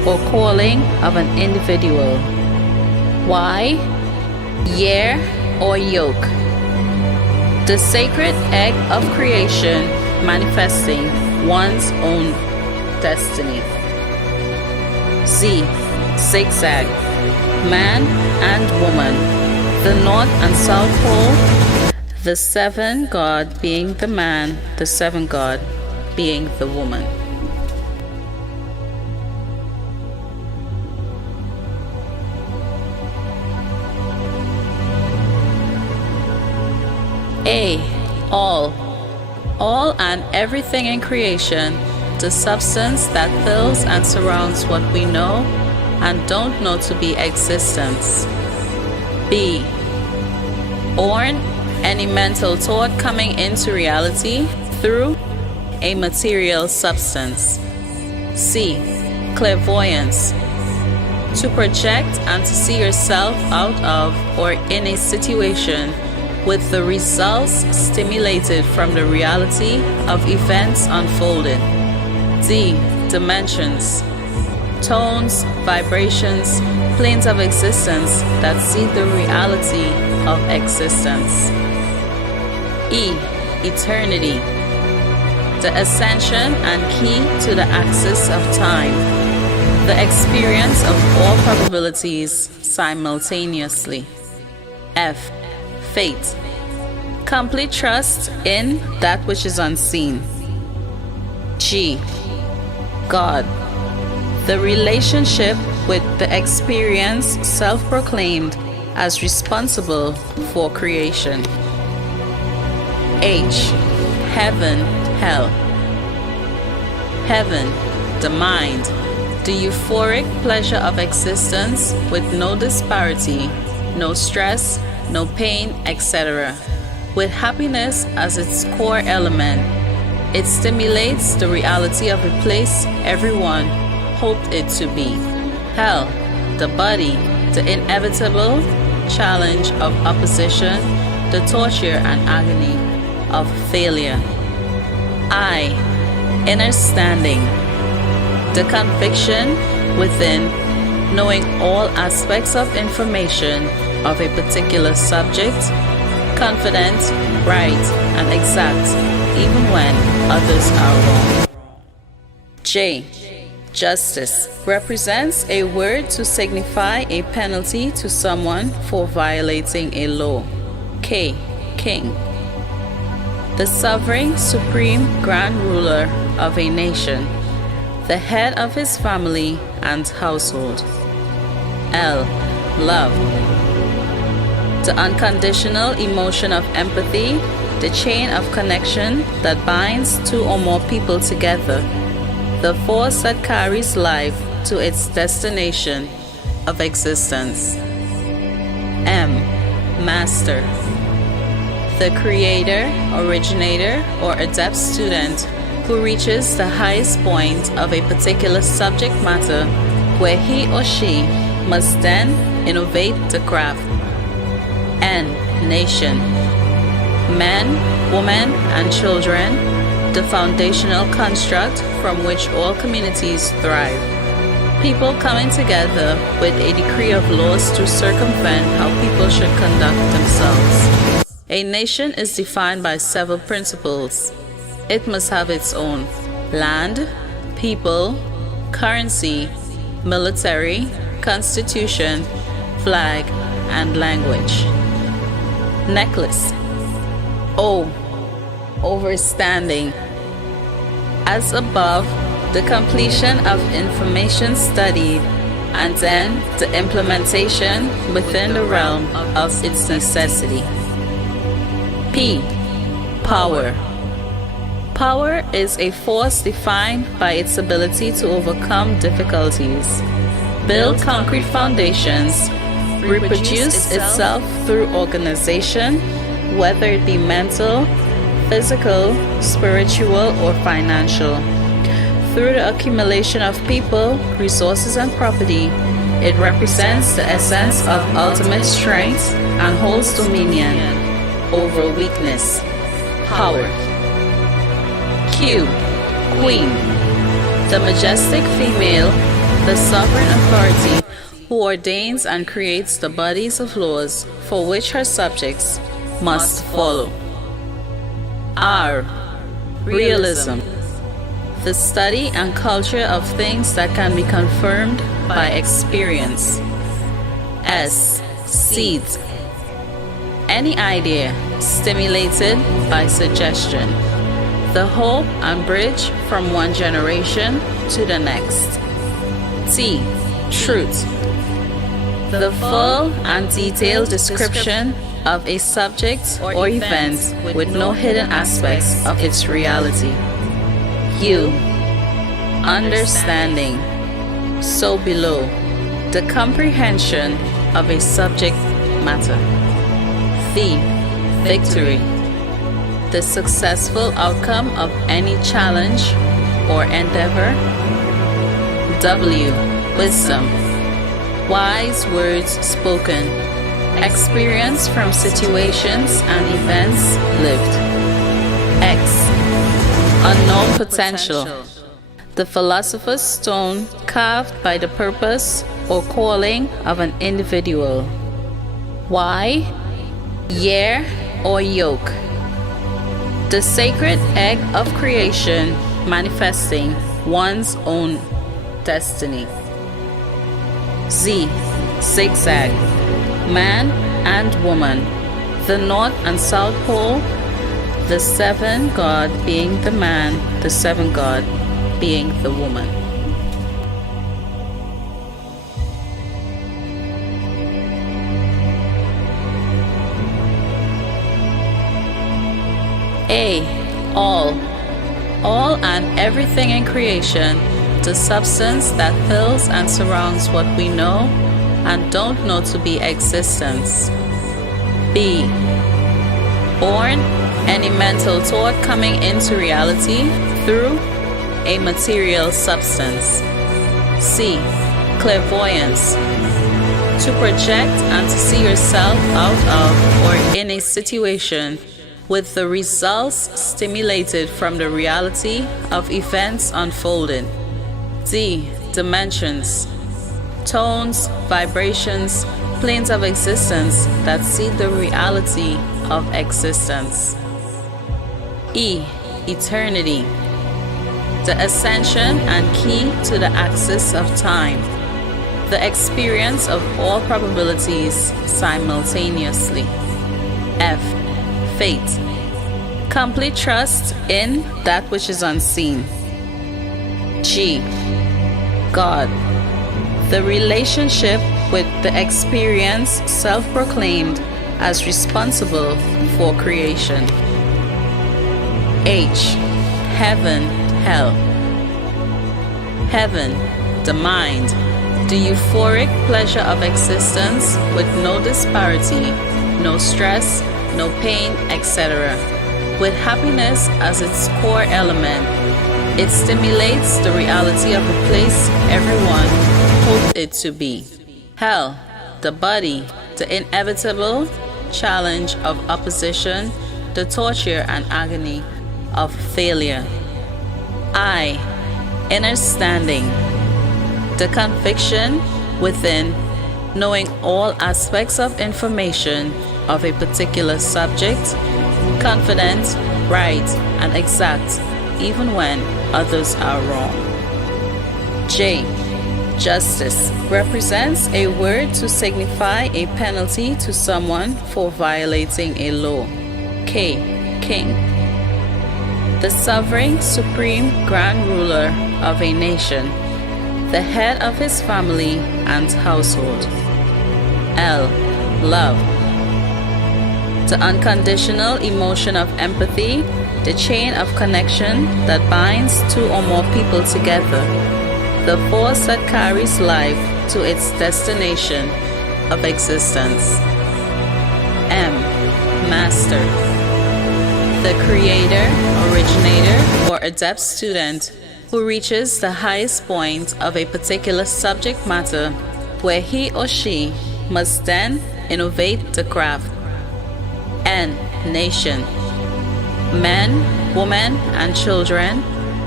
or calling of an individual. Y, year or yoke. The sacred egg of creation manifesting one's own destiny. Z, zigzag. Man and woman. The North and South Pole. The seven God being the man, the seven God being the woman. A, all. All and everything in creation, the substance that fills and surrounds what we know and don't know to be existence. B, born, any mental thought coming into reality through a material substance. C, clairvoyance, to project and to see yourself out of or in a situation with the results stimulated from the reality of events unfolding. D, dimensions, tones, vibrations, planes of existence that see the reality of existence. E, eternity, the ascension and key to the axis of time, the experience of all probabilities simultaneously. F, fate, complete trust in that which is unseen. G, God, the relationship with the experience self-proclaimed as responsible for creation. H, heaven, hell. Heaven, the mind, the euphoric pleasure of existence with no disparity, no stress, no pain, etc. With happiness as its core element, it stimulates the reality of a place everyone hoped it to be. Hell, the body, the inevitable challenge of opposition, the torture and agony of failure. I, inner standing, the conviction within, knowing all aspects of information of a particular subject, confident, right, and exact, even when others are wrong. J, justice, represents a word to signify a penalty to someone for violating a law. K, king, the sovereign, supreme, grand ruler of a nation, the head of his family and household. L, love, the unconditional emotion of empathy, the chain of connection that binds two or more people together, the force that carries life to its destination of existence. M, master, the creator, originator, or adept student who reaches the highest point of a particular subject matter where he or she must then innovate the craft. N, nation, men, women, and children, the foundational construct from which all communities thrive. People coming together with a decree of laws to circumvent how people should conduct themselves. A nation is defined by several principles. It must have its own land, people, currency, military, constitution, flag, and language. Necklace. O, overstanding. As above, the completion of information studied, and then the implementation within the realm of its necessity. P, power. Power is a force defined by its ability to overcome difficulties, build concrete foundations, reproduce itself through organization, whether it be mental, physical, spiritual, or financial. Through the accumulation of people, resources, and property, it represents the essence of ultimate strength and holds dominion over weakness. Power. Q, queen, the majestic female The sovereign authority who ordains and creates the bodies of laws for which her subjects must follow. R. Realism. The study and culture of things that can be confirmed by experience. S. Seeds. Any idea stimulated by suggestion. The hope and bridge from one generation to the next. T. Truth. The full and detailed description of a subject or event with no hidden aspects of its reality. U. Understanding. So below, the comprehension of a subject matter. V. Victory. The successful outcome of any challenge or endeavor. W. Wisdom. Wise words spoken. Experience from situations and events lived. X. Unknown potential. The philosopher's stone carved by the purpose or calling of an individual. Y. Year or yoke. The sacred egg of creation manifesting one's own destiny. Z. Zigzag. Man and woman. The north and south pole. The seven god being the man, the seven god being the woman. A. All. All and everything in creation, the substance that fills and surrounds what we know and don't know to be existence. B. Born, any mental thought coming into reality through a material substance. C. Clairvoyance. To project and to see yourself out of or in a situation with the results stimulated from the reality of events unfolding. D. Dimensions. Tones, vibrations, planes of existence that see the reality of existence. E. Eternity. The ascension and key to the axis of time. The experience of all probabilities simultaneously. F. Fate. Complete trust in that which is unseen. G. God. The relationship with the experience self-proclaimed as responsible for creation. H. Heaven, hell. Heaven, the mind, the euphoric pleasure of existence with no disparity, no stress, no pain, etc. With happiness as its core element, it stimulates the reality of a place everyone hoped it to be. Hell, the body, the inevitable challenge of opposition, the torture and agony of failure. I. Inner standing. The conviction within, knowing all aspects of information of a particular subject, confident, right, and exact, even when others are wrong. J. Justice represents a word to signify a penalty to someone for violating a law. K. King. The sovereign, supreme, grand ruler of a nation, the head of his family and household. L. Love. The unconditional emotion of empathy, the chain of connection that binds two or more people together, the force that carries life to its destination of existence. M. Master. The creator, originator, or adept student who reaches the highest point of a particular subject matter where he or she must then innovate the craft. N. Nation. Men, women, and children,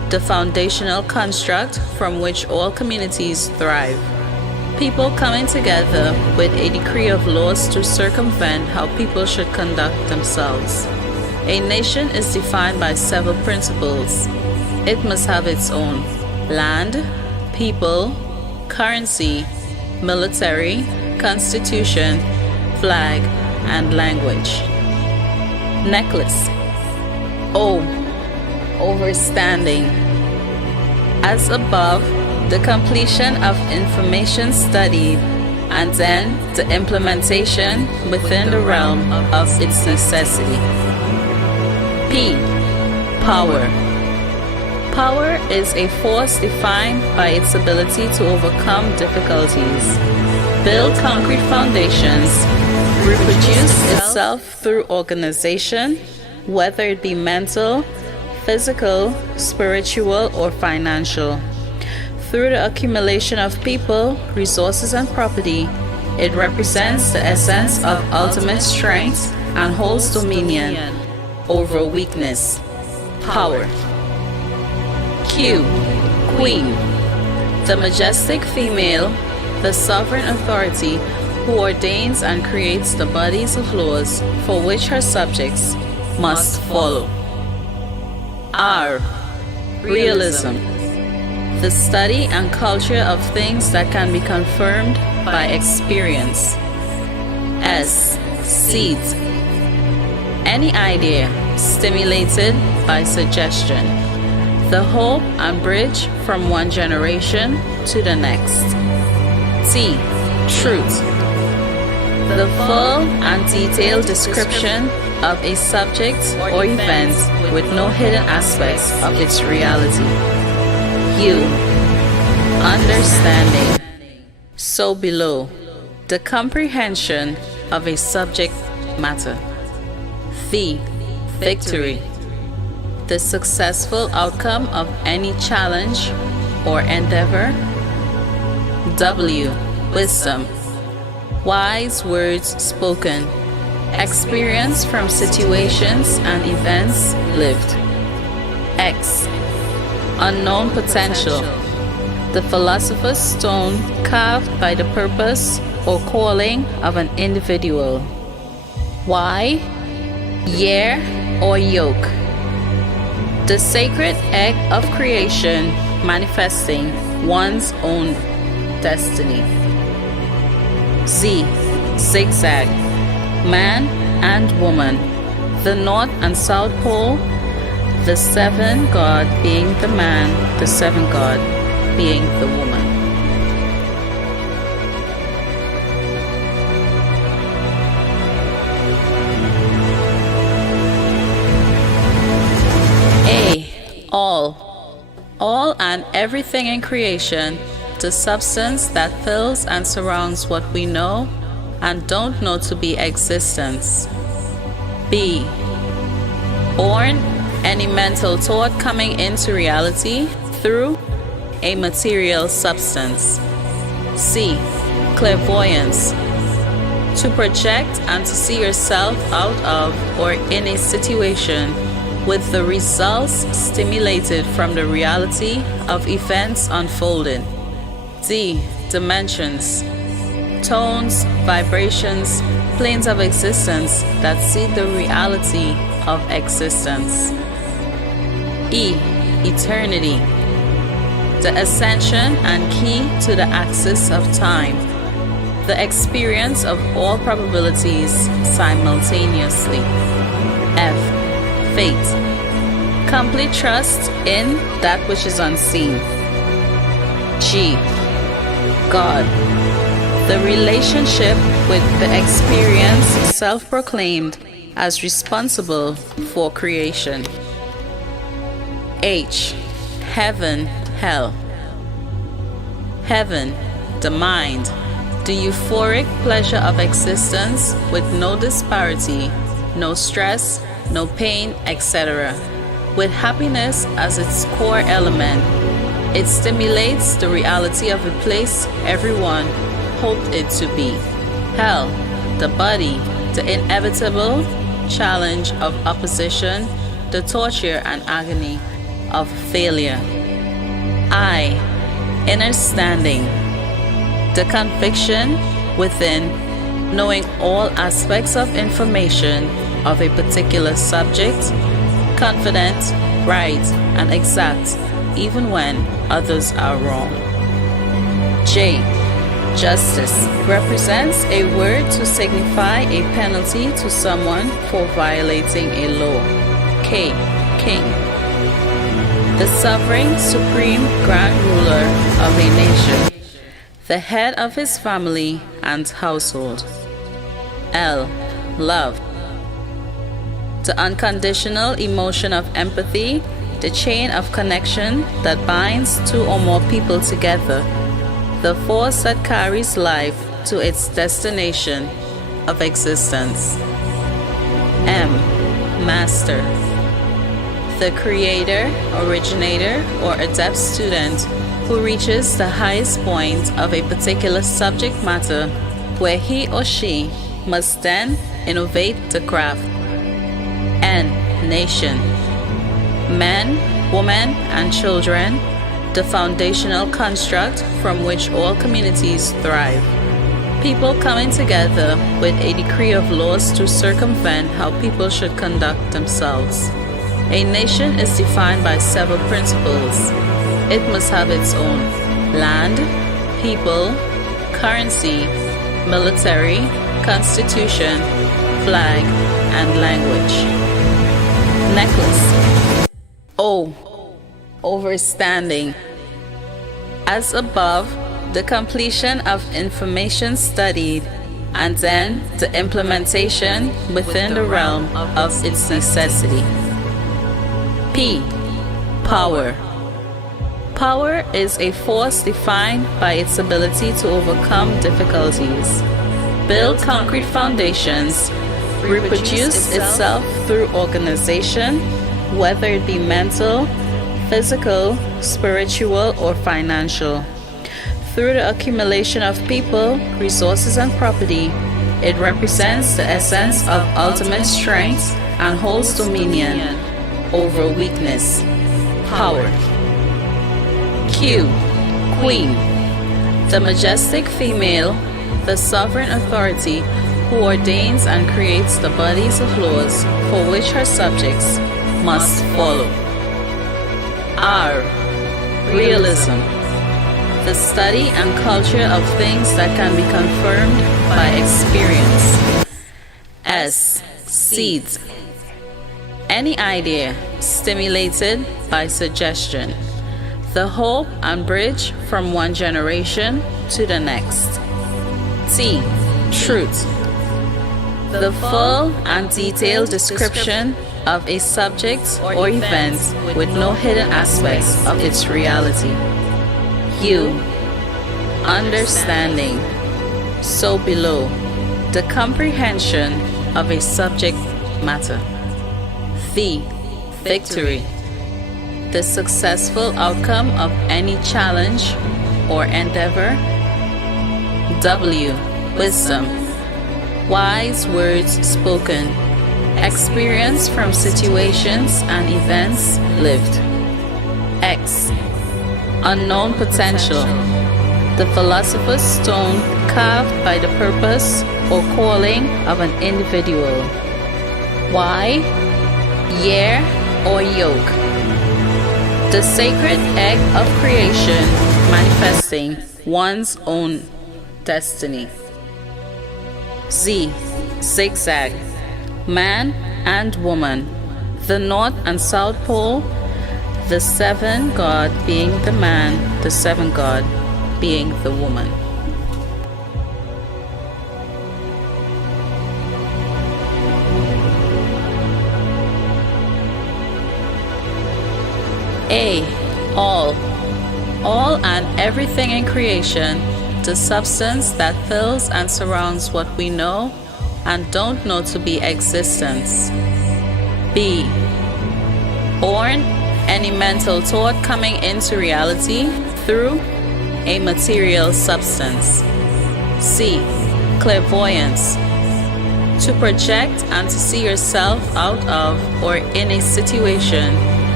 the foundational construct from which all communities thrive. People coming together with a decree of laws to circumvent how people should conduct themselves. A nation is defined by several principles. It must have its own land, people, currency, military, constitution, flag, and language. Necklace. O. Overstanding. As above, the completion of information studied, and then the implementation within the realm of its necessity. P. Power. Power is a force defined by its ability to overcome difficulties, build concrete foundations, reproduce itself through organization, whether it be mental, physical, spiritual, or financial. Through the accumulation of people, resources, and property, it represents the essence of ultimate strength and holds dominion over weakness. Power. Q. Queen. The majestic female, the sovereign authority who ordains and creates the bodies of laws for which her subjects must follow. R. Realism. The study and culture of things that can be confirmed by experience. S. Seeds. Any idea stimulated by suggestion. The hope and bridge from one generation to the next. T. Truth. The full and detailed description of a subject or event with no hidden aspects of its reality. U. Understanding. So below, the comprehension of a subject matter. V. Victory. The successful outcome of any challenge or endeavor. W. Wisdom. Wise words spoken. Experience from situations and events lived. X. Unknown potential. The philosopher's stone carved by the purpose or calling of an individual. Y. Year or yoke. The sacred egg of creation manifesting one's own destiny. Z. Zigzag. Man and woman. The north and south pole. The seven God being the man, the seven God being the woman. A. All and everything in creation, the substance that fills and surrounds what we know and don't know to be existence. B. Born, any mental thought coming into reality through a material substance. C. Clairvoyance. To project and to see yourself out of or in a situation with the results stimulated from the reality of events unfolding. D. Dimensions. Tones, vibrations, planes of existence that see the reality of existence. E. Eternity. The ascension and key to the axis of time. The experience of all probabilities simultaneously. F. Fate. Complete trust in that which is unseen. G. God. The relationship with the experience self-proclaimed as responsible for creation. H. Heaven, hell. Heaven, the mind, the euphoric pleasure of existence with no disparity, no stress, no pain, etc. With happiness as its core element, it stimulates the reality of a place everyone hoped it to be. Hell, the body, the inevitable challenge of opposition, the torture and agony, of failure. I. Inner standing. The conviction within, knowing all aspects of information of a particular subject, confident, right, and exact, even when others are wrong. J. Justice represents a word to signify a penalty to someone for violating a law. K. King. The sovereign, supreme, grand ruler of a nation, the head of his family and household. L. Love. The unconditional emotion of empathy, the chain of connection that binds two or more people together, the force that carries life to its destination of existence. M. Master. The creator, originator, or adept student who reaches the highest point of a particular subject matter where he or she must then innovate the craft. N. Nation. Men, women, and children, the foundational construct from which all communities thrive. People coming together with a decree of laws to circumvent how people should conduct themselves. A nation is defined by several principles. It must have its own land, people, currency, military, constitution, flag, and language. Necklace. O. Overstanding. As above, the completion of information studied, and then the implementation within the realm of its necessity. P. Power. Power is a force defined by its ability to overcome difficulties, build concrete foundations, reproduce itself through organization, whether it be mental, physical, spiritual, or financial. Through the accumulation of people, resources, and property, it represents the essence of ultimate strength and holds dominion over weakness. Power. Q. Queen. The majestic female, the sovereign authority who ordains and creates the bodies of laws for which her subjects must follow. R. Realism. The study and culture of things that can be confirmed by experience. S. Seeds. Any idea stimulated by suggestion. The hope and bridge from one generation to the next. T. Truth. The full and detailed description of a subject or event with no hidden aspects of its reality. U. Understanding. So below, the comprehension of a subject matter. V. Victory. The successful outcome of any challenge or endeavor. W. Wisdom. Wise words spoken. Experience from situations and events lived. X. Unknown potential. The philosopher's stone carved by the purpose or calling of an individual. Y. Year or yoke. The sacred egg of creation manifesting one's own destiny. Z. Zigzag. Man and woman. The north and south pole. The seven god being the man, the seven god being the woman. A. All. All and everything in creation, the substance that fills and surrounds what we know and don't know to be existence. B. Born, any mental thought coming into reality through a material substance. C. Clairvoyance. To project and to see yourself out of or in a situation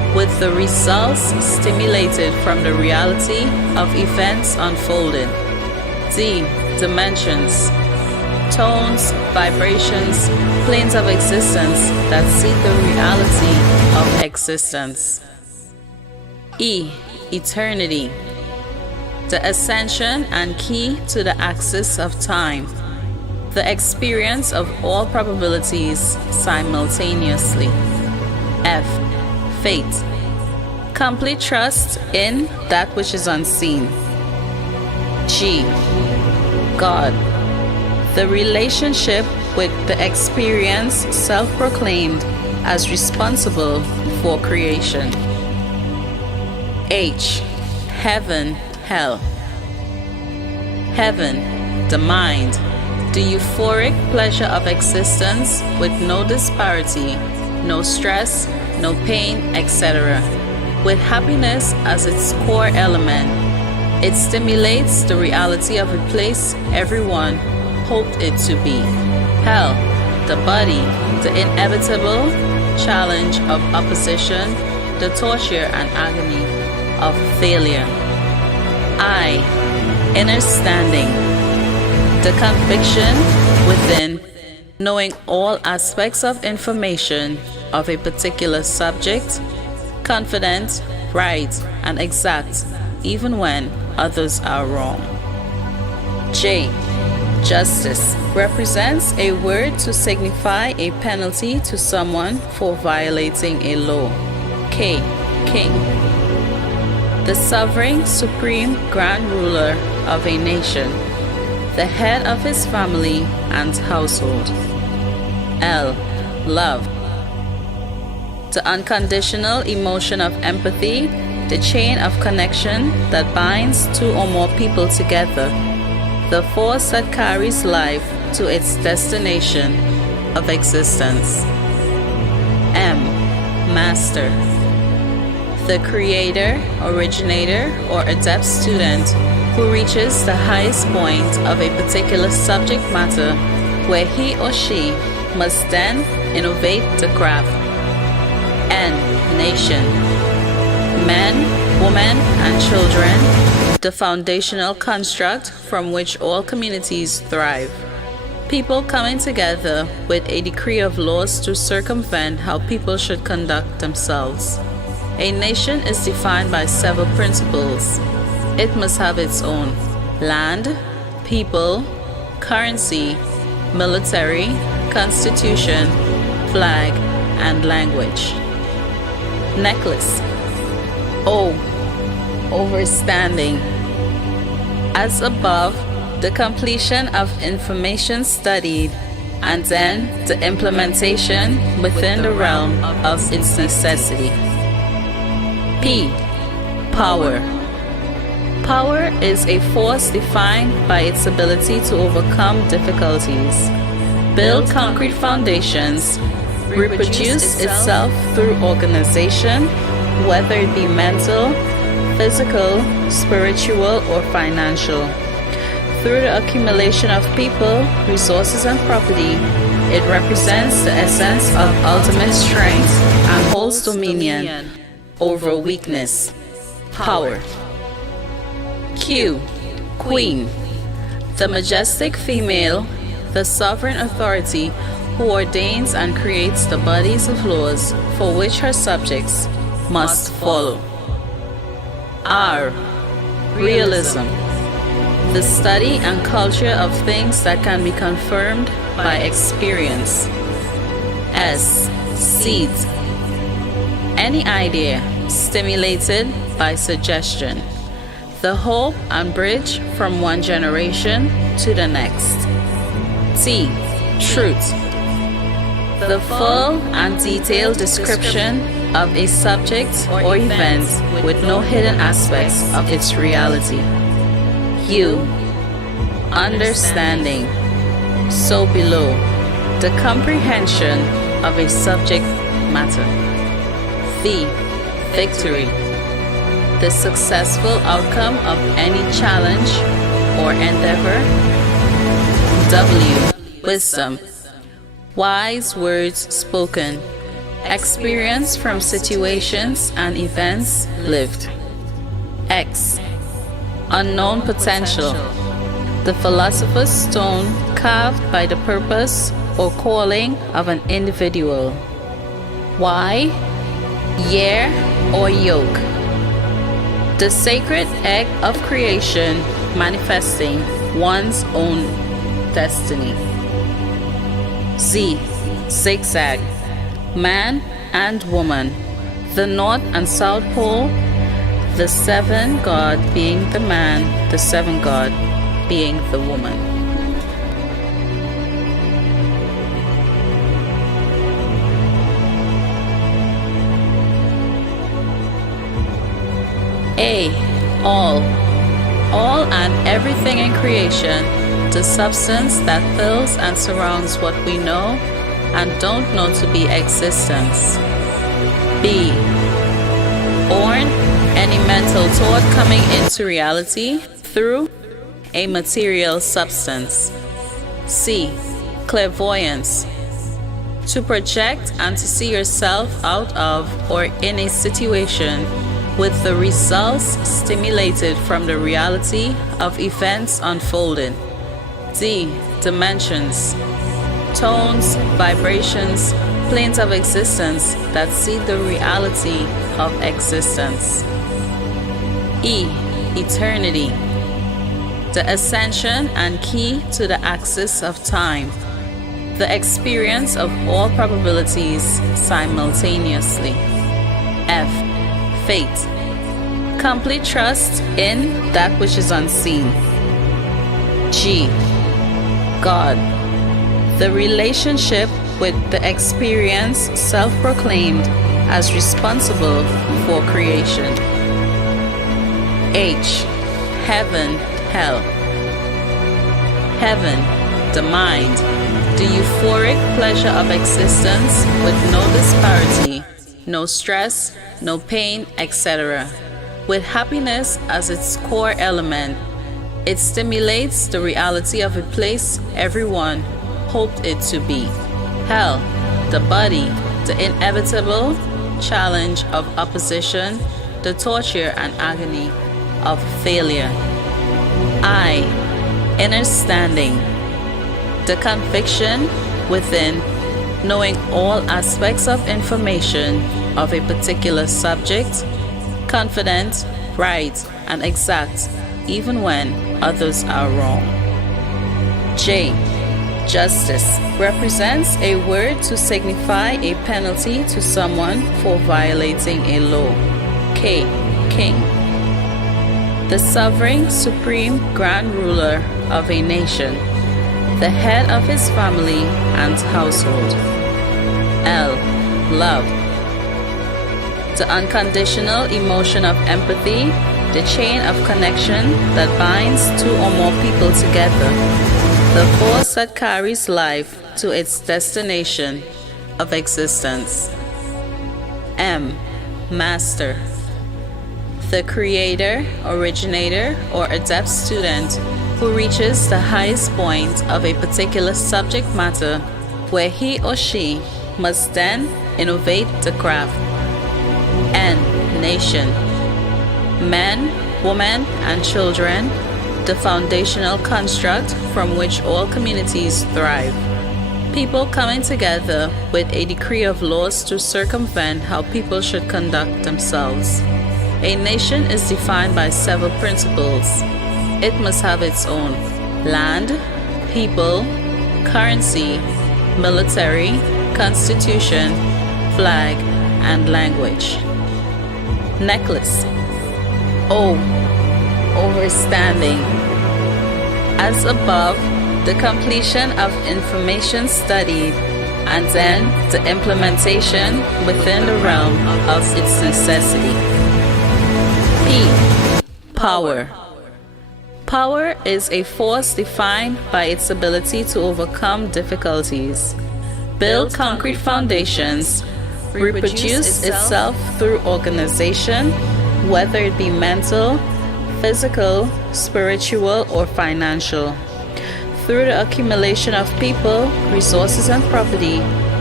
with the results stimulated from the reality of events unfolding. D. Dimensions, tones, vibrations, planes of existence that see the reality of existence. E. Eternity, the ascension and key to the axis of time, the experience of all probabilities simultaneously. F. Fate, complete trust in that which is unseen. G. God, the relationship with the experience self-proclaimed as responsible for creation. H. Heaven, hell. Heaven, the mind, the euphoric pleasure of existence with no disparity, no stress, no pain, etc., with happiness as its core element. It stimulates the reality of a place everyone hoped it to be. Hell, the body, the inevitable challenge of opposition, the torture and agony of failure. I. Inner standing, the conviction within, knowing all aspects of information of a particular subject, confident, right, and exact, even when others are wrong. J. Justice represents a word to signify a penalty to someone for violating a law. K. King, the sovereign, supreme, grand ruler of a nation, the head of his family and household. L. Love, the unconditional emotion of empathy, the chain of connection that binds two or more people together, the force that carries life to its destination of existence. M. Master, the creator, originator, or adept student who reaches the highest point of a particular subject matter where he or she must then innovate the craft. N. Nation, men, women, and children, the foundational construct from which all communities thrive. People coming together with a decree of laws to circumvent how people should conduct themselves. A nation is defined by several principles. It must have its own land, people, currency, military, constitution, flag, and language. Necklace. O. Overstanding. As above, the completion of information studied, and then the implementation within the realm of its necessity. P. Power. Power is a force defined by its ability to overcome difficulties, build concrete foundations, reproduce itself through organization, whether it be mental, physical, spiritual, or financial. Through the accumulation of people, resources, and property, it represents the essence of ultimate strength and holds dominion over weakness. Power. Q. Queen, the majestic female, the sovereign authority who ordains and creates the bodies of laws for which her subjects must follow. R. Realism, the study and culture of things that can be confirmed by experience. S. Seed, any idea stimulated by suggestion, the hope and bridge from one generation to the next. T. Truth, the full and detailed description of a subject or event with no hidden aspects of its reality. U. Understanding, so below, the comprehension of a subject matter. V. Victory, the successful outcome of any challenge or endeavor. W. Wisdom, wise words spoken, experience from situations and events lived. X. Unknown potential, the philosopher's stone carved by the purpose or calling of an individual. Y. Year or yoke, the sacred egg of creation manifesting one's own destiny. Z. Zigzag, man and woman, the north and south pole, the seven god being the man, the seven god being the woman. A. All and everything in creation, the substance that fills and surrounds what we know and don't know to be existence. B. Born, any mental thought coming into reality through a material substance. C. Clairvoyance, to project and to see yourself out of or in a situation with the results stimulated from the reality of events unfolding. D. Dimensions, tones, vibrations, planes of existence that see the reality of existence. E. Eternity, the ascension and key to the axis of time, the experience of all probabilities simultaneously. F. Fate, complete trust in that which is unseen. G. God, the relationship with the experience self-proclaimed as responsible for creation. H. Heaven, hell. Heaven, the mind, the euphoric pleasure of existence with no disparity, no stress, no pain, etc. With happiness as its core element, it stimulates the reality of a place everyone hoped it to be. Hell, the body, the inevitable challenge of opposition, the torture and agony of failure. I. Inner standing, the conviction within, knowing all aspects of information of a particular subject, confident, right, and exact, even when others are wrong. J. Justice represents a word to signify a penalty to someone for violating a law. K. King, the sovereign, supreme, grand ruler of a nation, the head of his family and household. L. Love, the unconditional emotion of empathy, the chain of connection that binds two or more people together, the force that carries life to its destination of existence. M. Master, the creator, originator, or adept student who reaches the highest point of a particular subject matter where he or she must then innovate the craft. N. Nation, men, women, and children, the foundational construct from which all communities thrive. People coming together with a decree of laws to circumvent how people should conduct themselves. A nation is defined by several principles. It must have its own land, people, currency, military, constitution, flag, and language. Necklace. O. Overstanding. As above, the completion of information studied and then the implementation within the realm of its necessity. P. Power. Power is a force defined by its ability to overcome difficulties, build concrete foundations, reproduce itself through organization, whether it be mental, physical, spiritual, or financial, through the accumulation of people, resources, and property,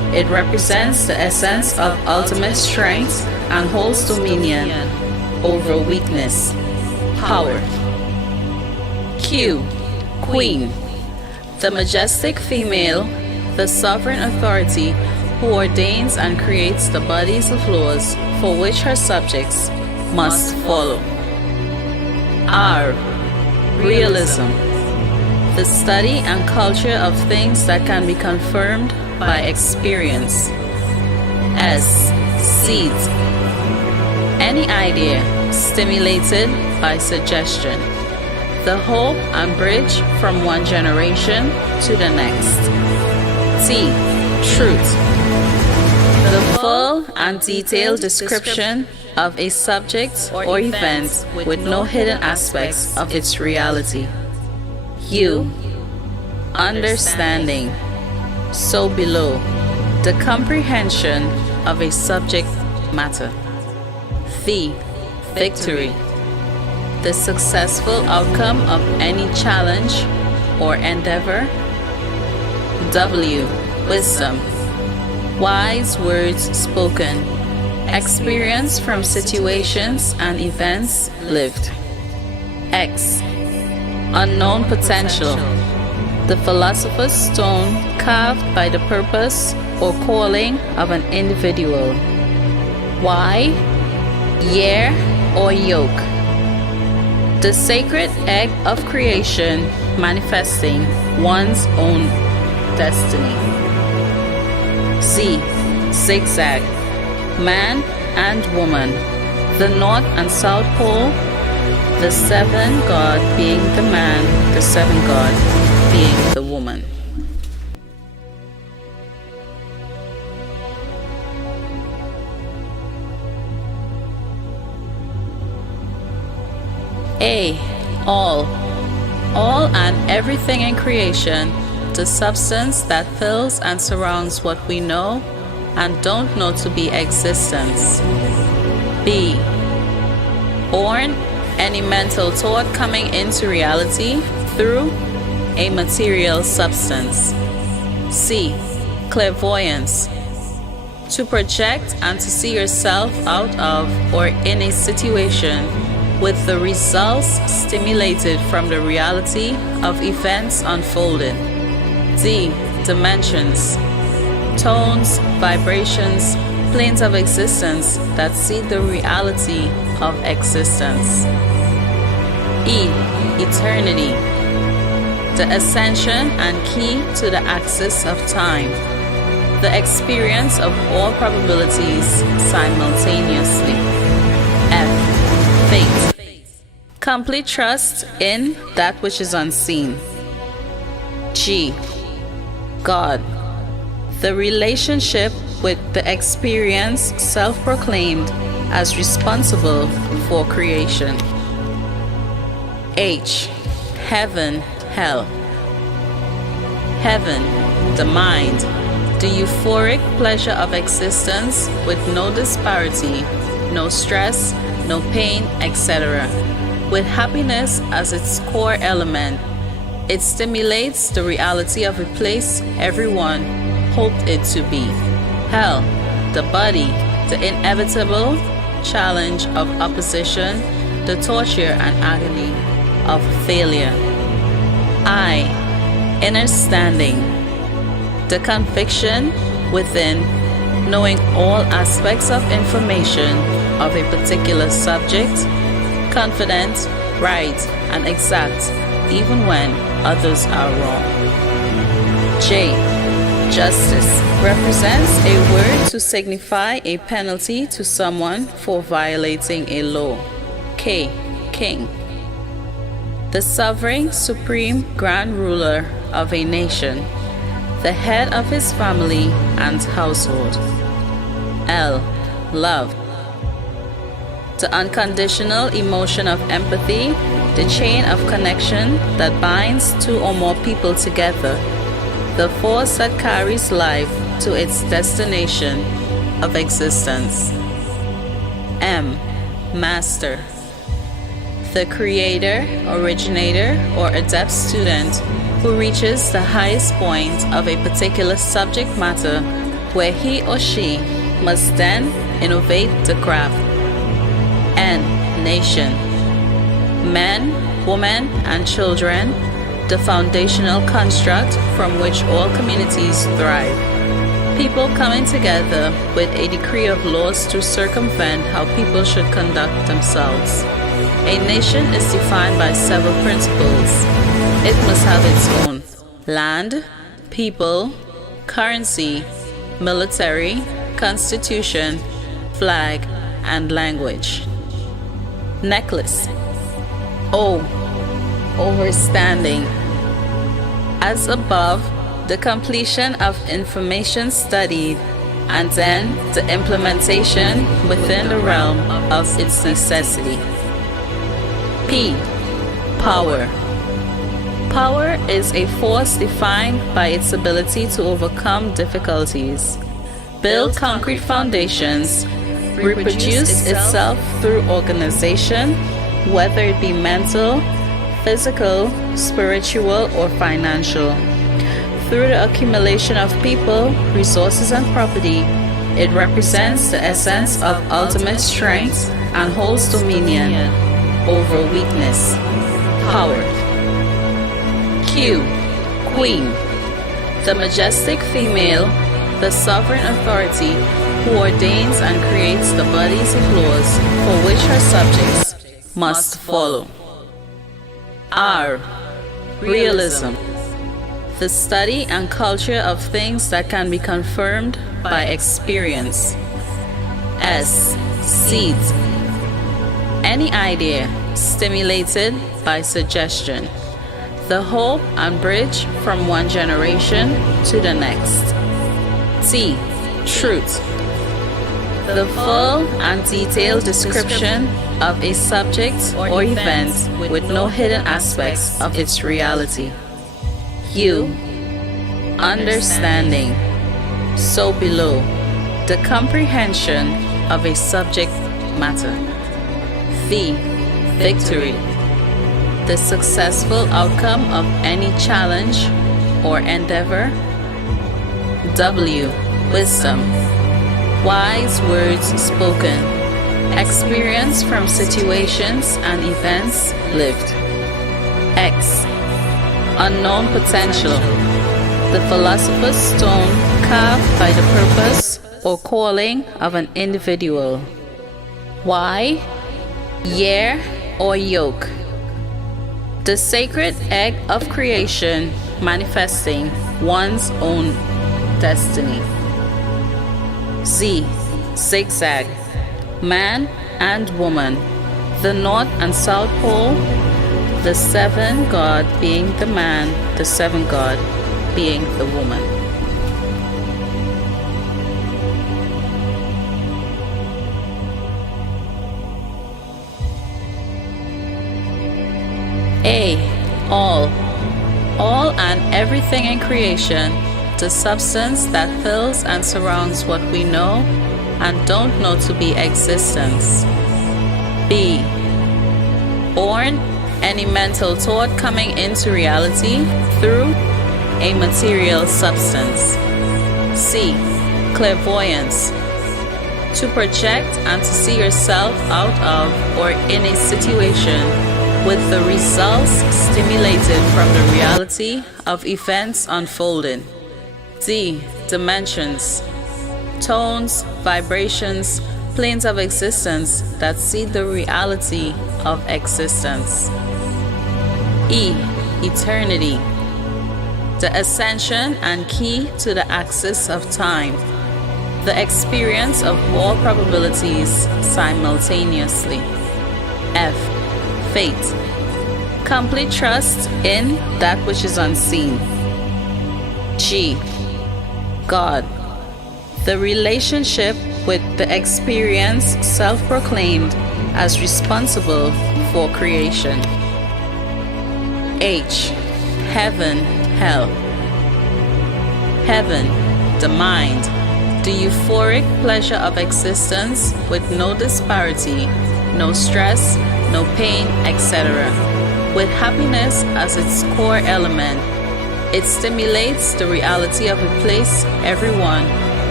It represents the essence of ultimate strength and holds dominion over weakness. Power. Q. Queen. The majestic female, the sovereign authority who ordains and creates the bodies of laws for which her subjects must follow. R. Realism. The study and culture of things that can be confirmed by experience. S. Seed. Any idea stimulated by suggestion. The hope and bridge from one generation to the next. T. Truth. The full and detailed description of a subject or event with no hidden aspects of its reality. U. Understanding. So below, the comprehension of a subject matter. V. Victory. The successful outcome of any challenge or endeavor. W. Wisdom. Wise words spoken. Experience from situations and events lived. X. Unknown potential. The philosopher's stone carved by the purpose or calling of an individual. Y. Year or yoke. The sacred egg of creation manifesting one's own destiny. Z. Zigzag. Man and woman. The North and South Pole. The seven God being the man, the seven God being the woman. A. All. All and everything in creation, the substance that fills and surrounds what we know and don't know to be existence. B. Born. Any mental thought coming into reality through a material substance. C. Clairvoyance. To project and to see yourself out of or in a situation with the results stimulated from the reality of events unfolding. D. Dimensions. Tones, vibrations, planes of existence that see the reality of existence. E. Eternity. The ascension and key to the axis of time. The experience of all probabilities simultaneously. F. Fate. Complete trust in that which is unseen. G. God. The relationship with the experience self-proclaimed as responsible for creation. H. Heaven, hell. Heaven, the mind, the euphoric pleasure of existence with no disparity, no stress, no pain, etc. With happiness as its core element, it stimulates the reality of a place everyone hoped it to be. Hell, the body, the inevitable challenge of opposition, the torture and agony of failure. I. Inner standing. The conviction within, knowing all aspects of information of a particular subject, confident, right, and exact, even when others are wrong. J. Justice represents a word to signify a penalty to someone for violating a law. K. King. The sovereign, supreme, grand ruler of a nation, the head of his family and household. L. Love. The unconditional emotion of empathy, the chain of connection that binds two or more people together, the force that carries life to its destination of existence. M. Master. The creator, originator, or adept student who reaches the highest point of a particular subject matter where he or she must then innovate the craft. N. Nation. Men, women, and children, the foundational construct from which all communities thrive. People coming together with a decree of laws to circumvent how people should conduct themselves. A nation is defined by several principles. It must have its own land, people, currency, military, constitution, flag, and language. Necklace. O. Overstanding. As above, the completion of information studied, and then the implementation within the realm of its necessity. P. Power. Power is a force defined by its ability to overcome difficulties, build concrete foundations, reproduce itself through organization, whether it be mental, physical, spiritual, or financial. Through the accumulation of people, resources, and property, it represents the essence of ultimate strength and holds dominion over weakness. Power. Q. Queen. The majestic female, the sovereign authority who ordains and creates the bodies of laws for which her subjects must follow. R. Realism. The study and culture of things that can be confirmed by experience. S. Seeds. Any idea stimulated by suggestion. The hope and bridge from one generation to the next. T. Truth. The full and detailed description of a subject or event with no hidden aspects of its reality. U. Understanding. So below, the comprehension of a subject matter. V. Victory. The successful outcome of any challenge or endeavor. W. Wisdom. Wise words spoken. Experience from situations and events lived. X. Unknown potential. The philosopher's stone carved by the purpose or calling of an individual. Y. Year or yoke. The sacred egg of creation manifesting one's own destiny. Z. Zigzag. Man and woman. The north and south pole. The seven god being the man, the seven god being the woman. A. All. All and everything in creation, the substance that fills and surrounds what we know and don't know to be existence. B. Born. Any mental thought coming into reality through a material substance. C. Clairvoyance. To project and to see yourself out of or in a situation with the results stimulated from the reality of events unfolding. D. Dimensions. Tones, vibrations, planes of existence that see the reality of existence. E. Eternity. The ascension and key to the axis of time. The experience of all probabilities simultaneously. F. Fate. Complete trust in that which is unseen. G. God. The relationship with the experience self-proclaimed as responsible for creation. H. Heaven, hell. Heaven, the mind, the euphoric pleasure of existence with no disparity, no stress, no pain, etc. With happiness as its core element, it stimulates the reality of a place everyone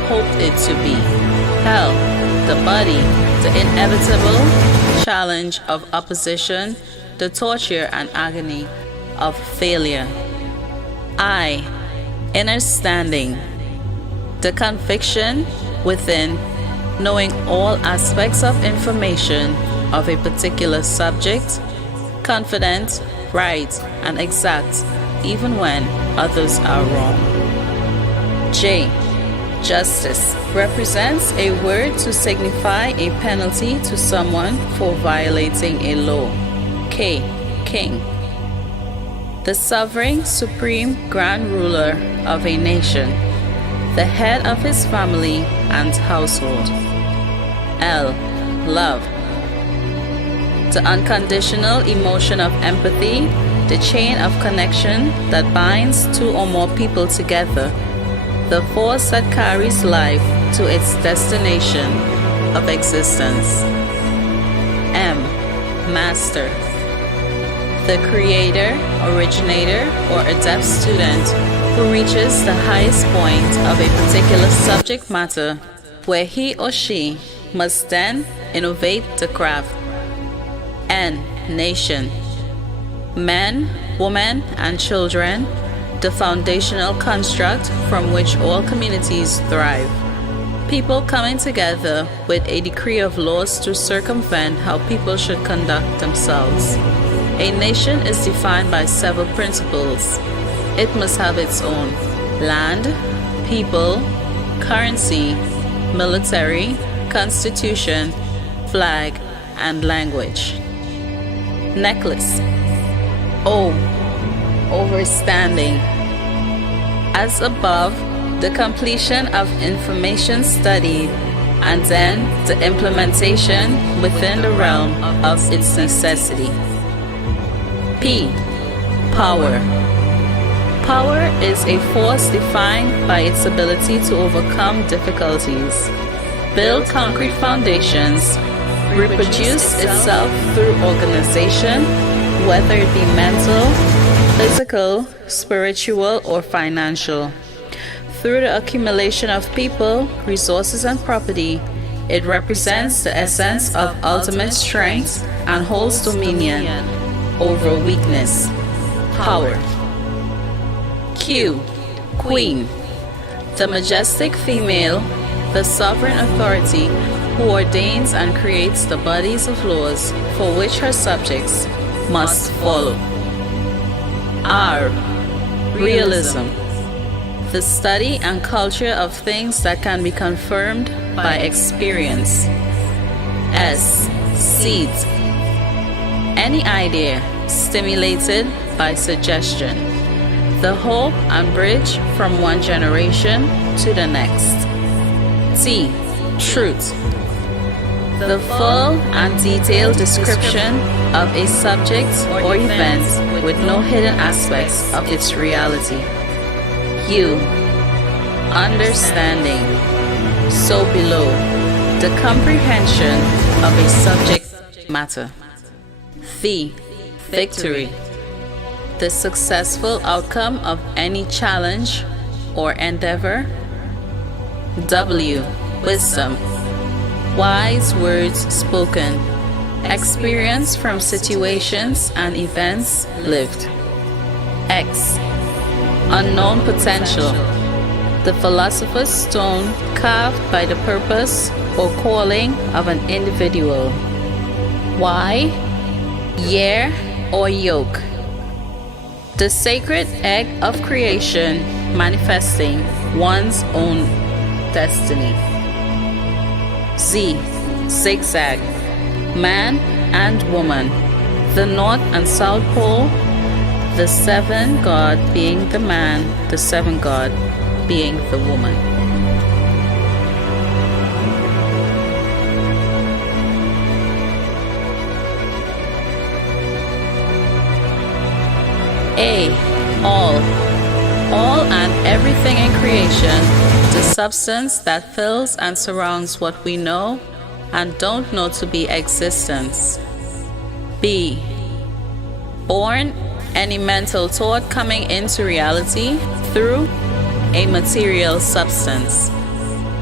hoped it to be. Hell, the body, the inevitable challenge of opposition, the torture and agony of failure. I, inner standing, the conviction within, knowing all aspects of information of a particular subject, confident, right, and exact, even when others are wrong. J. Justice represents a word to signify a penalty to someone for violating a law. K. King. The sovereign, supreme, grand ruler of a nation, the head of his family and household. L. Love. The unconditional emotion of empathy, the chain of connection that binds two or more people together, the force that carries life to its destination of existence. M. Master. The creator, originator, or adept student who reaches the highest point of a particular subject matter where he or she must then innovate the craft. N. Nation. Men, women, and children, the foundational construct from which all communities thrive. People coming together with a decree of laws to circumvent how people should conduct themselves. A nation is defined by several principles. It must have its own land, people, currency, military, constitution, flag, and language. Necklace. O. Overstanding. As above, the completion of information studied and then the implementation within the realm of its necessity. P. Power. Power is a force defined by its ability to overcome difficulties, build concrete foundations, reproduce itself through organization, whether it be mental, physical, spiritual, or financial. Through the accumulation of people, resources, and property, it represents the essence of ultimate strength and holds dominion over weakness. Power. Q. Queen. The majestic female, the sovereign authority who ordains and creates the bodies of laws for which her subjects must follow. R. Realism. The study and culture of things that can be confirmed by experience. S. Seeds. Any idea stimulated by suggestion. The hope and bridge from one generation to the next. T. Truth. The full and detailed description of a subject or event with no hidden aspects of its reality. U. Understanding. So below, the comprehension of a subject matter. V. Victory. The successful outcome of any challenge or endeavor. W. Wisdom. Wise words spoken. Experience from situations and events lived. X. Unknown potential. The philosopher's stone carved by the purpose or calling of an individual. Y. Year or yoke. The sacred egg of creation manifesting one's own destiny. Z. Zigzag. Man and woman. The north and south pole. The seven god being the man, the seven god being the woman. A. All. All and everything in creation, the substance that fills and surrounds what we know and don't know to be existence. B. Born, any mental thought coming into reality through a material substance.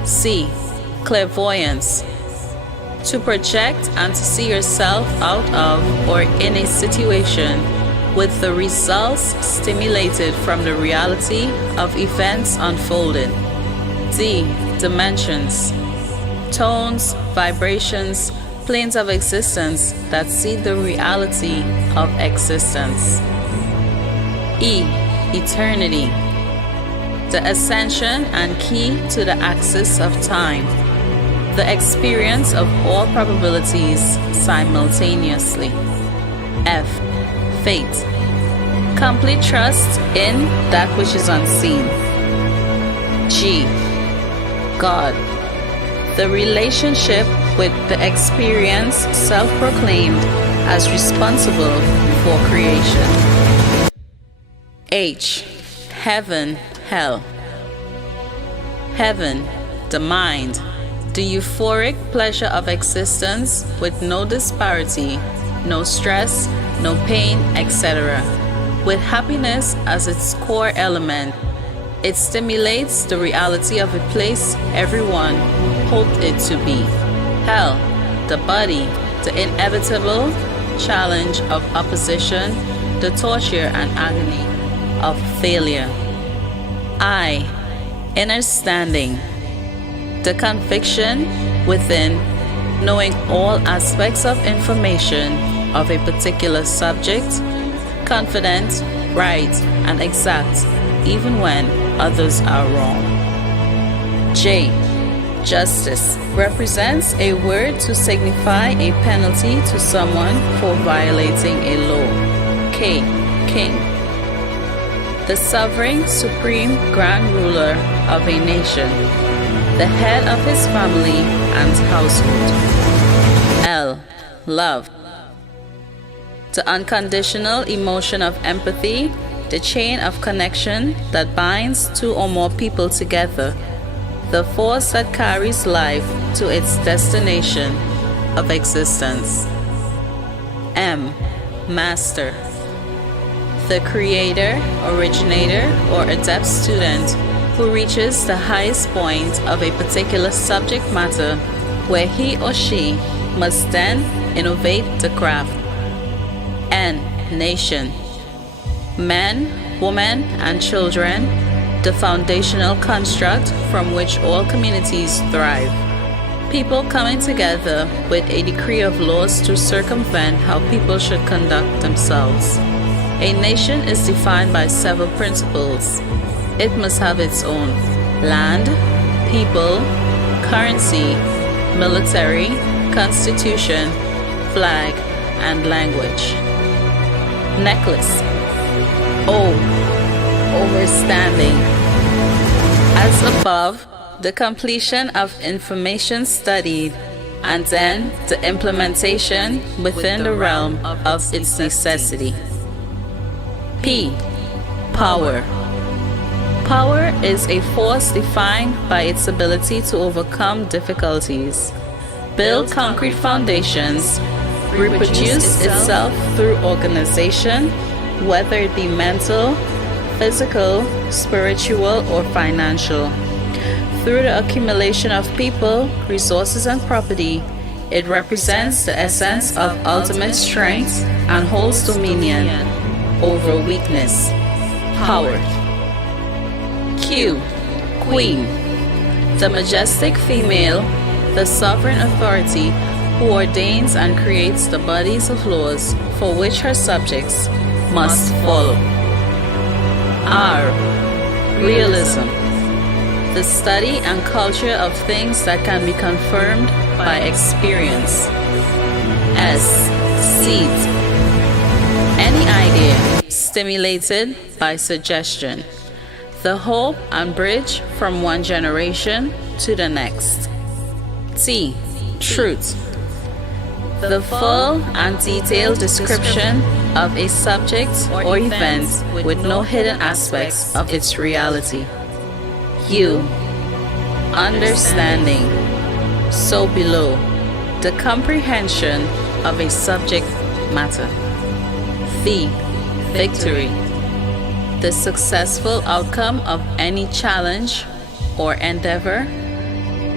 C. Clairvoyance. To project and to see yourself out of or in a situation with the results stimulated from the reality of events unfolding. D. Dimensions. Tones, vibrations, planes of existence that see the reality of existence. E. Eternity. The ascension and key to the axis of time. The experience of all probabilities simultaneously. F. Fate. Complete trust in that which is unseen. G. God. The relationship with the experience self-proclaimed as responsible for creation. H. Heaven, hell. Heaven, the mind, the euphoric pleasure of existence with no disparity, no stress, no pain, etc. With happiness as its core element, it stimulates the reality of a place everyone hoped it to be. Hell, the body, the inevitable challenge of opposition, the torture and agony of failure. I, inner standing, the conviction within, knowing all aspects of information of a particular subject, confident, right, and exact, even when others are wrong. J. Justice represents a word to signify a penalty to someone for violating a law. K. King. The sovereign, supreme, grand ruler of a nation, the head of his family and household. L. Love. The unconditional emotion of empathy, the chain of connection that binds two or more people together, the force that carries life to its destination of existence. M. Master. The creator, originator, or adept student who reaches the highest point of a particular subject matter where he or she must then innovate the craft. N. Nation. Men, women, and children, the foundational construct from which all communities thrive. People coming together with a decree of laws to circumvent how people should conduct themselves. A nation is defined by several principles. It must have its own land, people, currency, military, constitution, flag, and language. Necklace. O. Overstanding. As above, the completion of information studied, and then the implementation within the realm of its necessity. P. Power. Power is a force defined by its ability to overcome difficulties, build concrete foundations, reproduce itself through organization, whether it be mental, physical, spiritual, or financial. Through the accumulation of people, resources, and property, it represents the essence of ultimate strength and holds dominion over weakness. Power. Q. Queen. The majestic female, the sovereign authority who ordains and creates the bodies of laws for which her subjects must follow. R. Realism. The study and culture of things that can be confirmed by experience. S. Seed. Any idea stimulated by suggestion. The hope and bridge from one generation to the next. T. Truth. The full and detailed description of a subject or event with no hidden aspects of its reality. U. Understanding. So below, the comprehension of a subject matter. V. Victory. The successful outcome of any challenge or endeavor,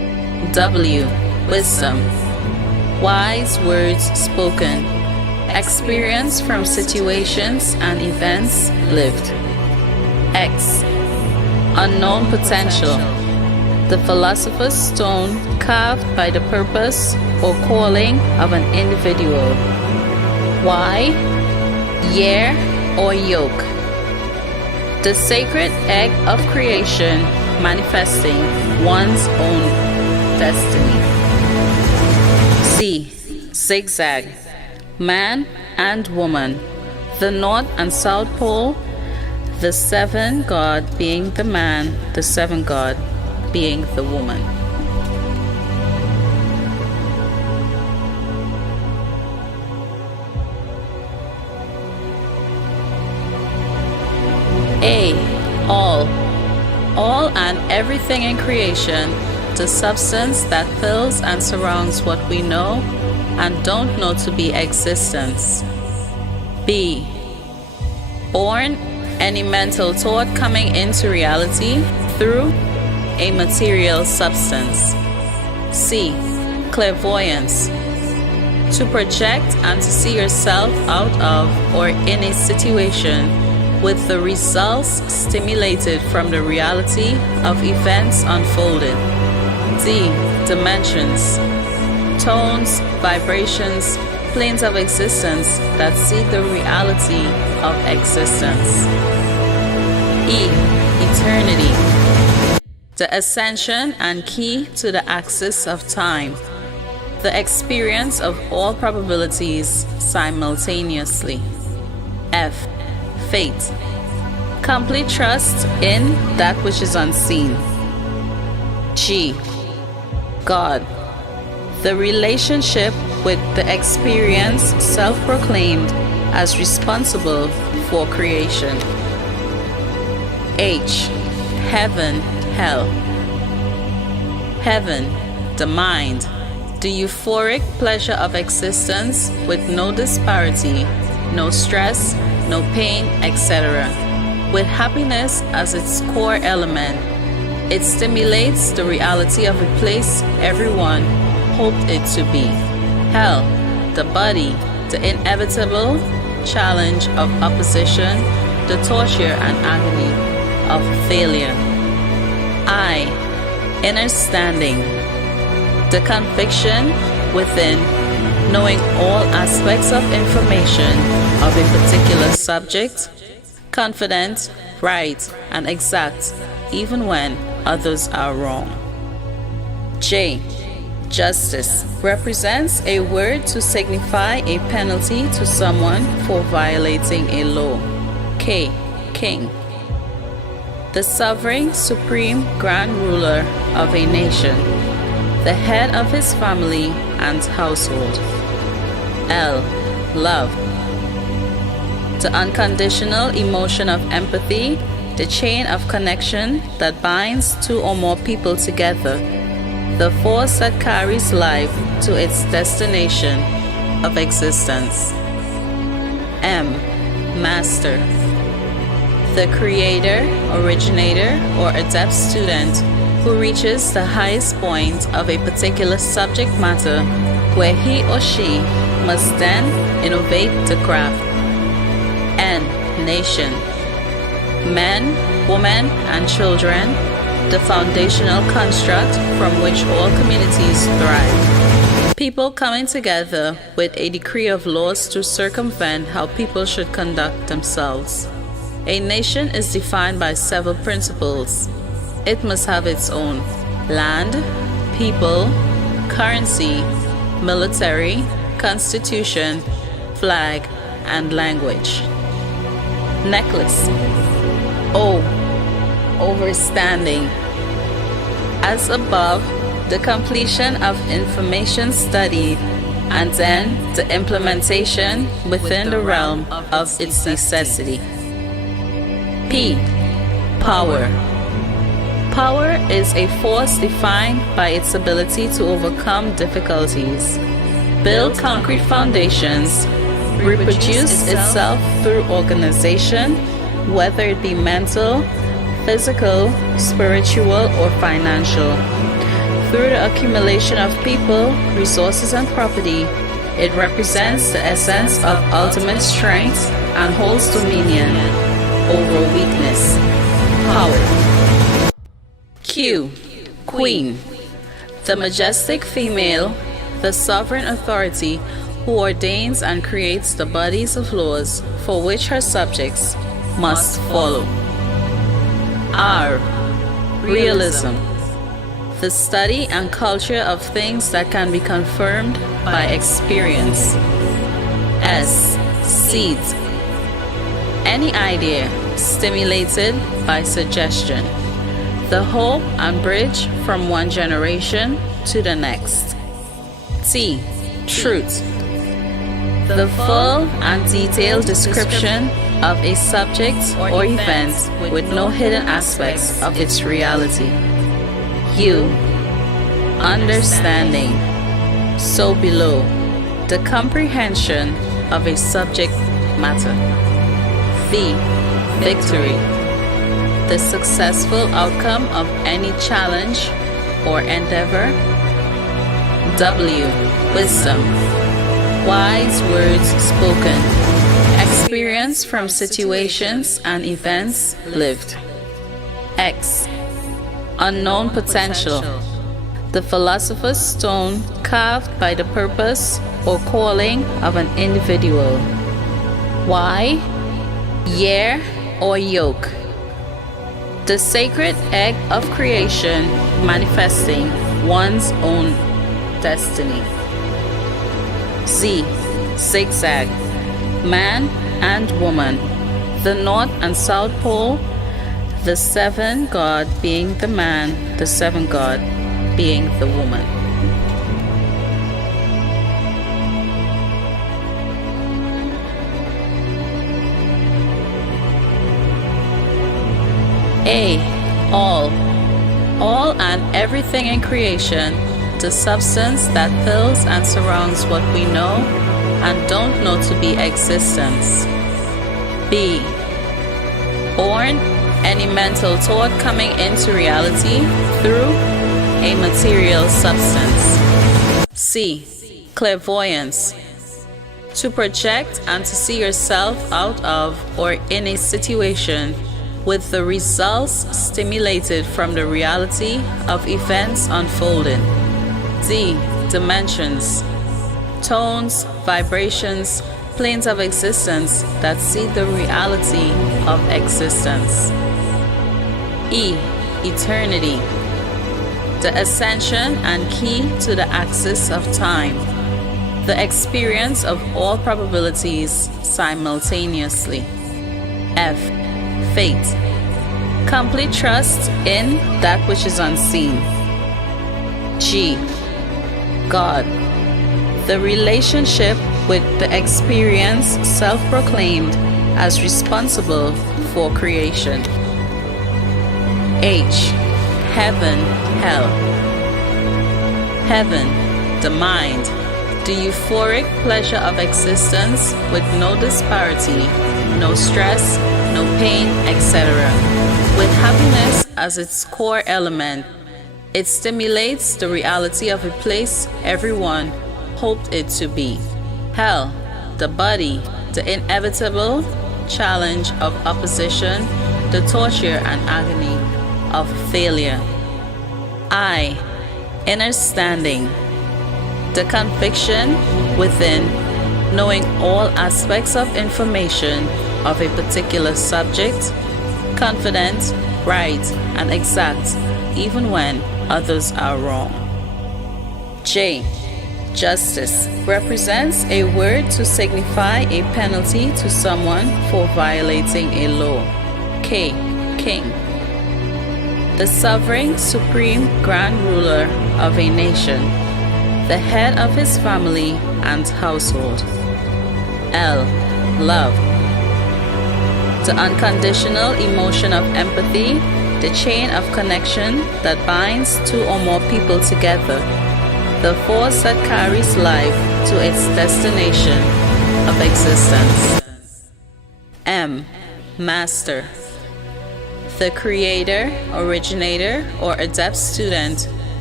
W. Wisdom. Wise words spoken. Experience from situations and events lived. X. Unknown potential. The philosopher's stone carved by the purpose or calling of an individual. Y. Year or yoke. The sacred egg of creation manifesting one's own destiny. Z. Zigzag. Man and woman. The north and south pole. The seven god being the man, the seven god being the woman. A. All. All and everything in creation, the substance that fills and surrounds what we know and don't know to be existence. B. Born, any mental thought coming into reality through a material substance. C. Clairvoyance. To project and to see yourself out of or in a situation with the results stimulated from the reality of events unfolded. D. Dimensions. Tones, vibrations, planes of existence that see the reality of existence. E. Eternity. The ascension and key to the axis of time. The experience of all probabilities simultaneously. F. Fate. Complete trust in that which is unseen. G. God. The relationship with the experience self-proclaimed as responsible for creation. H. Heaven, hell. Heaven, the mind, the euphoric pleasure of existence with no disparity, no stress, no pain, etc. With happiness as its core element, it stimulates the reality of a place everyone hoped it to be. Hell, the body, the inevitable challenge of opposition, the torture and agony of failure. I, inner standing, the conviction within, knowing all aspects of information of a particular subject, confident, right, and exact, even when others are wrong. J. Justice represents a word to signify a penalty to someone for violating a law. K. King. The sovereign, supreme, grand ruler of a nation, the head of his family and household. L. Love. The unconditional emotion of empathy, the chain of connection that binds two or more people together, the force that carries life to its destination of existence. M. Master. The creator, originator, or adept student who reaches the highest point of a particular subject matter where he or she must then innovate the craft. N. Nation. Men, women, and children, the foundational construct from which all communities thrive. People coming together with a decree of laws to circumvent how people should conduct themselves. A nation is defined by several principles. It must have its own land, people, currency, military, constitution, flag, and language. Necklace. O. Overstanding. As above, the completion of information studied and then the implementation within the realm of its necessity. P. Power. Power is a force defined by its ability to overcome difficulties, build concrete foundations, reproduce itself through organization, whether it be mental, physical, spiritual, or financial, Through the accumulation of people, resources, and property, it represents the essence of ultimate strength and holds dominion over weakness. Power. Q. Queen. The majestic female, the sovereign authority who ordains and creates the bodies of laws for which her subjects must follow. R. Realism. The study and culture of things that can be confirmed by experience. S. Seeds. Any idea stimulated by suggestion. The hope and bridge from one generation to the next. T. Truth. The full and detailed description of a subject or event with no hidden aspects of its reality. U. Understanding. So below, the comprehension of a subject matter. V. Victory. The successful outcome of any challenge or endeavor. W. Wisdom. Wise words spoken. Experience from situations and events lived. X. Unknown potential. The philosopher's stone carved by the purpose or calling of an individual. Y. Year or yoke. The sacred egg of creation manifesting one's own destiny. Z. Zigzag. Man and woman. The north and south pole. The seven god being the man, the seven god being the woman. A. All. All and everything in creation, the substance that fills and surrounds what we know and don't know to be existence. B. Born. Any mental thought coming into reality through a material substance. C. Clairvoyance. To project and to see yourself out of or in a situation with the results stimulated from the reality of events unfolding. D. Dimensions. Tones, vibrations, planes of existence that see the reality of existence. E. Eternity. The ascension and key to the axis of time. The experience of all probabilities simultaneously. F. Fate. Complete trust in that which is unseen. G. God. The relationship with the experience self-proclaimed as responsible for creation. H. Heaven, hell. Heaven, the mind, the euphoric pleasure of existence with no disparity, no stress, no pain, etc. With happiness as its core element, it stimulates the reality of a place everyone hoped it to be. Hell, the body, the inevitable challenge of opposition, the torture and agony of failure. I. Inner standing. The conviction within, knowing all aspects of information of a particular subject, confident, right, and exact, even when others are wrong. J. Justice represents a word to signify a penalty to someone for violating a law. K. King. The sovereign, supreme, grand ruler of a nation, the head of his family and household. L. Love. The unconditional emotion of empathy, the chain of connection that binds two or more people together, the force that carries life to its destination of existence. M. Master. The creator, originator, or adept student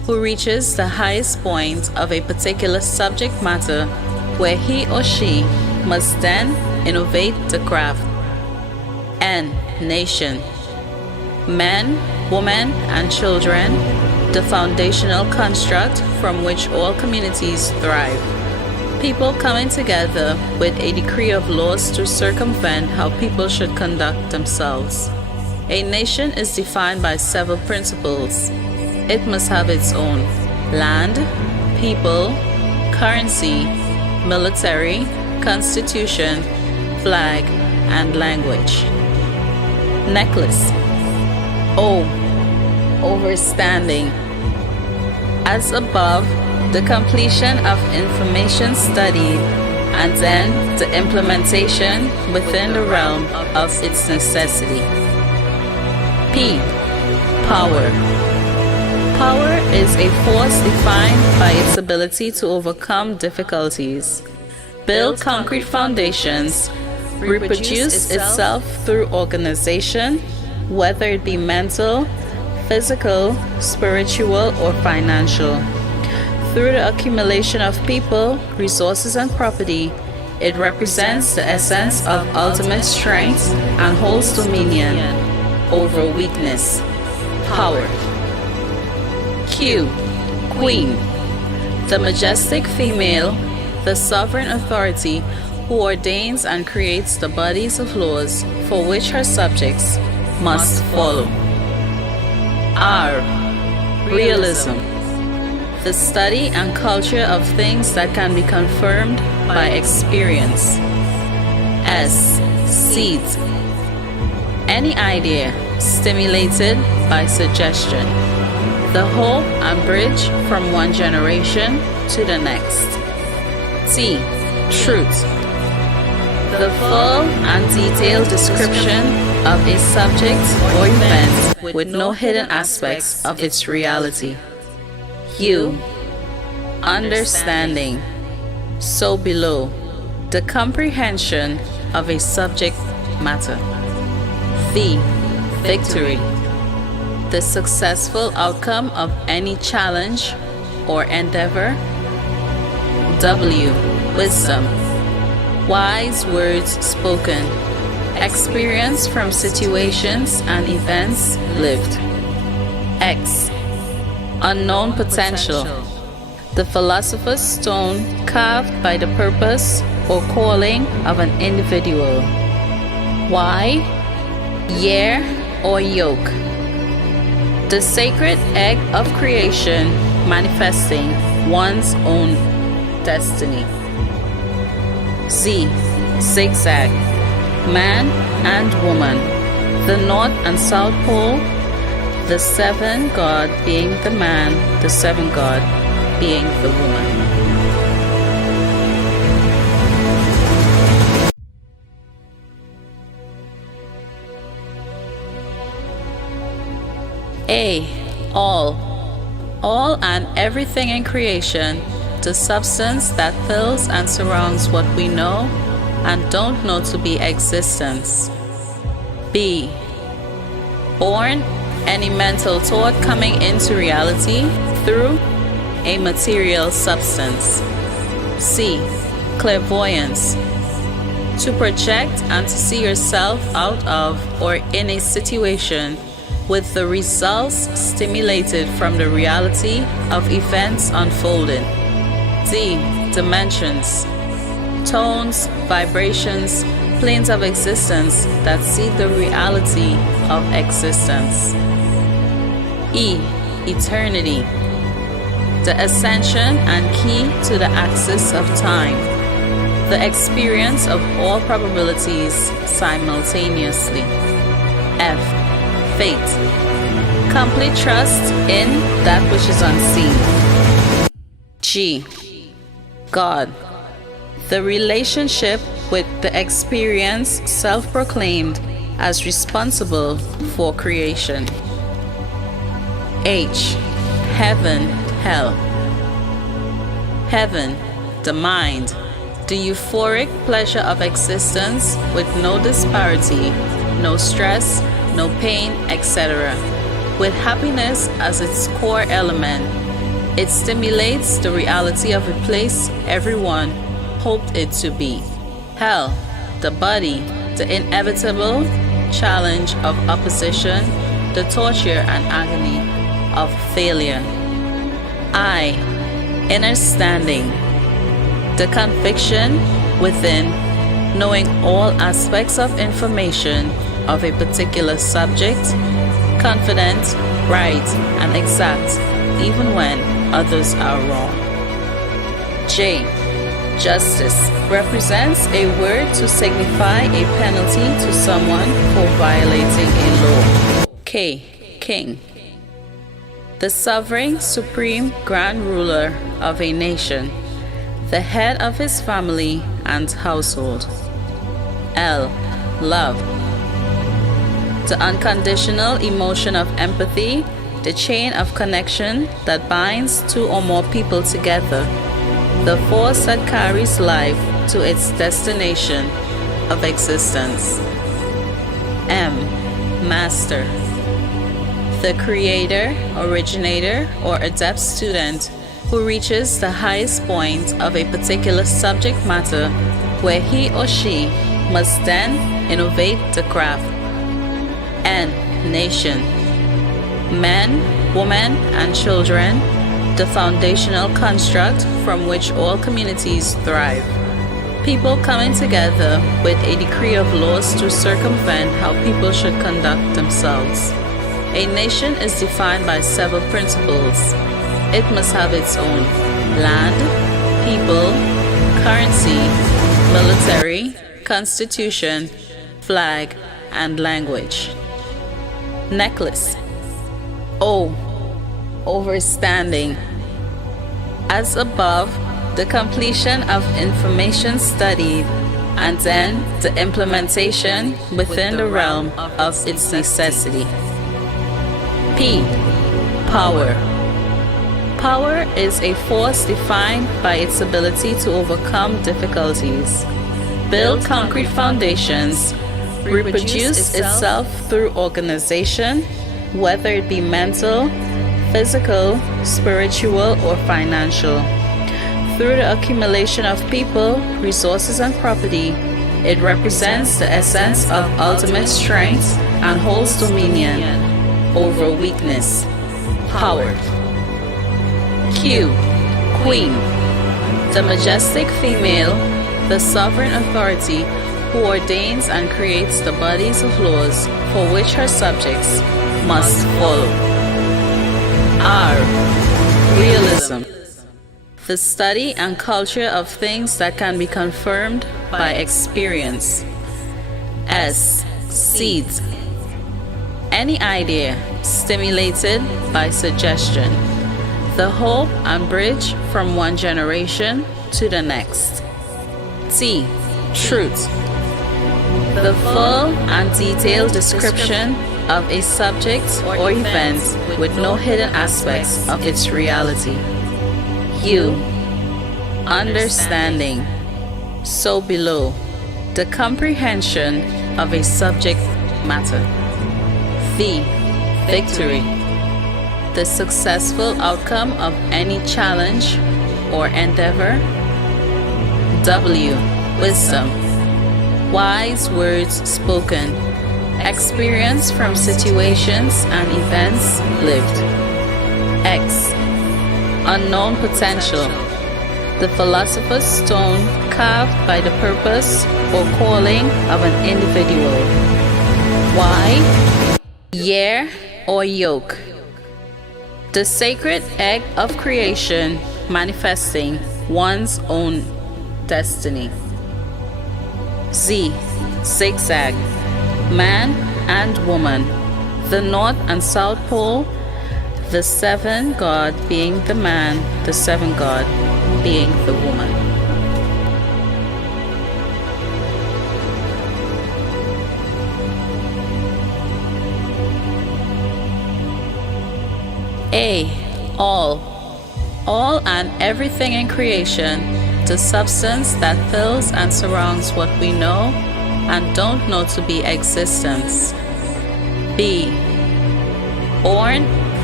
who reaches the highest point of a particular subject matter where he or she must then innovate the craft. N. Nation. Men, women, and children, the foundational construct from which all communities thrive. People coming together with a decree of laws to circumvent how people should conduct themselves. A nation is defined by several principles. It must have its own land, people, currency, military, constitution, flag, and language. Necklace. O. Overstanding. As above, the completion of information studied and then the implementation within the realm of its necessity. P. Power. Power is a force defined by its ability to overcome difficulties, build concrete foundations, reproduce itself through organization, whether it be mental, physical, spiritual, or financial. Through the accumulation of people, resources, and property, it represents the essence of ultimate strength and holds dominion over weakness. Power. Q. Queen. The majestic female, the sovereign authority who ordains and creates the bodies of laws for which her subjects must follow. R. Realism. The study and culture of things that can be confirmed by experience. S. Seed. Any idea stimulated by suggestion. The hope and bridge from one generation to the next. T. Truth. The full and detailed description of a subject or event with no hidden aspects of its reality. U. Understanding. So below, the comprehension of a subject matter. V. Victory. The successful outcome of any challenge or endeavor. W. Wisdom. Wise words spoken. Experience from situations and events lived. X. Unknown potential. The philosopher's stone carved by the purpose or calling of an individual. Y. Year or yoke. The sacred egg of creation manifesting one's own destiny. Z. Zigzag. Man and woman. The North and South Pole. The seven God being the man, the seven God being the woman. A. All. All and everything in creation, the substance that fills and surrounds what we know and don't know to be existence. B. Born. Any mental thought coming into reality through a material substance. C. Clairvoyance. To project and to see yourself out of or in a situation with the results stimulated from the reality of events unfolding. D. Dimensions. Tones, vibrations, planes of existence that see the reality of existence. E. Eternity. The ascension and key to the axis of time. The experience of all probabilities simultaneously. F. Fate. Complete trust in that which is unseen. G. God. The relationship with the experience self-proclaimed as responsible for creation. H. Heaven, hell. Heaven, the mind, the euphoric pleasure of existence with no disparity, no stress, no pain, etc., with happiness as its core element, It stimulates the reality of a place everyone hoped it to be. Hell, the body, the inevitable challenge of opposition, the torture and agony of failure. I, inner standing, the conviction within, knowing all aspects of information of a particular subject, confident, right, and exact, even when others are wrong. J. Justice represents a word to signify a penalty to someone for violating a law. K. King. The sovereign, supreme, grand ruler of a nation, the head of his family and household. L. Love. The unconditional emotion of empathy, the chain of connection that binds two or more people together, the force that carries life to its destination of existence. M. Master. The creator, originator, or adept student who reaches the highest point of a particular subject matter where he or she must then innovate the craft. N. Nation. Men, women, and children, the foundational construct from which all communities thrive. People coming together with a decree of laws to circumvent how people should conduct themselves. A nation is defined by several principles. It must have its own land, people, currency, military, constitution, flag, and language. Necklace. O. Overstanding. As above, the completion of information studied and then the implementation within the realm of its necessity. P. Power. Power is a force defined by its ability to overcome difficulties, build concrete foundations, reproduce itself through organization, whether it be mental, physical, spiritual, or financial. Through the accumulation of people, resources, and property, it represents the essence of ultimate strength and holds dominion over weakness. Power. Q. Queen. The majestic female, the sovereign authority who ordains and creates the bodies of laws for which her subjects must follow. R. Realism. The study and culture of things that can be confirmed by experience. S. Seeds. Any idea stimulated by suggestion. The hope and bridge from one generation to the next. T. Truth. The full and detailed description of a subject or event with no hidden aspects of its reality. U. Understanding. So below, the comprehension of a subject matter. V. Victory. The successful outcome of any challenge or endeavor. W. Wisdom. Wise words spoken. Experience from situations and events lived. X. Unknown potential. The philosopher's stone carved by the purpose or calling of an individual. Y. Year or yoke. The sacred egg of creation manifesting one's own destiny. Z. Zigzag. Man and woman. The north and south pole. The seven god being the man, the seven god being the woman. A. All. All and everything in creation, the substance that fills and surrounds what we know and don't know to be existence. B. Born,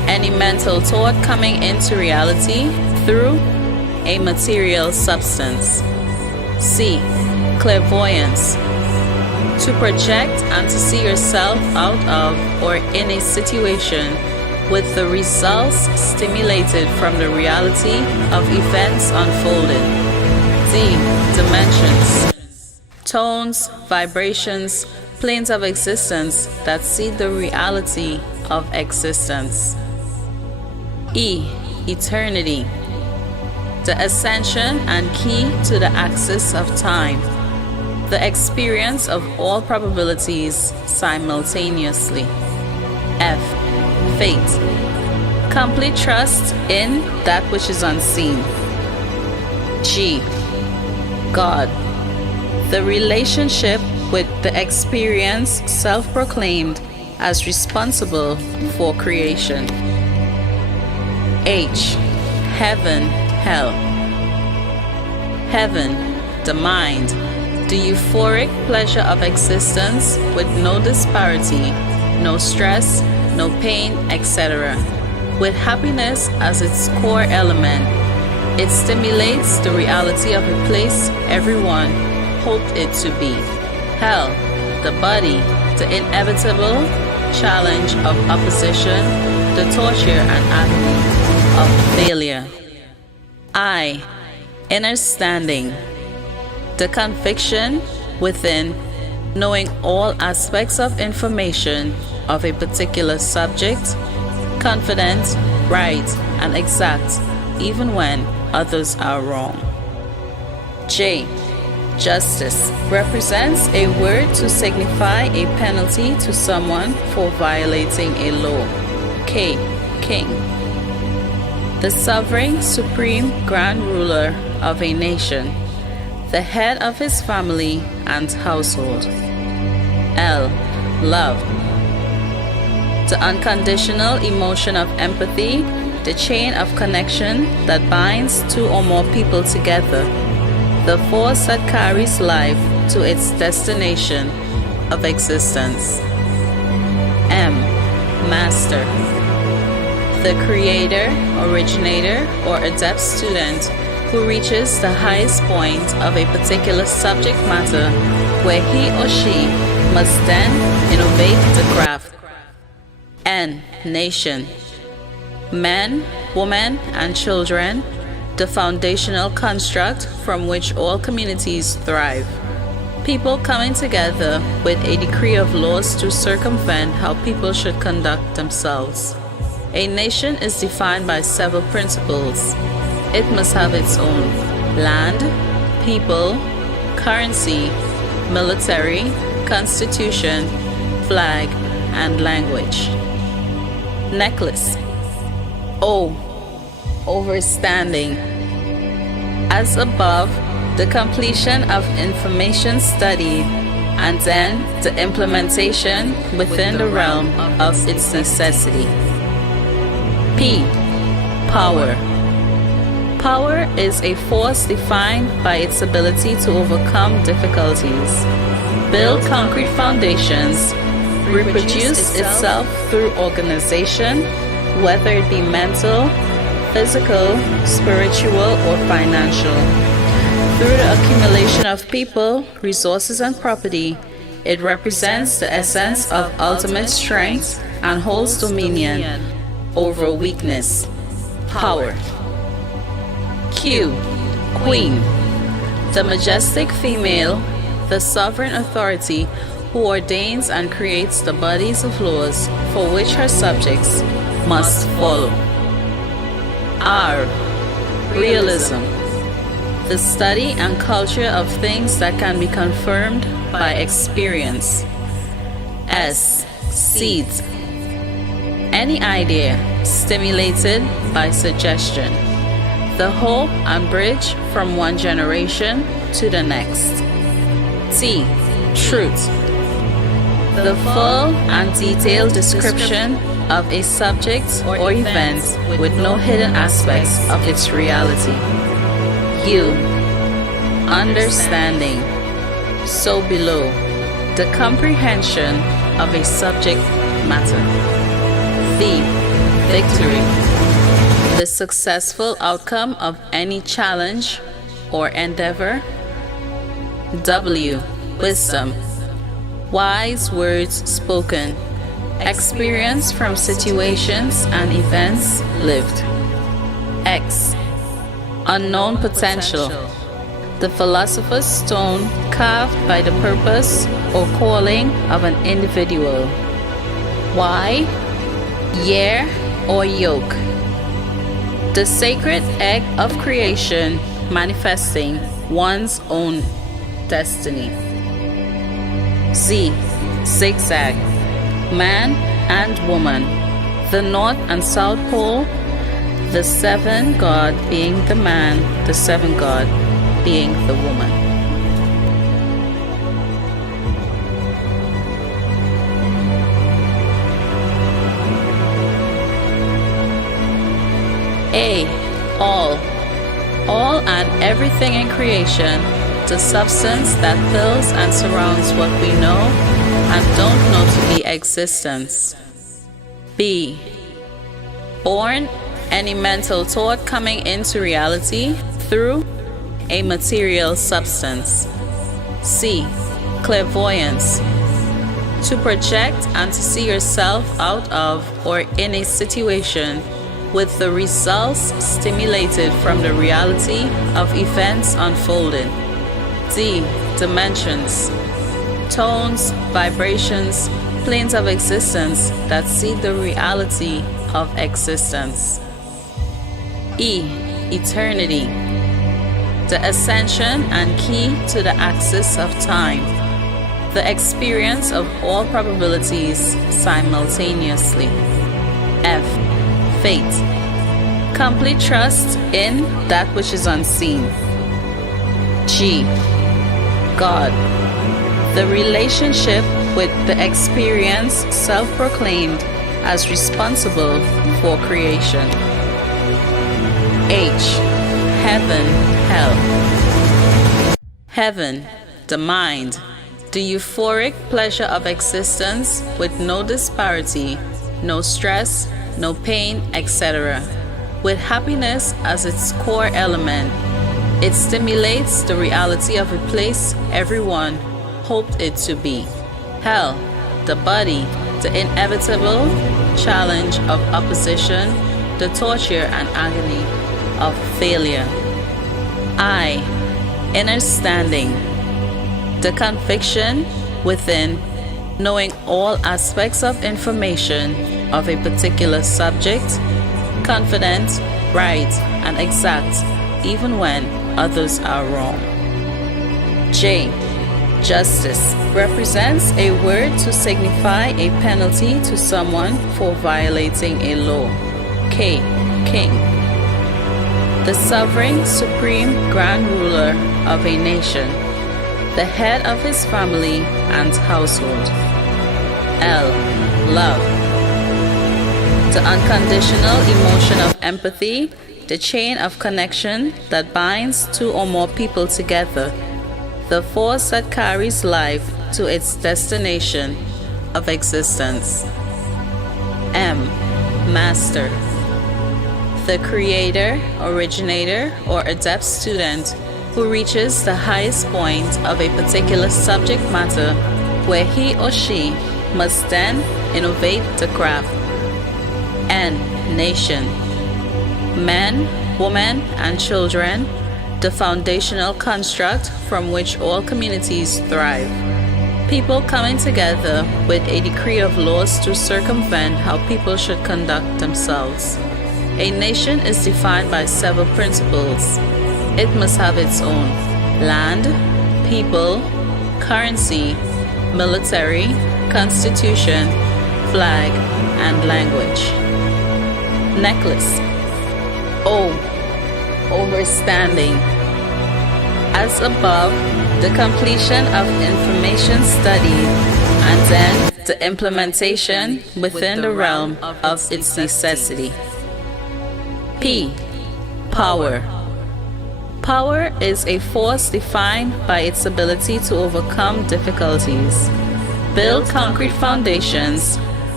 any mental thought coming into reality through a material substance. C. Clairvoyance. To project and to see yourself out of or in a situation with the results stimulated from the reality of events unfolded. D. Dimensions. Tones, vibrations, planes of existence that see the reality of existence. E. Eternity. The ascension and key to the axis of time. The experience of all probabilities simultaneously. F. Fate. Complete trust in that which is unseen. G. God. The relationship with the experience self-proclaimed as responsible for creation. H. Heaven, hell. Heaven, the mind, the euphoric pleasure of existence with no disparity, no stress, no pain, etc. With happiness as its core element, it stimulates the reality of a place everyone hoped it to be. Hell, the body, the inevitable challenge of opposition, the torture and agony of failure. I, inner standing, the conviction within, knowing all aspects of information of a particular subject, confident, right, and exact, even when others are wrong. J. Justice represents a word to signify a penalty to someone for violating a law. K. King. The sovereign, supreme, grand ruler of a nation, the head of his family and household. L. Love. The unconditional emotion of empathy, the chain of connection that binds two or more people together, the force that carries life to its destination of existence. M. Master. The creator, originator, or adept student who reaches the highest point of a particular subject matter where he or she must then innovate the craft. N. Nation. Men, women, and children, the foundational construct from which all communities thrive. People coming together with a decree of laws to circumvent how people should conduct themselves. A nation is defined by several principles. It must have its own land, people, currency, military, constitution, flag, and language. Necklace. O. Overstanding. As above, the completion of information studied and then the implementation within the realm of its necessity. P. Power. Power is a force defined by its ability to overcome difficulties, build concrete foundations, reproduce itself through organization, whether it be mental, physical, spiritual, or financial. Through the accumulation of people, resources, and property, it represents the essence of ultimate strength and holds dominion over weakness. Power. Q. Queen. The majestic female, the sovereign authority who ordains and creates the bodies of laws for which her subjects must follow. R. Realism. The study and culture of things that can be confirmed by experience. S. Seeds. Any idea stimulated by suggestion. The hope and bridge from one generation to the next. T. Truth. The full and detailed description of a subject or event with no hidden aspects of its reality. U. Understanding. So below, the comprehension of a subject matter. V. victory. The successful outcome of any challenge or endeavor. W. Wisdom. Wise words spoken. Experience from situations and events lived. X. Unknown potential. The philosopher's stone carved by the purpose or calling of an individual. Y. Year or yoke. The sacred egg of creation manifesting one's own destiny. Z. Zigzag. Man and woman. The north and south pole. The seven god being the man, the seven god being the woman. A. All. All and everything in creation, the substance that fills and surrounds what we know and don't know to be existence. B. Born, any mental thought coming into reality through a material substance. C. Clairvoyance. To project and to see yourself out of or in a situation with the results stimulated from the reality of events unfolding. D. Dimensions. Tones, vibrations, planes of existence that see the reality of existence. E. Eternity. The ascension and key to the axis of time. The experience of all probabilities simultaneously. F. Fate. Complete trust in that which is unseen. G. God. The relationship with the experience self-proclaimed as responsible for creation. H. Heaven, hell. Heaven, the mind, the euphoric pleasure of existence with no disparity, no stress, no pain, etc. With happiness as its core element, it stimulates the reality of a place everyone hoped it to be. Hell, the body, the inevitable challenge of opposition, the torture and agony of failure. I, inner standing, the conviction within, knowing all aspects of information of a particular subject, confident, right, and exact, even when others are wrong. J. Justice represents a word to signify a penalty to someone for violating a law. K. King. The sovereign, supreme, grand ruler of a nation, the head of his family and household. L. Love. The unconditional emotion of empathy, the chain of connection that binds two or more people together, the force that carries life to its destination of existence. M. Master. The creator, originator, or adept student who reaches the highest point of a particular subject matter where he or she must then innovate the craft. N. Nation. Men, women, and children, the foundational construct from which all communities thrive. People coming together with a decree of laws to circumvent how people should conduct themselves. A nation is defined by several principles. It must have its own land, people, currency, military, constitution, flag, and language. Necklace. O. Overstanding. As above, the completion of information studied and then the implementation within the realm of its necessity. P. Power. Power is a force defined by its ability to overcome difficulties, build concrete foundations,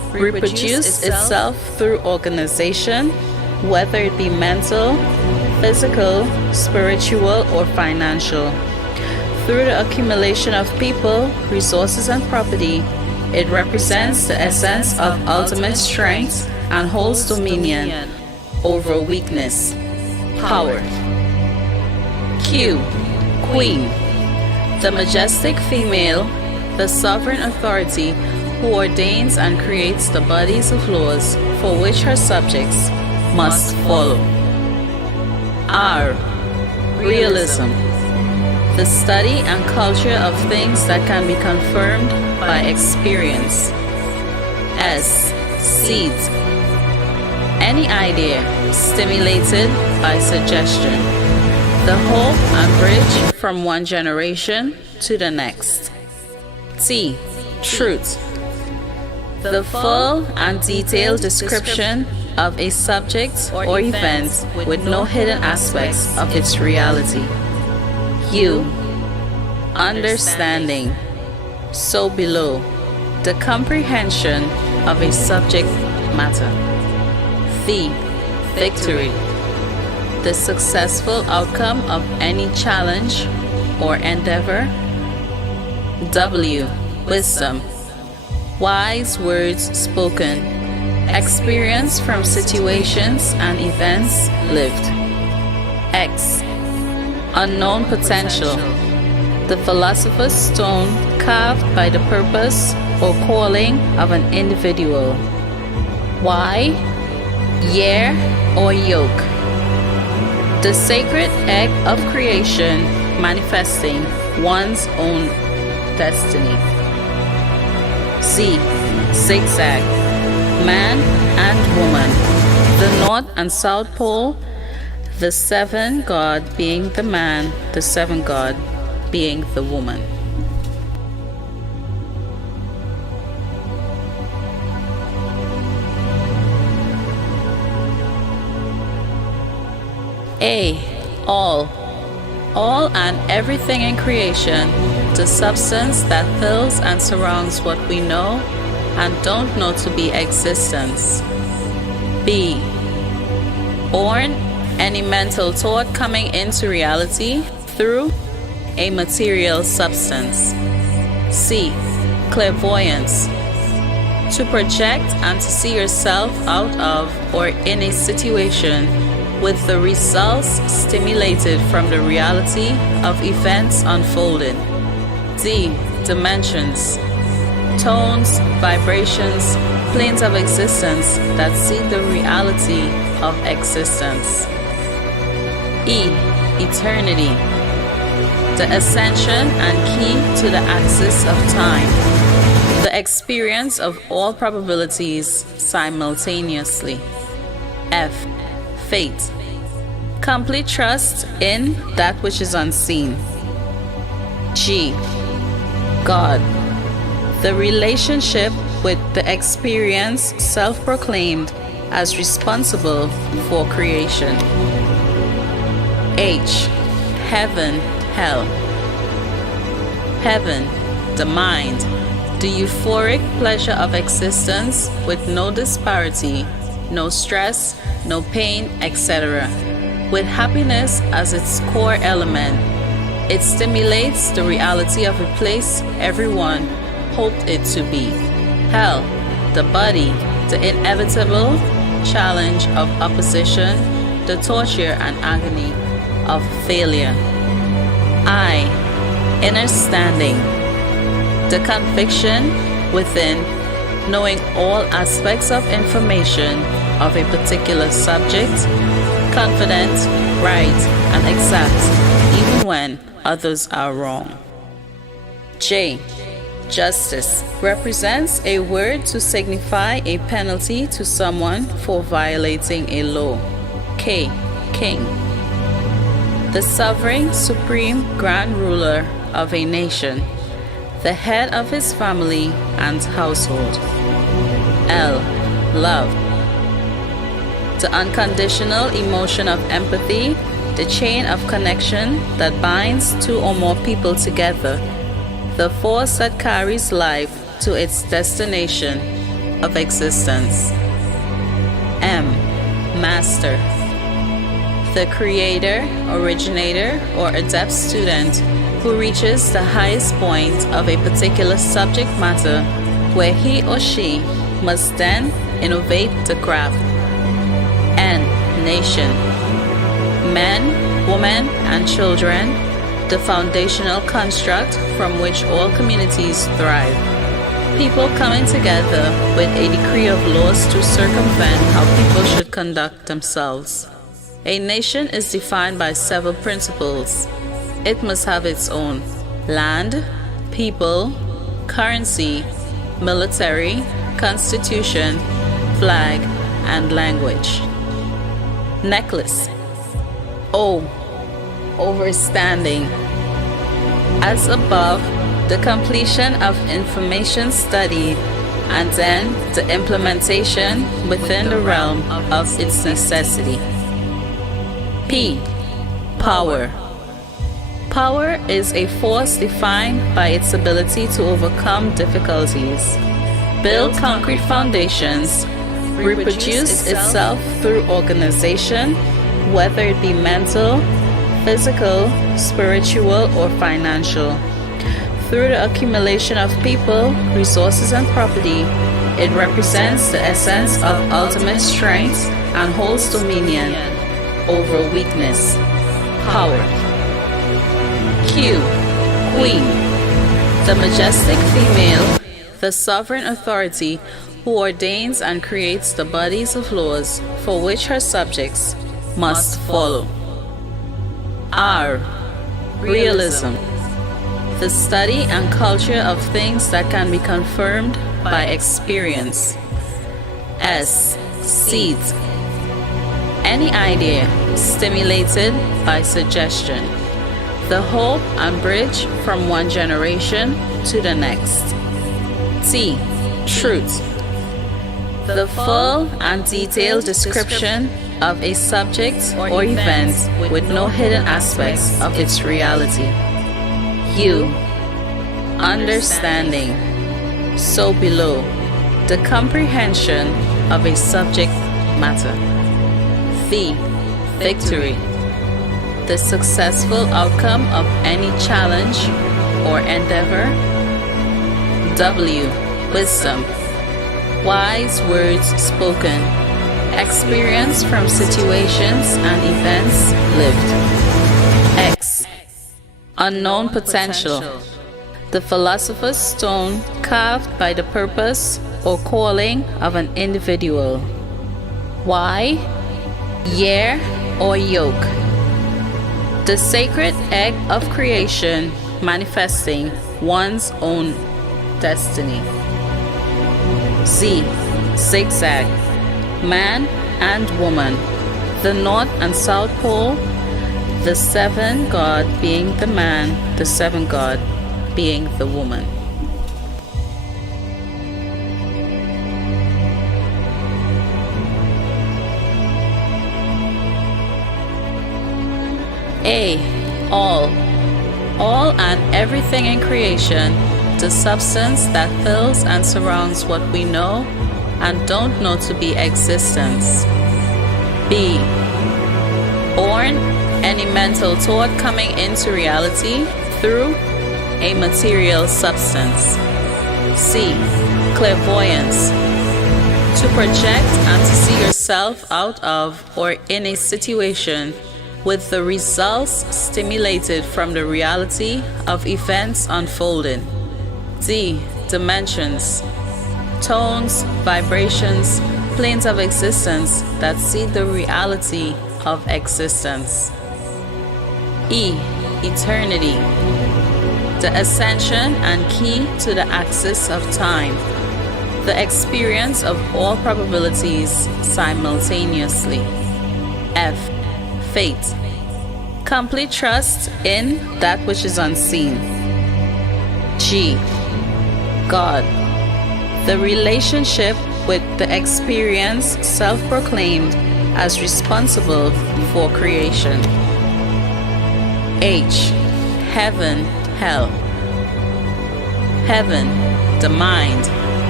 reproduce itself through organization, whether it be mental, physical, spiritual, or financial. Through the accumulation of people, resources, and property, it represents the essence of ultimate strength and holds dominion over weakness. Power. Q. Queen. The majestic female, the sovereign authority who ordains and creates the bodies of laws for which her subjects must follow. R. Realism. The study and culture of things that can be confirmed by experience. S. Seeds. Any idea stimulated by suggestion. The hope and bridge from one generation to the next. T. Truth. The full and detailed description of a subject or event with no hidden aspects of its reality. U. Understanding. So below, the comprehension of a subject matter. V. Victory. The successful outcome of any challenge or endeavor. W. Wisdom. Wise words spoken. Experience from situations and events lived. X. Unknown potential. The philosopher's stone carved by the purpose or calling of an individual. Y. Year or yoke. The sacred egg of creation manifesting one's own destiny. Z. Zigzag. Man and woman. The North and South Pole. The seven God being the man, the seven God being the woman. A. All. All and everything in creation, the substance that fills and surrounds what we know and don't know to be existence. B. Born. Any mental thought coming into reality through a material substance. C. Clairvoyance. To project and to see yourself out of or in a situation with the results stimulated from the reality of events unfolding. D. Dimensions. Tones, vibrations, planes of existence that see the reality of existence. E. Eternity. The ascension and key to the axis of time. The experience of all probabilities simultaneously. F. Fate. Complete trust in that which is unseen. G. God. The relationship with the experience self-proclaimed as responsible for creation. H. Heaven, hell. Heaven, the mind, the euphoric pleasure of existence with no disparity, no stress, no pain, etc. With happiness as its core element, it stimulates the reality of a place everyone hoped it to be. Hell, the body, the inevitable challenge of opposition, the torture and agony of failure. I. Inner standing. The conviction within, knowing all aspects of information of a particular subject, confident, right, and exact, even when others are wrong. J. Justice represents a word to signify a penalty to someone for violating a law. K. King. The sovereign, supreme, grand ruler of a nation, the head of his family and household. L. Love. The unconditional emotion of empathy, the chain of connection that binds two or more people together, the force that carries life to its destination, of existence. M. Master. The creator, originator, or adept student who reaches the highest point of a particular subject matter where he or she must then innovate the craft. N. Nation. Men, women, and children, the foundational construct from which all communities thrive. People coming together with a decree of laws to circumvent how people should conduct themselves. A nation is defined by several principles. It must have its own land, people, currency, military, constitution, flag, and language. Necklace. O. Overstanding. As above, the completion of information studied and then the implementation within the realm of its necessity. P. Power. Power is a force defined by its ability to overcome difficulties, build concrete foundations, reproduce itself through organization, whether it be mental, physical, spiritual, or financial. Through the accumulation of people, resources, and property, it represents the essence of ultimate strength and holds dominion over weakness. Power. Q. Queen. The majestic female, the sovereign authority who ordains and creates the bodies of laws for which her subjects must follow. R. Realism. The study and culture of things that can be confirmed by experience. S. Seeds. Any idea stimulated by suggestion. The hope and bridge from one generation to the next. T. Truth. The full and detailed description of a subject or event with no hidden aspects of its reality. U. Understanding. So below, the comprehension of a subject matter. V. Victory. The successful outcome of any challenge or endeavor. W. Wisdom. Wise words spoken. Experience from situations and events lived. X. Unknown potential. The philosopher's stone carved by the purpose or calling of an individual. Y. Year or yoke. The sacred egg of creation manifesting one's own destiny. Z. Zigzag. Man and woman. The north and south pole. The seven god being the man, the seven god being the woman. A. All. All and everything in creation, the substance that fills and surrounds what we know and don't know to be existence. B. Born, any mental thought coming into reality through a material substance. C. Clairvoyance. To project and to see yourself out of or in a situation with the results stimulated from the reality of events unfolding. D. Dimensions. Tones, vibrations, planes of existence that see the reality of existence. E. Eternity. The ascension and key to the axis of time. The experience of all probabilities simultaneously. F. Fate. Complete trust in that which is unseen. G. God. The relationship with the experience self-proclaimed as responsible for creation. H. Heaven, hell. Heaven, the mind.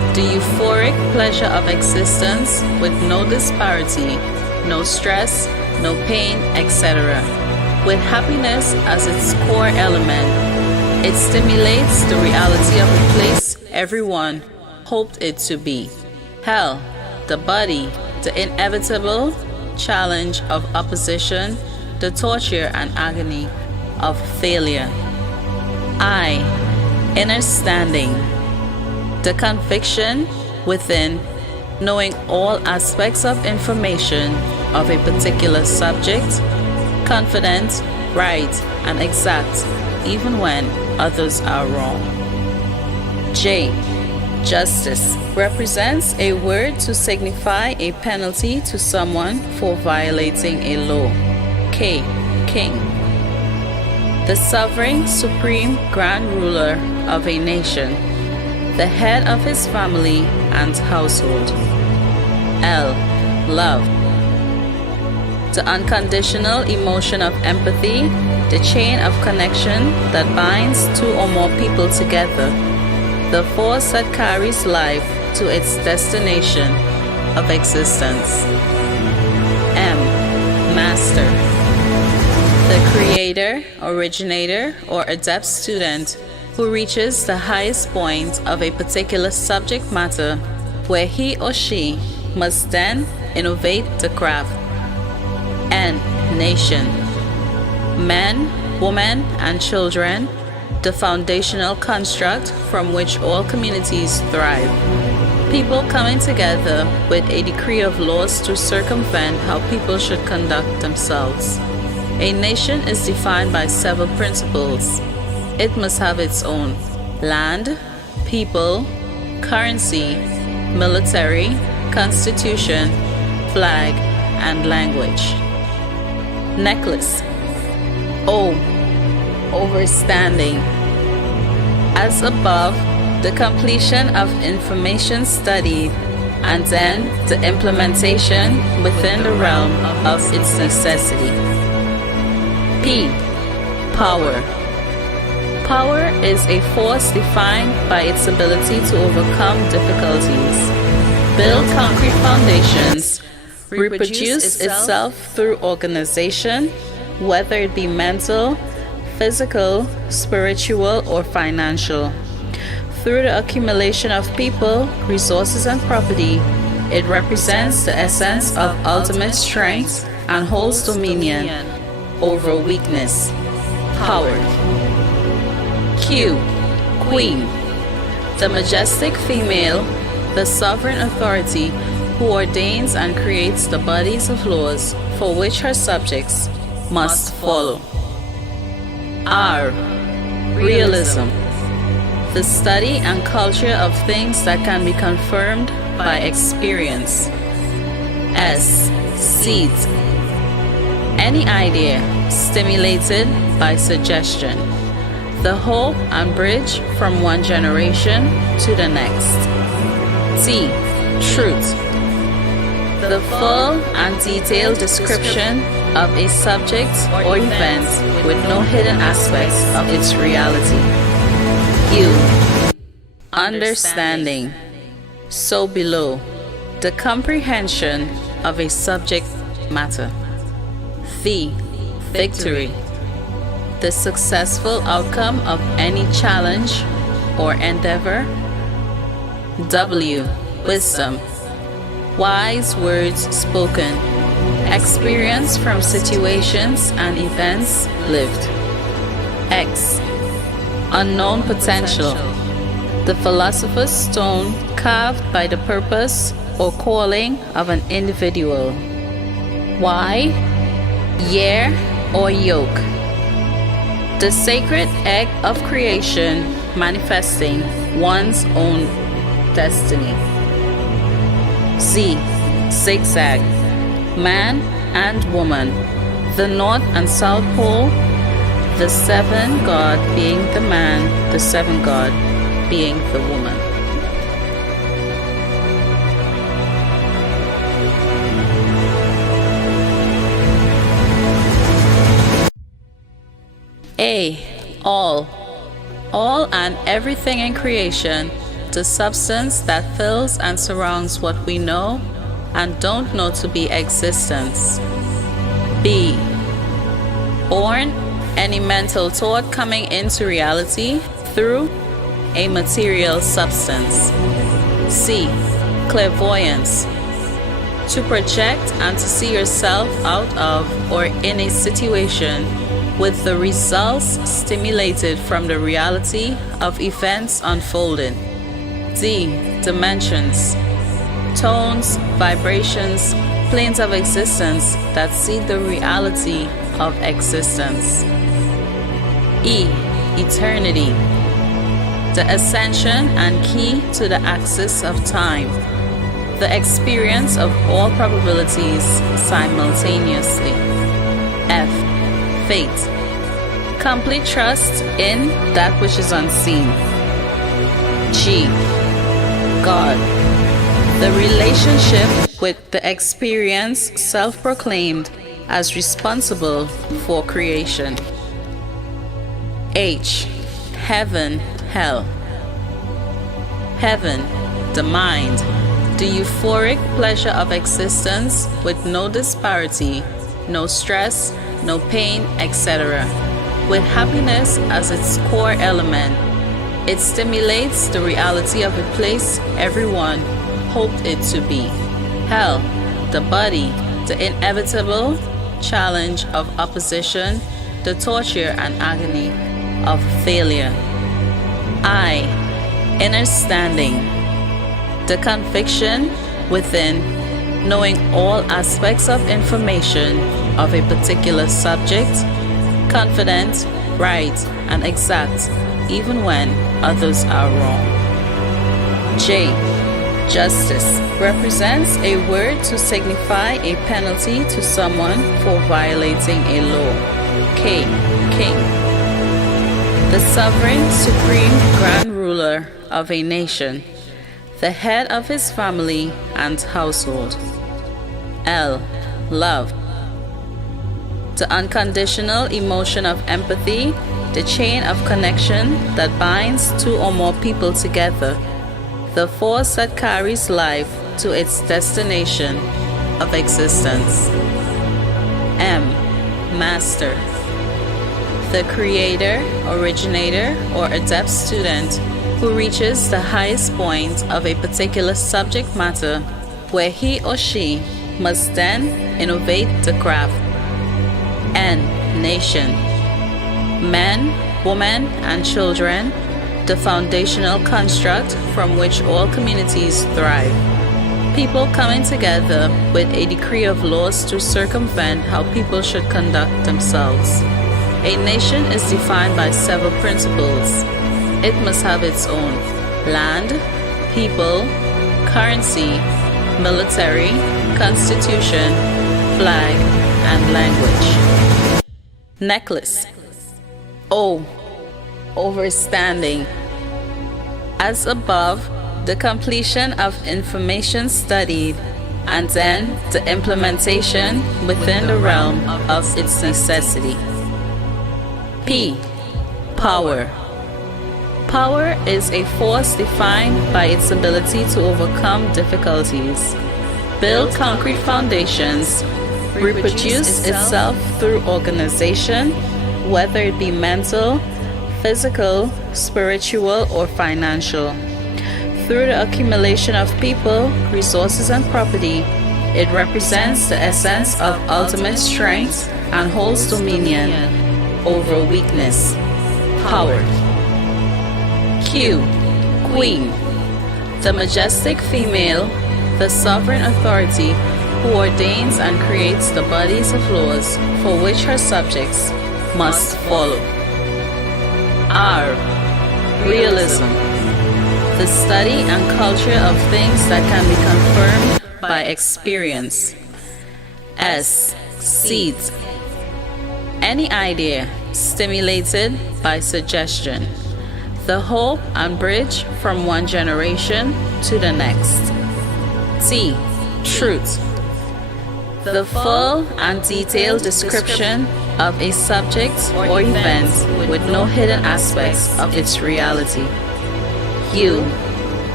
the euphoric pleasure of existence with no disparity, no stress, no pain, etc. With happiness as its core element, it stimulates the reality of a place everyone hoped it to be. Hell, the body, the inevitable challenge of opposition, the torture and agony of failure. I, inner standing, the conviction within, knowing all aspects of information of a particular subject, confident, right, and exact, even when others are wrong. J. Justice represents a word to signify a penalty to someone for violating a law. K. King. The sovereign, supreme, grand ruler of a nation, the head of his family and household. L. Love. The unconditional emotion of empathy, the chain of connection that binds two or more people together, the force that carries life to its destination of existence. M. Master. The creator, originator, or adept student who reaches the highest point of a particular subject matter where he or she must then innovate the craft. N. Nation. Men, women, and children, the foundational construct from which all communities thrive. People coming together with a decree of laws to circumvent how people should conduct themselves. A nation is defined by several principles. It must have its own land, people, currency, military, constitution, flag, and language. Necklace. O. Overstanding. As above, the completion of information studied and then the implementation within the realm of its necessity. P. Power. Power is a force defined by its ability to overcome difficulties, build concrete foundations, reproduce itself through organization, whether it be mental, physical, spiritual, or financial. Through the accumulation of people, resources, and property, it represents the essence of ultimate strength and holds dominion over weakness. Power. Q. Queen. The majestic female, the sovereign authority who ordains and creates the bodies of laws for which her subjects must follow. R. Realism. The study and culture of things that can be confirmed by experience. S. Seeds. Any idea stimulated by suggestion. The hope and bridge from one generation to the next. T. Truth. The full and detailed description of a subject or event with no hidden aspects of its reality. U. Understanding. So below, the comprehension of a subject matter. V. Victory. The successful outcome of any challenge or endeavor. W. Wisdom. Wise words spoken. Experience from situations and events lived. X. Unknown potential. The philosopher's stone carved by the purpose or calling of an individual. Y. Year or yoke. The sacred egg of creation manifesting one's own destiny. Z. Zigzag. Man and woman. The North and South Pole. The seven God being the man, the seven God being the woman. A. All. All and everything in creation the substance that fills and surrounds what we know and don't know to be existence. B. Born, any mental thought coming into reality through a material substance. C. Clairvoyance, to project and to see yourself out of or in a situation with the results stimulated from the reality of events unfolding. D. Dimensions, tones, vibrations, planes of existence that see the reality of existence. E. Eternity, the ascension and key to the axis of time, the experience of all probabilities simultaneously. F. Fate, complete trust in that which is unseen. G. God, the relationship with the experience self-proclaimed as responsible for creation. H. Heaven, hell. Heaven, the mind, the euphoric pleasure of existence with no disparity, no stress, no pain, etc. With happiness as its core element. It stimulates the reality of a place everyone hoped it to be. Hell, the body, the inevitable challenge of opposition, the torture and agony of failure. I. Inner standing, the conviction within, knowing all aspects of information of a particular subject, confident, right, and exact, even when others are wrong. J. Justice represents a word to signify a penalty to someone for violating a law. K. King, the sovereign, supreme, grand ruler of a nation, the head of his family and household. L. Love, the unconditional emotion of empathy, the chain of connection that binds two or more people together, the force that carries life to its destination of existence. M. Master, the creator, originator, or adept student who reaches the highest point of a particular subject matter where he or she must then innovate the craft. N. Nation, men, women, and children, the foundational construct from which all communities thrive. People coming together with a decree of laws to circumvent how people should conduct themselves. A nation is defined by several principles. It must have its own land, people, currency, military, constitution, flag, and language. Necklace. O. Overstanding. As above, the completion of information studied, and then the implementation within the realm of its necessity. P. Power. Power is a force defined by its ability to overcome difficulties, build concrete foundations, reproduce itself through organization, whether it be mental, physical, spiritual, or financial. Through the accumulation of people, resources, and property, it represents the essence of ultimate strength and holds dominion over weakness. Power. Q. Queen, the majestic female, the sovereign authority who ordains and creates the bodies of laws for which her subjects must follow. R. Realism, the study and culture of things that can be confirmed by experience. S. Seeds, any idea stimulated by suggestion, the hope and bridge from one generation to the next. T. Truth, the full and detailed description of a subject or event with no hidden aspects of its reality. U.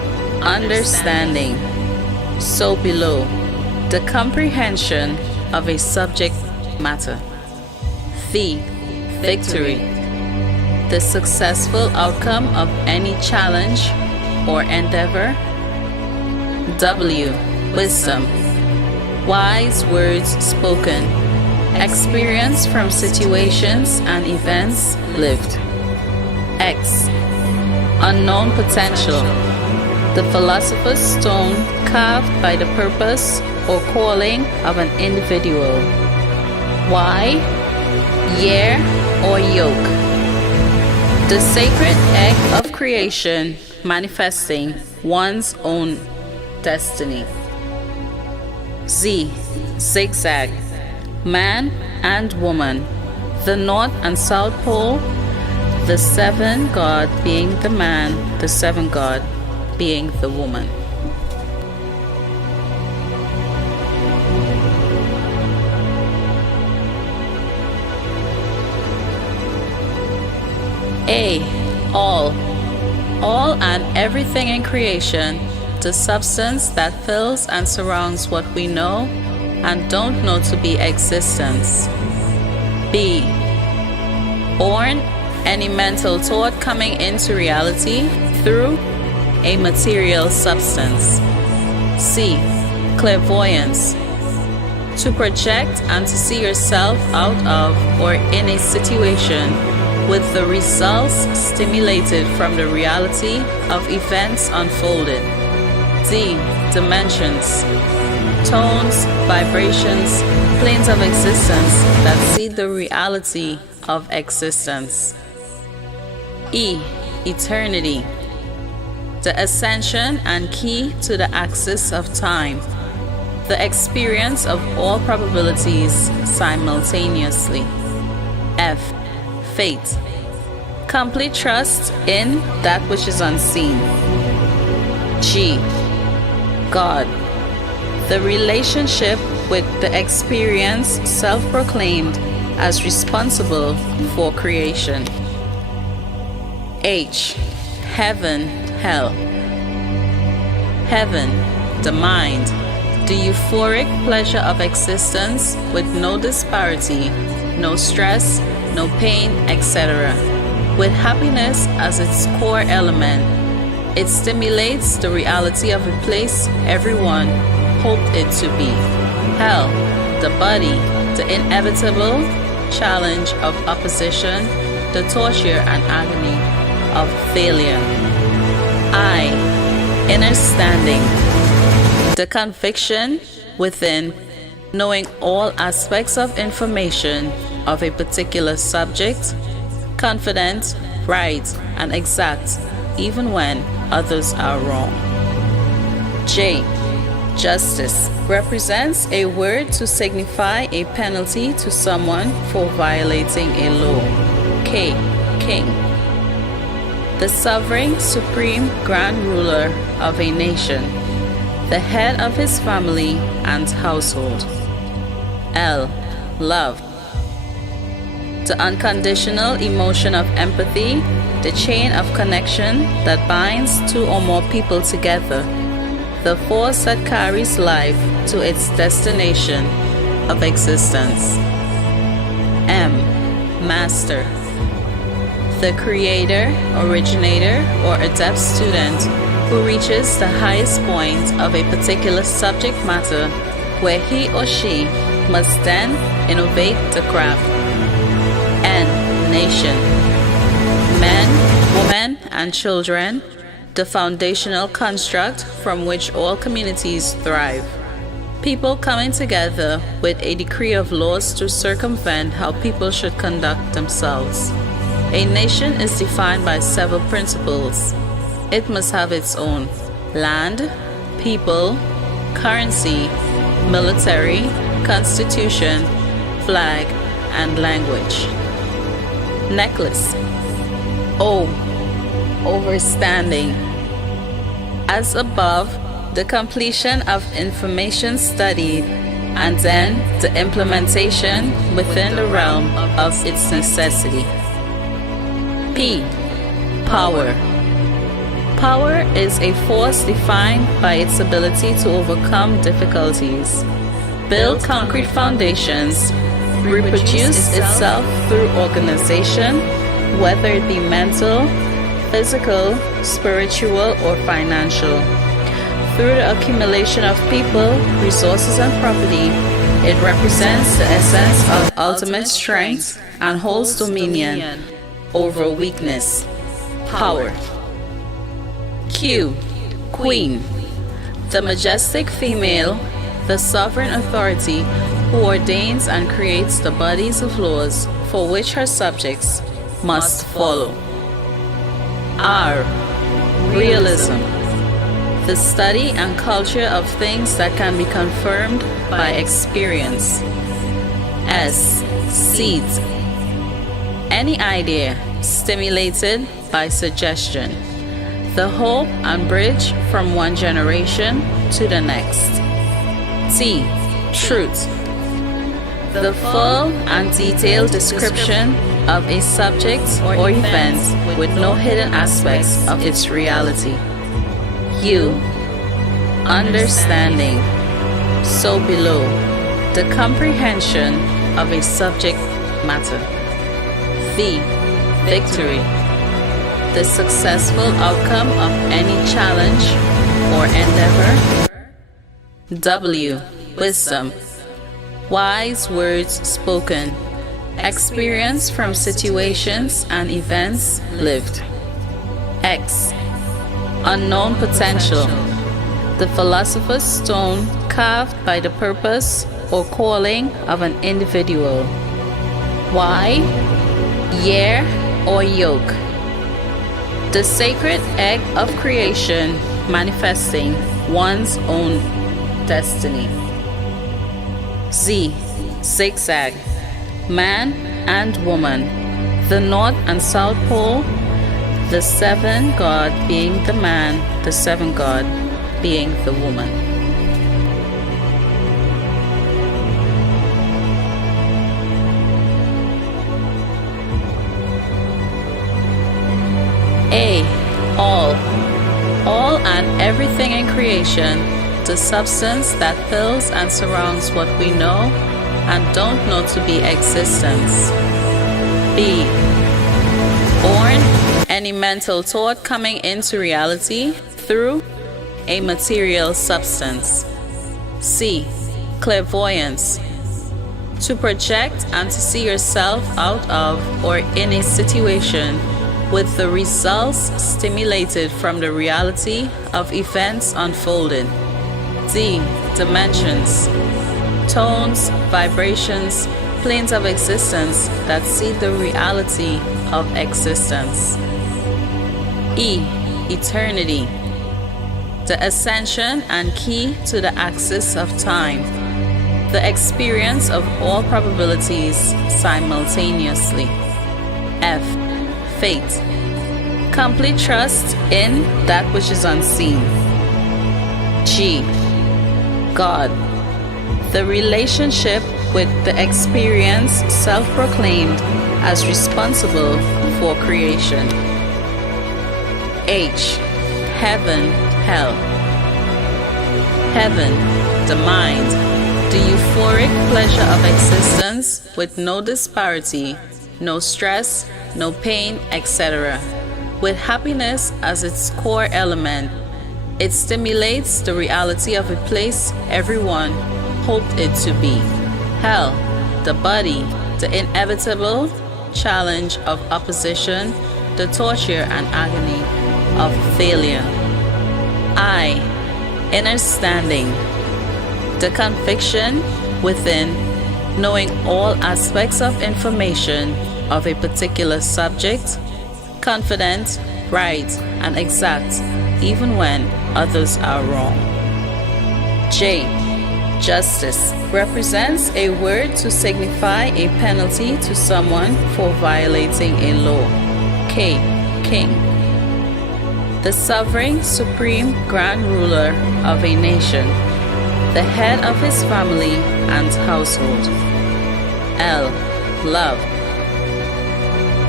understanding. So below, the comprehension of a subject matter. V, victory. The successful outcome of any challenge or endeavor. W, wisdom. Wise words spoken. Experience from situations and events lived. X, unknown potential. The philosopher's stone carved by the purpose or calling of an individual. Y, year or yoke. The sacred egg of creation manifesting one's own destiny. Z, zigzag. Man and woman. The north and south pole. The seven god being the man, the seven god being the woman. A, all. All and everything in creation, the substance that fills and surrounds what we know and don't know to be existence. B, born, any mental thought coming into reality through a material substance. C, clairvoyance. To project and to see yourself out of or in a situation with the results stimulated from the reality of events unfolded. D, dimensions. Tones, vibrations, planes of existence that see the reality of existence. E, eternity. The ascension and key to the axis of time. The experience of all probabilities simultaneously. F, fate. Complete trust in that which is unseen. G, God. The relationship with the experience self-proclaimed as responsible for creation. H, heaven, hell. Heaven, the mind, the euphoric pleasure of existence with no disparity, no stress, no pain, etc. With happiness as its core element, it stimulates the reality of a place everyone hoped it to be. Hell, the body, the inevitable challenge of opposition, the torture and agony of failure. I, inner standing, the conviction within knowing all aspects of information of a particular subject, confident, right, and exact, even when others are wrong. J, justice, represents a word to signify a penalty to someone for violating a law. K, king, the sovereign, supreme, grand ruler of a nation, the head of his family and household. L, love, the unconditional emotion of empathy, the chain of connection that binds two or more people together, the force that carries life to its destination of existence. M, master, the creator, originator, or adept student who reaches the highest point of a particular subject matter where he or she must then innovate the craft. N, nation, men, women, and children, the foundational construct from which all communities thrive. People coming together with a decree of laws to circumvent how people should conduct themselves. A nation is defined by several principles. It must have its own land, people, currency, military, constitution, flag, and language. Necklace. O, overstanding. As above, the completion of information studied and then the implementation within the realm of its necessity. P, power. Power is a force defined by its ability to overcome difficulties, build concrete foundations, reproduce itself through organization, whether it be mental, physical, spiritual, or financial. Through the accumulation of people, resources, and property, it represents the essence of ultimate strength and holds dominion over weakness. Power. Q. Queen. The majestic female, the sovereign authority who ordains and creates the bodies of laws for which her subjects must follow. R. Realism. The study and culture of things that can be confirmed by experience. S. Seeds. Any idea stimulated by suggestion. The hope and bridge from one generation to the next. T. Truth. The full and detailed description of a subject or event with no hidden aspects of its reality. U. Understanding. So below, the comprehension of a subject matter. V. Victory. The successful outcome of any challenge or endeavor. W. Wisdom. Wise words spoken. Experience from situations and events lived. X. Unknown potential. The philosopher's stone carved by the purpose or calling of an individual. Y. Year or yoke. The sacred egg of creation manifesting one's own destiny. Z. Zigzag. Man and woman. The north and south pole. The seven god being the man, the seven god being the woman. A. All. All and everything in creation, the substance that fills and surrounds what we know and don't know to be existence. B. Born, any mental thought coming into reality through a material substance. C. Clairvoyance. To project and to see yourself out of or in a situation with the results stimulated from the reality of events unfolding. D. Dimensions. Tones, vibrations, planes of existence that see the reality of existence. E. Eternity. The ascension and key to the axis of time. The experience of all probabilities simultaneously. F. Fate. Complete trust in that which is unseen. G. God. The relationship with the experience self-proclaimed as responsible for creation. H. Heaven, hell. Heaven, the mind, the euphoric pleasure of existence with no disparity, no stress, no pain, etc. With happiness as its core element, it stimulates the reality of a place everyone hoped it to be. Hell, the body, the inevitable challenge of opposition, the torture and agony of failure. I, inner standing, the conviction within, knowing all aspects of information of a particular subject, confident, right, and exact, even when others are wrong. J. Justice represents a word to signify a penalty to someone for violating a law. K. King. The sovereign, supreme, grand ruler of a nation, the head of his family and household. L. Love.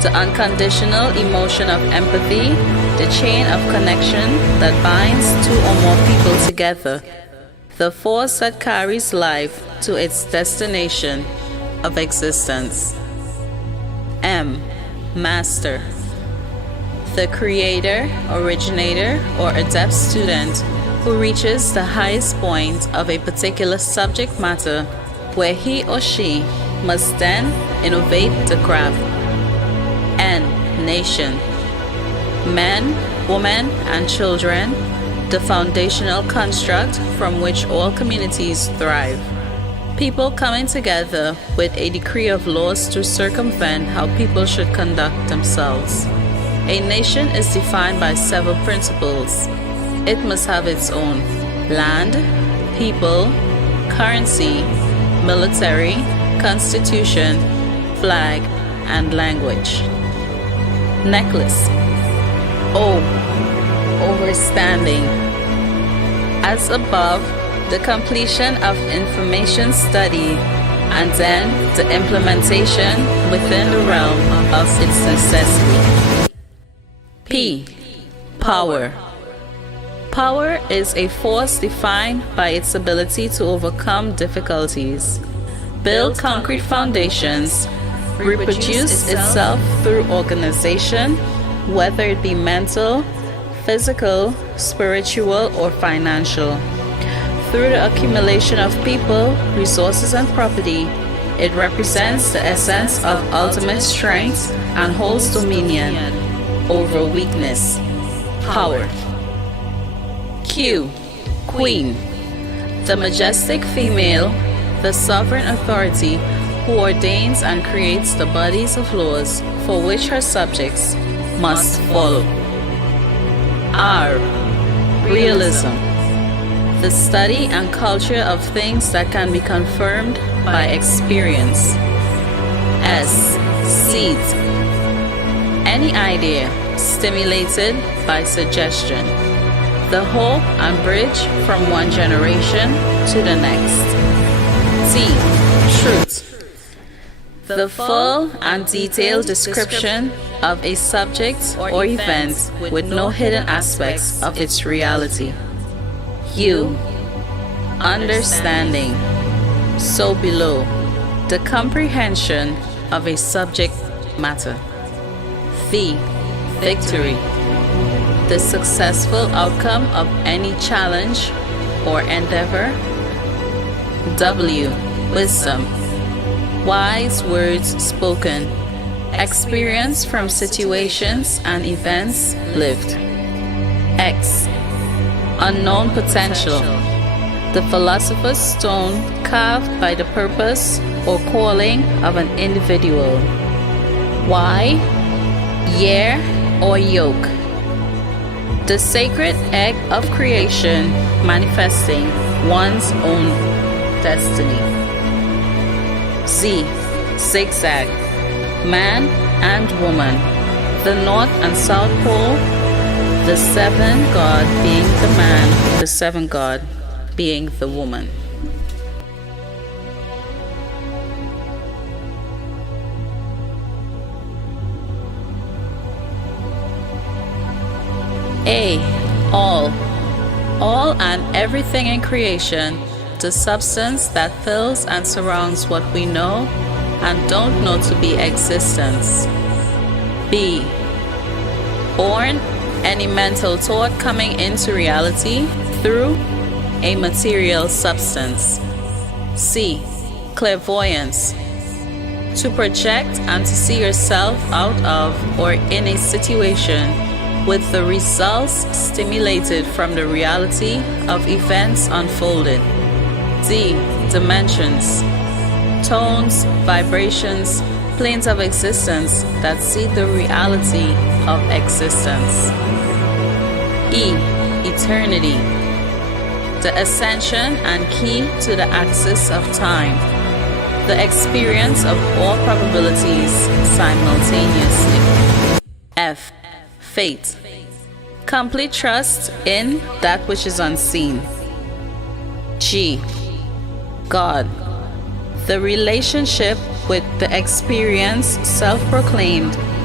the unconditional emotion of empathy, the chain of connection that binds two or more people together, the force that carries life to its destination of existence. M. Master. The creator, originator, or adept student who reaches the highest point of a particular subject matter where he or she must then innovate the craft. N. Nation. Men, women, and children, the foundational construct from which all communities thrive. People coming together with a decree of laws to circumvent how people should conduct themselves. A nation is defined by several principles. It must have its own land, people, currency, military, constitution, flag, and language. Necklace. O. Overstanding. As above, the completion of information study and then the implementation within the realm of its necessity. P. Power. Power is a force defined by its ability to overcome difficulties, build concrete foundations, reproduce itself through organization, whether it be mental, physical, spiritual, or financial. Through the accumulation of people, resources, and property, it represents the essence of ultimate strength and holds dominion over weakness. Power. Q. Queen. The majestic female, the sovereign authority who ordains and creates the bodies of laws for which her subjects must follow. R. Realism. The study and culture of things that can be confirmed by experience. S. Seed. Any idea stimulated by suggestion. The hope and bridge from one generation to the next. T. Truth. The full and detailed description of a subject or event with no hidden aspects of its reality. U. Understanding. So below, the comprehension of a subject matter. V. Victory. The successful outcome of any challenge or endeavor. W. Wisdom. Wise words spoken. Experience from situations and events lived. X. Unknown potential. The philosopher's stone carved by the purpose or calling of an individual. Y. Year or yoke. The sacred egg of creation manifesting one's own destiny. Z. Zigzag. Man and woman. The North and South Pole. The seventh god being the man, the seventh god being the woman. A. All. All and everything in creation, the substance that fills and surrounds what we know and don't know to be existence. B. Born. Any mental thought coming into reality through a material substance. C. Clairvoyance. To project and to see yourself out of or in a situation with the results stimulated from the reality of events unfolded. D. Dimensions. Tones, vibrations, planes of existence that see the reality of existence. E. Eternity. The ascension and key to the axis of time. The experience of all probabilities simultaneously. F. Fate. Complete trust in that which is unseen. G. God. The relationship with the experience self-proclaimed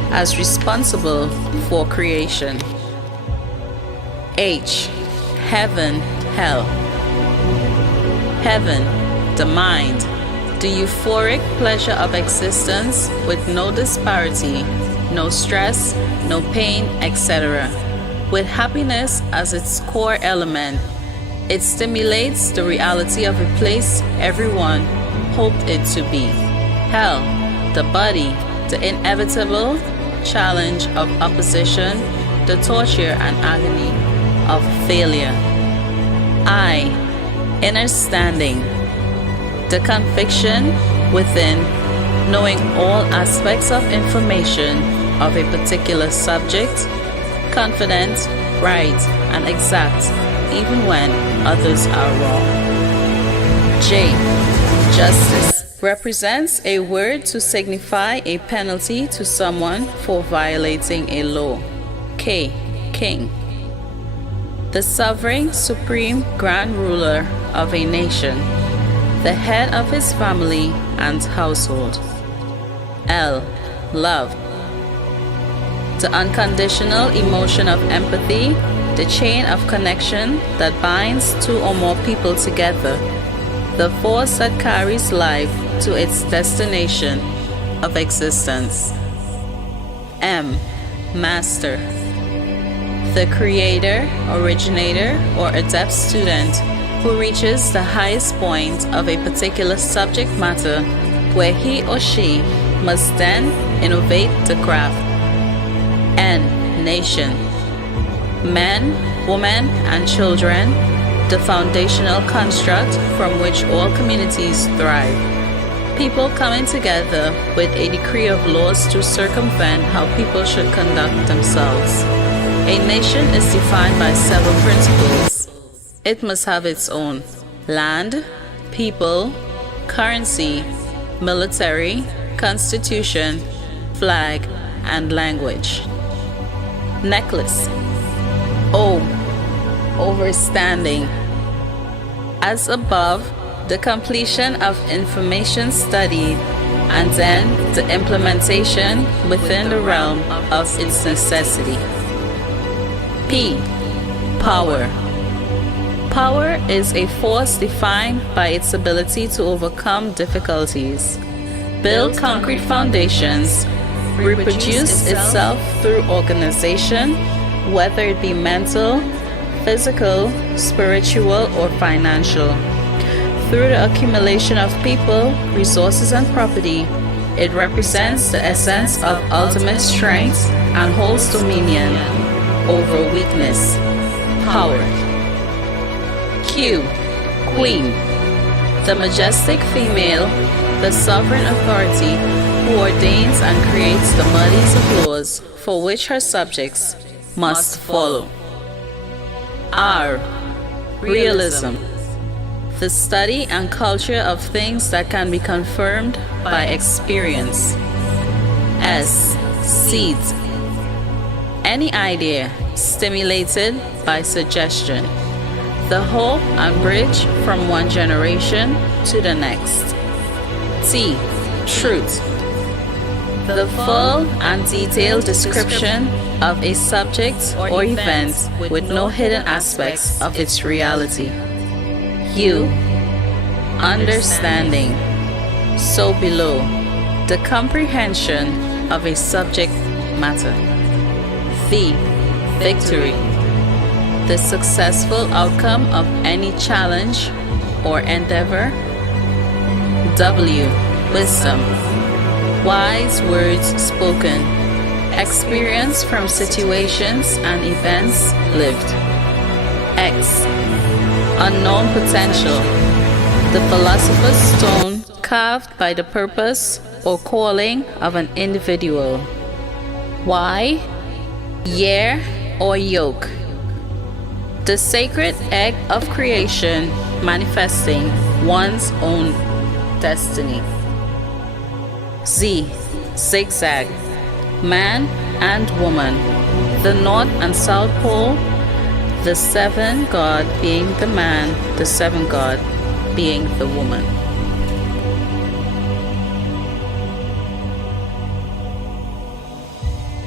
as responsible for creation. H. Heaven, hell. Heaven, the mind, the euphoric pleasure of existence with no disparity, no stress, no pain, etc. With happiness as its core element. It stimulates the reality of a place everyone hoped it to be. Hell, the body, the inevitable challenge of opposition, the torture and agony of failure. I, inner standing, the conviction within, knowing all aspects of information of a particular subject, confident, right, and exact, even when others are wrong. J. Justice represents a word to signify a penalty to someone for violating a law. K. King. The sovereign, supreme, grand ruler of a nation, the head of his family and household. L. Love. The unconditional emotion of empathy, the chain of connection that binds two or more people together, the force that carries life to its destination of existence. M. Master. The creator, originator, or adept student who reaches the highest point of a particular subject matter where he or she must then innovate the craft. N. Nation. Men, women, and children, the foundational construct from which all communities thrive. People coming together with a decree of laws to circumvent how people should conduct themselves. A nation is defined by several principles. It must have its own land, people, currency, military, constitution, flag, and language. Necklace. O. Overstanding. As above, the completion of information studied and then the implementation within the realm of its necessity. P. Power. Power is a force defined by its ability to overcome difficulties, build concrete foundations, reproduce itself through organization, whether it be mental, physical, spiritual, or financial. Through the accumulation of people, resources, and property, it represents the essence of ultimate strength and holds dominion over weakness. Power. Q. Queen. The majestic female, the sovereign authority who ordains and creates the bodies of laws for which her subjects must follow. R. Realism. The study and culture of things that can be confirmed by experience. S. Seeds. Any idea stimulated by suggestion. The hope and bridge from one generation to the next. T. Truth. The full and detailed description of a subject or event with no hidden aspects of its reality. U. Understanding. So below, the comprehension of a subject matter. V. Victory. The successful outcome of any challenge or endeavor. W. Wisdom. Wise words spoken. Experience from situations and events lived. X. Unknown potential. The philosopher's stone carved by the purpose or calling of an individual. Y. Year or yoke. The sacred egg of creation manifesting one's own destiny. Z. Zigzag. Man and woman. The north and south pole. The seven god being the man, the seven god being the woman.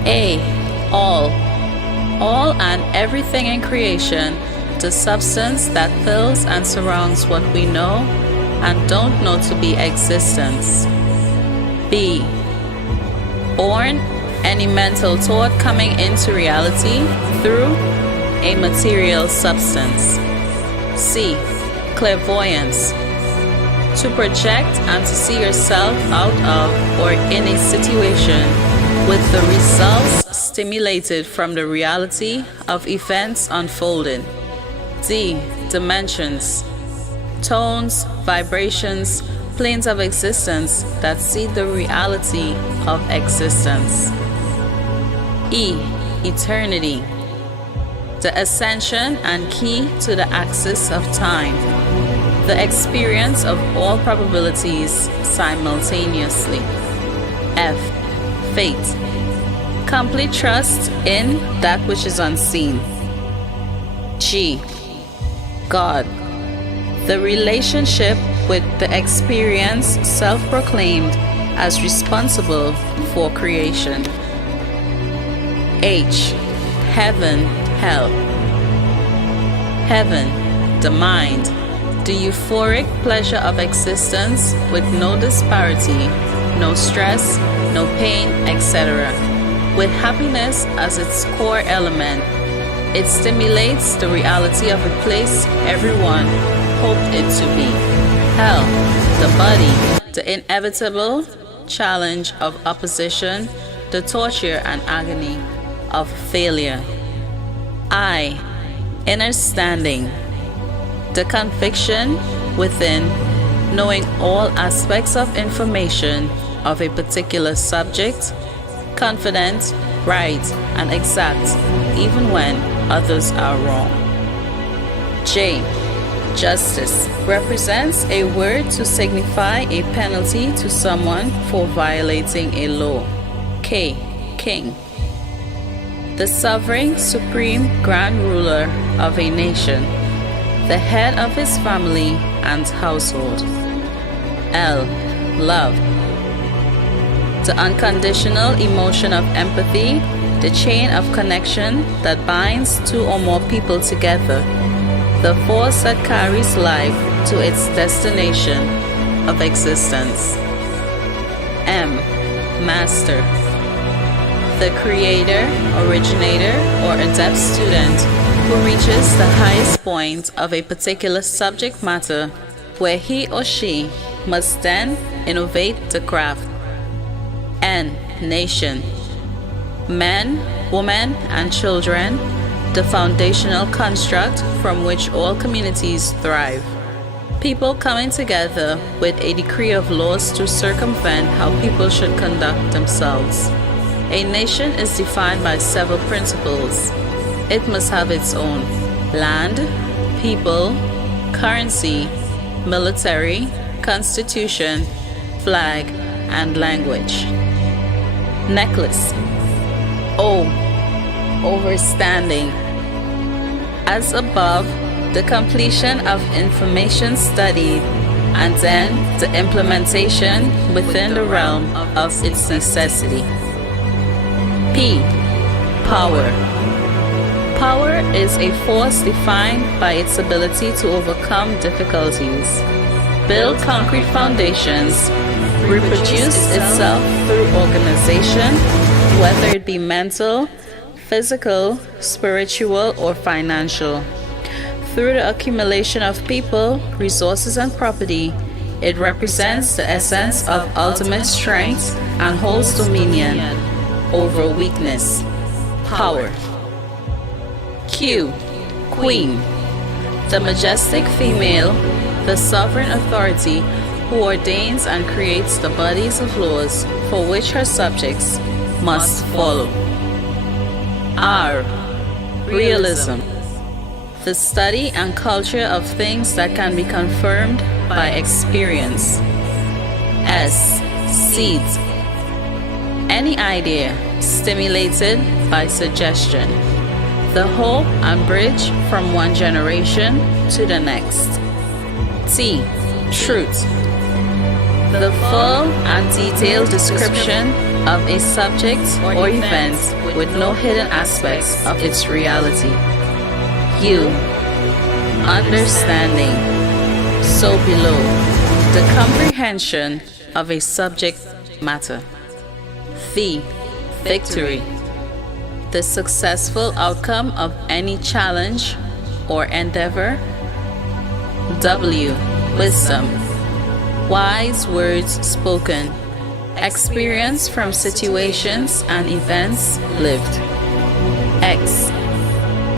A. All. All and everything in creation, the substance that fills and surrounds what we know and don't know to be existence. B. Born, any mental thought coming into reality through a material substance. C. Clairvoyance. To project and to see yourself out of or in a situation with the results stimulated from the reality of events unfolding. D. Dimensions. Tones, vibrations, planes of existence that see the reality of existence. E. Eternity. The ascension and key to the axis of time. The experience of all probabilities simultaneously. F. Fate. Complete trust in that which is unseen. G. God. The relationship with the experience self-proclaimed as responsible for creation. H. Heaven, hell. Heaven, the mind, the euphoric pleasure of existence with no disparity, no stress, no pain, etc. With happiness as its core element, it stimulates the reality of a place everyone hoped it to be. Hell, the body, the inevitable challenge of opposition, the torture and agony of failure. I, inner standing, the conviction within, knowing all aspects of information of a particular subject, confident, right, and exact, even when others are wrong. J. Justice represents a word to signify a penalty to someone for violating a law. K. King. The sovereign, supreme, grand ruler of a nation, the head of his family and household. L. Love. The unconditional emotion of empathy, the chain of connection that binds two or more people together, the force that carries life to its destination of existence. M. Master. The creator, originator, or adept student who reaches the highest point of a particular subject matter where he or she must then innovate the craft. N. Nation. Men, women, and children, the foundational construct from which all communities thrive. People coming together with a decree of laws to circumvent how people should conduct themselves. A nation is defined by several principles. It must have its own land, people, currency, military, constitution, flag, and language. Necklace. O. Overstanding. As above, the completion of information studied and then the implementation within the realm of its necessity. P. Power. Power is a force defined by its ability to overcome difficulties, build concrete foundations, reproduce itself through organization, whether it be mental, physical, spiritual, or financial. Through the accumulation of people, resources, and property, it represents the essence of ultimate strength and holds dominion over weakness. Power. Q. Queen. The majestic female, the sovereign authority who ordains and creates the bodies of laws for which her subjects must follow. R. Realism. The study and culture of things that can be confirmed by experience. S. Seeds. Any idea stimulated by suggestion. The hope and bridge from one generation to the next. T. Truth. The full and detailed description of a subject or event with no hidden aspects of its reality. U. Understanding. So below, the comprehension of a subject matter. V. Victory. The successful outcome of any challenge or endeavor. W. Wisdom. Wise words spoken. Experience from situations and events lived. X.